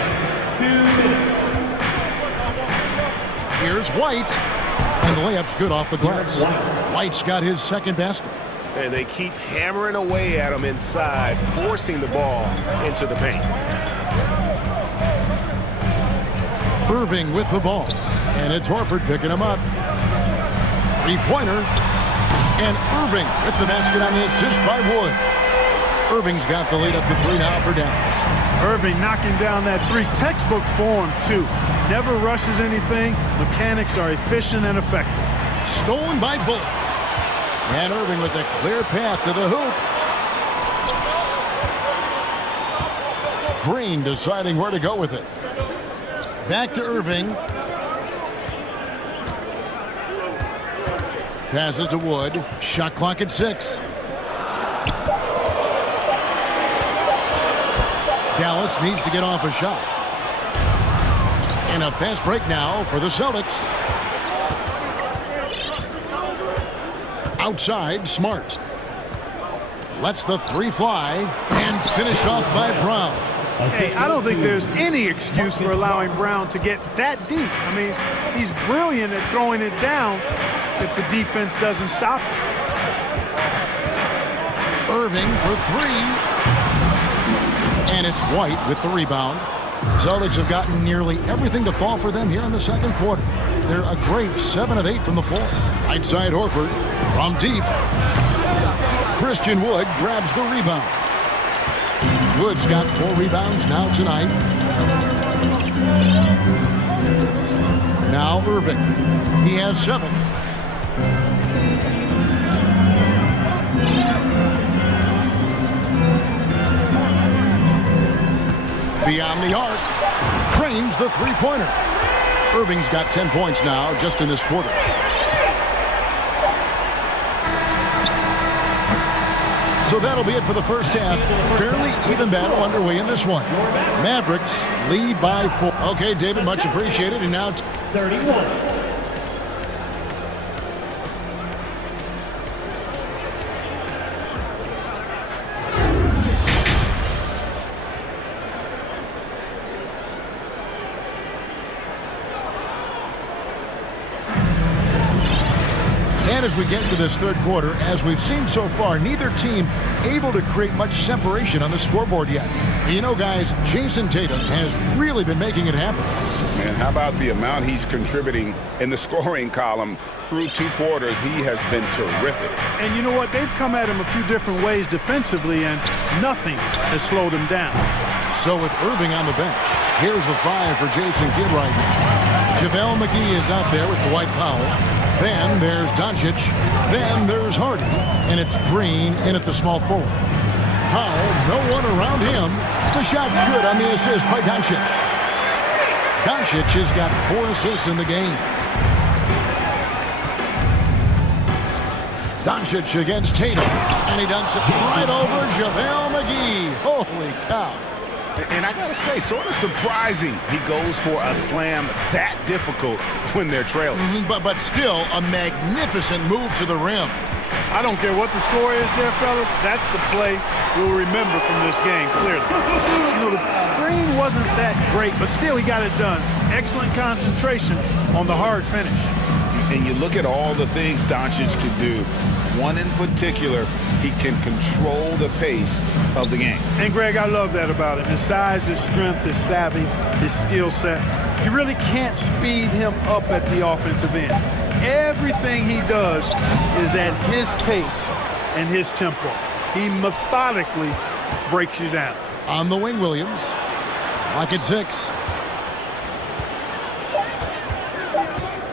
Here's White, and the layup's good off the glass. White's got his second basket. And they keep hammering away at him inside, forcing the ball into the paint. Irving with the ball, and it's Horford picking him up. Three-pointer, and Irving with the basket on the assist by Wood. Irving's got the lead up to 3 now for Dallas. Irving knocking down that three. Textbook form, too. Never rushes anything. Mechanics are efficient and effective. Stolen by Bullock. And Irving with a clear path to the hoop. Green deciding where to go with it. Back to Irving. Passes to Wood. Shot clock at 6. Dallas needs to get off a shot. And a fast break now for the Celtics. Outside, Smart. Lets the three fly and finished off by Brown. Hey, I don't think there's any excuse for allowing Brown to get that deep. I mean, he's brilliant at throwing it down if the defense doesn't stop him. Irving for 3. And it's White with the rebound. Celtics have gotten nearly everything to fall for them here in the second quarter. They're a great 7 of 8 from the floor. Outside Horford from deep. Christian Wood grabs the rebound. Wood's got 4 rebounds now tonight. Now Irving. He has 7. Beyond the arc. Cranes the three-pointer. Irving's got 10 points now just in this quarter. So that'll be it for the first half. Fairly even battle underway in this one. Mavericks lead by 4. Okay, David, much appreciated. And now 31. As we get into this third quarter, as we've seen so far, neither team able to create much separation on the scoreboard yet. You know, guys, Jason Tatum has really been making it happen. And how about the amount he's contributing in the scoring column through 2 quarters? He has been terrific. And you know what? They've come at him a few different ways defensively, and nothing has slowed him down. So with Irving on the bench, here's the 5 for Jason Kidd right now. JaVale McGee is out there with Dwight Powell. Then there's Doncic. Then there's Hardy. And it's Green in at the small forward. Powell, no one around him. The shot's good on the assist by Doncic. Doncic has got 4 assists in the game. Doncic against Tatum. And he dunks it right over JaVale McGee. Holy cow. And I got to say, sort of surprising he goes for a slam that difficult when they're trailing. But still a magnificent move to the rim. I don't care what the score is there, fellas. That's the play we'll remember from this game, clearly. You know, the screen wasn't that great, but still he got it done. Excellent concentration on the hard finish. And you look at all the things Doncic can do. One in particular, he can control the pace of the game. And, Greg, I love that about him. His size, his strength, his savvy, his skill set. You really can't speed him up at the offensive end. Everything he does is at his pace and his tempo. He methodically breaks you down. On the wing, Williams. Clock at 6.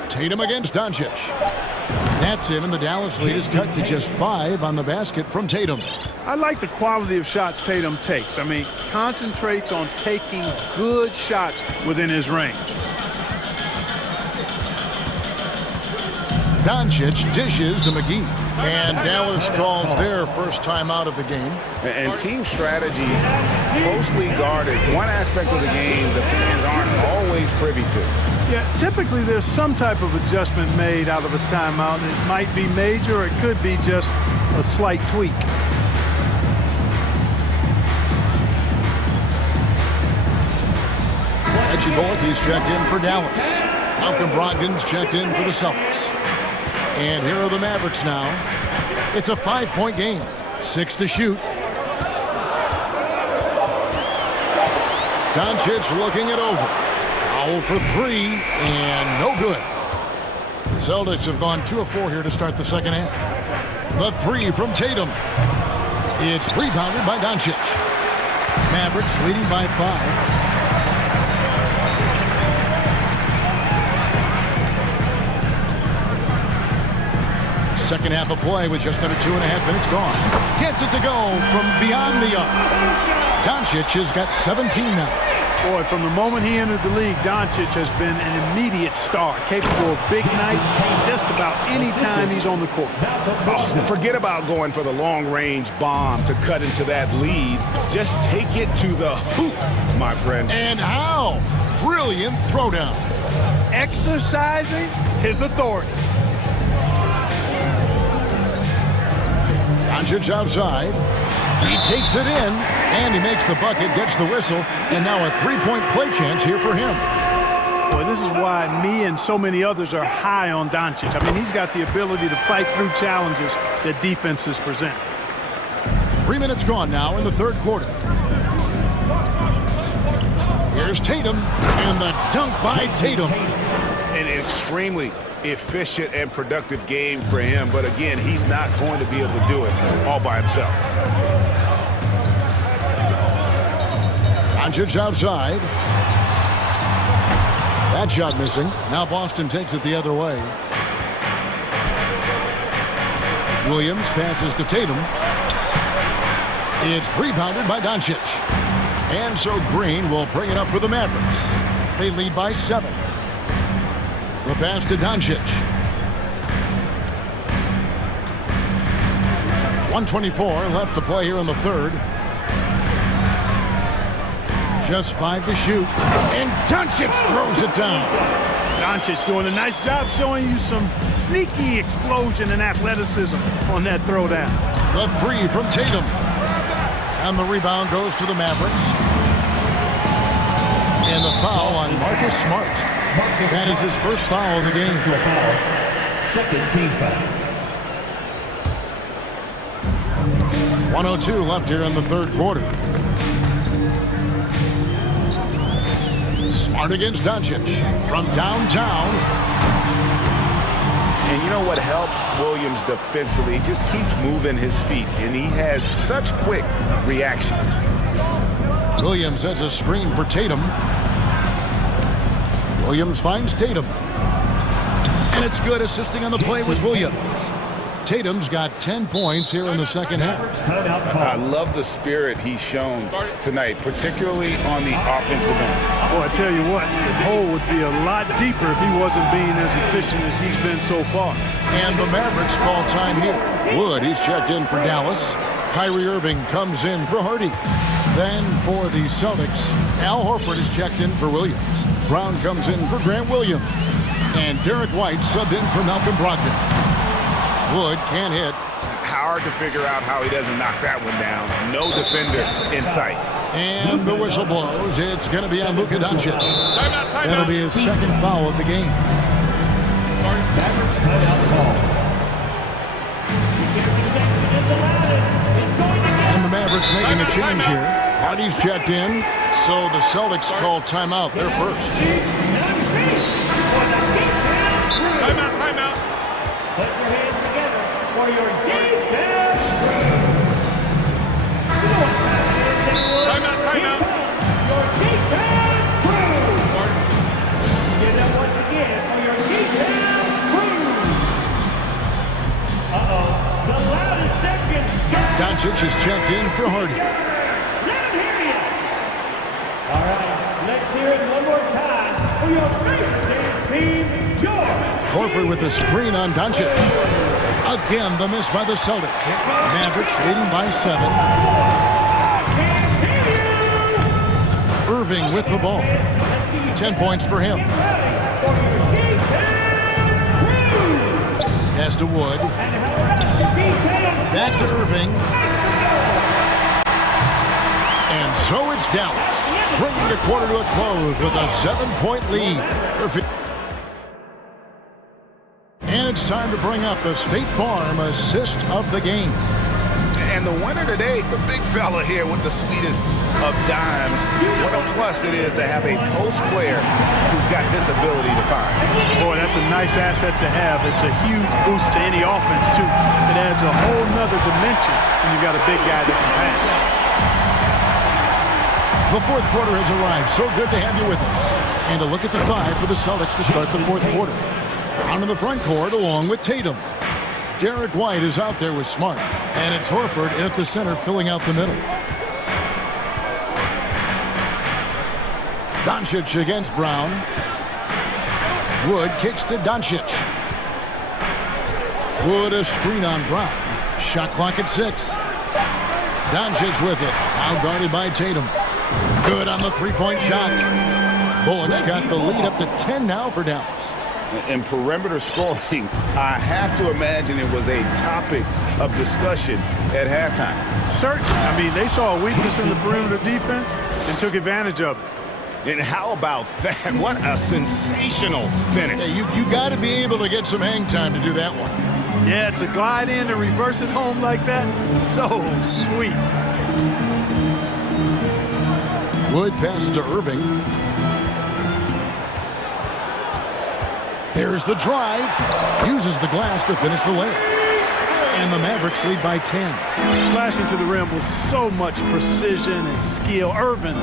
Tatum against Doncic. That's it, and the Dallas lead is cut to just 5 on the basket from Tatum. I like the quality of shots Tatum takes. I mean, concentrates on taking good shots within his range. Doncic dishes to McGee. And Dallas calls their first time out of the game. And team strategies closely guarded. One aspect of the game the fans aren't always privy to. Yeah, typically there's some type of adjustment made out of a timeout. It might be major, or it could be just a slight tweak. Reggie Bullock, he's checked in for Dallas. Malcolm Brogdon's checked in for the Celtics. And here are the Mavericks now. It's a 5-point game. 6 to shoot. Doncic looking it over. Foul for 3, and no good. The Celtics have gone 2 of 4 here to start the second half. The 3 from Tatum. It's rebounded by Doncic. Mavericks leading by 5. Second half of play with just under 2.5 minutes gone. Gets it to go from beyond the arc. Doncic has got 17 now. Boy, from the moment he entered the league, Doncic has been an immediate star, capable of big nights just about any time he's on the court. Oh, forget about going for the long-range bomb to cut into that lead. Just take it to the hoop, my friend. And how? Brilliant throwdown. Exercising his authority. Doncic outside. He takes it in, and he makes the bucket, gets the whistle, and now a three-point play chance here for him. Boy, this is why me and so many others are high on Doncic. I mean, he's got the ability to fight through challenges that defenses present. 3 minutes gone now in the third quarter. Here's Tatum, and the dunk by Tatum. An extremely efficient and productive game for him, but again, he's not going to be able to do it all by himself. Doncic outside. That shot missing. Now Boston takes it the other way. Williams passes to Tatum. It's rebounded by Doncic. And so Green will bring it up for the Mavericks. They lead by 7. The pass to Doncic. 1:24 left to play here in the third. Just 5 to shoot. And Doncic throws it down. Doncic doing a nice job showing you some sneaky explosion and athleticism on that throwdown. The 3 from Tatum. And the rebound goes to the Mavericks. And the foul on Marcus Smart. That is his first foul of the game. Second team foul. 1:02 left here in the third quarter. Smart against Doncic from downtown. And you know what helps Williams defensively? He just keeps moving his feet, and he has such quick reaction. Williams has a screen for Tatum. Williams finds Tatum. And it's good. Assisting on the play was Williams. Tatum's got 10 points here in the second half. I love the spirit he's shown tonight, particularly on the offensive end. Boy, I tell you what, the hole would be a lot deeper if he wasn't being as efficient as he's been so far. And the Mavericks call time here. Wood, he's checked in for Dallas. Kyrie Irving comes in for Hardy. Then for the Celtics, Al Horford is checked in for Williams. Brown comes in for Grant Williams. And Derek White subbed in for Malcolm Brogdon. Wood can't hit. Hard to figure out how he doesn't knock that one down. No defender in sight. And the whistle blows. It's going to be on Luka Doncic. That'll be his second foul of the game. And the Mavericks making a change here. Hardy's checked in, so the Celtics call timeout. They're first. Timeout. Put your hands together for your defense. Timeout. Your defense crew. Get that once again for your defense crew. The loudest section. Doncic is checked in for Hardy. Let him hear you. All right, let's hear it one more time for your favorite team, yours. Horford with a screen on Doncic. Again, the miss by the Celtics. Mavericks leading by 7. Irving with the ball. 10 points for him. Pass to Wood. Back to Irving. And so it's Dallas, bringing the quarter to a close with a 7-point lead. And it's time to bring up the State Farm assist of the game. And the winner today, the big fella here with the sweetest of dimes. What a plus it is to have a post player who's got this ability to find. Boy, that's a nice asset to have. It's a huge boost to any offense, too. It adds a whole nother dimension when you've got a big guy that can pass. The fourth quarter has arrived. So good to have you with us. And a look at the 5 for the Celtics to start the fourth quarter. On in the front court along with Tatum. Derek White is out there with Smart. And it's Horford in at the center filling out the middle. Doncic against Brown. Wood kicks to Doncic. Wood a screen on Brown. Shot clock at 6. Doncic with it. Now guarded by Tatum. Good on the three-point shot. Bullock's got the lead up to 10 now for Dallas. In perimeter scoring, I have to imagine it was a topic of discussion at halftime. Certainly. I mean, they saw a weakness in the perimeter defense and took advantage of it. And how about that? What a sensational finish. Yeah, you got to be able to get some hang time to do that one. Yeah, to glide in and reverse it home like that, so sweet. Wood passes to Irving. There's the drive. Uses the glass to finish the layup. And the Mavericks lead by 10. Flashing to the rim with so much precision and skill. Irving,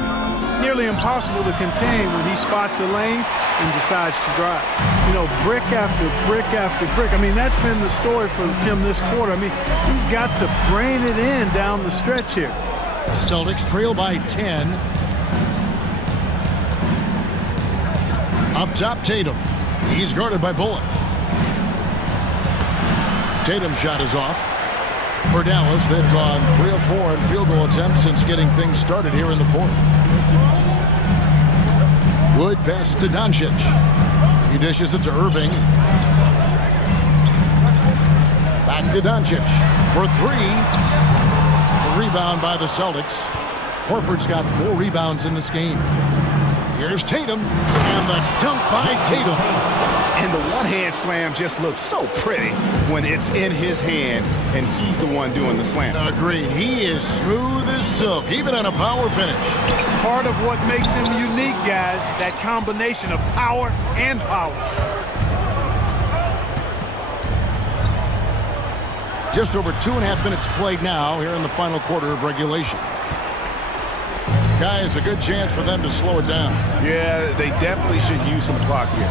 nearly impossible to contain when he spots a lane and decides to drive. You know, brick after brick after brick. I mean, that's been the story for him this quarter. I mean, he's got to brain it in down the stretch here. Celtics trail by 10. Up top, Tatum. He's guarded by Bullock. Tatum's shot is off. For Dallas, they've gone 3 of 4 in field goal attempts since getting things started here in the fourth. Wood passes to Doncic. He dishes it to Irving. Back to Doncic for 3. The rebound by the Celtics. Horford's got 4 rebounds in this game. Here's Tatum, and the dunk by Tatum. And the one-hand slam just looks so pretty when it's in his hand, and he's the one doing the slam. Agreed. He is smooth as silk, even on a power finish. Part of what makes him unique, guys, that combination of power and polish. Just over 2.5 minutes played now here in the final quarter of regulation. Guys, a good chance for them to slow it down. Yeah, they definitely should use some clock here.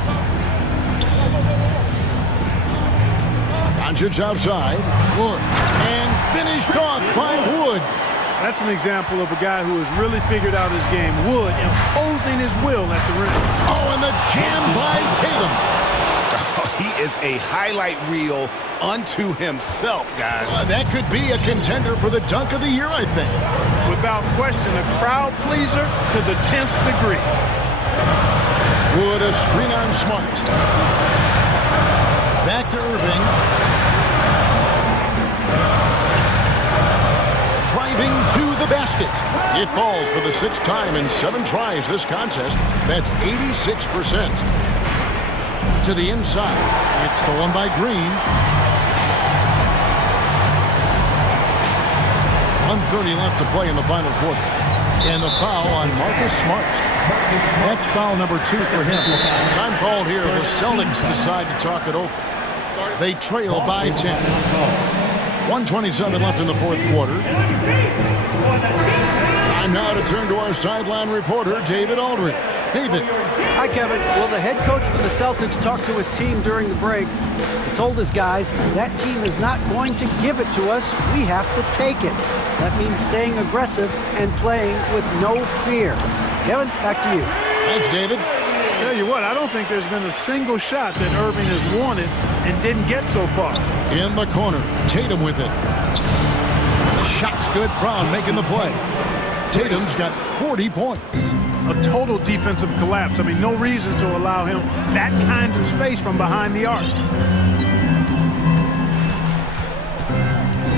Doncic outside. Wood. And finished off by Wood. That's an example of a guy who has really figured out his game. Wood imposing his will at the rim. Oh, and the jam by Tatum. He is a highlight reel unto himself, guys. That could be a contender for the dunk of the year, I think. Without question, a crowd pleaser to the 10th degree. Wood a screen on Smart. Back to Irving. Driving to the basket. It falls for the 6th time in 7 tries this contest. That's 86%. To the inside. It's stolen by Green. 1:30 left to play in the final quarter. And the foul on Marcus Smart. That's foul number 2 for him. Time called here. The Celtics decide to talk it over. They trail by 10. 1:27 left in the fourth quarter. Time now to turn to our sideline reporter, David Aldridge. David. Hi, Kevin. Well, the head coach for the Celtics talked to his team during the break. He told his guys, that team is not going to give it to us. We have to take it. That means staying aggressive and playing with no fear. Kevin, back to you. Thanks, David. Tell you what, I don't think there's been a single shot that Irving has wanted and didn't get so far. In the corner, Tatum with it. The shot's good. Brown making the play. Tatum's got 40 points. A total defensive collapse. I mean, no reason to allow him that kind of space from behind the arc.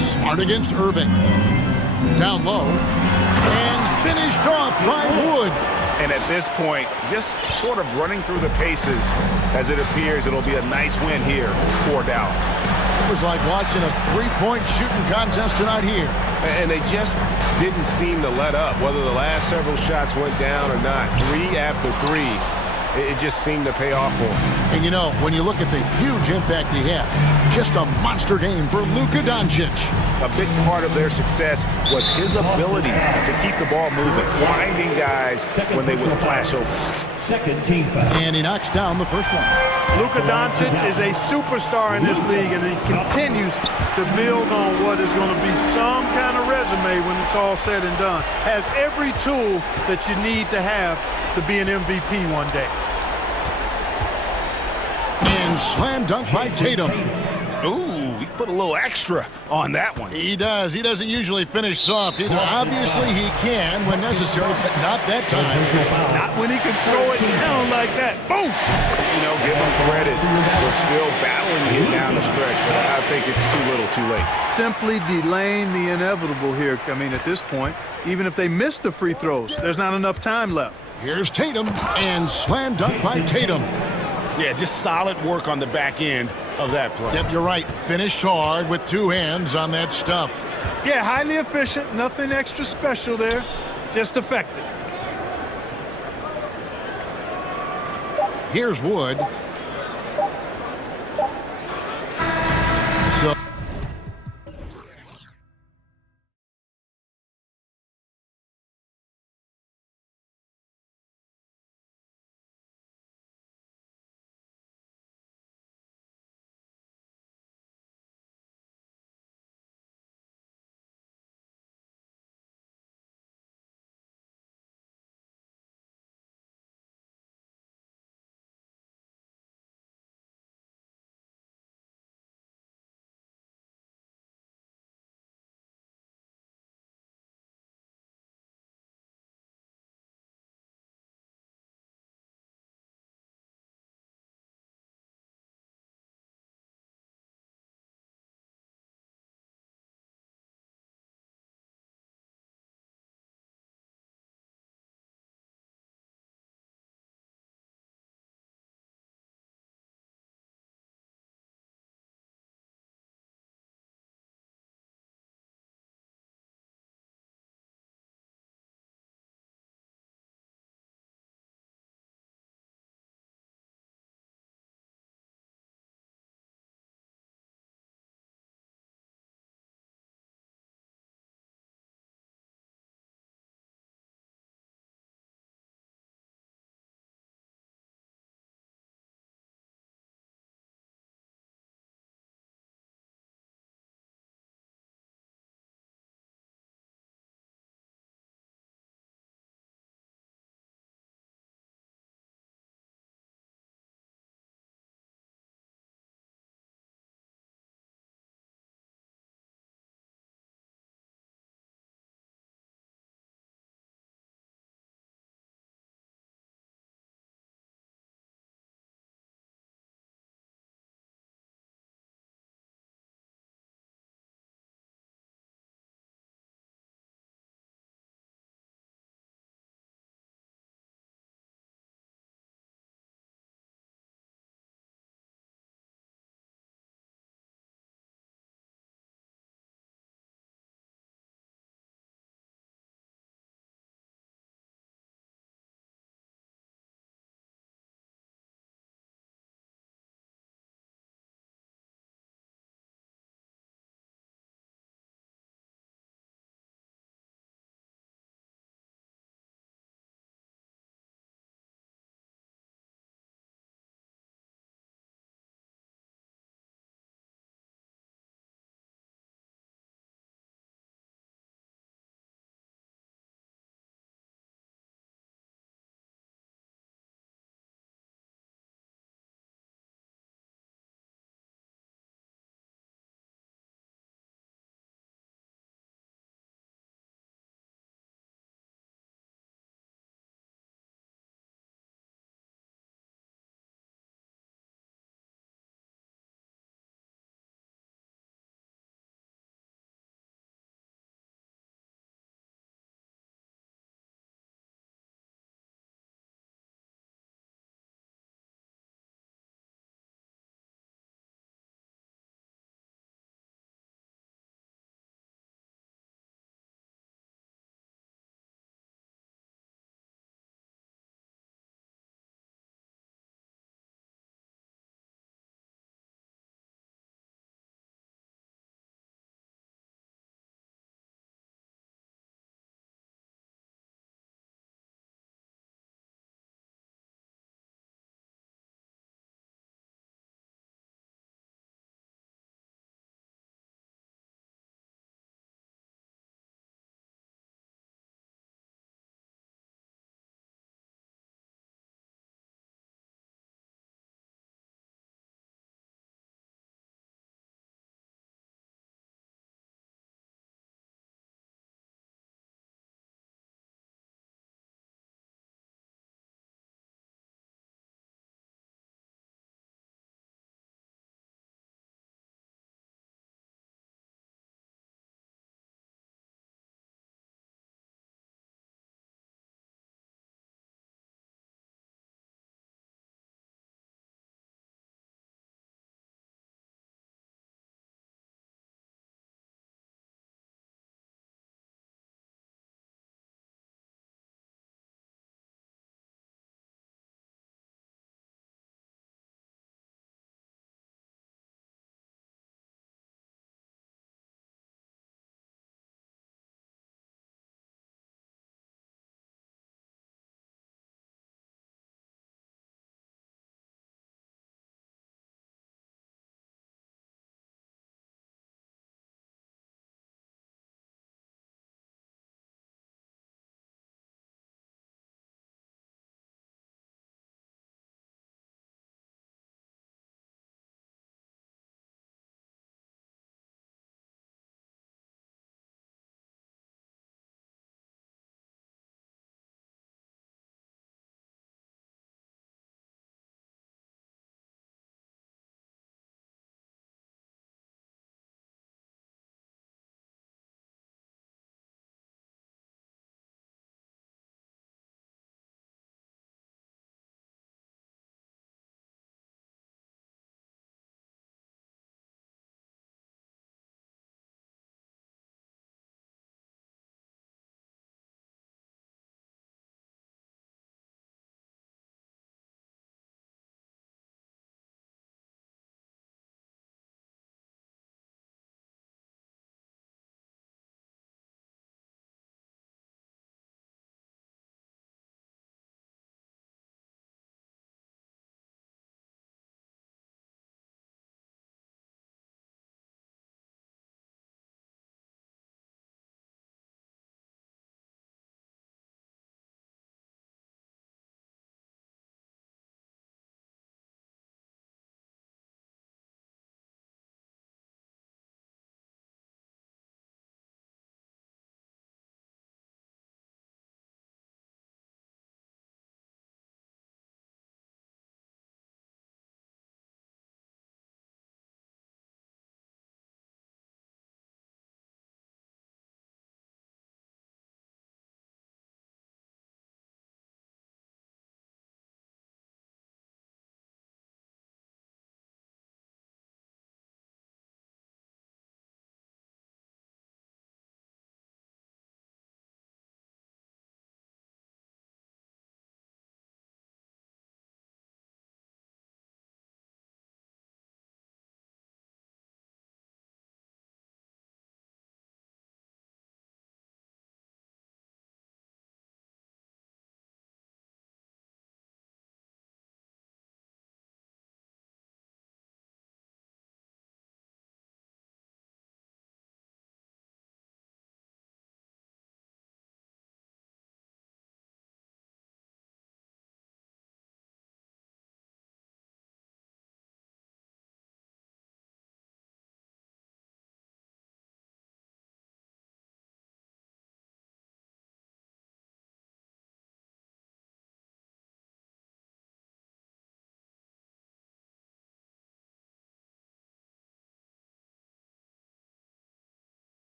Smart against Irving. Down low. And finished off by Wood. And at this point, just sort of running through the paces as it appears it'll be a nice win here for Dallas. It was like watching a 3-point shooting contest tonight here. And they just didn't seem to let up, whether the last several shots went down or not. 3 after 3. it just seemed to pay off for him. And you know, when you look at the huge impact he had, just a monster game for Luka Doncic. A big part of their success was his ability to keep the ball moving, finding guys when they would flash open. Second team foul. And he knocks down the first one. Luka Doncic is a superstar in this league, and he continues to build on what is going to be some kind of resume when it's all said and done. Has every tool that you need to have to be an MVP one day. And slam dunk by Tatum. Ooh, he put a little extra on that one. He does. He doesn't usually finish soft either. Obviously, he can when necessary, but not that time. Not when he can throw it down like that. Boom! You know, give him credit for still battling here down the stretch, but I think it's too little too late. Simply delaying the inevitable here. I mean, at this point, even if they miss the free throws, there's not enough time left. Here's Tatum, and slam dunk by Tatum. Yeah, just solid work on the back end of that play. Yep, you're right. Finished hard with two hands on that stuff. Yeah, highly efficient. Nothing extra special there. Just effective. Here's Wood.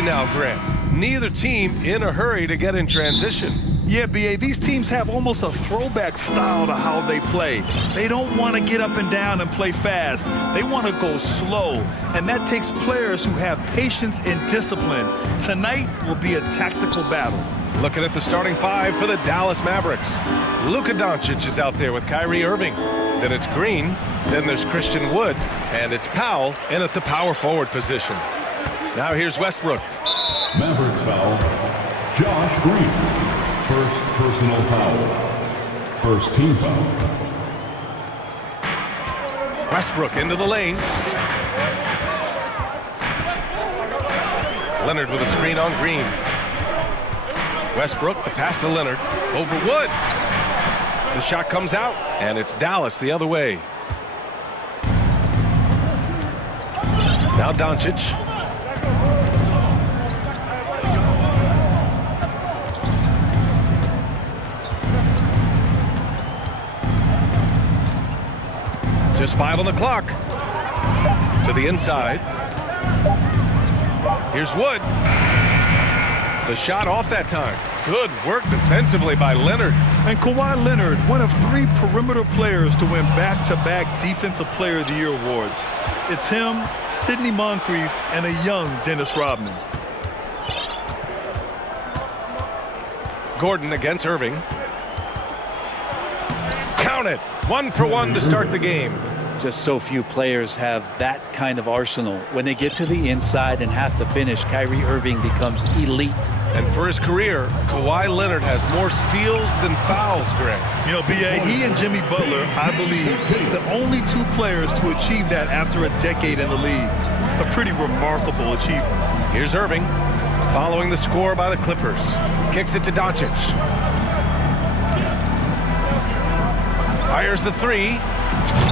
hurry now, Grant. Neither team in a hurry to get in transition. Yeah, B.A., these teams have almost a throwback style to how they play. They don't want to get up and down and play fast. They want to go slow, and that takes players who have patience and discipline. Tonight will be a tactical battle. Looking at the starting five for the Dallas Mavericks. Luka Doncic is out there with Kyrie Irving. Then it's Green, then there's Christian Wood, and it's Powell in at the power forward position. Now here's Westbrook. Mavericks foul. Josh Green. First personal foul. First team foul. Westbrook into the lane. Leonard with a screen on Green. Westbrook, the pass to Leonard. Over Wood. The shot comes out, and it's Dallas the other way. Now Doncic. Just 5 on the clock. To the inside. Here's Wood. The shot off that time. Good work defensively by Leonard. And Kawhi Leonard, one of 3 perimeter players to win back-to-back Defensive Player of the Year awards. It's him, Sidney Moncrief, and a young Dennis Rodman. Gordon against Irving. Count it. 1 for 1 to start the game. Just so few players have that kind of arsenal. When they get to the inside and have to finish, Kyrie Irving becomes elite. And for his career, Kawhi Leonard has more steals than fouls, Greg. You know, B.A., he and Jimmy Butler, I believe, the only 2 players to achieve that after a decade in the league. A pretty remarkable achievement. Here's Irving, following the score by the Clippers. Kicks it to Doncic. Fires the 3.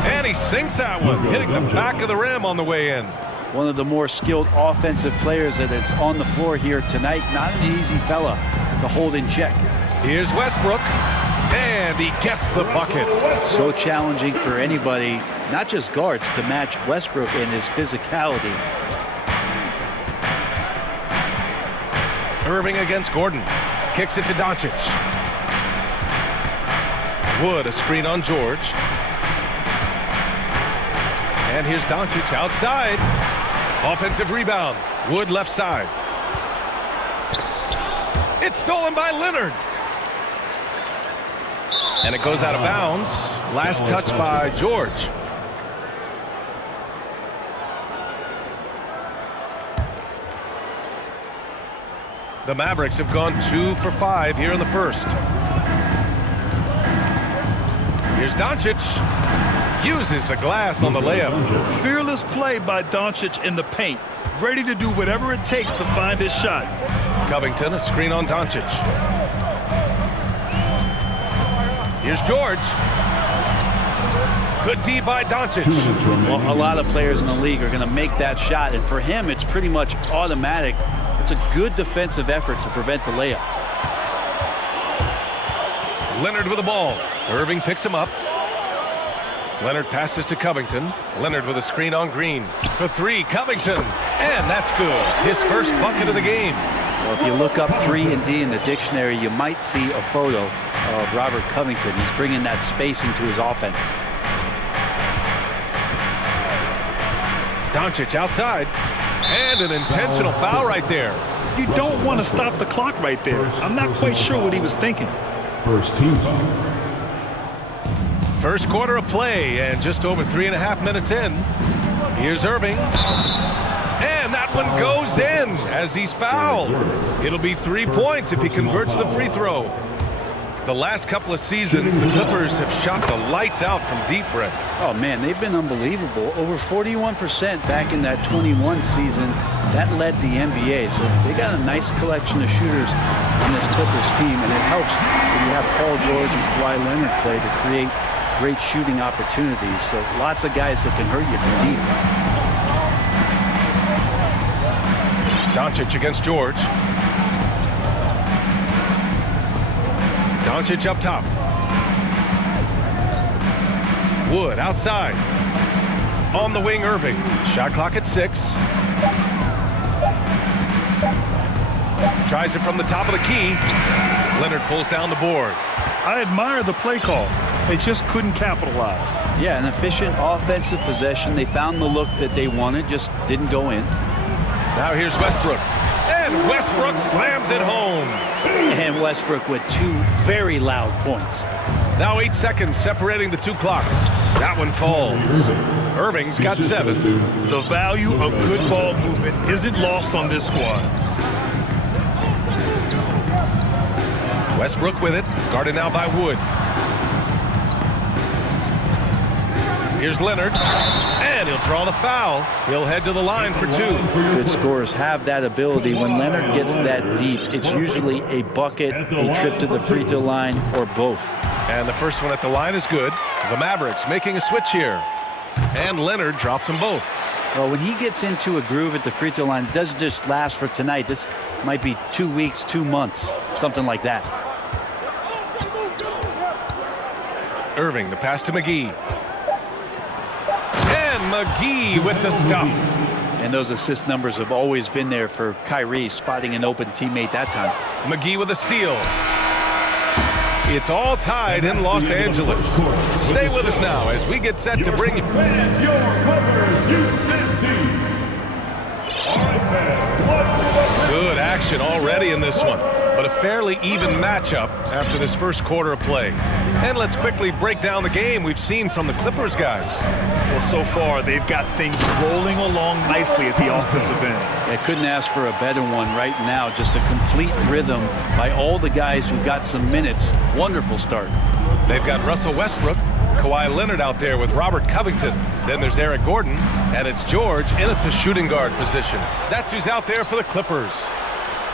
And he sinks that one, hitting the back of the rim on the way in. One of the more skilled offensive players that is on the floor here tonight. Not an easy fella to hold in check. Here's Westbrook, and he gets the bucket. So challenging for anybody, not just guards, to match Westbrook in his physicality. Irving against Gordon. Kicks it to Doncic. Wood, a screen on George. And here's Doncic outside. Offensive rebound. Wood left side. It's stolen by Leonard. And it goes out of bounds. Last touch by George. The Mavericks have gone 2 for 5 here in the first. Here's Doncic. Uses the glass on the layup. Fearless play by Doncic in the paint. Ready to do whatever it takes to find his shot. Covington, a screen on Doncic. Here's George. Good D by Doncic. Well, a lot of players in the league are going to make that shot, and for him, it's pretty much automatic. It's a good defensive effort to prevent the layup. Leonard with the ball. Irving picks him up. Leonard passes to Covington. Leonard with a screen on Green. For 3, Covington. And that's good. His first bucket of the game. Well, if you look up 3 and D in the dictionary, you might see a photo of Robert Covington. He's bringing that spacing to his offense. Doncic outside. And an intentional foul right there. You don't want to stop the clock right there. I'm not quite sure what he was thinking. First team foul. First quarter of play, and just over 3.5 minutes in. Here's Irving. And that one goes in as he's fouled. It'll be 3 points if he converts the free throw. The last couple of seasons, the Clippers have shot the lights out from deep, Brett. Oh, man, they've been unbelievable. Over 41% back in that 21 season. That led the NBA. So they got a nice collection of shooters on this Clippers team, and it helps when you have Paul George and Kawhi Leonard play to create great shooting opportunities. So lots of guys that can hurt you from deep. Doncic against George. Doncic up top. Wood outside. On the wing, Irving. Shot clock at 6. Tries it from the top of the key. Leonard pulls down the board. I admire the play call. They just couldn't capitalize. Yeah, an efficient offensive possession. They found the look that they wanted, just didn't go in. Now here's Westbrook. And Westbrook slams it home. And Westbrook with 2 very loud points. Now 8 seconds separating the 2 clocks. That one falls. Irving's got 7. The value of good ball movement isn't lost on this squad. Westbrook with it, guarded now by Wood. Here's Leonard, and he'll draw the foul. He'll head to the line for 2. Good scorers have that ability. When Leonard gets that deep, it's usually a bucket, a trip to the free throw line, or both. And the first one at the line is good. The Mavericks making a switch here. And Leonard drops them both. Well, when he gets into a groove at the free throw line, it doesn't just last for tonight. This might be 2 weeks, 2 months, something like that. Irving, the pass to McGee. And McGee with the stuff. And those assist numbers have always been there for Kyrie, spotting an open teammate that time. McGee with a steal. It's all tied in Los Angeles. Stay with us now as we get set to bring you. Good action already in this one, but a fairly even matchup after this first quarter of play. And let's quickly break down the game we've seen from the Clippers guys. Well, so far, they've got things rolling along nicely at the offensive end. They couldn't ask for a better one right now. Just a complete rhythm by all the guys who got some minutes. Wonderful start. They've got Russell Westbrook, Kawhi Leonard out there with Robert Covington. Then there's Eric Gordon, and it's George in at the shooting guard position. That's who's out there for the Clippers.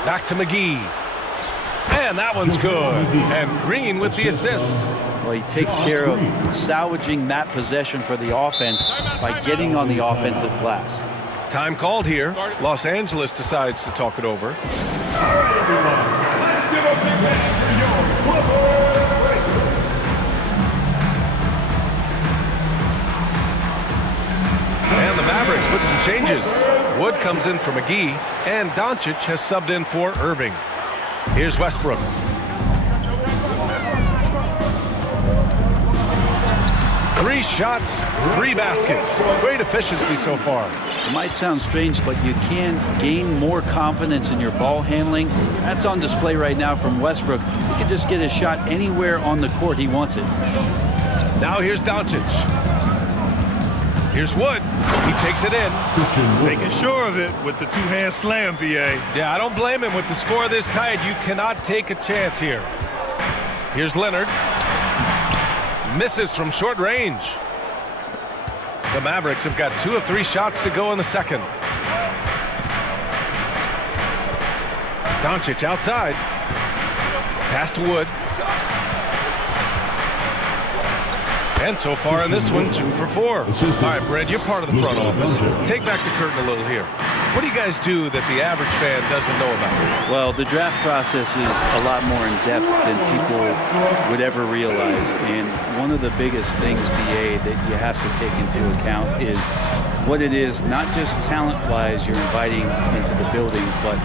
Back to McGee. And that one's good. And Green with the assist. Well, he takes care of salvaging that possession for the offense by getting on the offensive glass. Time called here. Los Angeles decides to talk it over. All right, everyone. Let's give a big hand for your Clippers. And the Mavericks with some changes. Wood comes in for McGee, and Doncic has subbed in for Irving. Here's Westbrook. Three shots, 3 baskets. Great efficiency so far. It might sound strange, but you can gain more confidence in your ball handling. That's on display right now from Westbrook. He can just get a shot anywhere on the court he wants it. Now here's Doncic. Here's Wood. He takes it in. Making sure of it with the 2-hand slam, BA. Yeah, I don't blame him. With the score this tight, you cannot take a chance here. Here's Leonard. Misses from short range. The Mavericks have got 2 of 3 shots to go in the second. Doncic outside. Pass to Wood. And so far in this one, 2 for 4. All right, Brad, you're part of the front office. Take back the curtain a little here. What do you guys do that the average fan doesn't know about? Well, the draft process is a lot more in depth than people would ever realize. And one of the biggest things, BA, that you have to take into account is what it is, not just talent-wise you're inviting into the building, but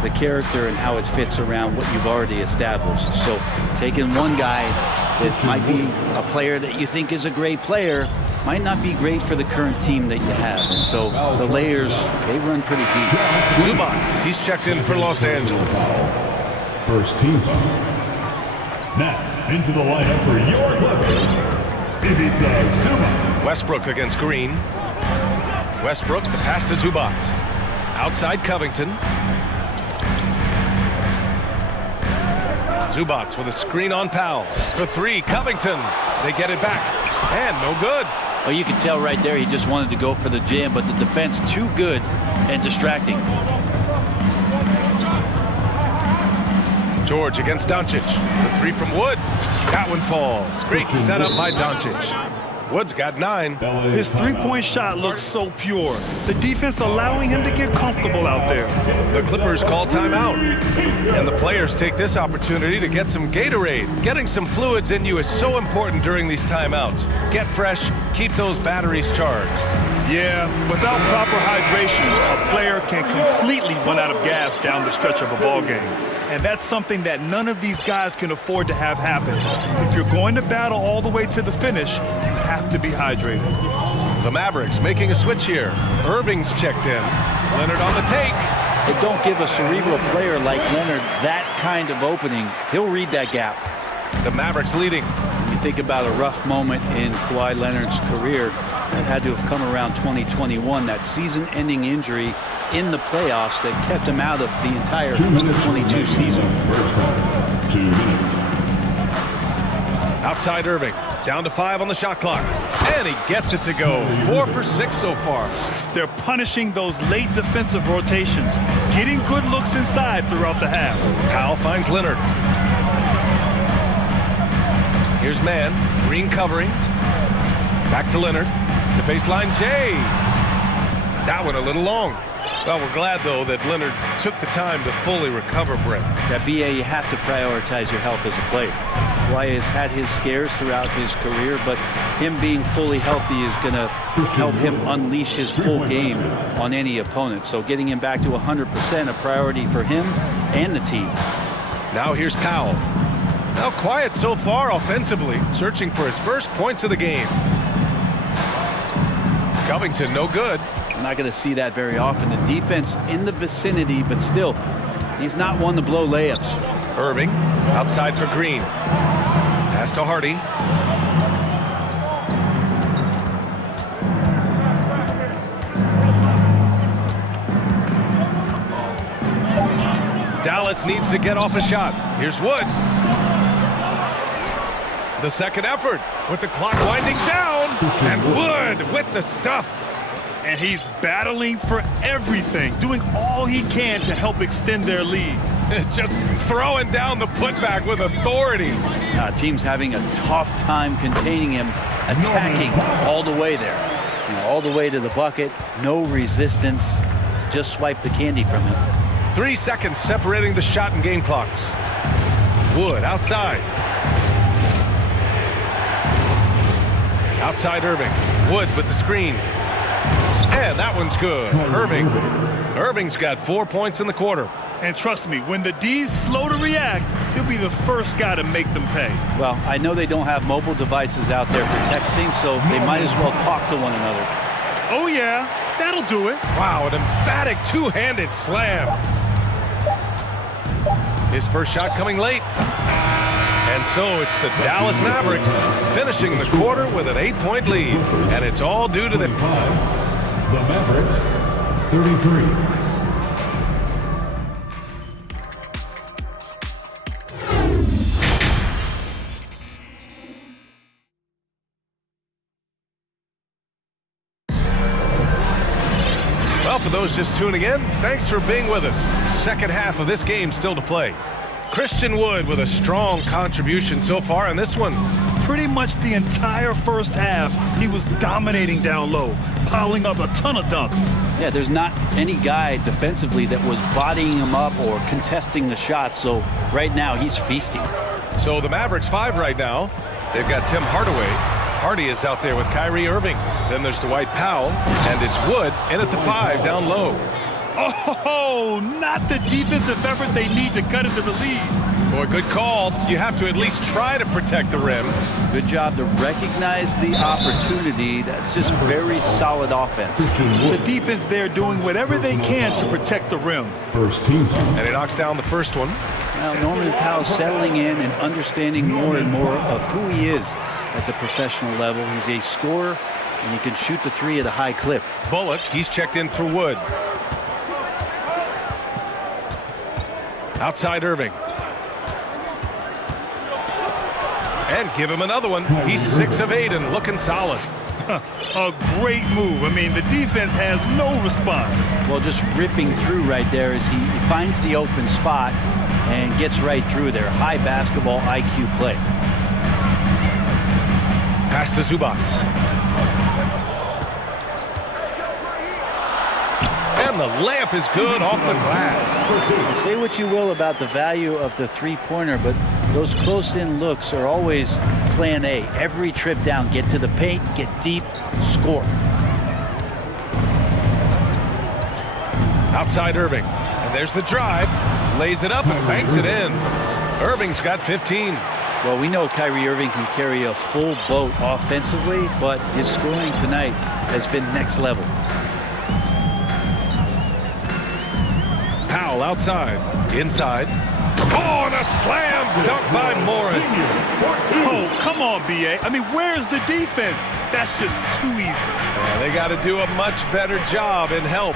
the character and how it fits around what you've already established. So taking one guy that might be a player that you think is a great player might not be great for the current team that you have. And so the layers, they run pretty deep. Zubac, he's checked in for Los Angeles. First team foul. Now into the lineup for your Clippers. It's Zubac. Westbrook against Green. Westbrook, the pass to Zubac. Outside Covington. Zubac with a screen on Powell. For 3, Covington. They get it back. And no good. Well, you can tell right there he just wanted to go for the jam, but the defense too good and distracting. George against Doncic. The 3 from Wood. That one falls. Great setup by Doncic. Wood's got 9. His 3-point shot looks so pure. The defense allowing him to get comfortable out there. The Clippers call timeout. And the players take this opportunity to get some Gatorade. Getting some fluids in you is so important during these timeouts. Get fresh, keep those batteries charged. Yeah, without proper hydration, a player can completely run out of gas down the stretch of a ball game. And that's something that none of these guys can afford to have happen. If you're going to battle all the way to the finish, you have to be hydrated. The Mavericks making a switch here. Irving's checked in. Leonard on the take. But don't give a cerebral player like Leonard that kind of opening. He'll read that gap. The Mavericks leading. When you think about a rough moment in Kawhi Leonard's career, that had to have come around 2021, that season-ending injury in the playoffs that kept him out of the entire 22 season. Outside Irving, down to 5 on the shot clock. And he gets it to go. 4 for 6 so far. They're punishing those late defensive rotations, getting good looks inside throughout the half. Powell finds Leonard. Here's man, Green covering. Back to Leonard. The baseline, Jay. That one a little long. Well, we're glad, though, that Leonard took the time to fully recover, Brent. That BA, you have to prioritize your health as a player. Kawhi has had his scares throughout his career, but him being fully healthy is going to help him unleash his full game on any opponent. So getting him back to 100% a priority for him and the team. Now here's Powell. Now quiet so far offensively, searching for his first points of the game. Covington, no good. I'm not going to see that very often. The defense in the vicinity, but still, he's not one to blow layups. Irving, outside for Green. Pass to Hardy. Dallas needs to get off a shot. Here's Wood. The second effort with the clock winding down. And Wood with the stuff. And he's battling for everything, doing all he can to help extend their lead. Just throwing down the putback with authority. Team's having a tough time containing him, attacking all the way there. All the way to the bucket, no resistance, just swipe the candy from him. 3 seconds separating the shot and game clocks. Wood outside. Outside Irving. Wood with the screen. And that one's good. Irving's got 4 points in the quarter. And trust me, when the D's slow to react, he'll be the first guy to make them pay. Well, I know they don't have mobile devices out there for texting, so they might as well talk to one another. Oh, yeah, that'll do it. Wow, an emphatic two-handed slam. His first shot coming late. And so it's the Dallas Mavericks finishing the quarter with an 8-point lead. And it's all due to the Mavericks, 33. Well, for those just tuning in, thanks for being with us. Second half of this game still to play. Christian Wood with a strong contribution so far in this one. Pretty much the entire first half, he was dominating down low, piling up a ton of dunks. Yeah, there's not any guy defensively that was bodying him up or contesting the shot, so right now he's feasting. So the Mavericks 5 right now. They've got Tim Hardaway. Hardy is out there with Kyrie Irving. Then there's Dwight Powell, and it's Wood in at the 5 down low. Oh, not the defensive effort they need to cut into the lead. Boy, good call. You have to at least try to protect the rim. Good job to recognize the opportunity. That's just very solid offense. The defense there doing whatever they can to protect the rim. First team. And he knocks down the first one. Now Norman Powell settling in and understanding more and more of who he is at the professional level. He's a scorer, and he can shoot the 3 at a high clip. Bullock, he's checked in for Wood. Outside Irving. And give him another one. He's 6 of 8 and looking solid. A great move. I mean, the defense has no response. Well, just ripping through right there as he finds the open spot and gets right through there. High basketball IQ play. Pass to Zubats. And the layup is good off the glass. Say what you will about the value of the three-pointer, but those close-in looks are always plan A. Every trip down, get to the paint, get deep, score. Outside Irving. And there's the drive. Lays it up and banks it in. Irving's got 15. Well, we know Kyrie Irving can carry a full boat offensively, but his scoring tonight has been next level. Powell outside. Inside. Oh, and a slam dunk by Morris. Oh, come on, B.A. I mean, where's the defense? That's just too easy. Yeah, they got to do a much better job in help.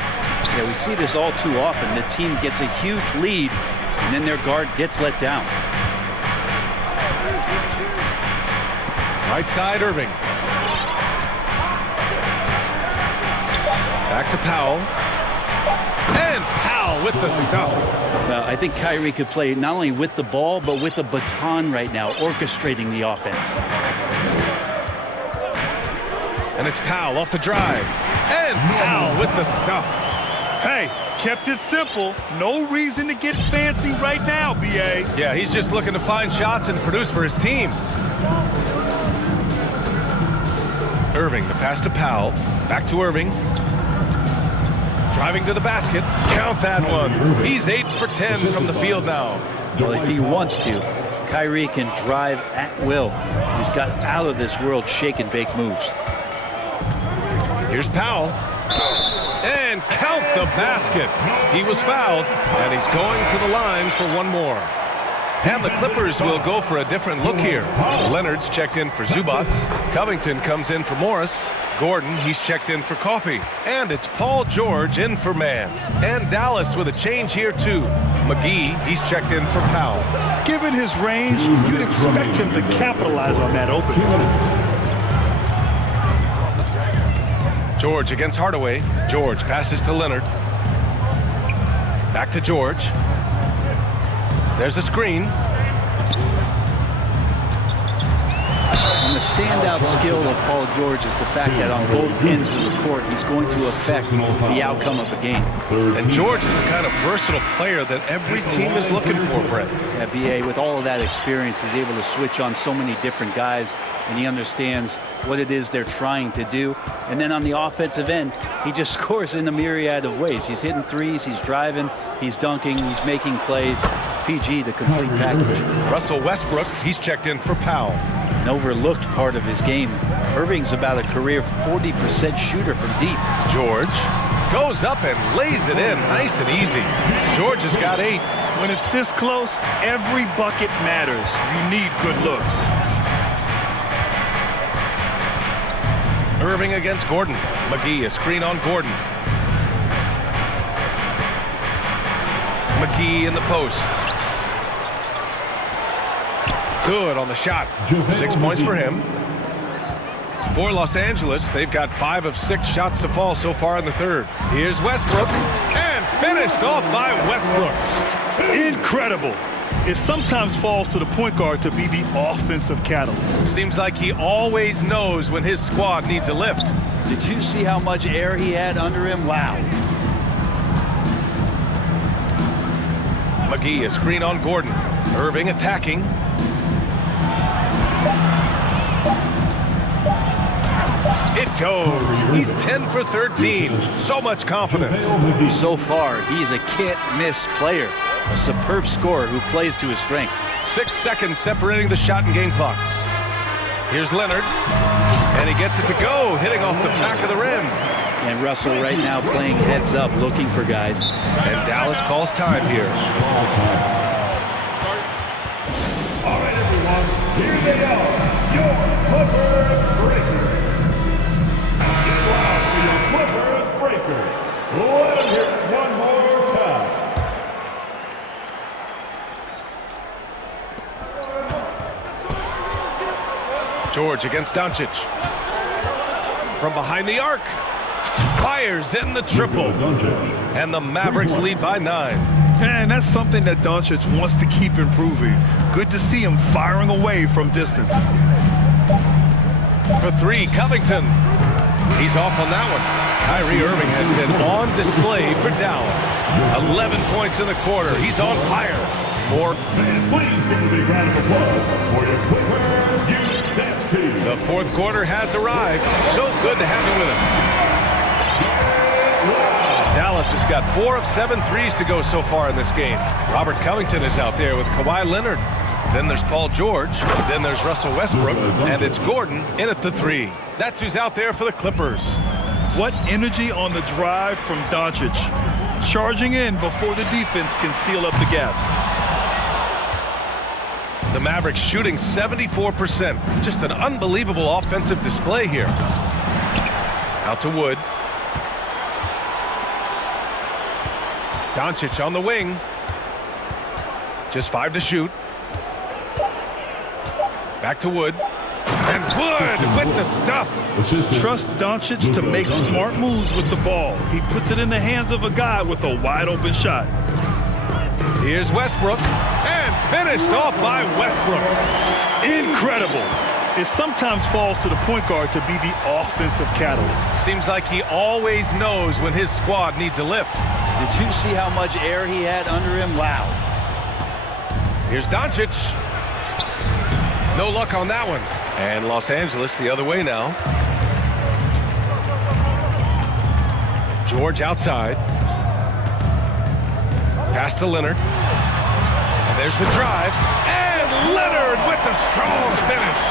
Yeah, we see this all too often. The team gets a huge lead, and then their guard gets let down. Right side, Irving. Back to Powell. And Powell with the stuff. Now, I think Kyrie could play not only with the ball, but with the baton right now, orchestrating the offense. And it's Powell off the drive. And Powell with the stuff. Hey, kept it simple. No reason to get fancy right now, B.A. Yeah, he's just looking to find shots and produce for his team. Irving, the pass to Powell. Back to Irving. Driving to the basket. Count that one. He's 8 for 10 from the field now. Well, if he wants to, Kyrie can drive at will. He's got out of this world shake and bake moves. Here's Powell. And count the basket. He was fouled, and he's going to the line for one more. And the Clippers will go for a different look here. Leonard's checked in for Zubats. Covington comes in for Morris. Gordon, he's checked in for Coffey. And it's Paul George in for Mann. And Dallas with a change here too. McGee, he's checked in for Powell. Given his range, you'd expect him to capitalize on that opening. George against Hardaway. George passes to Leonard. Back to George. There's a screen. And the standout skill of Paul George is the fact that on both ends of the court, he's going to affect the outcome of a game. And George is the kind of versatile player that every team is looking for, Brett. Yeah, B.A., with all of that experience, he's able to switch on so many different guys, and he understands what it is they're trying to do. And then on the offensive end, he just scores in a myriad of ways. He's hitting threes, he's driving, he's dunking, he's making plays. PG, the complete package. Russell Westbrook, he's checked in for Powell. An overlooked part of his game. Irving's about a career 40% shooter from deep. George goes up and lays it in nice and easy. George has got 8. When it's this close, every bucket matters. You need good looks. Irving against Gordon. McGee, a screen on Gordon. McGee in the post. Good on the shot. 6 points for him. For Los Angeles, they've got 5 of 6 shots to fall so far in the third. Here's Westbrook. And finished off by Westbrook. Incredible. It sometimes falls to the point guard to be the offensive catalyst. Seems like he always knows when his squad needs a lift. Did you see how much air he had under him? Wow. McGee, a screen on Gordon. Irving attacking. It goes. He's 10 for 13. So much confidence. So far, he's a can't-miss player. A superb scorer who plays to his strength. 6 seconds separating the shot and game clocks. Here's Leonard. And he gets it to go, hitting off the back of the rim. And Russell right now playing heads up, looking for guys. And Dallas calls time here. All right, everyone, here they are, your Clippers Breakers. Get loud for your Clippers Breakers. Let them hear it one more time. George against Doncic. From behind the arc. Fires in the triple. And the Mavericks lead by 9. And that's something that Doncic wants to keep improving. Good to see him firing away from distance. For 3, Covington. He's off on that one. Kyrie Irving has been on display for Dallas. 11 points in the quarter. He's on fire. More. And please give a big round of applause for your Clippers Youth team. The fourth quarter has arrived. So good to have you with us. Dallas has got 4 of 7 threes to go so far in this game. Robert Covington is out there with Kawhi Leonard. Then there's Paul George. Then there's Russell Westbrook. And it's Gordon in at the 3. That's who's out there for the Clippers. What energy on the drive from Doncic. Charging in before the defense can seal up the gaps. The Mavericks shooting 74%. Just an unbelievable offensive display here. Out to Wood. Doncic on the wing. Just 5 to shoot. Back to Wood. And Wood with the stuff. Trust Doncic to make smart moves with the ball. He puts it in the hands of a guy with a wide open shot. Here's Westbrook. And finished off by Westbrook. Incredible. It sometimes falls to the point guard to be the offensive catalyst. Seems like he always knows when his squad needs a lift. Did you see how much air he had under him? Wow. Here's Doncic. No luck on that one. And Los Angeles the other way now. George outside. Pass to Leonard. And there's the drive. And Leonard with the strong finish.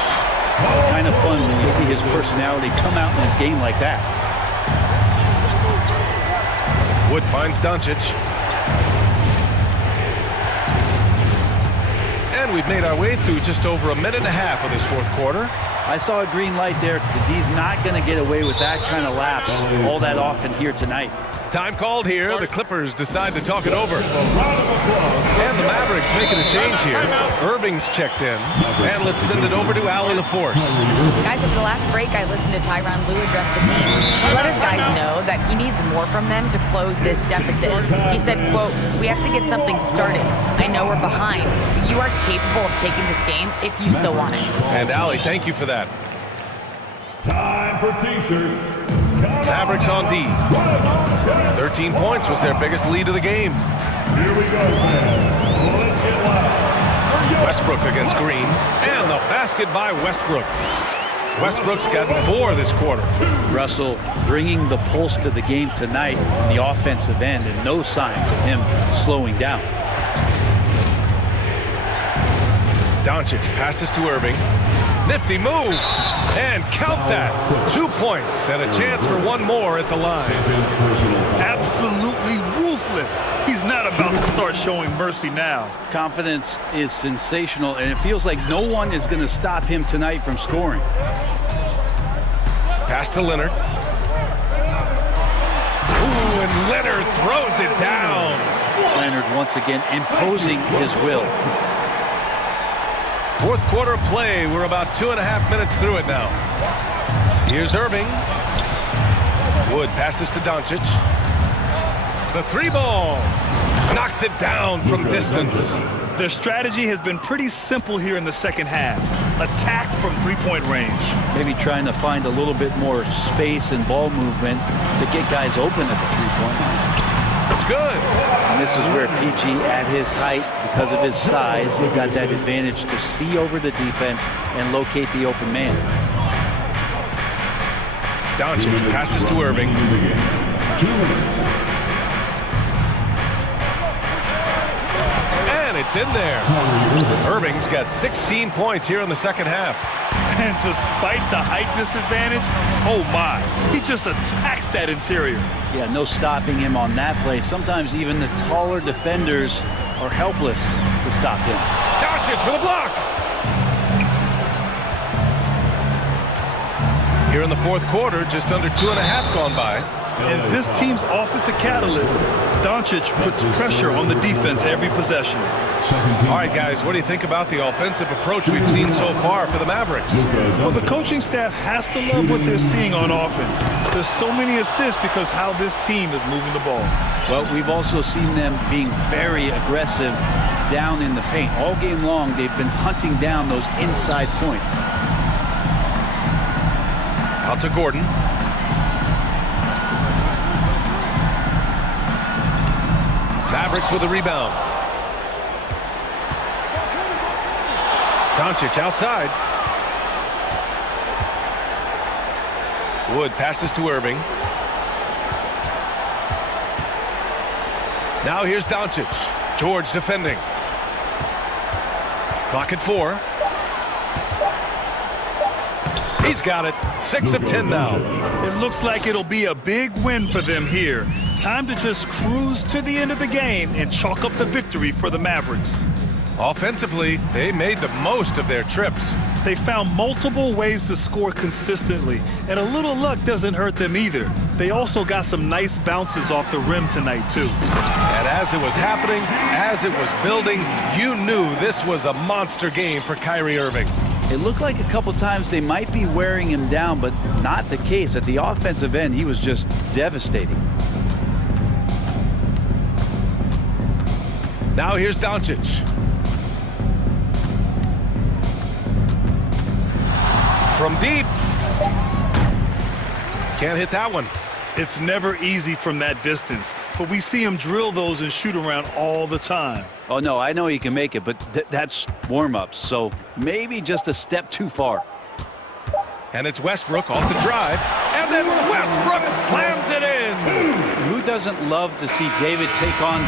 Kind of fun when you see his personality come out in this game like that. Wood finds Doncic. And we've made our way through just over 1.5 minutes of this fourth quarter. I saw a green light there. The D's not going to get away with that kind of lapse all that often here tonight. Time called here. The Clippers decide to talk it over. And the Mavericks making a change here. Irving's checked in. And let's send it over to Allie LaForce. Guys, over the last break, I listened to Tyronn Lue address the team. He let his guys know that he needs more from them to close this deficit. He said, quote, "We have to get something started. I know we're behind, but you are capable of taking this game if you still want it." And Allie, thank you for that. Time for T-shirts. Mavericks on D. 13 points was their biggest lead of the game. Here we go, man. Let's get loud. Westbrook against Green. And the basket by Westbrook. Westbrook's gotten 4 this quarter. Russell bringing the pulse to the game tonight on the offensive end, and no signs of him slowing down. Doncic passes to Irving. Nifty move. And count that. 2 points and a chance for one more at the line. Absolutely ruthless. He's not about to start showing mercy now. Confidence is sensational, and it feels like no one is going to stop him tonight from scoring. Pass to Leonard. Ooh, and Leonard throws it down. Leonard once again imposing his will. Fourth quarter of play. We're about 2.5 minutes through it now. Here's Irving. Wood passes to Doncic. The 3-ball. Knocks it down from distance. Their strategy has been pretty simple here in the second half. Attack from three-point range. Maybe trying to find a little bit more space and ball movement to get guys open at the three-point line. It's good. And this is where PG, at his height, because of his size, he's got that advantage to see over the defense and locate the open man. Doncic passes to Irving. And it's in there. Irving's got 16 points here in the second half. And despite the height disadvantage, oh my, he just attacks that interior. Yeah, no stopping him on that play. Sometimes even the taller defenders are helpless to stop him. Doncic for the block. Here in the fourth quarter, just under 2.5 gone by. And this team's offensive catalyst, Doncic, puts pressure on the defense every possession. All right, guys, what do you think about the offensive approach we've seen so far for the Mavericks? Well, the coaching staff has to love what they're seeing on offense. There's so many assists because how this team is moving the ball. Well, we've also seen them being very aggressive down in the paint. All game long, they've been hunting down those inside points. Out to Gordon. Mavericks with a rebound. Doncic outside. Wood passes to Irving. Now here's Doncic. George defending. Clock at 4. He's got it. 6 of 10 now. It looks like it'll be a big win for them here. Time to just cruise to the end of the game and chalk up the victory for the Mavericks. Offensively, they made the most of their trips. They found multiple ways to score consistently, and a little luck doesn't hurt them either. They also got some nice bounces off the rim tonight, too. And as it was happening, as it was building, you knew this was a monster game for Kyrie Irving. It looked like a couple times they might be wearing him down, but not the case. At the offensive end, he was just devastating. Now here's Doncic. From deep. Can't hit that one. It's never easy from that distance, but we see him drill those and shoot around all the time. Oh, no, I know he can make it, but that's warm-ups, so maybe just a step too far. And it's Westbrook off the drive, and then Westbrook slams it in. Who doesn't love to see David take on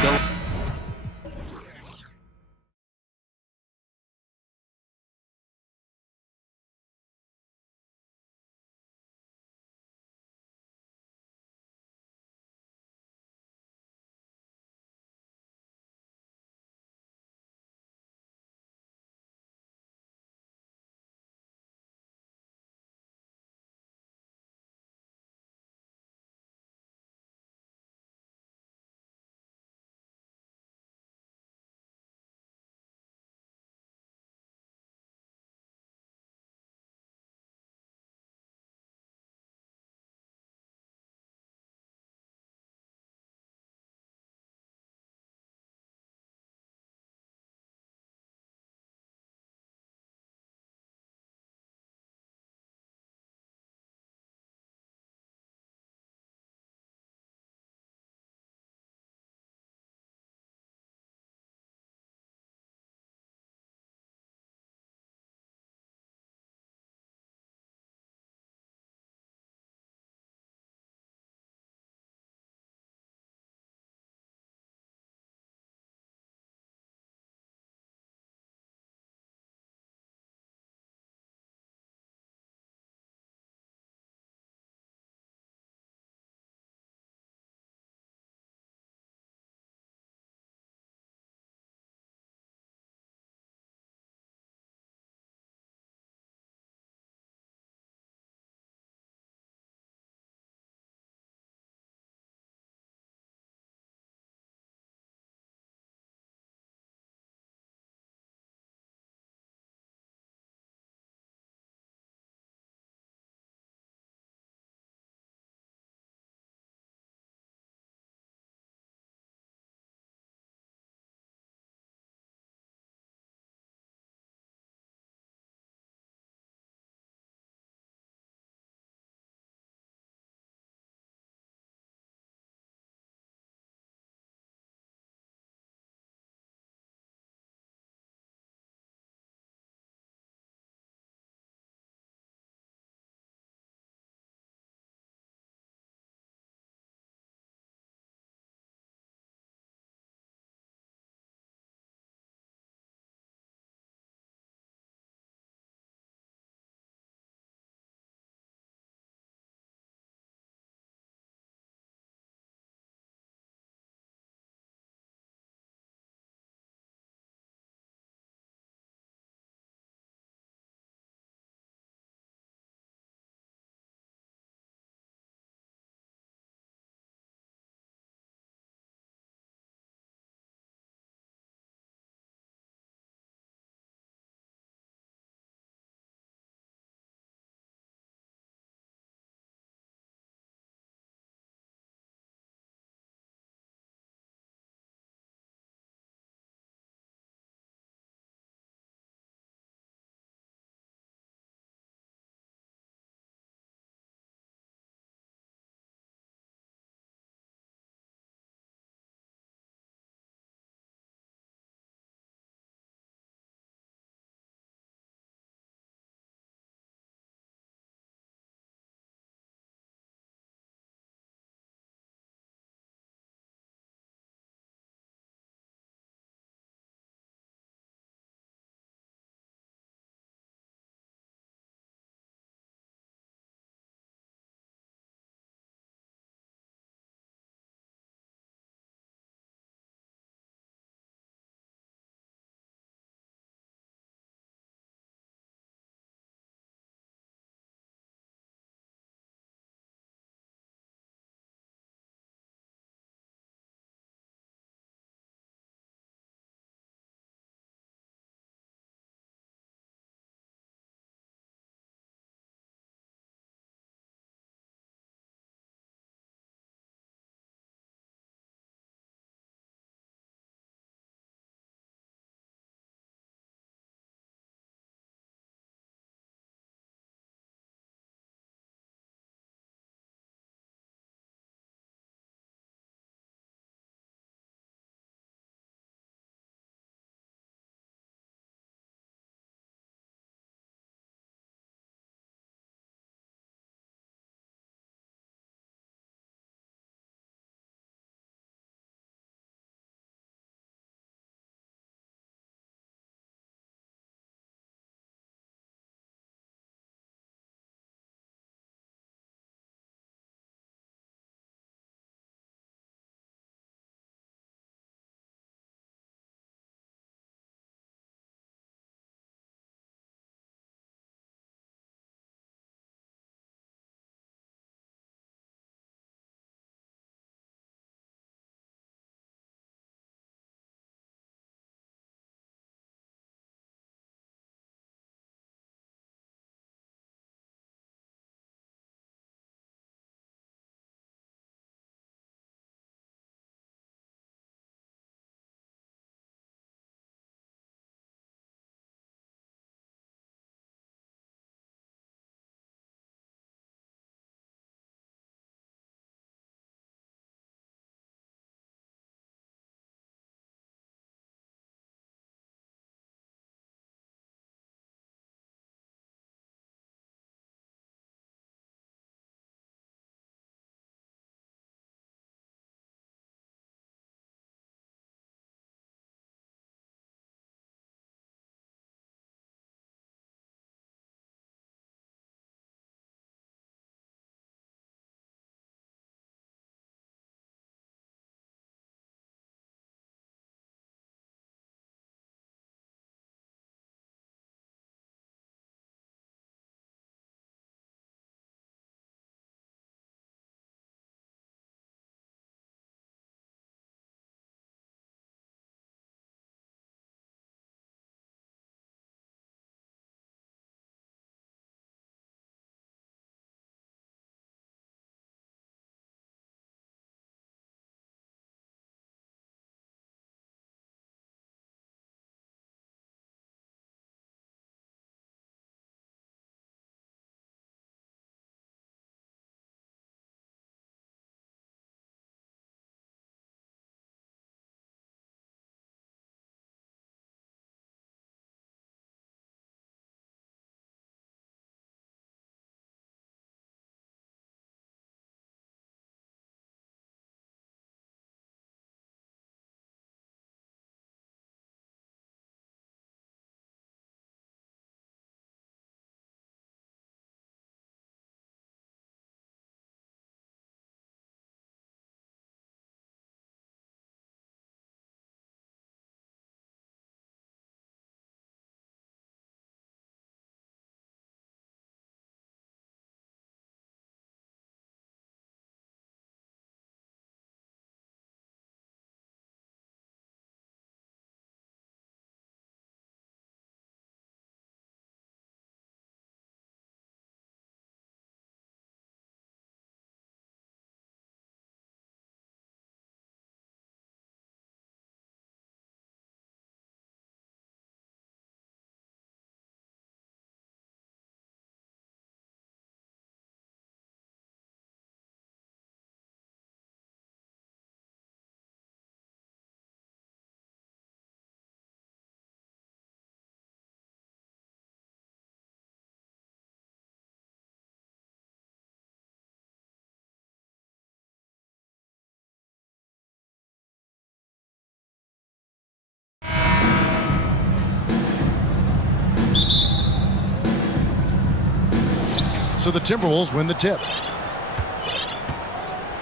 So the Timberwolves win the tip.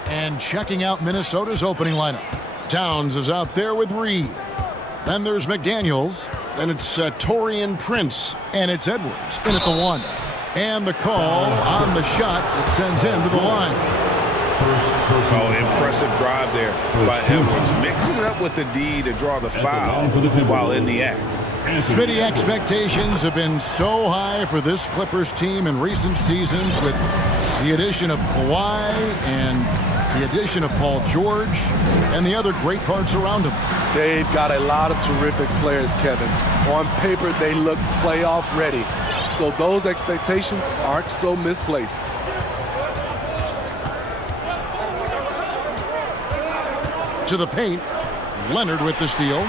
And checking out Minnesota's opening lineup. Towns is out there with Reed. Then there's McDaniels. Then it's Taurean Prince. And it's Edwards in at the 1. And the call on the shot that sends him to the line. Oh, impressive drive there by Edwards. Mixing it up with the D to draw the foul while in the act. Smitty, expectations have been so high for this Clippers team in recent seasons with the addition of Kawhi and the addition of Paul George and the other great parts around him. They've got a lot of terrific players, Kevin. On paper, they look playoff ready. So those expectations aren't so misplaced. To the paint, Leonard with the steal.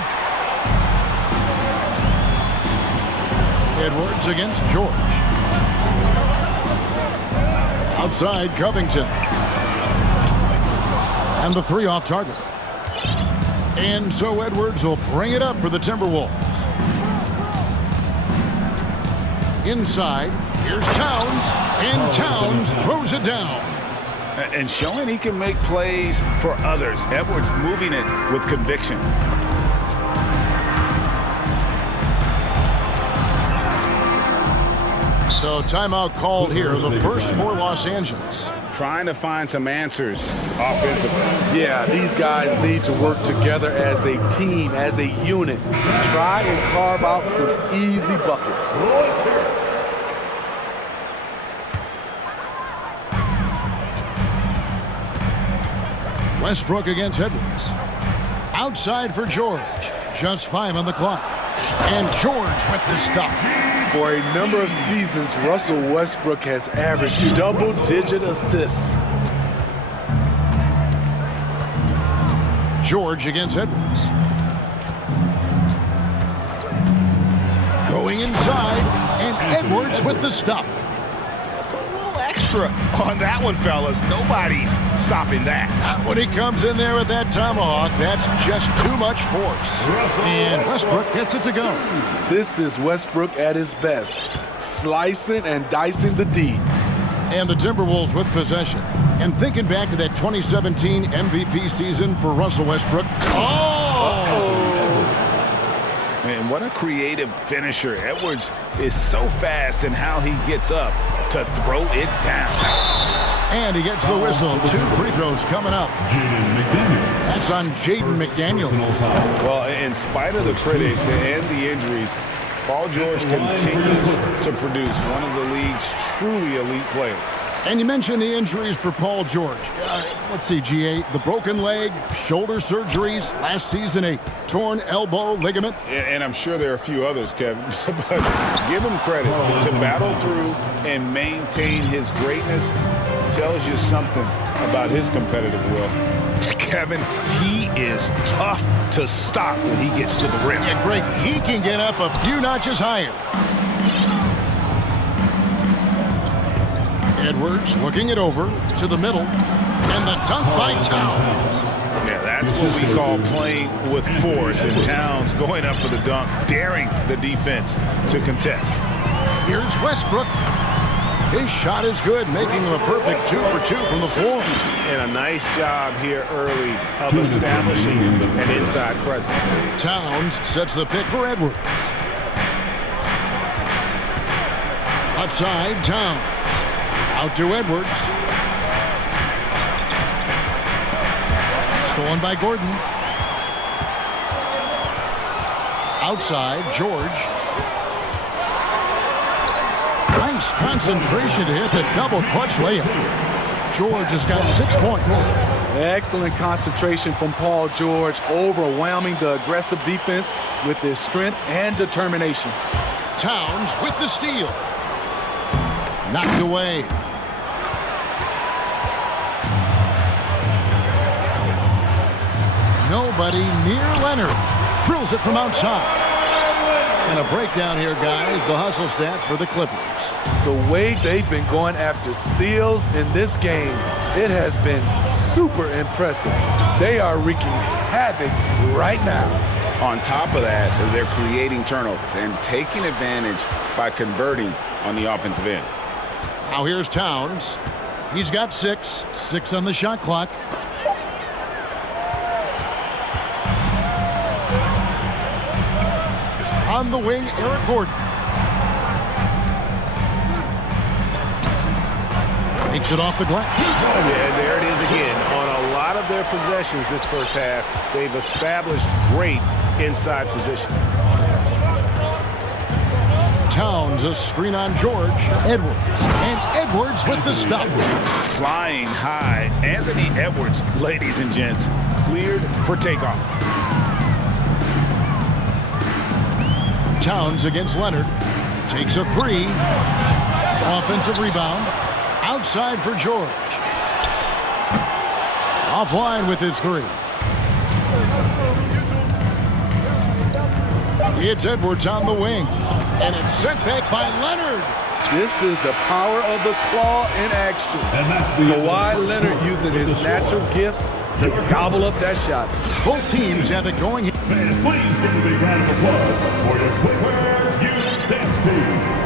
Edwards against George. Outside, Covington. And the 3 off target. And so Edwards will bring it up for the Timberwolves. Inside, here's Towns, and Towns throws it down. And showing he can make plays for others. Edwards moving it with conviction. So timeout called here, the first for Los Angeles. Trying to find some answers offensively. Yeah, these guys need to work together as a team, as a unit. Try and carve out some easy buckets. Westbrook against Edwards. Outside for George. Just 5 on the clock. And George with the stuff. For a number of seasons, Russell Westbrook has averaged double-digit assists. George against Edwards. Going inside, and Edwards with the stuff. Extra on that one, fellas. Nobody's stopping that. Not when he comes in there with that tomahawk. That's just too much force. And Westbrook gets it to go. This is Westbrook at his best, slicing and dicing the D. And the Timberwolves with possession. And thinking back to that 2017 MVP season for Russell Westbrook. Man, what a creative finisher. Edwards is so fast in how he gets up to throw it down. And he gets the whistle. 2 free throws coming up. That's on Jaden McDaniels. Well, in spite of the critics and the injuries, Paul George continues to produce one of the league's truly elite players. And you mentioned the injuries for Paul George. Let's see, GA, the broken leg, shoulder surgeries, last season a torn elbow ligament. And I'm sure there are a few others, Kevin, but give him credit. To battle through and maintain his greatness tells you something about his competitive will. Kevin, he is tough to stop when he gets to the rim. Yeah, Greg, he can get up a few notches higher. Edwards looking it over to the middle, and the dunk by Towns. Yeah, that's what we call playing with force, and Towns going up for the dunk, daring the defense to contest. Here's Westbrook. His shot is good, making him a perfect 2 for 2 from the floor. And a nice job here early of establishing an inside presence. Towns sets the pick for Edwards. Left side, Towns. Out to Edwards. Stolen by Gordon. Outside, George. Nice concentration to hit the double clutch layup. George has got 6 points. Excellent concentration from Paul George, overwhelming the aggressive defense with his strength and determination. Towns with the steal. Knocked away. Nobody near Leonard. Drills it from outside. And a breakdown here, guys. The hustle stats for the Clippers. The way they've been going after steals in this game, it has been super impressive. They are wreaking havoc right now. On top of that, they're creating turnovers and taking advantage by converting on the offensive end. Now here's Towns. He's got 6. 6 on the shot clock. On the wing, Eric Gordon. Takes it off the glass. Yeah, there it is again. On a lot of their possessions this first half, they've established great inside position. Towns, a screen on George. Edwards. And Edwards with the stuff. Flying high. Anthony Edwards, ladies and gents, cleared for takeoff. Towns against Leonard. Takes a 3. Offensive rebound. Outside for George. Offline with his 3. It's Edwards on the wing. And it's sent back by Leonard. This is the power of the claw in action. Kawhi Leonard using his natural gifts to gobble up that shot. Both teams have it going. Fans, please give a big round of applause for your Clippers Youth Dance Team.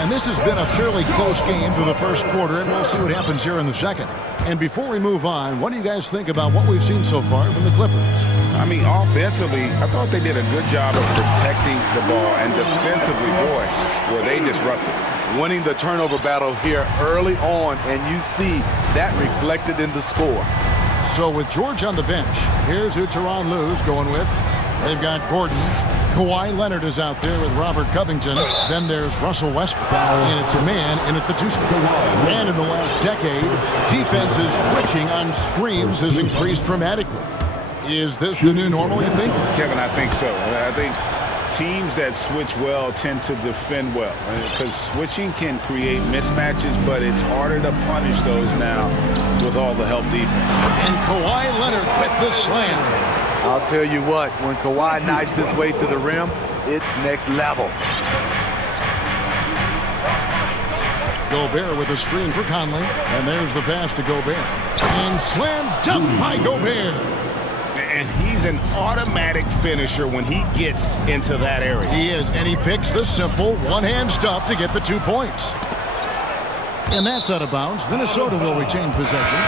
And this has been a fairly close game through the first quarter, and we'll see what happens here in the second. And before we move on, what do you guys think about what we've seen so far from the Clippers? I mean, offensively, I thought they did a good job of protecting the ball. And defensively, boy, were they disruptive. Winning the turnover battle here early on, and you see that reflected in the score. So with George on the bench, here's who Tyronn Lue's going with. They've got Gordon. Kawhi Leonard is out there with Robert Covington. Then there's Russell Westbrook. And it's a man in at the 2 spot. And in the last decade, defenses switching on screens has increased dramatically. Is this the new normal, you think? Kevin, I think so. I think teams that switch well tend to defend well. Because switching can create mismatches, but it's harder to punish those now with all the help defense. And Kawhi Leonard with the slam. I'll tell you what, when Kawhi knifes his way to the rim, it's next level. Gobert with a screen for Conley. And there's the pass to Gobert. And slam dunk by Gobert. And he's an automatic finisher when he gets into that area. He is, and he picks the simple one-hand stuff to get the 2 points. And that's out of bounds. Minnesota will retain possession.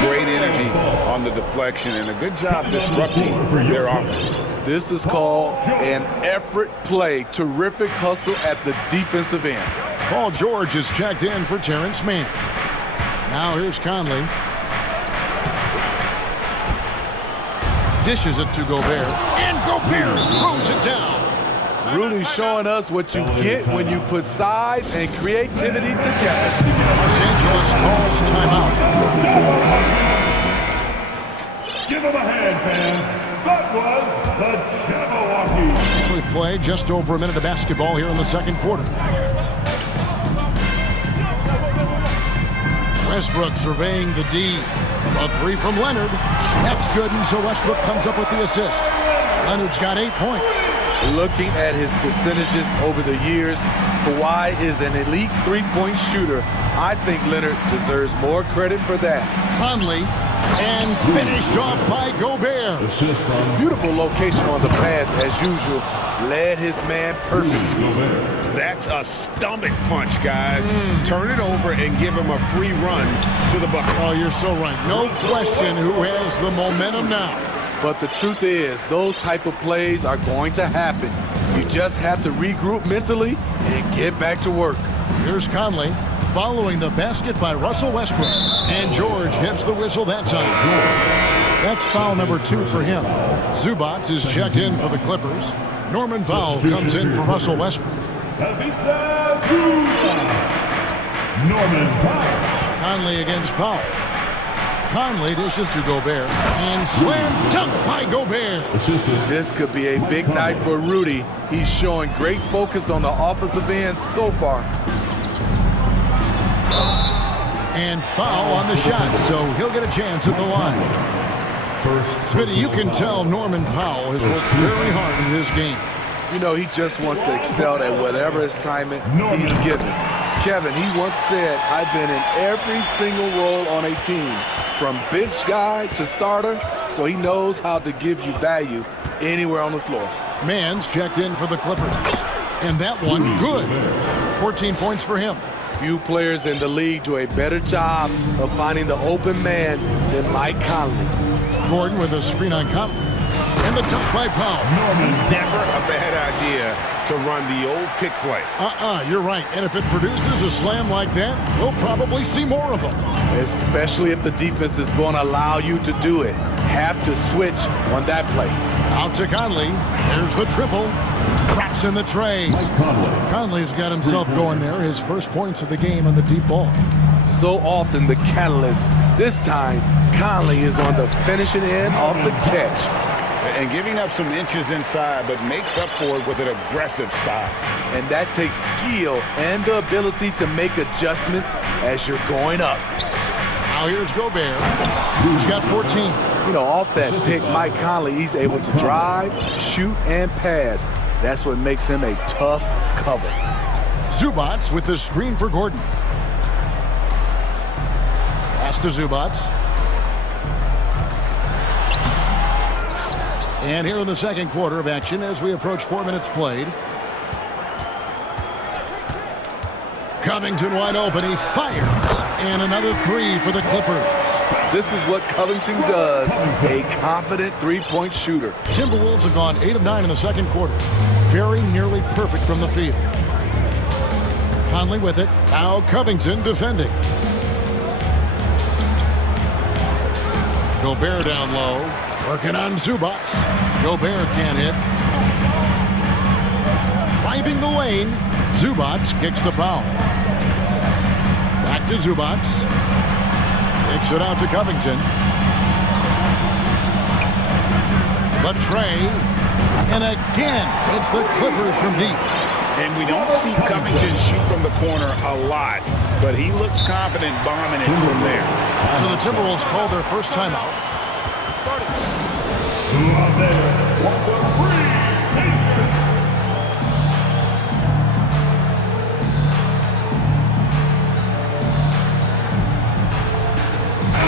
Great energy on the deflection and a good job disrupting their offense. This is called an effort play. Terrific hustle at the defensive end. Paul George is checked in for Terrence Mann. Now here's Conley. Dishes it to Gobert. And Gobert throws it down. Rudy showing us what you get when you put size and creativity together. Los Angeles calls timeout. Give him a hand, fans. That was the Jabberwocky. We play just over a minute of basketball here in the second quarter. Westbrook surveying the D. A 3 from Leonard. That's good, and so Westbrook comes up with the assist. Leonard's got 8 points. Looking at his percentages over the years, Kawhi is an elite three-point shooter. I think Leonard deserves more credit for that. Conley, and finished off by Gobert. Beautiful location on the pass, as usual. Led his man perfectly. That's a stomach punch, guys. Turn it over and give him a free run to the bucket. Oh, you're so right. No question who has the momentum now. But the truth is, those type of plays are going to happen. You just have to regroup mentally and get back to work. Here's Conley following the basket by Russell Westbrook. And George gets the whistle that time. That's foul number 2 for him. Zubac is checked in for the Clippers. Norman Powell comes in for Russell Westbrook. Norman Powell. Conley against Powell. Conley dishes to Gobert. And slam dunk by Gobert. This could be a big night for Rudy. He's showing great focus on the offensive end so far. And foul on the shot, so he'll get a chance at the line. Smitty, you can tell Norman Powell has worked very hard in this game. You know, he just wants to excel at whatever assignment he's given. Kevin, he once said, I've been in every single role on a team, from bench guy to starter, so he knows how to give you value anywhere on the floor. Mann's checked in for the Clippers. And that one, good. 14 points for him. Few players in the league do a better job of finding the open man than Mike Conley. Gordon with a screen on Conley. And the dunk by Powell. Never a bad idea to run the old pick play. You're right. And if it produces a slam like that, we'll probably see more of them. Especially if the defense is going to allow you to do it. Have to switch on that play. Out to Conley. There's the triple. Drops in the tray. Conley's got himself going there. His first points of the game on the deep ball. So often the catalyst. This time, Conley is on the finishing end of the catch. And giving up some inches inside, but makes up for it with an aggressive style. And that takes skill and the ability to make adjustments as you're going up. Now here's Gobert. He's got 14. You know, off that pick, Mike Conley, he's able to drive, shoot, and pass. That's what makes him a tough cover. Zubats with the screen for Gordon. Pass to Zubats. And here in the second quarter of action as we approach 4 minutes played. Covington wide open. He fires. And another three for the Clippers. This is what Covington does, a confident three-point shooter. Timberwolves have gone 8 of 9 in the second quarter. Very nearly perfect from the field. Conley with it. Now Covington defending. Gobert down low. Working on Zubats. Gobert can't hit. Driving the lane. Zubats kicks to Powell. Back to Zubats. Kicks it out to Covington. The tray. And again, it's the Clippers from deep. And we don't see Covington shoot from the corner a lot, but he looks confident bombing it from there. So the Timberwolves called their first timeout.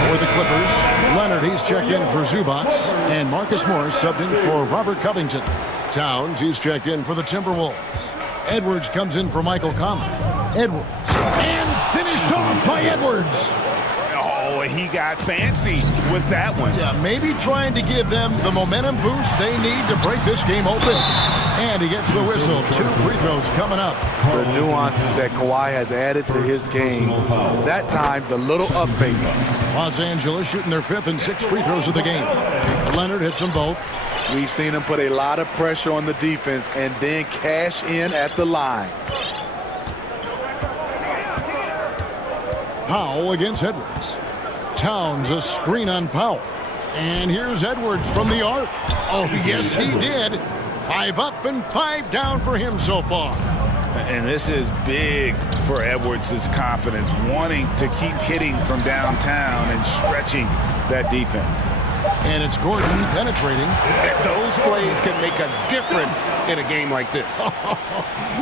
For the Clippers, Leonard, he's checked in for Zubats, and Marcus Morris subbed in for Robert Covington. Towns, he's checked in for the Timberwolves. Edwards comes in for Michael Conley. Edwards, and finished off by Edwards. Oh, he got fancy with that one. Yeah, maybe trying to give them the momentum boost they need to break this game open. And he gets the whistle. 2 free throws coming up. The nuances that Kawhi has added to his game. That time, the little up fake. Los Angeles shooting their 5th and 6th free throws of the game. Leonard hits them both. We've seen him put a lot of pressure on the defense and then cash in at the line. Powell against Edwards. Towns a screen on Powell. And here's Edwards from the arc. Oh, yes, he did. 5 up and 5 down for him so far. And this is big for Edwards' confidence, wanting to keep hitting from downtown and stretching that defense. And it's Gordon penetrating. Those plays can make a difference in a game like this.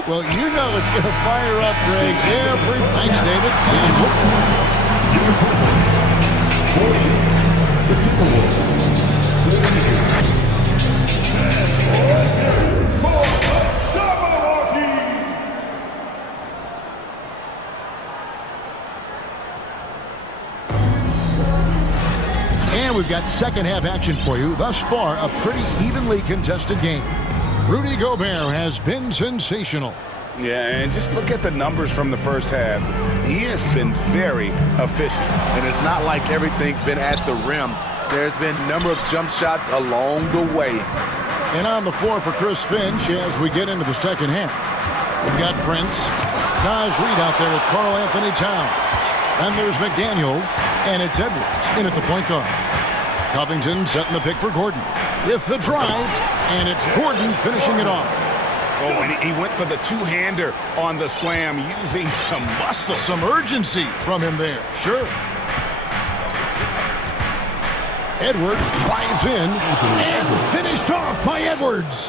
Well, you know it's going to fire up, Greg. Thanks, David. And we've got second half action for you. Thus far, a pretty evenly contested game. Rudy Gobert has been sensational. Yeah, and just look at the numbers from the first half. He has been very efficient. And it's not like everything's been at the rim. There's been a number of jump shots along the way. And on the floor for Chris Finch as we get into the second half. We've got Prince. Naz Reid out there with Karl Anthony Towns. And there's McDaniels, and it's Edwards in at the point guard. Covington setting the pick for Gordon with the drive, and it's Gordon finishing it off. Oh, and he went for the two-hander on the slam, using some muscle. Some urgency from him there, sure. Edwards drives in, and finished off by Edwards.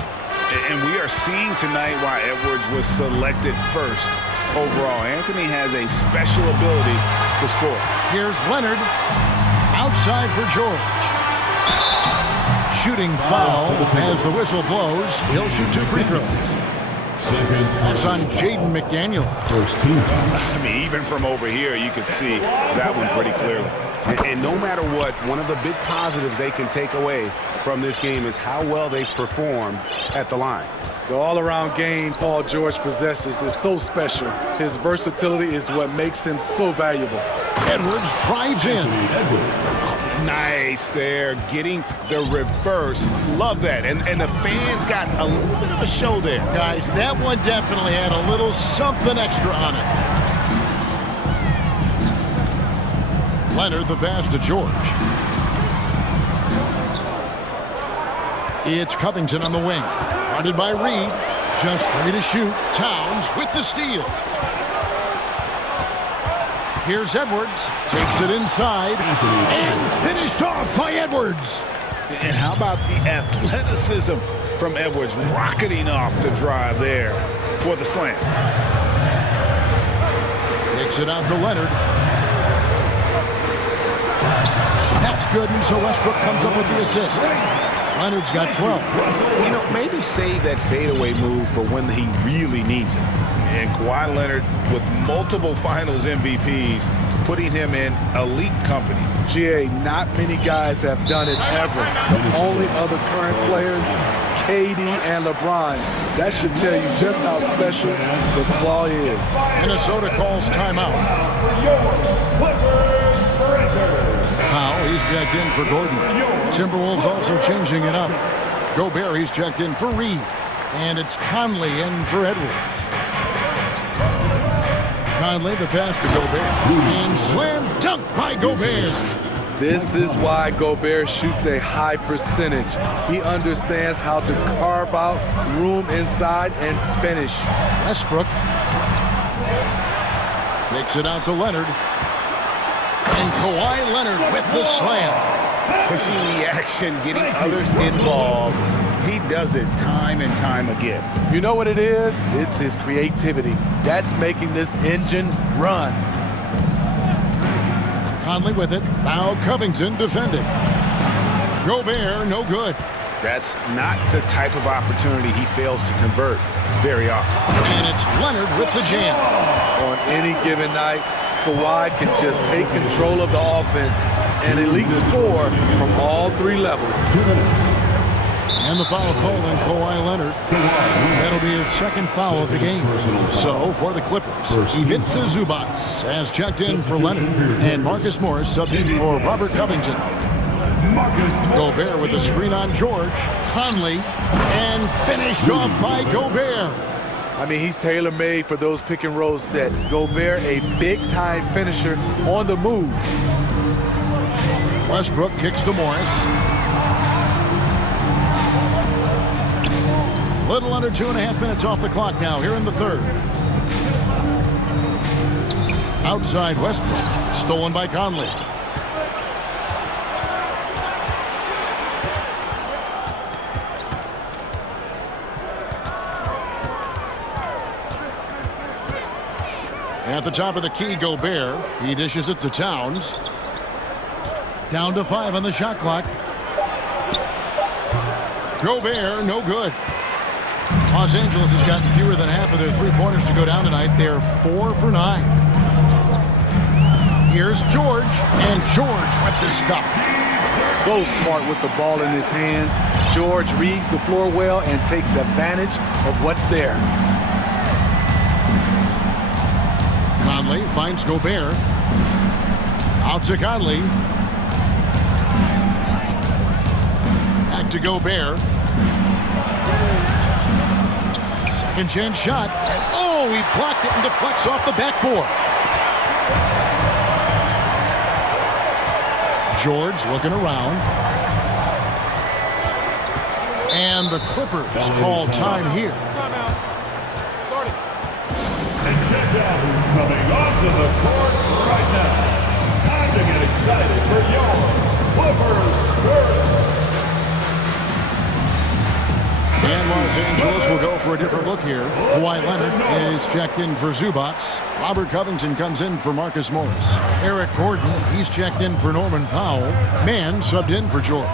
And we are seeing tonight why Edwards was selected first. Overall, Anthony has a special ability to score. Here's Leonard, outside for George. Shooting foul as the whistle blows. He'll shoot 2 free throws. That's on Jaden McDaniel. I mean, even from over here, you can see that one pretty clearly. And no matter what, one of the big positives they can take away from this game is how well they perform at the line. The all-around game Paul George possesses is so special. His versatility is what makes him so valuable. Edwards drives in. Nice there, getting the reverse. Love that. And the fans got a little bit of a show there. Guys, that one definitely had a little something extra on it. Leonard, the pass to George. It's Covington on the wing. Guarded by Reed. Just 3 to shoot. Towns with the steal. Here's Edwards. Takes it inside. And finished off by Edwards. And how about the athleticism from Edwards rocketing off the drive there for the slam. Takes it out to Leonard. That's good, and so Westbrook comes up with the assist. Leonard's got 12. You know, maybe save that fadeaway move for when he really needs it. And Kawhi Leonard with multiple finals MVPs, putting him in elite company. GA, not many guys have done it ever. The only other current players, KD and LeBron. That should tell you just how special the claw is. Minnesota calls timeout. Powell, he's checked in for Gordon. Timberwolves also changing it up. Gobert, he's checked in for Reed. And it's Conley in for Edwards. Conley, the pass to Gobert. And slam dunk by Gobert. This is why Gobert shoots a high percentage. He understands how to carve out room inside and finish. Westbrook takes it out to Leonard. And Kawhi Leonard with the slam. Pushing the action, getting others involved. He does it time and time again. You know what it is? It's his creativity. That's making this engine run. Conley with it. Now Covington defending. Gobert, no good. That's not the type of opportunity he fails to convert very often. And it's Leonard with the jam. On any given night, Kawhi can just take control of the offense. An elite score from all 3 levels. And the foul called on Kawhi Leonard. That'll be his second foul of the game. So for the Clippers, Ivica Zubac has checked in for Leonard. And Marcus Morris subbed in for Robert Covington. Gobert with the screen on George. Conley. And finished off by Gobert. I mean, he's tailor-made for those pick-and-roll sets. Gobert, a big-time finisher on the move. Westbrook kicks to Morris. Little under 2.5 minutes off the clock now here in the third. Outside Westbrook, stolen by Conley. At the top of the key, Gobert. He dishes it to Towns. Down to 5 on the shot clock. Gobert, no good. Los Angeles has gotten fewer than half of their three-pointers to go down tonight. They're 4 for 9. Here's George, and George with the stuff. So smart with the ball in his hands. George reads the floor well and takes advantage of what's there. Conley finds Gobert. Out to Conley. Back to Gobert. Second chance shot. Oh, he blocked it and deflects off the backboard. George looking around. And the Clippers call time here. And check out who's coming onto the court right now. Time to get excited for your Clippers first. And Los Angeles will go for a different look here. Kawhi Leonard is checked in for Zubac. Robert Covington comes in for Marcus Morris. Eric Gordon, he's checked in for Norman Powell. Mann subbed in for George.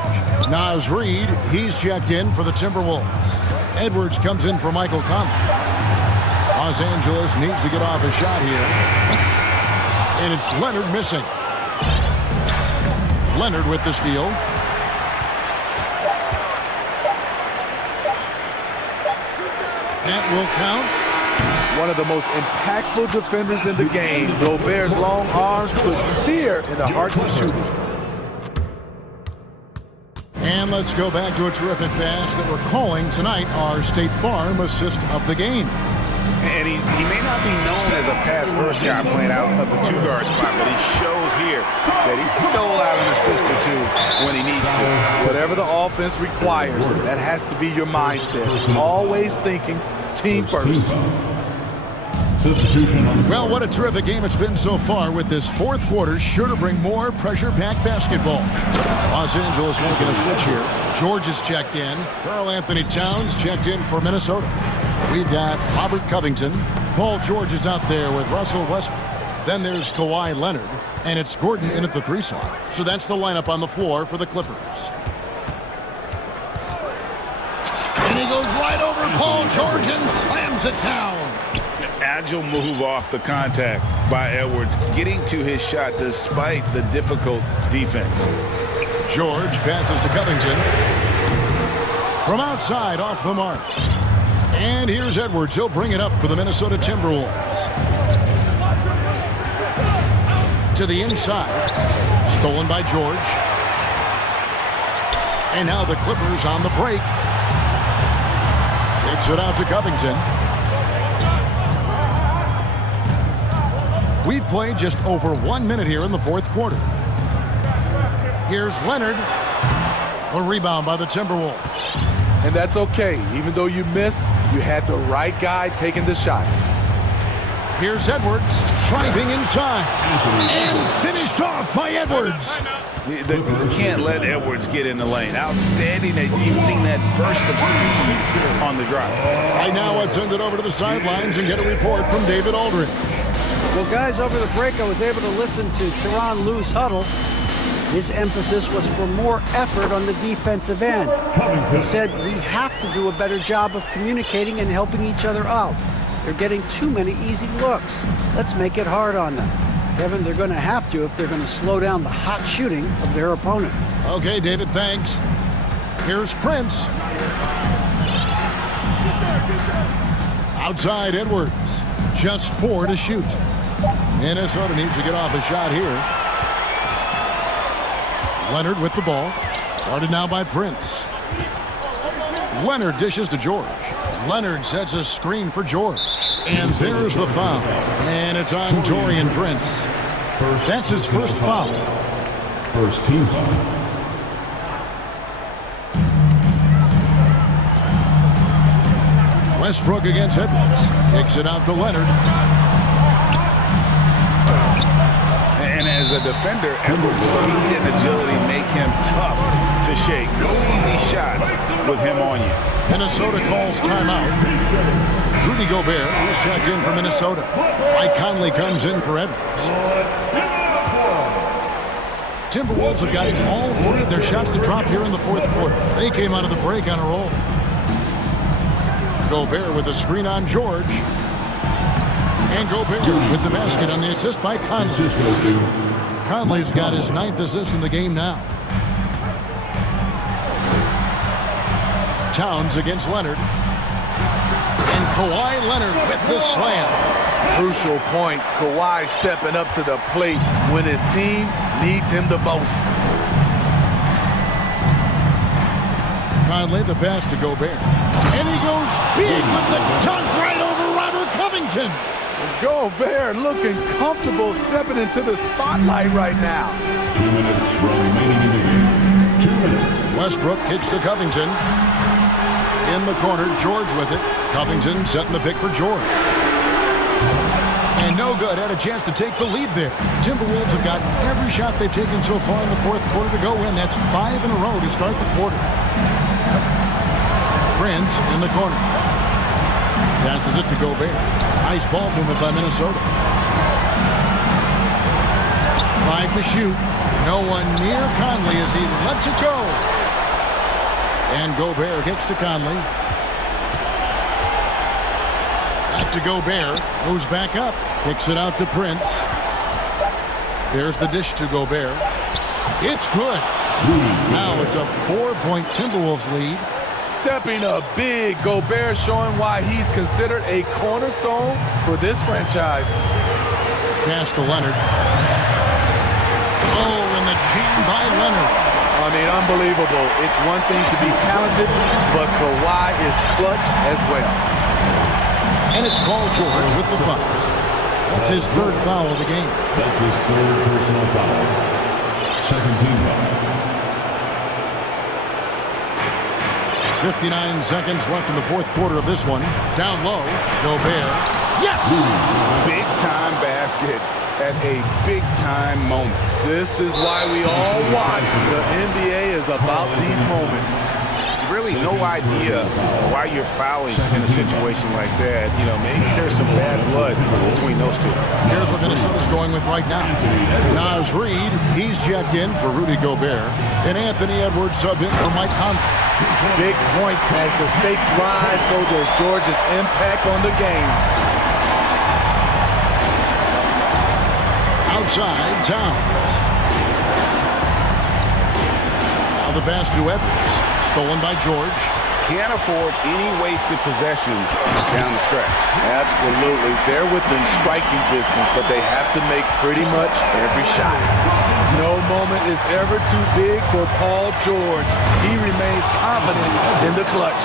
Naz Reid, he's checked in for the Timberwolves. Edwards comes in for Michael Conley. Los Angeles needs to get off a shot here. And it's Leonard missing. Leonard with the steal. That will count. One of the most impactful defenders in the game. Gobert's long arms put fear in the hearts of shooters. And let's go back to a terrific pass that we're calling tonight our State Farm assist of the game. And he may not be known as a pass-first guy playing out of the two-guard spot, but he shows here that he can dole out an assist or two when he needs to. Whatever the offense requires, that has to be your mindset. Always thinking team first. Well, what a terrific game it's been so far, with this fourth quarter sure to bring more pressure-packed basketball. Los Angeles making a switch here. George is checked in. Karl Anthony Towns checked in for Minnesota. We've got Robert Covington. Paul George is out there with Russell Westbrook. Then there's Kawhi Leonard. And it's Gordon in at the 3 slot. So that's the lineup on the floor for the Clippers. And he goes right over Paul George and slams it down. Agile move off the contact by Edwards, getting to his shot despite the difficult defense. George passes to Covington. From outside, off the mark. And here's Edwards. He'll bring it up for the Minnesota Timberwolves. To the inside. Stolen by George. And now the Clippers on the break. Kicks it out to Covington. We've played just over 1 minute here in the fourth quarter. Here's Leonard. A rebound by the Timberwolves. And that's okay. Even though you miss, you had the right guy taking the shot. Here's Edwards driving inside. And finished off by Edwards. You can't let Edwards get in the lane. Outstanding at using that burst of speed on the drive. Right now, let's send it over to the sidelines and get a report from David Aldridge. Well, guys, over the break, I was able to listen to Tyronn Lue's huddle. His emphasis was for more effort on the defensive end. He said we have to do a better job of communicating and helping each other out. They're getting too many easy looks. Let's make it hard on them. Kevin, they're going to have to if they're going to slow down the hot shooting of their opponent. Okay, David, thanks. Here's Prince. Outside Edwards. Just 4 to shoot. Minnesota needs to get off a shot here. Leonard with the ball. Guarded now by Prince. Leonard dishes to George. Leonard sets a screen for George. And there's the foul. And it's on Taurean Prince. That's his first foul. First team foul. Westbrook against Edwards. Kicks it out to Leonard. And as a defender, Edwards' speed and agility make him tough to shake. No easy shots with him on you. Minnesota calls timeout. Rudy Gobert is checked in for Minnesota. Mike Conley comes in for Edwards. Timberwolves have gotten all 3 of their shots to drop here in the fourth quarter. They came out of the break on a roll. Gobert with a screen on George. And Gobert with the basket on the assist by Conley. Conley's got his 9th assist in the game now. Towns against Leonard. And Kawhi Leonard with the slam. Crucial points. Kawhi stepping up to the plate when his team needs him the most. Conley, the pass to Gobert. And he goes big with the dunk right over Robert Covington. Gobert looking comfortable stepping into the spotlight right now. 2 minutes remaining in the game. 2 minutes. Westbrook kicks to Covington. In the corner, George with it. Covington setting the pick for George. And no good. Had a chance to take the lead there. Timberwolves have gotten every shot they've taken so far in the fourth quarter to go in. That's 5 in a row to start the quarter. Prince in the corner. Passes it to Gobert. Nice ball movement by Minnesota. 5 to shoot. No one near Conley as he lets it go. And Gobert kicks to Conley. Back to Gobert. Goes back up. Kicks it out to Prince. There's the dish to Gobert. It's good. Now it's a 4-point Timberwolves lead. Stepping up big, Gobert showing why he's considered a cornerstone for this franchise. Pass to Leonard. Oh, and the jam by Leonard. I mean, unbelievable. It's one thing to be talented, but Kawhi is clutch as well. And it's Paul George with the foul. That's his third foul of the game. That's his third personal foul. Second team foul. 59 seconds left in the fourth quarter of this one. Down low, Gobert. Yes! Big time basket at a big time moment. This is why we all watch. The NBA is about these moments. Really no idea why you're fouling in a situation like that. You know, maybe there's some bad blood between those two. Here's what Minnesota's going with right now. Naz Reid, he's checked in for Rudy Gobert. And Anthony Edwards subbed in for Mike Conley. Big points as the stakes rise, so does George's impact on the game. Outside, Towns. Now the pass to Edwards. Stolen by George. Can't afford any wasted possessions down the stretch. Absolutely. They're within striking distance, but they have to make pretty much every shot. No moment is ever too big for Paul George. He remains confident in the clutch.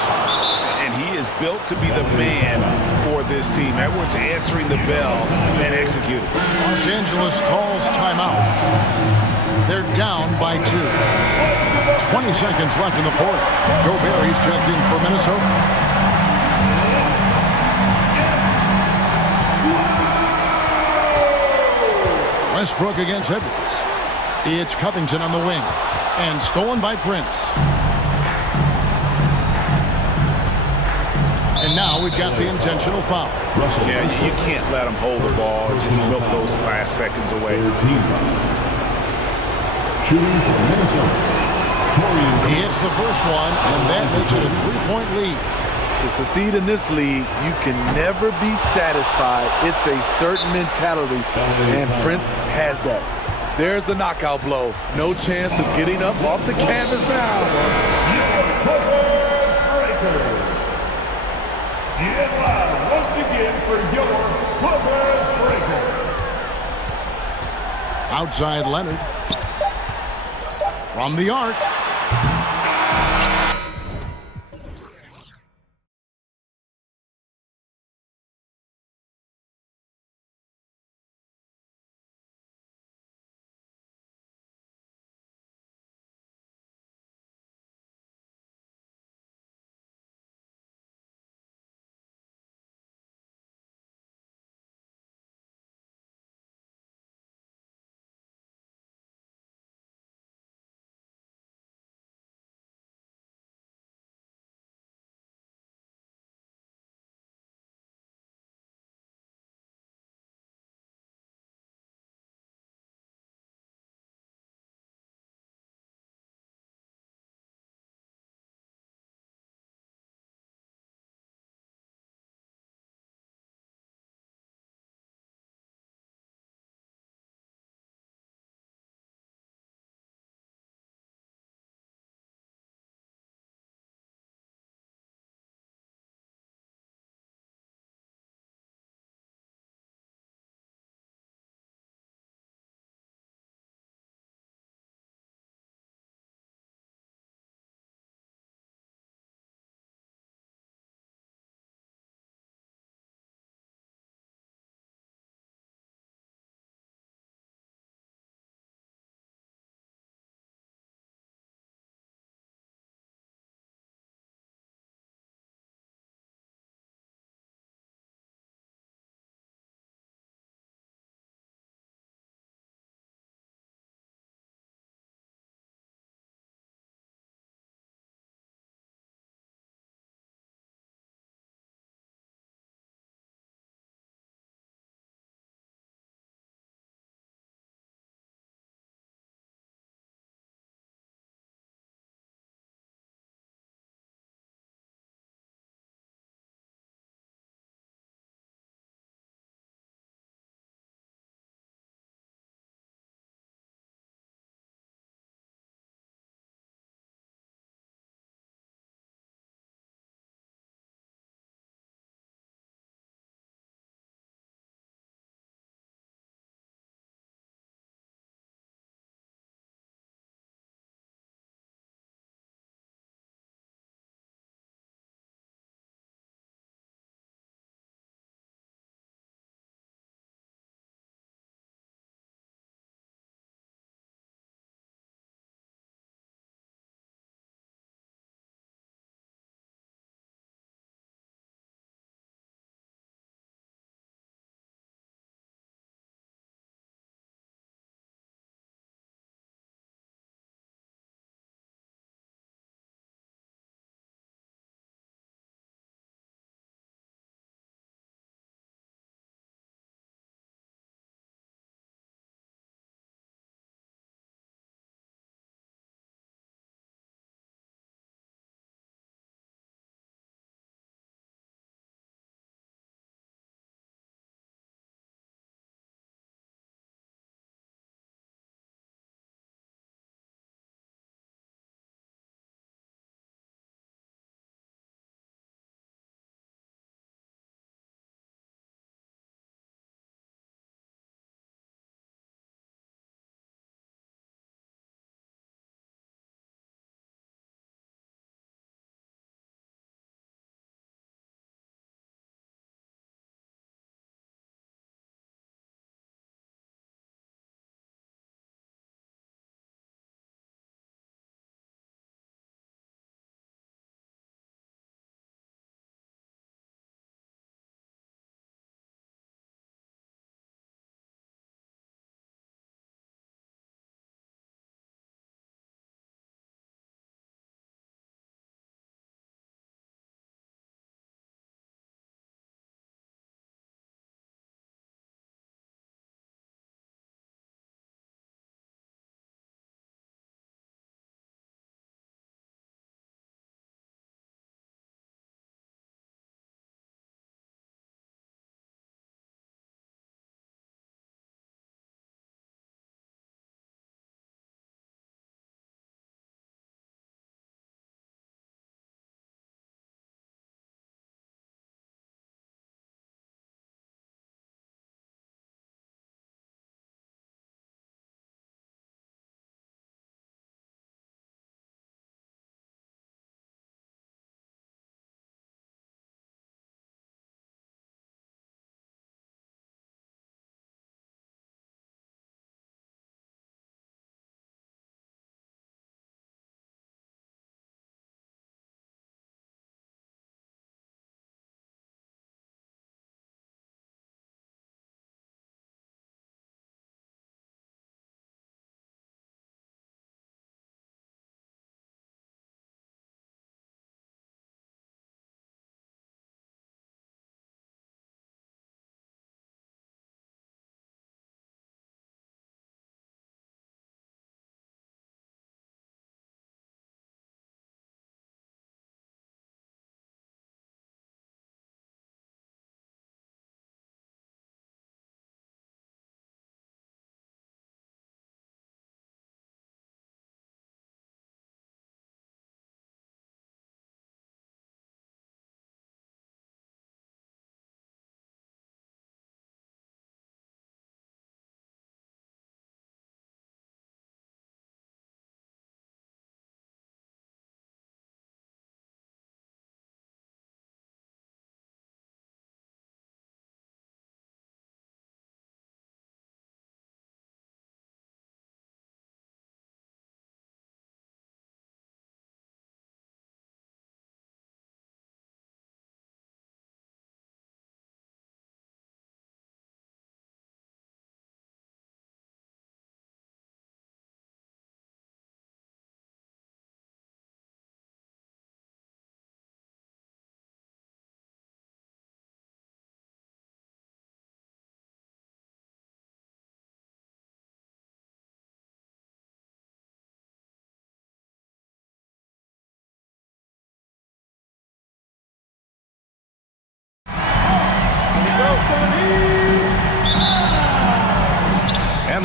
And he is built to be the man for this team. Edwards answering the bell and executing. Los Angeles calls timeout. They're down by 2. 20 seconds left in the fourth. Gobert, he's checked in for Minnesota. Westbrook against Edwards. It's Covington on the wing. And stolen by Prince. And now we've got the intentional foul. Yeah, you can't let him hold the ball and just milk those last seconds away. Shooting for Minnesota. He hits the first one, and that makes it a 3-point lead. To succeed in this league, you can never be satisfied. It's a certain mentality, and Prince has that. There's the knockout blow. No chance of getting up off the canvas now. Get loud once again for your Clippers breaker. Outside Leonard. From the arc.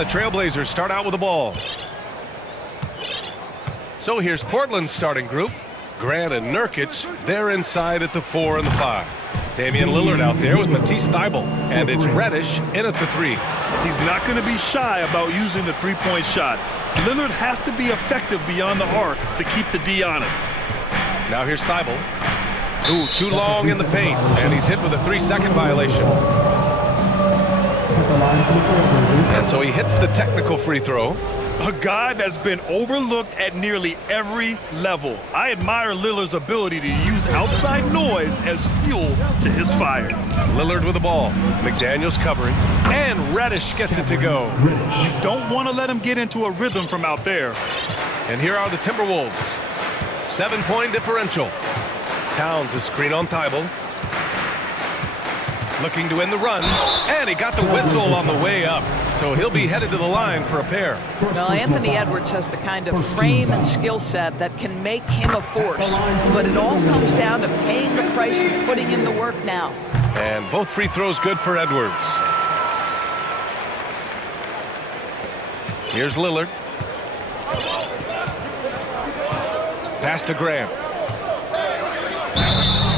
the Trailblazers start out with the ball. So here's Portland's starting group. Grant and Nurkic, they're inside at the 4 and the 5. Damian Lillard out there with Matisse Thybulle. And it's Reddish in at the 3. He's not going to be shy about using the three-point shot. Lillard has to be effective beyond the arc to keep the D honest. Now here's Thybulle. Ooh, too long in the paint. And he's hit with a 3-second violation. And so he hits the technical free throw. A guy that's been overlooked at nearly every level. I admire Lillard's ability to use outside noise as fuel to his fire. Lillard with the ball. McDaniels covering. And Reddish gets it to go. You don't want to let him get into a rhythm from out there. And here are the Timberwolves. 7-point differential. Towns a screen on Thybulle. Looking to end the run, and he got the whistle on the way up. So he'll be headed to the line for a pair. Well, Anthony Edwards has the kind of frame and skill set that can make him a force. But it all comes down to paying the price and putting in the work now. And both free throws good for Edwards. Here's Lillard. Pass to Grant.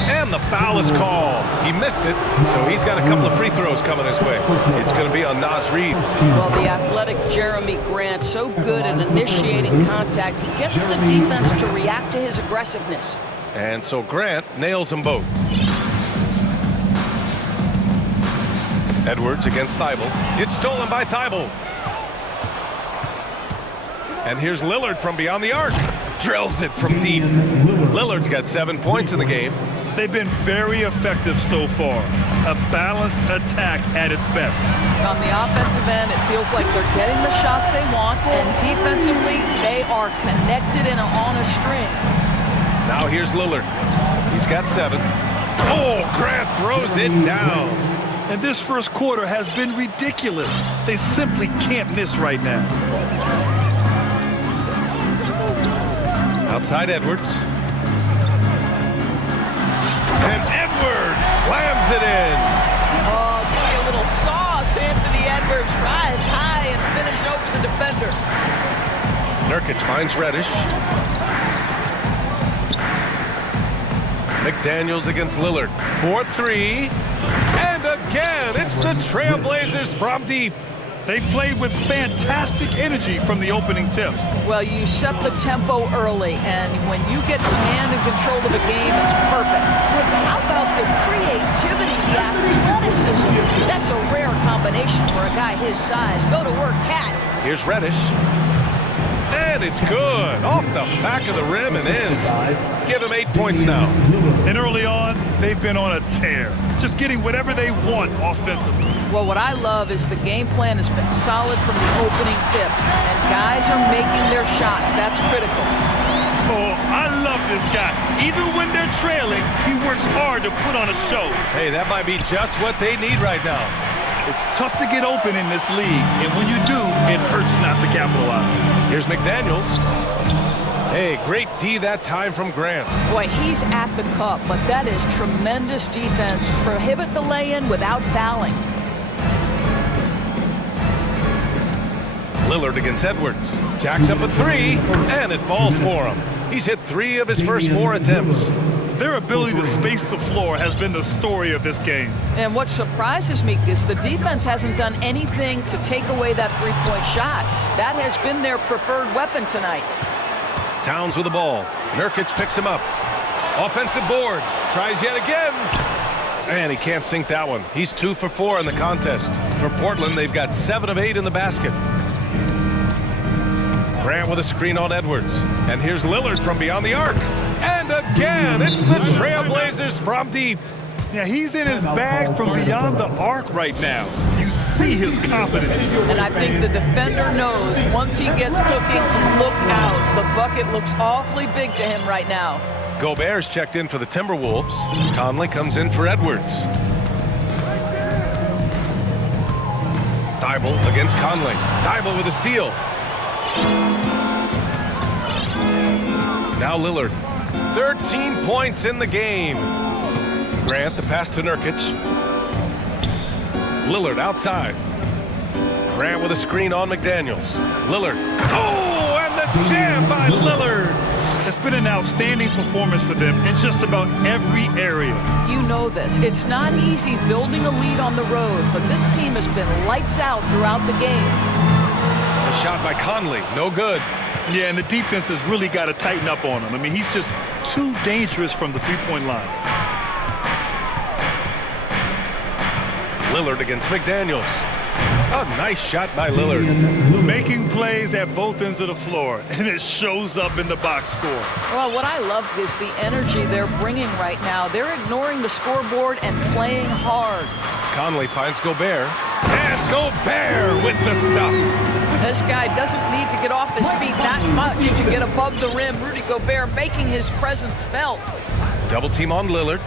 And the foul is called. He missed it, so he's got a couple of free throws coming his way. It's going to be on Naz Reid. Well, the athletic Jeremy Grant, so good at initiating contact, he gets the defense to react to his aggressiveness. And so Grant nails them both. Edwards against Thybulle. It's stolen by Thybulle. And here's Lillard from beyond the arc. Drills it from deep. Lillard's got 7 points in the game. They've been very effective so far. A balanced attack at its best. On the offensive end, it feels like they're getting the shots they want, and defensively, they are connected and on a string. Now here's Lillard. He's got 7. Oh, Grant throws it down. And this first quarter has been ridiculous. They simply can't miss right now. Outside Edwards. And Edwards slams it in. Oh, give me a little sauce, Anthony Edwards. Rise high and finish over the defender. Nurkic finds Reddish. McDaniels against Lillard. 4-3. And again, it's the Trailblazers from deep. They played with fantastic energy from the opening tip. Well, you set the tempo early, and when you get command and control of a game, it's perfect. How about the creativity, the athleticism? That's a rare combination for a guy his size. Go to work, Cat. Here's Reddish. And it's good. Off the back of the rim and in. Give him 8 points now. And early on, they've been on a tear. Just getting whatever they want offensively. Well, what I love is the game plan has been solid from the opening tip. And guys are making their shots. That's critical. Oh, I love this guy. Even when they're trailing, he works hard to put on a show. Hey, that might be just what they need right now. It's tough to get open in this league, and when you do, it hurts not to capitalize. Here's McDaniels. Hey, great D that time from Grant. Boy, he's at the cup, but that is tremendous defense. Prohibit the lay-in without fouling. Lillard against Edwards. Jacks up a 3, and it falls for him. He's hit 3 of his first 4 attempts. Their ability to space the floor has been the story of this game. And what surprises me is the defense hasn't done anything to take away that three-point shot. That has been their preferred weapon tonight. Towns with the ball. Nurkic picks him up. Offensive board. Tries yet again. And he can't sink that one. He's 2 for 4 in the contest. For Portland, they've got 7 of 8 in the basket. Grant with a screen on Edwards. And here's Lillard from beyond the arc. And again, it's the Trailblazers from deep. Yeah, he's in his bag from beyond the arc right now. You see his confidence. And I think the defender knows once he gets cooking, look out. The bucket looks awfully big to him right now. Gobert's checked in for the Timberwolves. Conley comes in for Edwards. Thybulle against Conley. Thybulle with a steal. Now Lillard. 13 points in the game. Grant, the pass to Nurkic. Lillard outside. Grant with a screen on McDaniels. Lillard. Oh, and the jam by Lillard. It's been an outstanding performance for them in just about every area. You know this. It's not easy building a lead on the road, but this team has been lights out throughout the game. The shot by Conley, no good. Yeah, and the defense has really got to tighten up on him. I mean, he's just too dangerous from the three-point line. Lillard against McDaniels. A nice shot by Lillard. Making plays at both ends of the floor, and it shows up in the box score. Well, what I love is the energy they're bringing right now. They're ignoring the scoreboard and playing hard. Conley finds Gobert. And Gobert with the stuff. This guy doesn't need to get off his feet that much to get above the rim. Rudy Gobert making his presence felt. Double team on Lillard.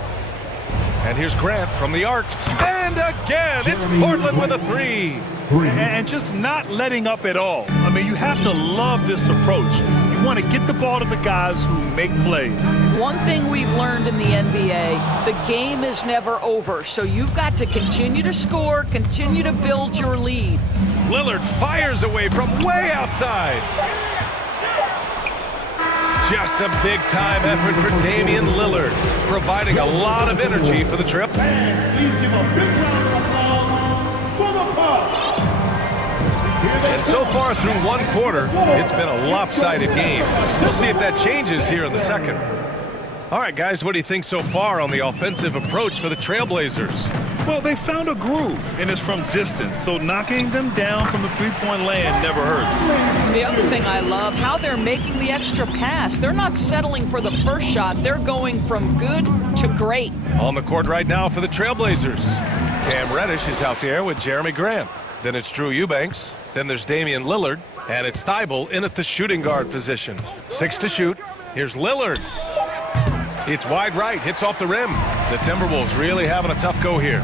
And here's Grant from the arc. And again, it's Portland with a three. And just not letting up at all. I mean, you have to love this approach. You want to get the ball to the guys who make plays. One thing we've learned in the NBA, the game is never over. So you've got to continue to score, continue to build your lead. Lillard fires away from way outside. Just a big-time effort for Damian Lillard, providing a lot of energy for the trip. And please give a big round of applause for the Bucks. And so far through one quarter, it's been a lopsided game. We'll see if that changes here in the second. All right, guys, what do you think so far on the offensive approach for the Trailblazers? Well, they found a groove, and it's from distance, so knocking them down from the three-point land never hurts. The other thing I love, how they're making the extra pass. They're not settling for the first shot. They're going from good to great. On the court right now for the Trailblazers. Cam Reddish is out there with Jeremy Grant. Then it's Drew Eubanks. Then there's Damian Lillard. And it's Thibault in at the shooting guard position. 6 to shoot. Here's Lillard. It's wide right, hits off the rim. The Timberwolves really having a tough go here.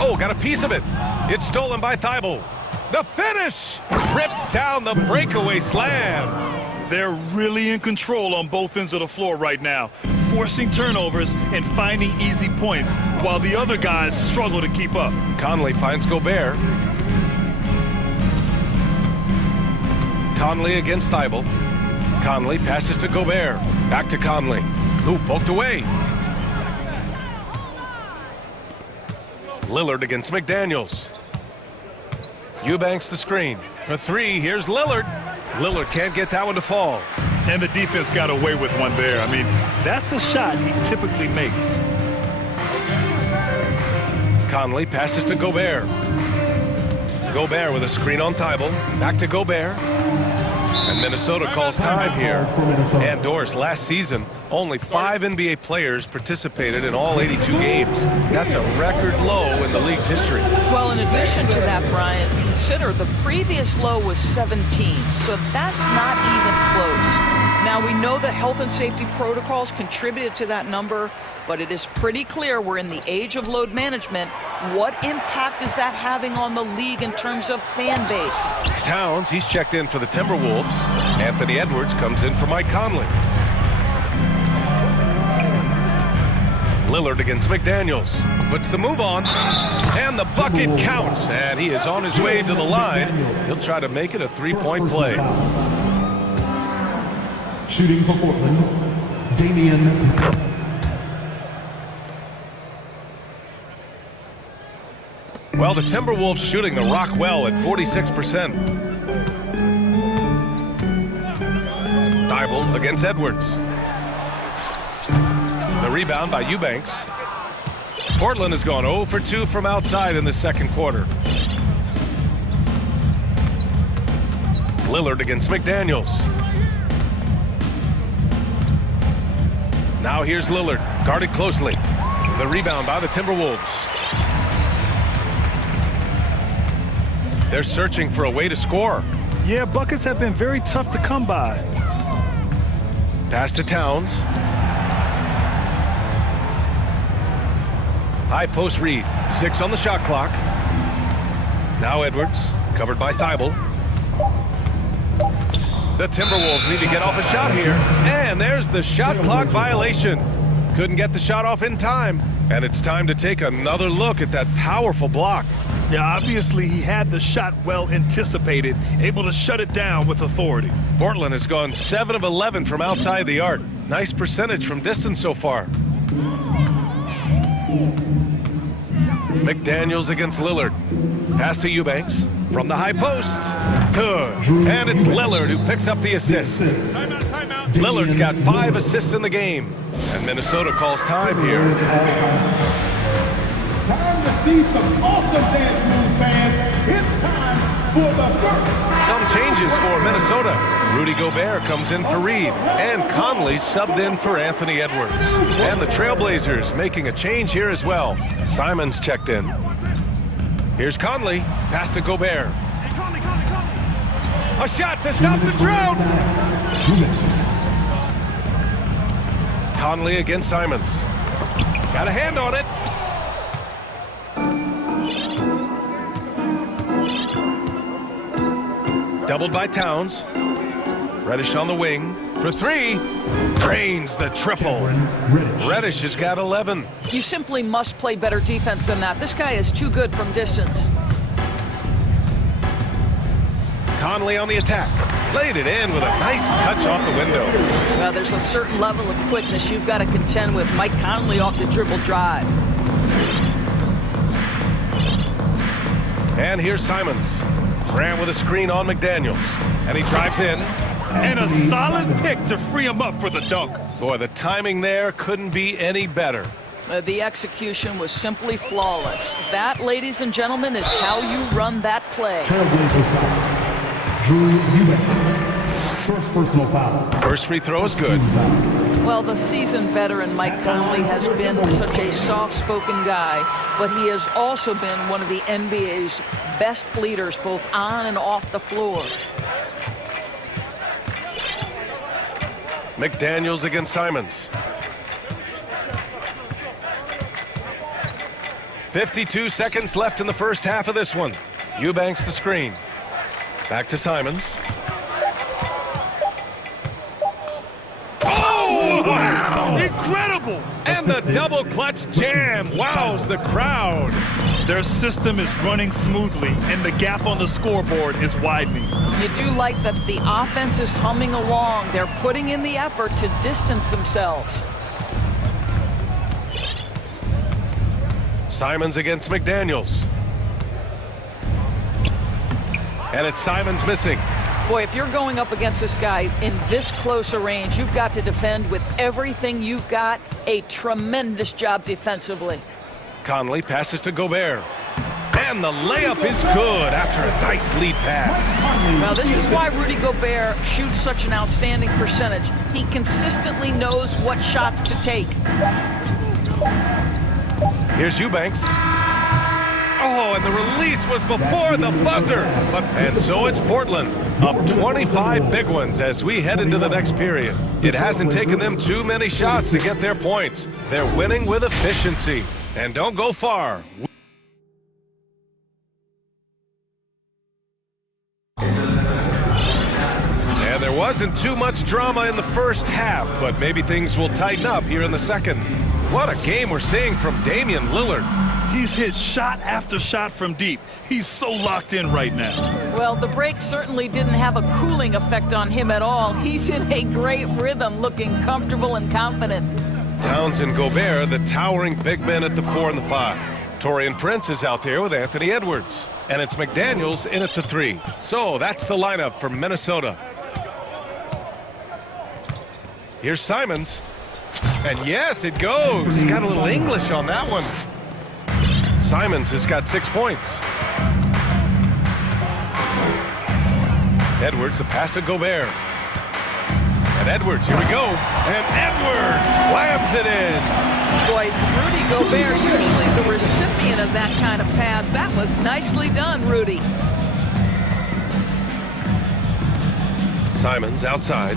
Oh, got a piece of it. It's stolen by Thibault. The finish! Rips down the breakaway slam. They're really in control on both ends of the floor right now, forcing turnovers and finding easy points while the other guys struggle to keep up. Conley finds Gobert. Conley against Thibault. Conley passes to Gobert. Back to Conley. Who poked away. Lillard against McDaniels. Eubanks the screen. For three, here's Lillard. Lillard can't get that one to fall. And the defense got away with one there. I mean, that's the shot he typically makes. Conley passes to Gobert. Gobert with a screen on Thibault. Back to Gobert. And Minnesota calls time here. And Doris, last season, only 5 NBA players participated in all 82 games. That's a record low in the league's history. Well, in addition to that, Brian, consider the previous low was 17, so that's not even close. Now, we know that health and safety protocols contributed to that number, but it is pretty clear we're in the age of load management. What impact is that having on the league in terms of fan base? Towns, he's checked in for the Timberwolves. Anthony Edwards comes in for Mike Conley. Lillard against McDaniels. Puts the move on. And the bucket counts. And he is on his way to the line. He'll try to make it a three-point play. Shooting for Portland, Damian. Well, the Timberwolves shooting the rock well at 46%. Thibault against Edwards. The rebound by Eubanks. Portland has gone 0 for 2 from outside in the second quarter. Lillard against McDaniels. Now here's Lillard, guarded closely. The rebound by the Timberwolves. They're searching for a way to score. Yeah, buckets have been very tough to come by. Pass to Towns. High post read. 6 on the shot clock. Now Edwards, covered by Thibault. The Timberwolves need to get off a shot here. And there's the shot clock violation. Couldn't get the shot off in time. And it's time to take another look at that powerful block. Yeah, obviously he had the shot well anticipated, able to shut it down with authority. Portland has gone 7 of 11 from outside the arc. Nice percentage from distance so far. McDaniels against Lillard. Pass to Eubanks from the high post. Good. And it's Lillard who picks up the assist. Lillard's got 5 assists in the game. And Minnesota calls time here. Time to see some awesome dance moves, fans. It's time for the first. Some changes for Minnesota. Rudy Gobert comes in for Reed. And Conley subbed in for Anthony Edwards. And the Trailblazers making a change here as well. Simons checked in. Here's Conley. Pass to Gobert. A shot to stop the drought. Conley against Simons. Got a hand on it. Doubled by Towns. Reddish on the wing for 3. Drains the triple. Reddish has got 11. You simply must play better defense than that. This guy is too good from distance. Conley on the attack. Laid it in with a nice touch off the window. Well, there's a certain level of quickness you've got to contend with. Mike Conley off the dribble drive. And here's Simons. Ran with a screen on McDaniels. And he drives in. And a solid pick to free him up for the dunk. Boy, the timing there couldn't be any better. The execution was simply flawless. That, ladies and gentlemen, is how you run that play. Drew Eubanks. First personal foul. First free throw is good. Well, the seasoned veteran Mike Conley has been such a soft-spoken guy, but he has also been one of the NBA's best leaders, both on and off the floor. McDaniels against Simons. 52 seconds left in the first half of this one. Eubanks the screen. Back to Simons. Oh, wow! Incredible! And the double clutch jam wows the crowd. Their system is running smoothly, and the gap on the scoreboard is widening. You do like that the offense is humming along. They're putting in the effort to distance themselves. Simons against McDaniels. And it's Simons missing. Boy, if you're going up against this guy in this close a range, you've got to defend with everything you've got. A tremendous job defensively. Conley passes to Gobert. And the layup is good after a nice lead pass. Well, this is why Rudy Gobert shoots such an outstanding percentage. He consistently knows what shots to take. Here's Eubanks. Oh, and the release was before the buzzer. And so it's Portland, up 25 big ones as we head into the next period. It hasn't taken them too many shots to get their points. They're winning with efficiency. And don't go far. And there wasn't too much drama in the first half, but maybe things will tighten up here in the second. What a game we're seeing from Damian Lillard. He's hit shot after shot from deep. He's so locked in right now. Well, the break certainly didn't have a cooling effect on him at all. He's in a great rhythm, looking comfortable and confident. Towns and Gobert, the towering big men at the 4 and the 5. Taurean Prince is out there with Anthony Edwards. And it's McDaniels in at the 3. So that's the lineup for Minnesota. Here's Simons. And yes, it goes. Got a little English on that one. Simons has got 6 points. Edwards, the pass to Gobert. And Edwards, here we go. And Edwards slams it in. Boy, Rudy Gobert, usually the recipient of that kind of pass. That was nicely done, Rudy. Simons outside.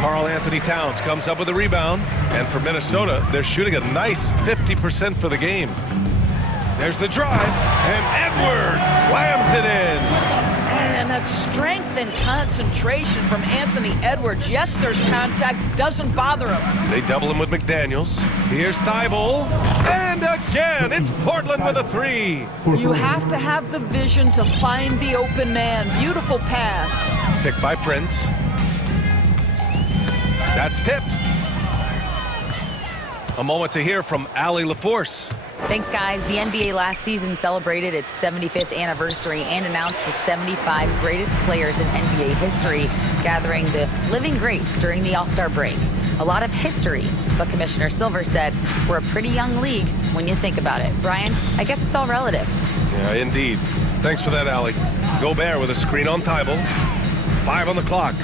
Karl Anthony Towns comes up with a rebound. And for Minnesota, they're shooting a nice 50% for the game. There's the drive. And Edwards slams it in. And and that strength and concentration from Anthony Edwards. Yes, there's contact, doesn't bother him. They double him with McDaniels. Here's Thibault. And again, it's Portland with a three. You have to have the vision to find the open man. Beautiful pass. Picked by Prince. That's tipped. A moment to hear from Allie LaForce. Thanks, guys. The NBA last season celebrated its 75th anniversary and announced the 75 greatest players in NBA history, gathering the living greats during the All-Star break. A lot of history, but Commissioner Silver said we're a pretty young league when you think about it. Brian, I guess it's all relative. Yeah, indeed. Thanks for that, Allie. Gobert with a screen on Thibault. 5 on the clock.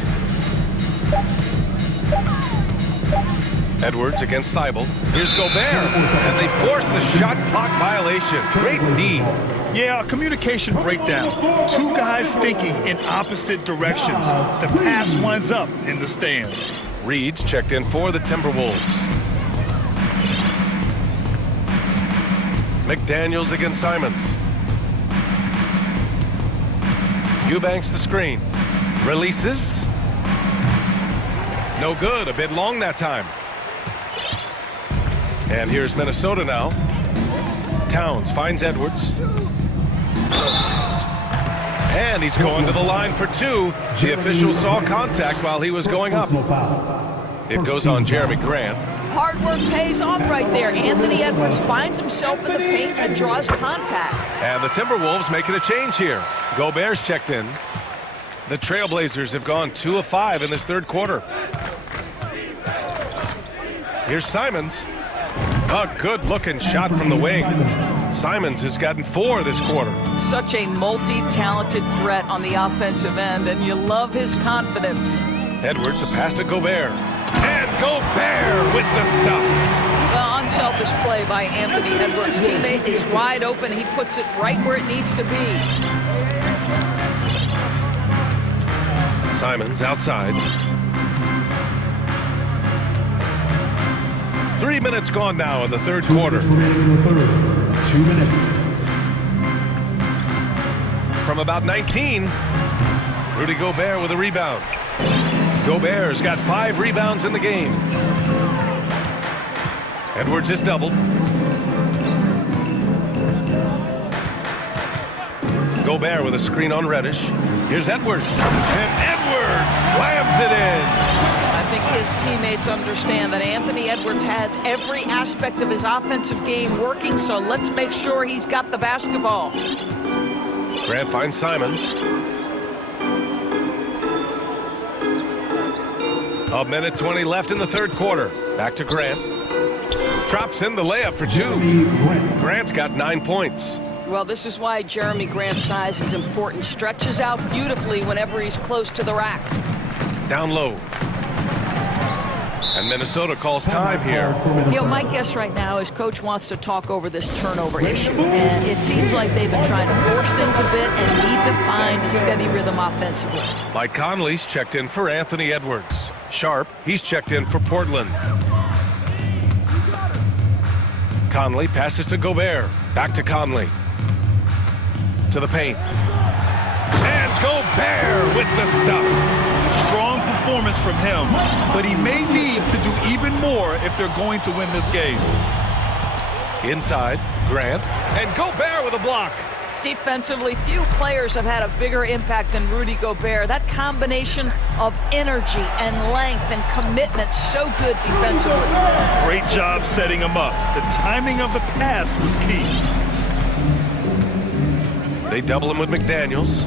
Edwards against Thibault. Here's Gobert, and they forced the shot clock violation. Great D. Yeah, a communication breakdown. Two guys thinking in opposite directions. The pass winds up in the stands. Reed's checked in for the Timberwolves. McDaniels against Simons. Eubanks the screen. Releases. No good, a bit long that time. And here's Minnesota now. Towns finds Edwards. And he's going to the line for two. The official saw contact while he was going up. It goes on Jeremy Grant. Hard work pays off right there. Anthony Edwards finds himself in the paint and draws contact. And the Timberwolves making a change here. Gobert's checked in. The Trailblazers have gone 2 of 5 in this third quarter. Here's Simons. A good-looking shot from the wing. Simons has gotten 4 this quarter. Such a multi-talented threat on the offensive end, and you love his confidence. Edwards, a pass to Gobert. And Gobert with the stuff. Well, unselfish play by Anthony Edwards. Teammate is wide open. He puts it right where it needs to be. Simons outside. 3 minutes gone now in the third quarter. 2 minutes. From about 19, Rudy Gobert with a rebound. Gobert's got 5 rebounds in the game. Edwards is doubled. Gobert with a screen on Reddish. Here's Edwards. And Edwards slams it in. I think his teammates understand that Anthony Edwards has every aspect of his offensive game working, so let's make sure he's got the basketball. Grant finds Simons. A minute 20 left in the third quarter. Back to Grant. Drops in the layup for 2. Grant's got 9 points. Well, this is why Jeremy Grant's size is important. Stretches out beautifully whenever he's close to the rack. Down low. And Minnesota calls time here. You know, my guess right now is Coach wants to talk over this turnover issue. And it seems like they've been trying to force things a bit and need to find a steady rhythm offensively. Mike Conley's checked in for Anthony Edwards. Sharp, he's checked in for Portland. Conley passes to Gobert. Back to Conley. To the paint. And Gobert with the stuff. Strong performance from him, but he may need to do even more if they're going to win this game. Inside, Grant, and Gobert with a block. Defensively, few players have had a bigger impact than Rudy Gobert. That combination of energy and length and commitment, so good defensively. Great job setting him up. The timing of the pass was key. They double him with McDaniels.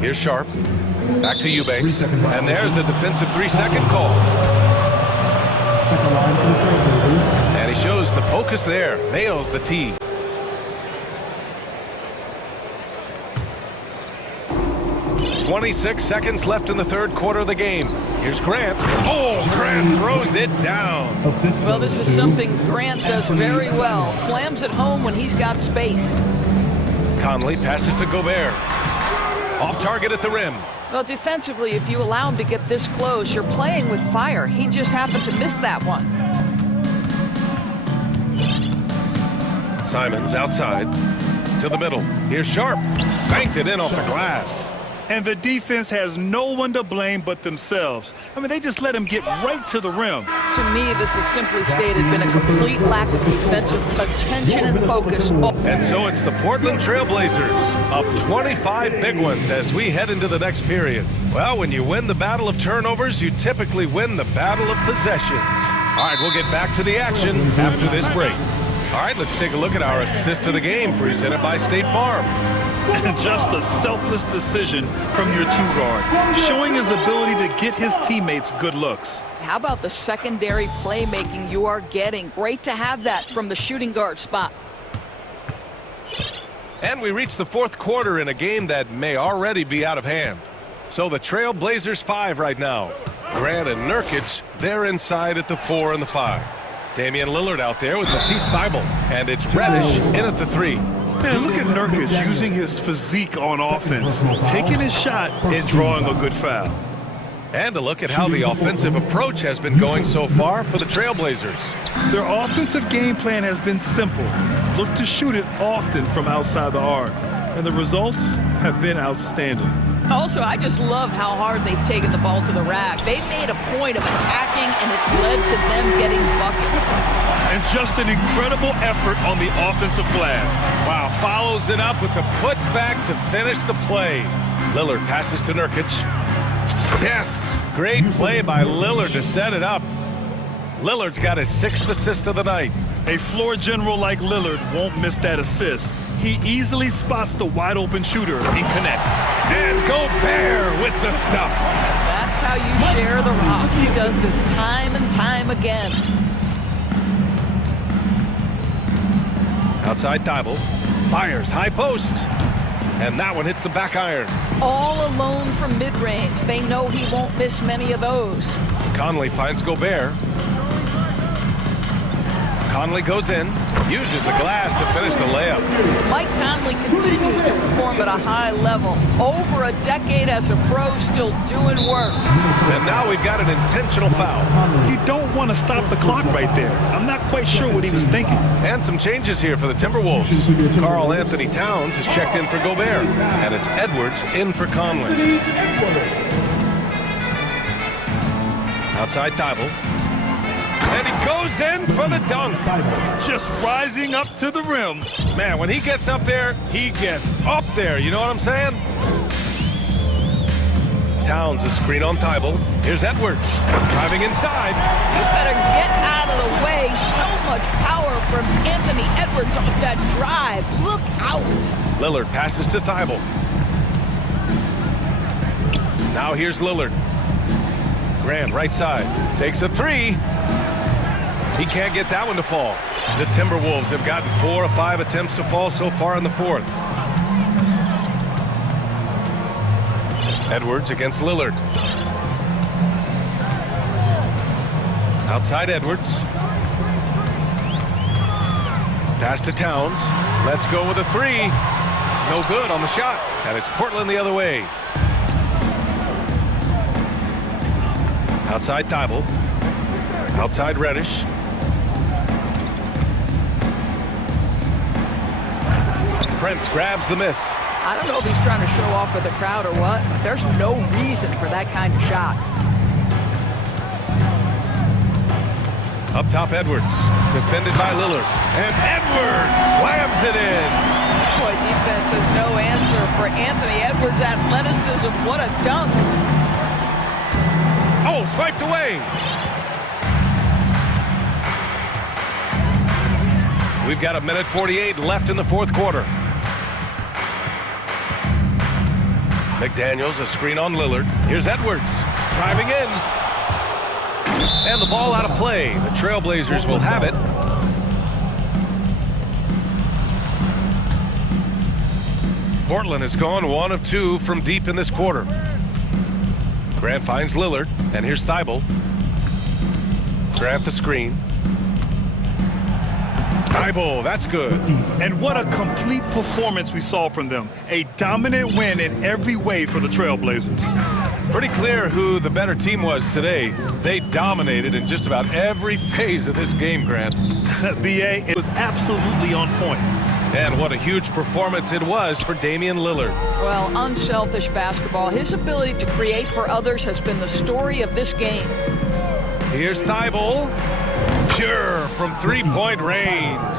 Here's Sharp. Back to Eubanks. And there's a defensive 3-second call. And he shows the focus there. Nails the tee. "26 seconds left in the third quarter of the game. Here's Grant. Oh, Grant throws it down. Well, this is something Grant does very well. Slams it home when he's got space. Conley passes to Gobert. Off target at the rim. Well, defensively, if you allow him to get this close, you're playing with fire. He just happened to miss that one. Simons outside. To the middle. Here's Sharp. Banked it in off the glass. And the defense has no one to blame but themselves. I mean, they just let him get right to the rim. To me, this has simply stated been a complete lack of defensive attention and focus. And so it's the Portland Trailblazers up 25 big ones as we head into the next period. Well, when you win the battle of turnovers, you typically win the battle of possessions. All right, we'll get back to the action after this break. All right, let's take a look at our assist of the game presented by State Farm. And just a selfless decision from your two-guard, showing his ability to get his teammates good looks. How about the secondary playmaking you are getting? Great to have that from the shooting guard spot. And we reach the fourth quarter in a game that may already be out of hand. So the Trailblazers 5 right now. Grant and Nurkic, they're inside at the 4 and the 5. Damian Lillard out there with Matisse Thybulle. And it's Reddish in at the 3. Man, look at Nurkic using his physique on offense, taking his shot and drawing a good foul. And a look at how the offensive approach has been going so far for the Trailblazers. Their offensive game plan has been simple. Look to shoot it often from outside the arc. And the results have been outstanding. Also, I just love how hard they've taken the ball to the rack. They've made a point of attacking, and it's led to them getting buckets. And just an incredible effort on the offensive glass. Wow, follows it up with the putback to finish the play. Lillard passes to Nurkic. Yes, great play by Lillard to set it up. Lillard's got his 6th assist of the night. A floor general like Lillard won't miss that assist. He easily spots the wide-open shooter and connects. And Gobert with the stuff. That's how you share the rock. He does this time and time again. Outside Thybulle. Fires, high post. And that one hits the back iron. All alone from mid-range. They know he won't miss many of those. Conley finds Gobert. Conley goes in, uses the glass to finish the layup. Mike Conley continues to perform at a high level. Over a decade as a pro, still doing work. And now we've got an intentional foul. You don't want to stop the clock right there. I'm not quite sure what he was thinking. And some changes here for the Timberwolves. Karl Anthony Towns has checked in for Gobert. And it's Edwards in for Conley. Outside Thybulle. And he goes in for the dunk. Just rising up to the rim. Man, when he gets up there, he gets up there. You know what I'm saying? Towns a screen on Thybulle. Here's Edwards driving inside. You better get out of the way. So much power from Anthony Edwards off that drive. Look out. Lillard passes to Thybulle. Now here's Lillard. Grant right side. Takes a 3. He can't get that one to fall. The Timberwolves have gotten 4 of 5 attempts to fall so far in the 4th. Edwards against Lillard. Outside Edwards. Pass to Towns. Let's go with a 3. No good on the shot. And it's Portland the other way. Outside Thybulle. Outside Reddish. Prince grabs the miss. I don't know if he's trying to show off for the crowd or what, but there's no reason for that kind of shot. Up top, Edwards. Defended by Lillard. And Edwards slams it in. Boy, defense has no answer for Anthony Edwards' athleticism. What a dunk. Oh, swiped away. We've got 1:48 left in the 4th quarter. McDaniels, a screen on Lillard. Here's Edwards, driving in. And the ball out of play. The Trailblazers will have it. Portland has gone 1 of 2 from deep in this quarter. Grant finds Lillard, and here's Thybulle. Grant the screen. Thybulle, that's good. And what a complete performance we saw from them. A dominant win in every way for the Trailblazers. Pretty clear who the better team was today. They dominated in just about every phase of this game, Grant. BA, it was absolutely on point. And what a huge performance it was for Damian Lillard. Well, unselfish basketball. His ability to create for others has been the story of this game. Here's Thibault. Pure from three-point range.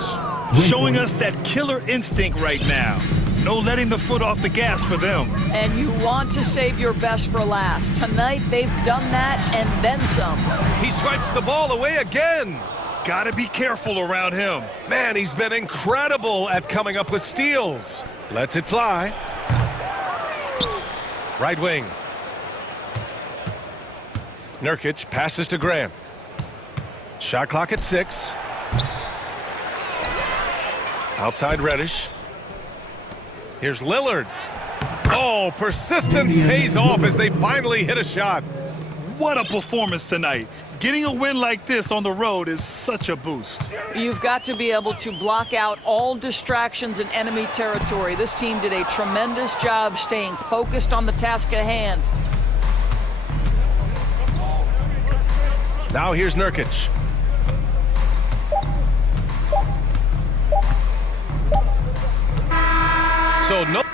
Showing us that killer instinct right now. No letting the foot off the gas for them. And you want to save your best for last. Tonight, they've done that and then some. He swipes the ball away again. Gotta be careful around him. Man, he's been incredible at coming up with steals. Lets it fly. Right wing. Nurkic passes to Grant. Shot clock at 6. Outside Reddish. Here's Lillard. Oh, persistence pays off as they finally hit a shot. What a performance tonight. Getting a win like this on the road is such a boost. You've got to be able to block out all distractions in enemy territory. This team did a tremendous job staying focused on the task at hand. Now here's Nurkic. So no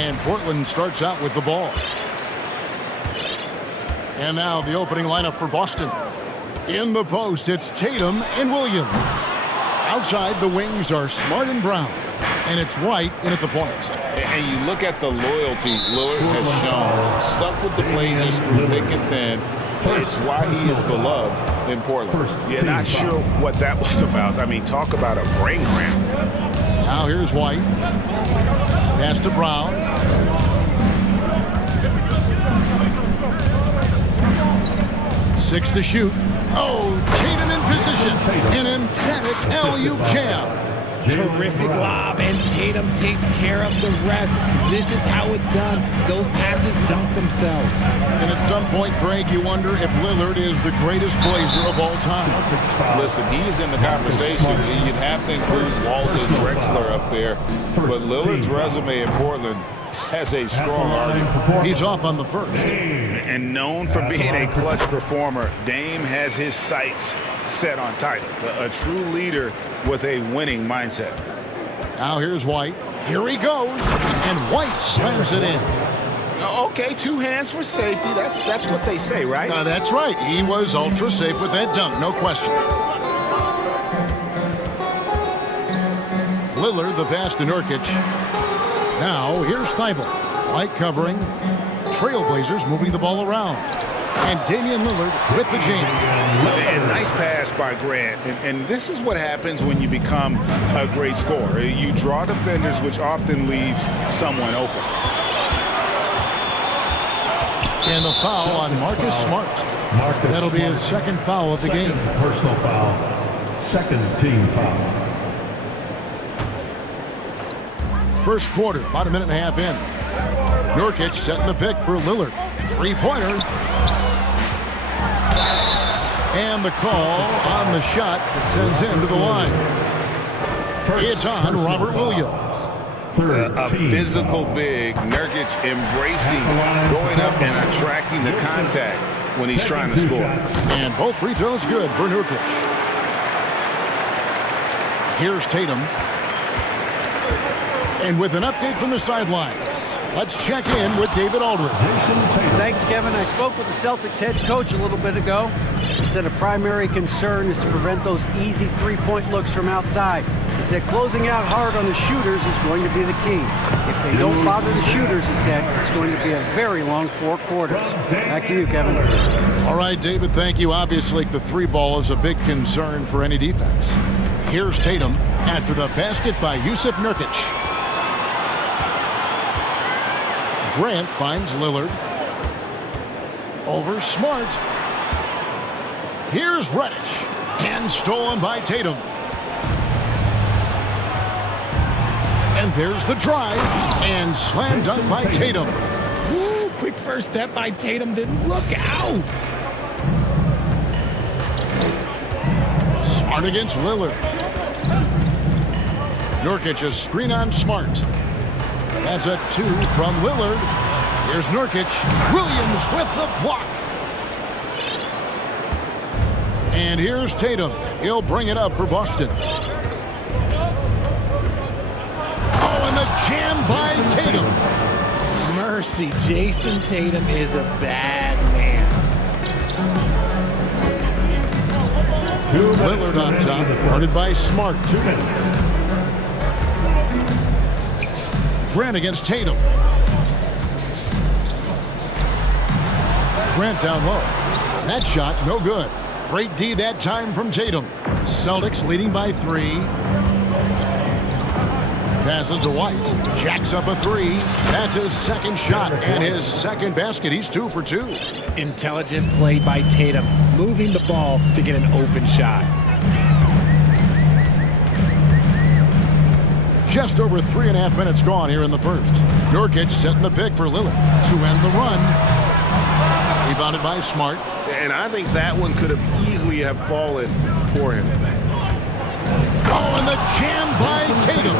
And Portland starts out with the ball. And now the opening lineup for Boston. In the post, it's Tatum and Williams. Outside, the wings are Smart and Brown. And it's White in at the point. And you look at the loyalty Lillard has shown. Stuck with the Blazers through thick and thin. It's why he is beloved in Portland. Yeah, not sure what that was about. I mean, talk about a brain cramp. Now here's White. Pass to Brown. Six to shoot. Oh, Tatum in position. An emphatic LU jam. Terrific lob, and Tatum takes care of the rest. This is how it's done. Those passes dunk themselves. And at some point, Greg, you wonder if Lillard is the greatest Blazer of all time. Listen, he is in the conversation. You'd have to include Walton Drexler up there. But Lillard's resume in Portland has a strong argument. He's off on the first. And known for being a clutch performer, Dame has his sights set on titles. A true leader with a winning mindset. Now here's White. Here he goes. And White slams it in. Okay, 2 hands for safety. That's what they say, right? That's right. He was ultra safe with that dunk, no question. Lillard, the pass to Nurkic. Now here's Thibault. White covering. Trailblazers moving the ball around. And Damian Lillard with the jam. A nice pass by Grant. And this is what happens when you become a great scorer. You draw defenders, which often leaves someone open. And the foul on Marcus Smart. That'll be his second foul of the game. Personal foul. Second team foul. First quarter, about a minute and a half in. Nurkic setting the pick for Lillard. Three-pointer. And the call on the shot that sends him to the line. It's on Robert Williams. A physical big. Nurkic embracing, going up and attracting the contact when he's trying to score. And both free throws good for Nurkic. Here's Tatum. And with an update from the sidelines, let's check in with David Aldridge. Thanks, Kevin. I spoke with the Celtics head coach a little bit ago. He said a primary concern is to prevent those easy three-point looks from outside. He said closing out hard on the shooters is going to be the key. If they don't bother the shooters, he said, it's going to be a very long 4 quarters. Back to you, Kevin. All right, David, thank you. Obviously, the three ball is a big concern for any defense. Here's Tatum after the basket by Jusuf Nurkic. Grant finds Lillard. Over Smart. Here's Reddish. And stolen by Tatum. And there's the drive. And slam dunk by Tatum. Woo, quick first step by Tatum. Then look out. Smart against Lillard. Nurkic a screen on Smart. That's a 2 from Lillard. Here's Nurkic. Williams with the block. And here's Tatum. He'll bring it up for Boston. Oh, and the jam by Tatum. Mercy, Jason Tatum is a bad man. Lillard on top, guarded by Smart. 2 minutes. Grant against Tatum. Grant down low. That shot, no good. Great D that time from Tatum. Celtics leading by 3. Passes to White. Jacks up a 3. That's his second shot and his second basket. He's 2 for 2. Intelligent play by Tatum, moving the ball to get an open shot. Just over 3.5 minutes gone here in the first. Nurkic setting the pick for Lillard to end the run. Rebounded by Smart. And I think that one could have easily have fallen for him. Oh, and the jam by Tatum.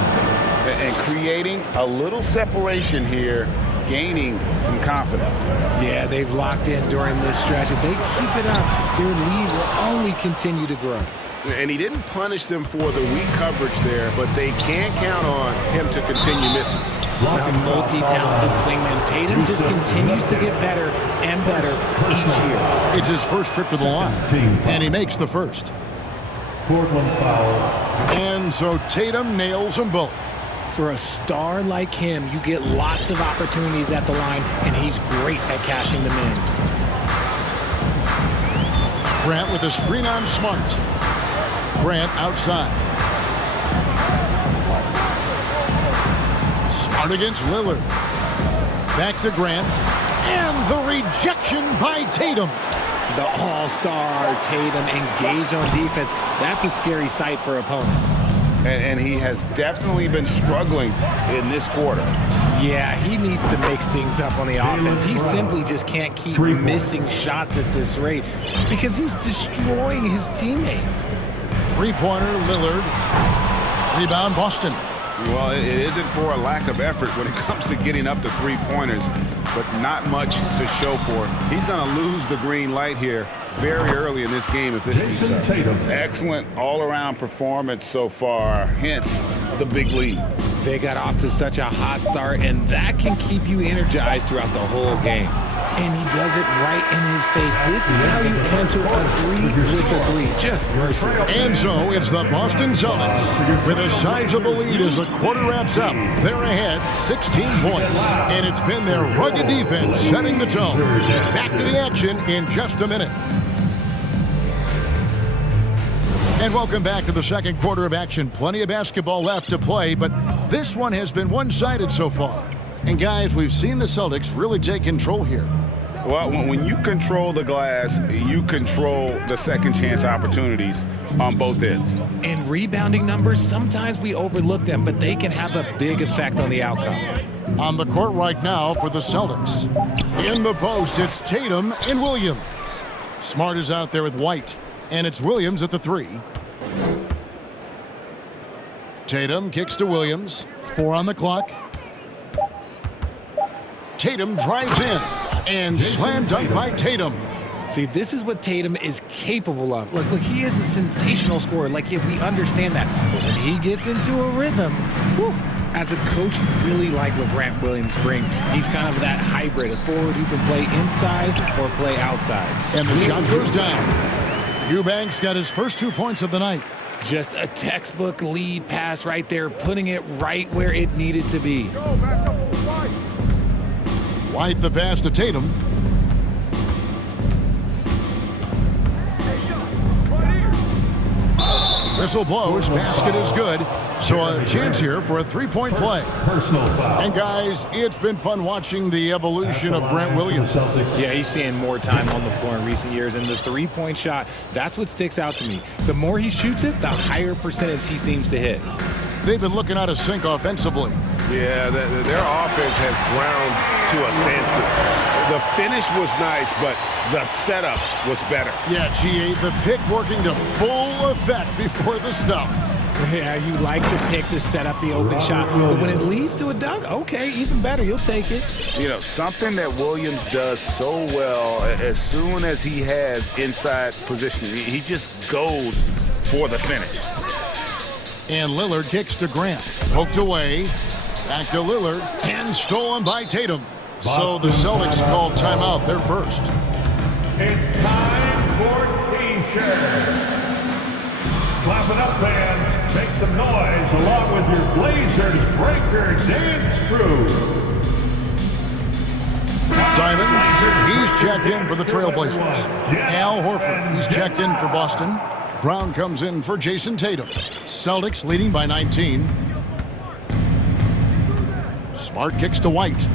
And creating a little separation here, gaining some confidence. Yeah, they've locked in during this stretch. If they keep it up, their lead will only continue to grow. And he didn't punish them for the weak coverage there, but they can't count on him to continue missing. A multi-talented swingman, Tatum just continues to get better and better each year. It's his first trip to the line, and he makes the first. And so Tatum nails them both. For a star like him, you get lots of opportunities at the line, and he's great at cashing them in. Grant with a screen on Smart. Grant outside. Smart against Lillard. Back to Grant. And the rejection by Tatum. The all-star Tatum engaged on defense. That's a scary sight for opponents. And he has definitely been struggling in this quarter. Yeah, he needs to mix things up on the offense. He simply just can't keep missing shots at this rate because he's destroying his teammates. Three-pointer, Lillard. Rebound, Boston. Well, it isn't for a lack of effort when it comes to getting up to three-pointers, but not much to show for it. He's going to lose the green light here very early in this game if this keeps up. Excellent all-around performance so far, hence the big lead. They got off to such a hot start, and that can keep you energized throughout the whole game. And he does it right in his face. This is how you answer a three with a three. Just mercy. And so it's the Boston Celtics with a sizable lead as the quarter wraps up. They're ahead 16 points. And it's been their rugged defense setting the tone. Back to the action in just a minute. And welcome back to the second quarter of action. Plenty of basketball left to play, but this one has been one-sided so far. And guys, we've seen the Celtics really take control here. Well, when you control the glass, you control the second chance opportunities on both ends. And rebounding numbers, sometimes we overlook them, but they can have a big effect on the outcome. On the court right now for the Celtics. In the post, it's Tatum and Williams. Smart is out there with White, and it's Williams at the three. Tatum kicks to Williams. 4 on the clock. Tatum drives in and slam dunk by Tatum. See, this is what Tatum is capable of. Look, he is a sensational scorer. Like, yeah, we understand that. But when he gets into a rhythm, whew, as a coach, you really like what Grant Williams brings. He's kind of that hybrid, a forward who can play inside or play outside. And the shot goes down. Eubanks got his first 2 points of the night. Just a textbook lead pass right there, putting it right where it needed to be. White the pass to Tatum. Whistle blows, basket is good. So a chance here for a three-point play. And guys, it's been fun watching the evolution of Grant Williams. Yeah, he's seeing more time on the floor in recent years, and the three-point shot, that's what sticks out to me. The more he shoots it, the higher percentage he seems to hit. They've been looking out of sync offensively. Yeah, their offense has ground to a standstill. The finish was nice, but the setup was better. Yeah, GA, the pick working to full effect before the stuff. Yeah, you like the pick to set up the open shot, but when it leads to a dunk, okay, even better, you'll take it. You know, something that Williams does so well, as soon as he has inside positioning, he just goes for the finish. And Lillard kicks to Grant. Poked away. Back to Lillard. And stolen by Tatum. So the Celtics called timeout. They're first. It's time for T-shirts. Clap it up, fans. Make some noise along with your Blazers Breaker Dance Crew. Simons, he's checked in for the Trailblazers. Al Horford, he's checked in for Boston. Brown comes in for Jason Tatum. Celtics leading by 19. Smart kicks to White.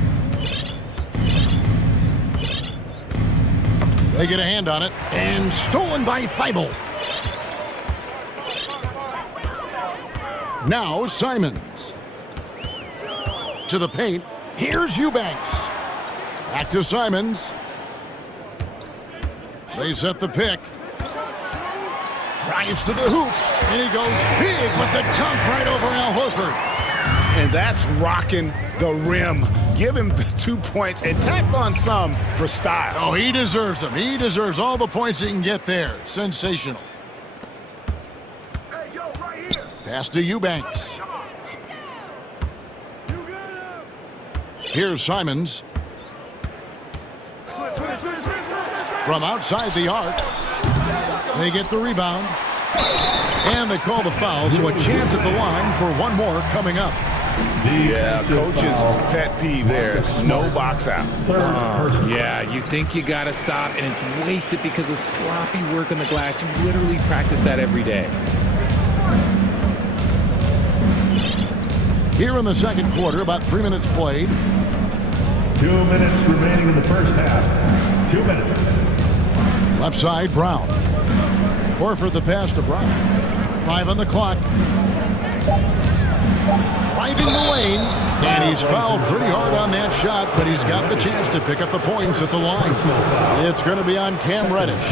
They get a hand on it, and stolen by Thibault. Now Simons. To the paint. Here's Eubanks. Back to Simons. They set the pick. Drives to the hoop, and he goes big with the dunk right over Al Horford. And that's rocking the rim. Give him the 2 points and tack on some for style. Oh, he deserves them. He deserves all the points he can get there. Sensational. Pass to Eubanks. Here's Simons. From outside the arc. They get the rebound. And they call the foul, so a chance at the line for one more coming up. Yeah, coach's pet peeve there. No box out. Yeah, you think you got to stop, and it's wasted because of sloppy work on the glass. You literally practice that every day. Here in the second quarter, about 3 minutes played. 2 minutes remaining in the first half. 2 minutes. Left side, Brown. Horford the pass to Brown. 5 on the clock. Driving the lane, and he's fouled pretty hard on that shot, but he's got the chance to pick up the points at the line. It's going to be on Cam Reddish.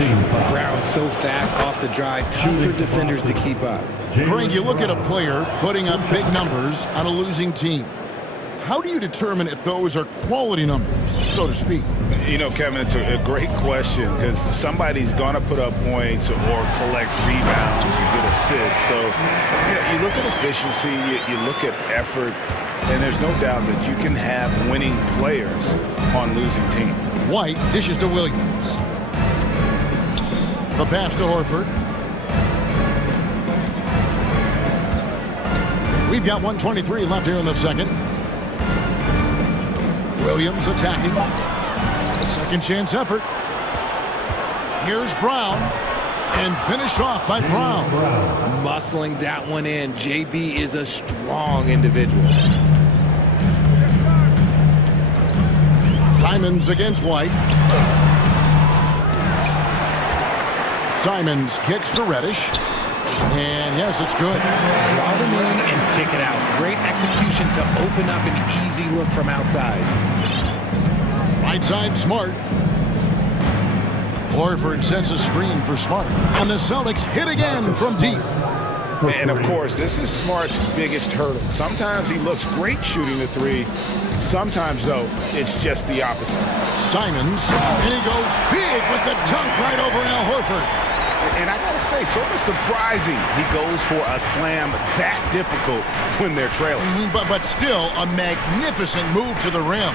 Brown so fast off the drive, tough for defenders to keep up. Greg, you look at a player putting up big numbers on a losing team. How do you determine if those are quality numbers, so to speak? You know, Kevin, it's a great question because somebody's going to put up points or collect rebounds or get assists. So, you look at efficiency, you look at effort, and there's no doubt that you can have winning players on losing teams. White dishes to Williams. The pass to Horford. We've got 1:23 left here in the second. Williams attacking. A second chance effort. Here's Brown. And finished off by Brown. Muscling that one in. JB is a strong individual. Simons against White. Simons kicks to Reddish. And yes, it's good. Draw them in and kick it out. Great execution to open up an easy look from outside. Right side, Smart. Horford sets a screen for Smart. And the Celtics hit again from deep. And of course, this is Smart's biggest hurdle. Sometimes he looks great shooting the three. Sometimes, though, it's just the opposite. Simons, and he goes big with the dunk right over Al Horford. And I gotta say, sort of surprising he goes for a slam that difficult when they're trailing. But still, a magnificent move to the rim.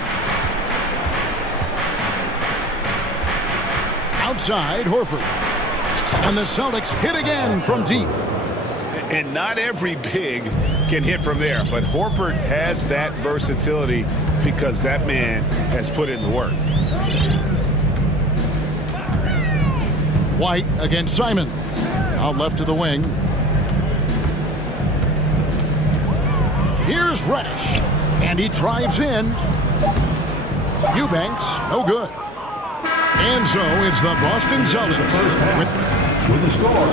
Outside, Horford. And the Celtics hit again from deep. And not every big can hit from there, but Horford has that versatility because that man has put in the work. White against Simon. Out left to the wing. Here's Reddish. And he drives in. Eubanks, no good. And so it's the Boston Celtics. With the score,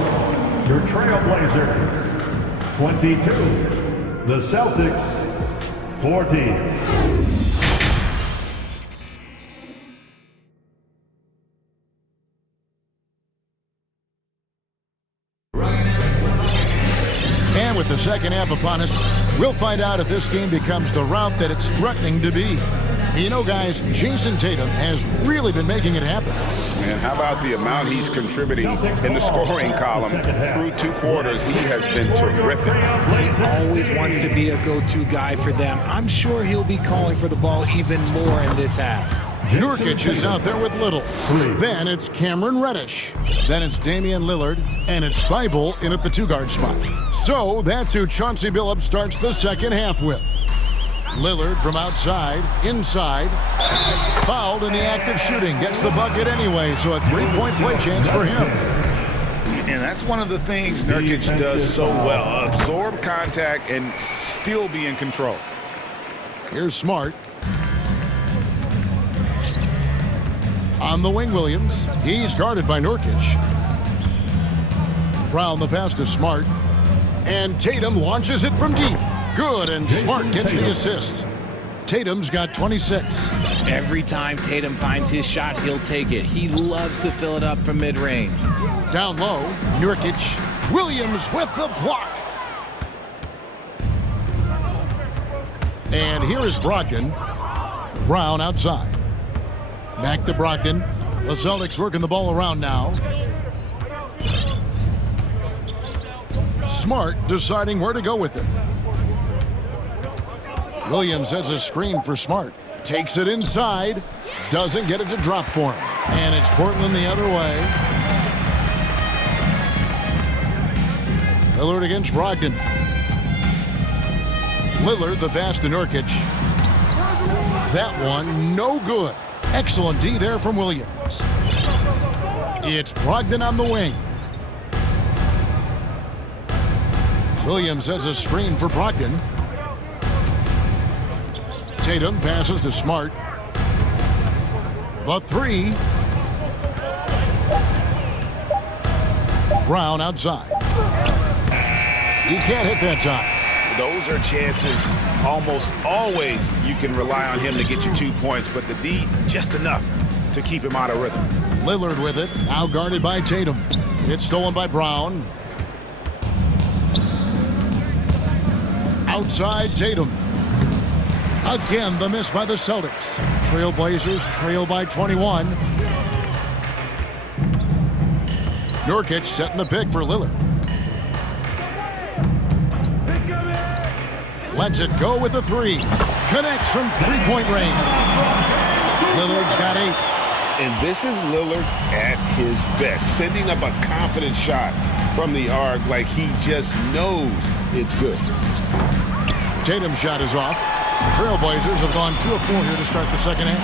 your Trailblazers 22, the Celtics 14. And with the second half upon us, we'll find out if this game becomes the route that it's threatening to be. You know, guys, Jason Tatum has really been making it happen. Man, how about the amount he's contributing in the scoring column through 2 quarters? He has been terrific. He always wants to be a go-to guy for them. I'm sure he'll be calling for the ball even more in this half. Nurkic is out there with Little. Then it's Cameron Reddish. Then it's Damian Lillard. And it's Thibault in at the 2-guard spot. So that's who Chauncey Billups starts the second half with. Lillard from outside, inside. Fouled in the act of shooting. Gets the bucket anyway, so a 3-point play chance for him. And that's one of the things Nurkic does so well. Absorb contact and still be in control. Here's Smart. On the wing, Williams. He's guarded by Nurkic. Brown the pass to Smart. And Tatum launches it from deep. Good, and Smart gets the assist. Tatum's got 26. Every time Tatum finds his shot, he'll take it. He loves to fill it up from mid-range. Down low, Nurkic. Williams with the block. And here is Brogdon. Brown outside. Back to Brogdon. The Celtics working the ball around now. Smart deciding where to go with it. Williams sets a screen for Smart. Takes it inside. Doesn't get it to drop for him. And it's Portland the other way. Lillard against Brogdon. Lillard, the pass to Nurkic. That one, no good. Excellent D there from Williams. It's Brogdon on the wing. Williams sets a screen for Brogdon. Tatum passes to Smart. The three. Brown outside. He can't hit that time. Those are chances almost always you can rely on him to get you 2 points, but the D, just enough to keep him out of rhythm. Lillard with it, now guarded by Tatum. It's stolen by Brown. Outside Tatum. Again, the miss by the Celtics. Trailblazers trail by 21. Nurkic setting the pick for Lillard. Lets it go with a three. Connects from three-point range. Lillard's got 8. And this is Lillard at his best, sending up a confident shot from the arc like he just knows it's good. Tatum's shot is off. Trailblazers have gone 2 of 4 here to start the second half.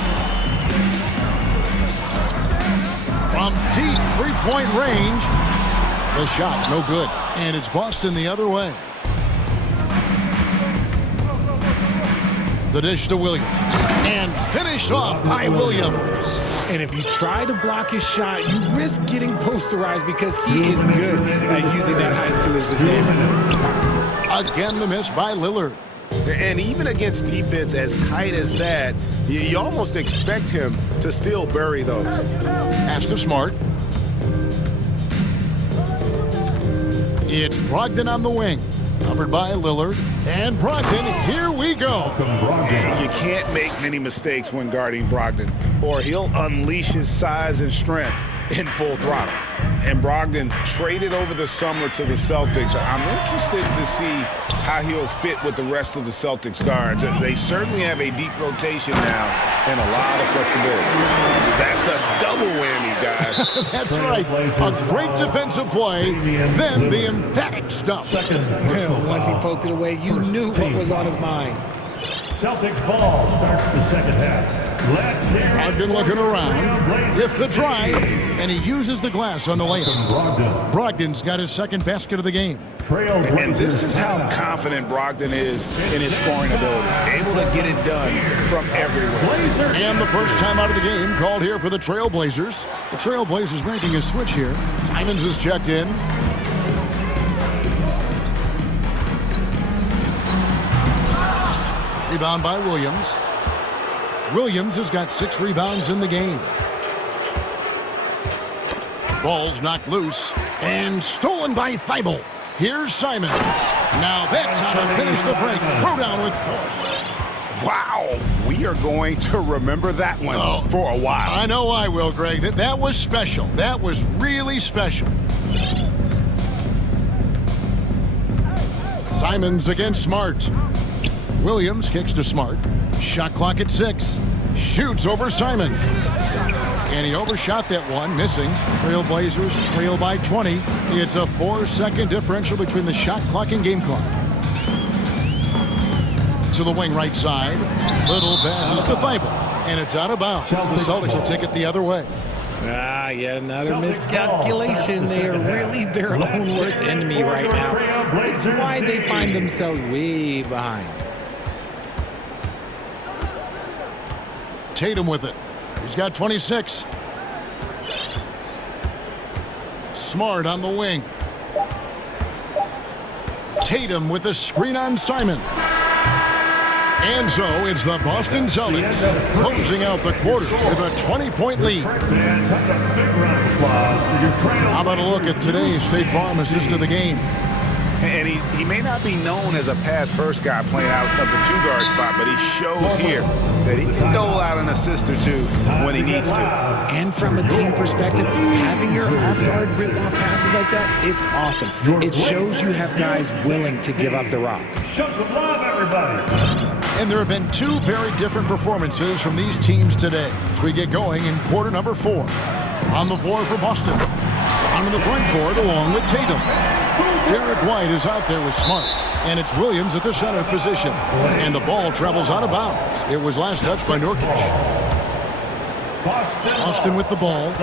From deep three-point range, the shot no good. And it's Boston the other way. The dish to Williams. And finished off by Williams. And if you try to block his shot, you risk getting posterized because he is good at using that height to his advantage. Again, the miss by Lillard. And even against defense as tight as that, you almost expect him to still bury those. Pass to Smart. It's Brogdon on the wing. Covered by Lillard. And Brogdon, here we go. You can't make many mistakes when guarding Brogdon, or he'll unleash his size and strength in full throttle. And Brogdon traded over the summer to the Celtics. I'm interested to see how he'll fit with the rest of the Celtics guards. They certainly have a deep rotation now and a lot of flexibility. That's a double whammy, guys. That's right. A great defensive play, then the emphatic stuff. Once he poked it away, you knew what was on his mind. Celtics ball starts the second half. Brogdon looking around with the drive, and he uses the glass on the layup. Brogdon's got his second basket of the game. And this is how confident Brogdon is in his scoring ability. Able to get it done from everywhere. And the first time out of the game called here for the Trailblazers. The Trailblazers making a switch here. Simons is checked in. Rebound by Williams. Williams has got 6 rebounds in the game. Ball's knocked loose and stolen by Thibault. Here's Simon. Now that's how to finish the break. Throw down with force. Wow, we are going to remember that one for a while. I know I will, Greg. That was special. That was really special. Simons against Smart. Williams kicks to Smart. Shot clock at 6. Shoots over Simons. And he overshot that one, missing. Trailblazers trail by 20. It's a 4-second differential between the shot clock and game clock. To the wing right side. Little passes to Thibault. And it's out of bounds. The Celtics will take it the other way. Yet another miscalculation. They are really their own worst enemy right now. It's why they find themselves way behind. Tatum with it. He's got 26. Smart on the wing. Tatum with a screen on Simon. And so it's the Boston Celtics closing out the quarter with a 20-point lead. How about a look at today's State Farm assist of the game? And he may not be known as a pass-first guy playing out of the two-guard spot, but he shows here that he can dole out an assist or two when he needs to. And from a team perspective, having your off-guard rip-off passes like that, it's awesome. It shows you have guys willing to give up the rock. Show some love, everybody. And there have been two very different performances from these teams today as we get going in quarter number 4. On the floor for Boston. On the front court along with Tatum. Derek White is out there with Smart. And it's Williams at the center position. And the ball travels out of bounds. It was last touched by Nurkic. Boston with the ball.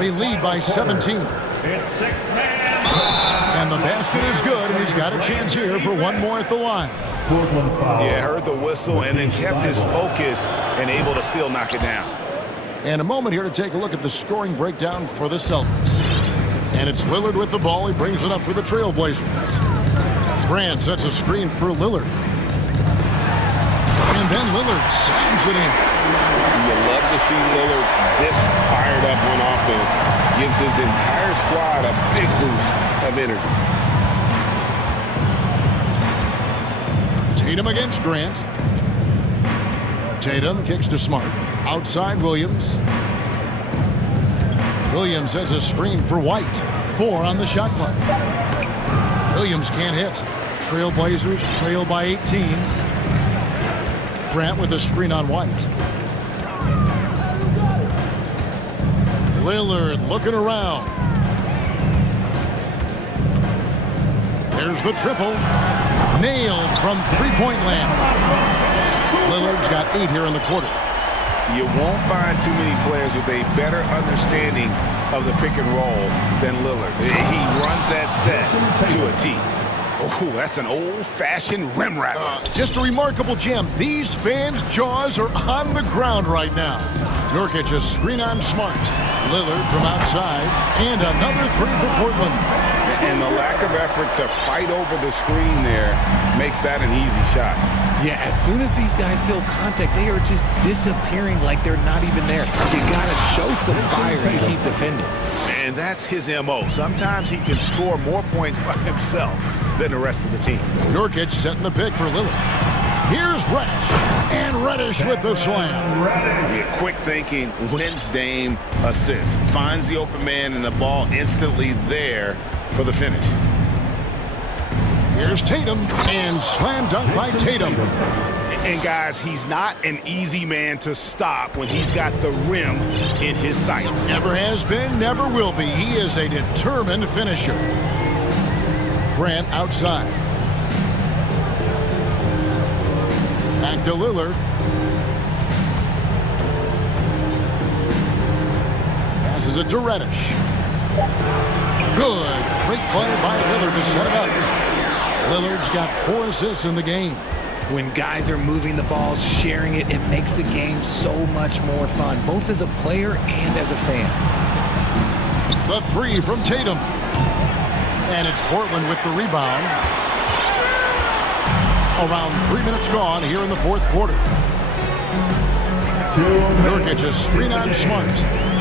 They lead by 17. And the basket is good, and he's got a chance here for one more at the line. Yeah, heard the whistle and then kept his focus and able to still knock it down. And a moment here to take a look at the scoring breakdown for the Celtics. And it's Lillard with the ball. He brings it up for the Trailblazers. Grant sets a screen for Lillard. And then Lillard slams it in. You love to see Lillard this fired up on offense. Gives his entire squad a big boost of energy. Tatum against Grant. Tatum kicks to Smart. Outside Williams. Williams sets a screen for White. 4 on the shot clock. Williams can't hit. Trailblazers trail by 18. Grant with a screen on White. Lillard looking around. There's the triple. Nailed from three-point land. Lillard's got 8 here in the quarter. You won't find too many players with a better understanding of the pick and roll than Lillard. He runs that set to a T. Oh, that's an old-fashioned rim rattler. Just a remarkable gem. These fans' jaws are on the ground right now. Nurkic a screen on Smart. Lillard from outside. And another 3 for Portland. And the lack of effort to fight over the screen there makes that an easy shot. Yeah, as soon as these guys feel contact, they are just disappearing like they're not even there. You gotta show some fire and keep defending. And that's his MO. Sometimes he can score more points by himself than the rest of the team. Nurkic setting the pick for Lillard. Here's Reddish. And Reddish with the slam. Yeah, quick thinking, wins Dame assist. Finds the open man and the ball instantly there for the finish. Here's Tatum, and slam dunk by Tatum. And guys, he's not an easy man to stop when he's got the rim in his sights. Never has been, never will be. He is a determined finisher. Grant outside. Back to Lillard. Passes it to Reddish. Good. Great play by Lillard to set it up. Lillard's got 4 assists in the game. When guys are moving the ball, sharing it, it makes the game so much more fun, both as a player and as a fan. The 3 from Tatum. And it's Portland with the rebound. Around 3 minutes gone here in the fourth quarter. Nurkic a screen on Smart.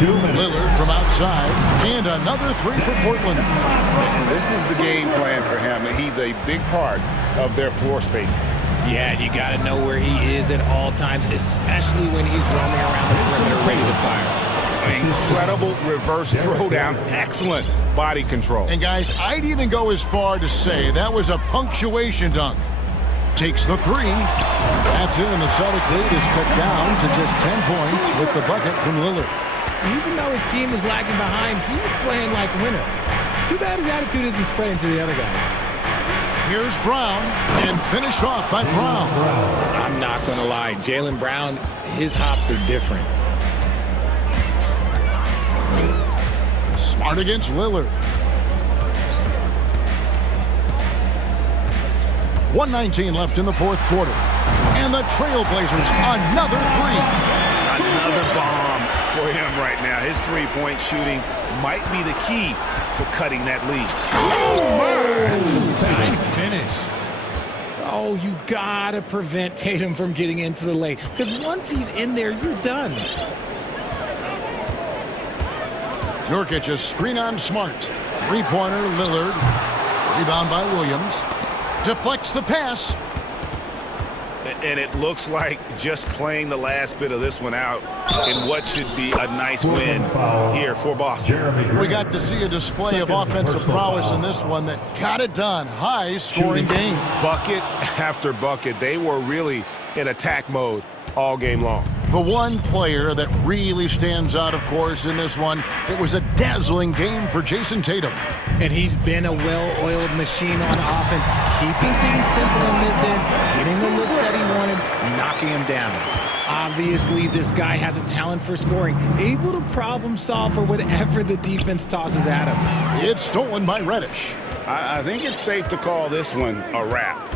Lillard from outside. And another 3 for Portland. And this is the game plan for him. He's a big part of their floor spacing. Yeah, you got to know where he is at all times, especially when he's roaming around the perimeter ready to fire. Incredible reverse throwdown. Excellent body control. And guys, I'd even go as far to say that was a punctuation dunk. Takes the 3. That's it, and the Celtic lead is cut down to just 10 points with the bucket from Lillard. Even though his team is lagging behind, he's playing like winner. Too bad his attitude isn't spreading to the other guys. Here's Brown, and finished off by Brown. I'm not going to lie. Jaylen Brown, his hops are different. Smart against Lillard. 1:19 left in the fourth quarter. And the Trailblazers, another 3. Another bomb for him right now. His three-point shooting might be the key to cutting that lead. Oh, my! Nice finish. Oh, you got to prevent Tatum from getting into the lane. Because once he's in there, you're done. Nurkic a screen on Smart. 3-pointer, Lillard. Rebound by Williams. Deflects the pass. And it looks like just playing the last bit of this one out in what should be a nice win here for Boston. We got to see a display of offensive prowess in this one that got it done. High-scoring game. Bucket after bucket. They were really in attack mode all game long. The one player that really stands out, of course, in this one, it was a dazzling game for Jason Tatum. And he's been a well-oiled machine on offense, keeping things simple in this end, getting the looks that he wanted, knocking him down. Obviously, this guy has a talent for scoring, able to problem solve for whatever the defense tosses at him. It's stolen by Reddish. I think it's safe to call this one a wrap.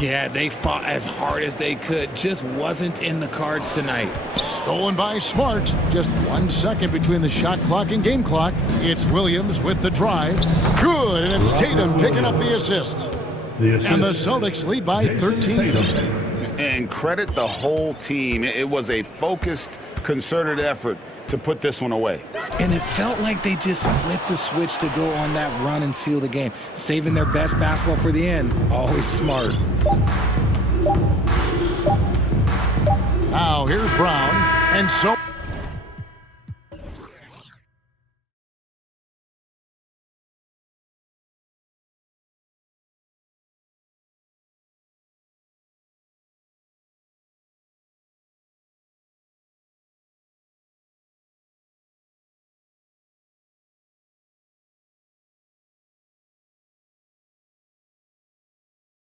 Yeah, they fought as hard as they could. Just wasn't in the cards tonight. Stolen by Smart. Just 1 second between the shot clock and game clock. It's Williams with the drive. Good, and it's Tatum picking up the assist. And the Celtics lead by 13. And credit the whole team. It was a focused, concerted effort to put this one away. And it felt like they just flipped the switch to go on that run and seal the game, saving their best basketball for the end. Always smart. Now here's Brown, and so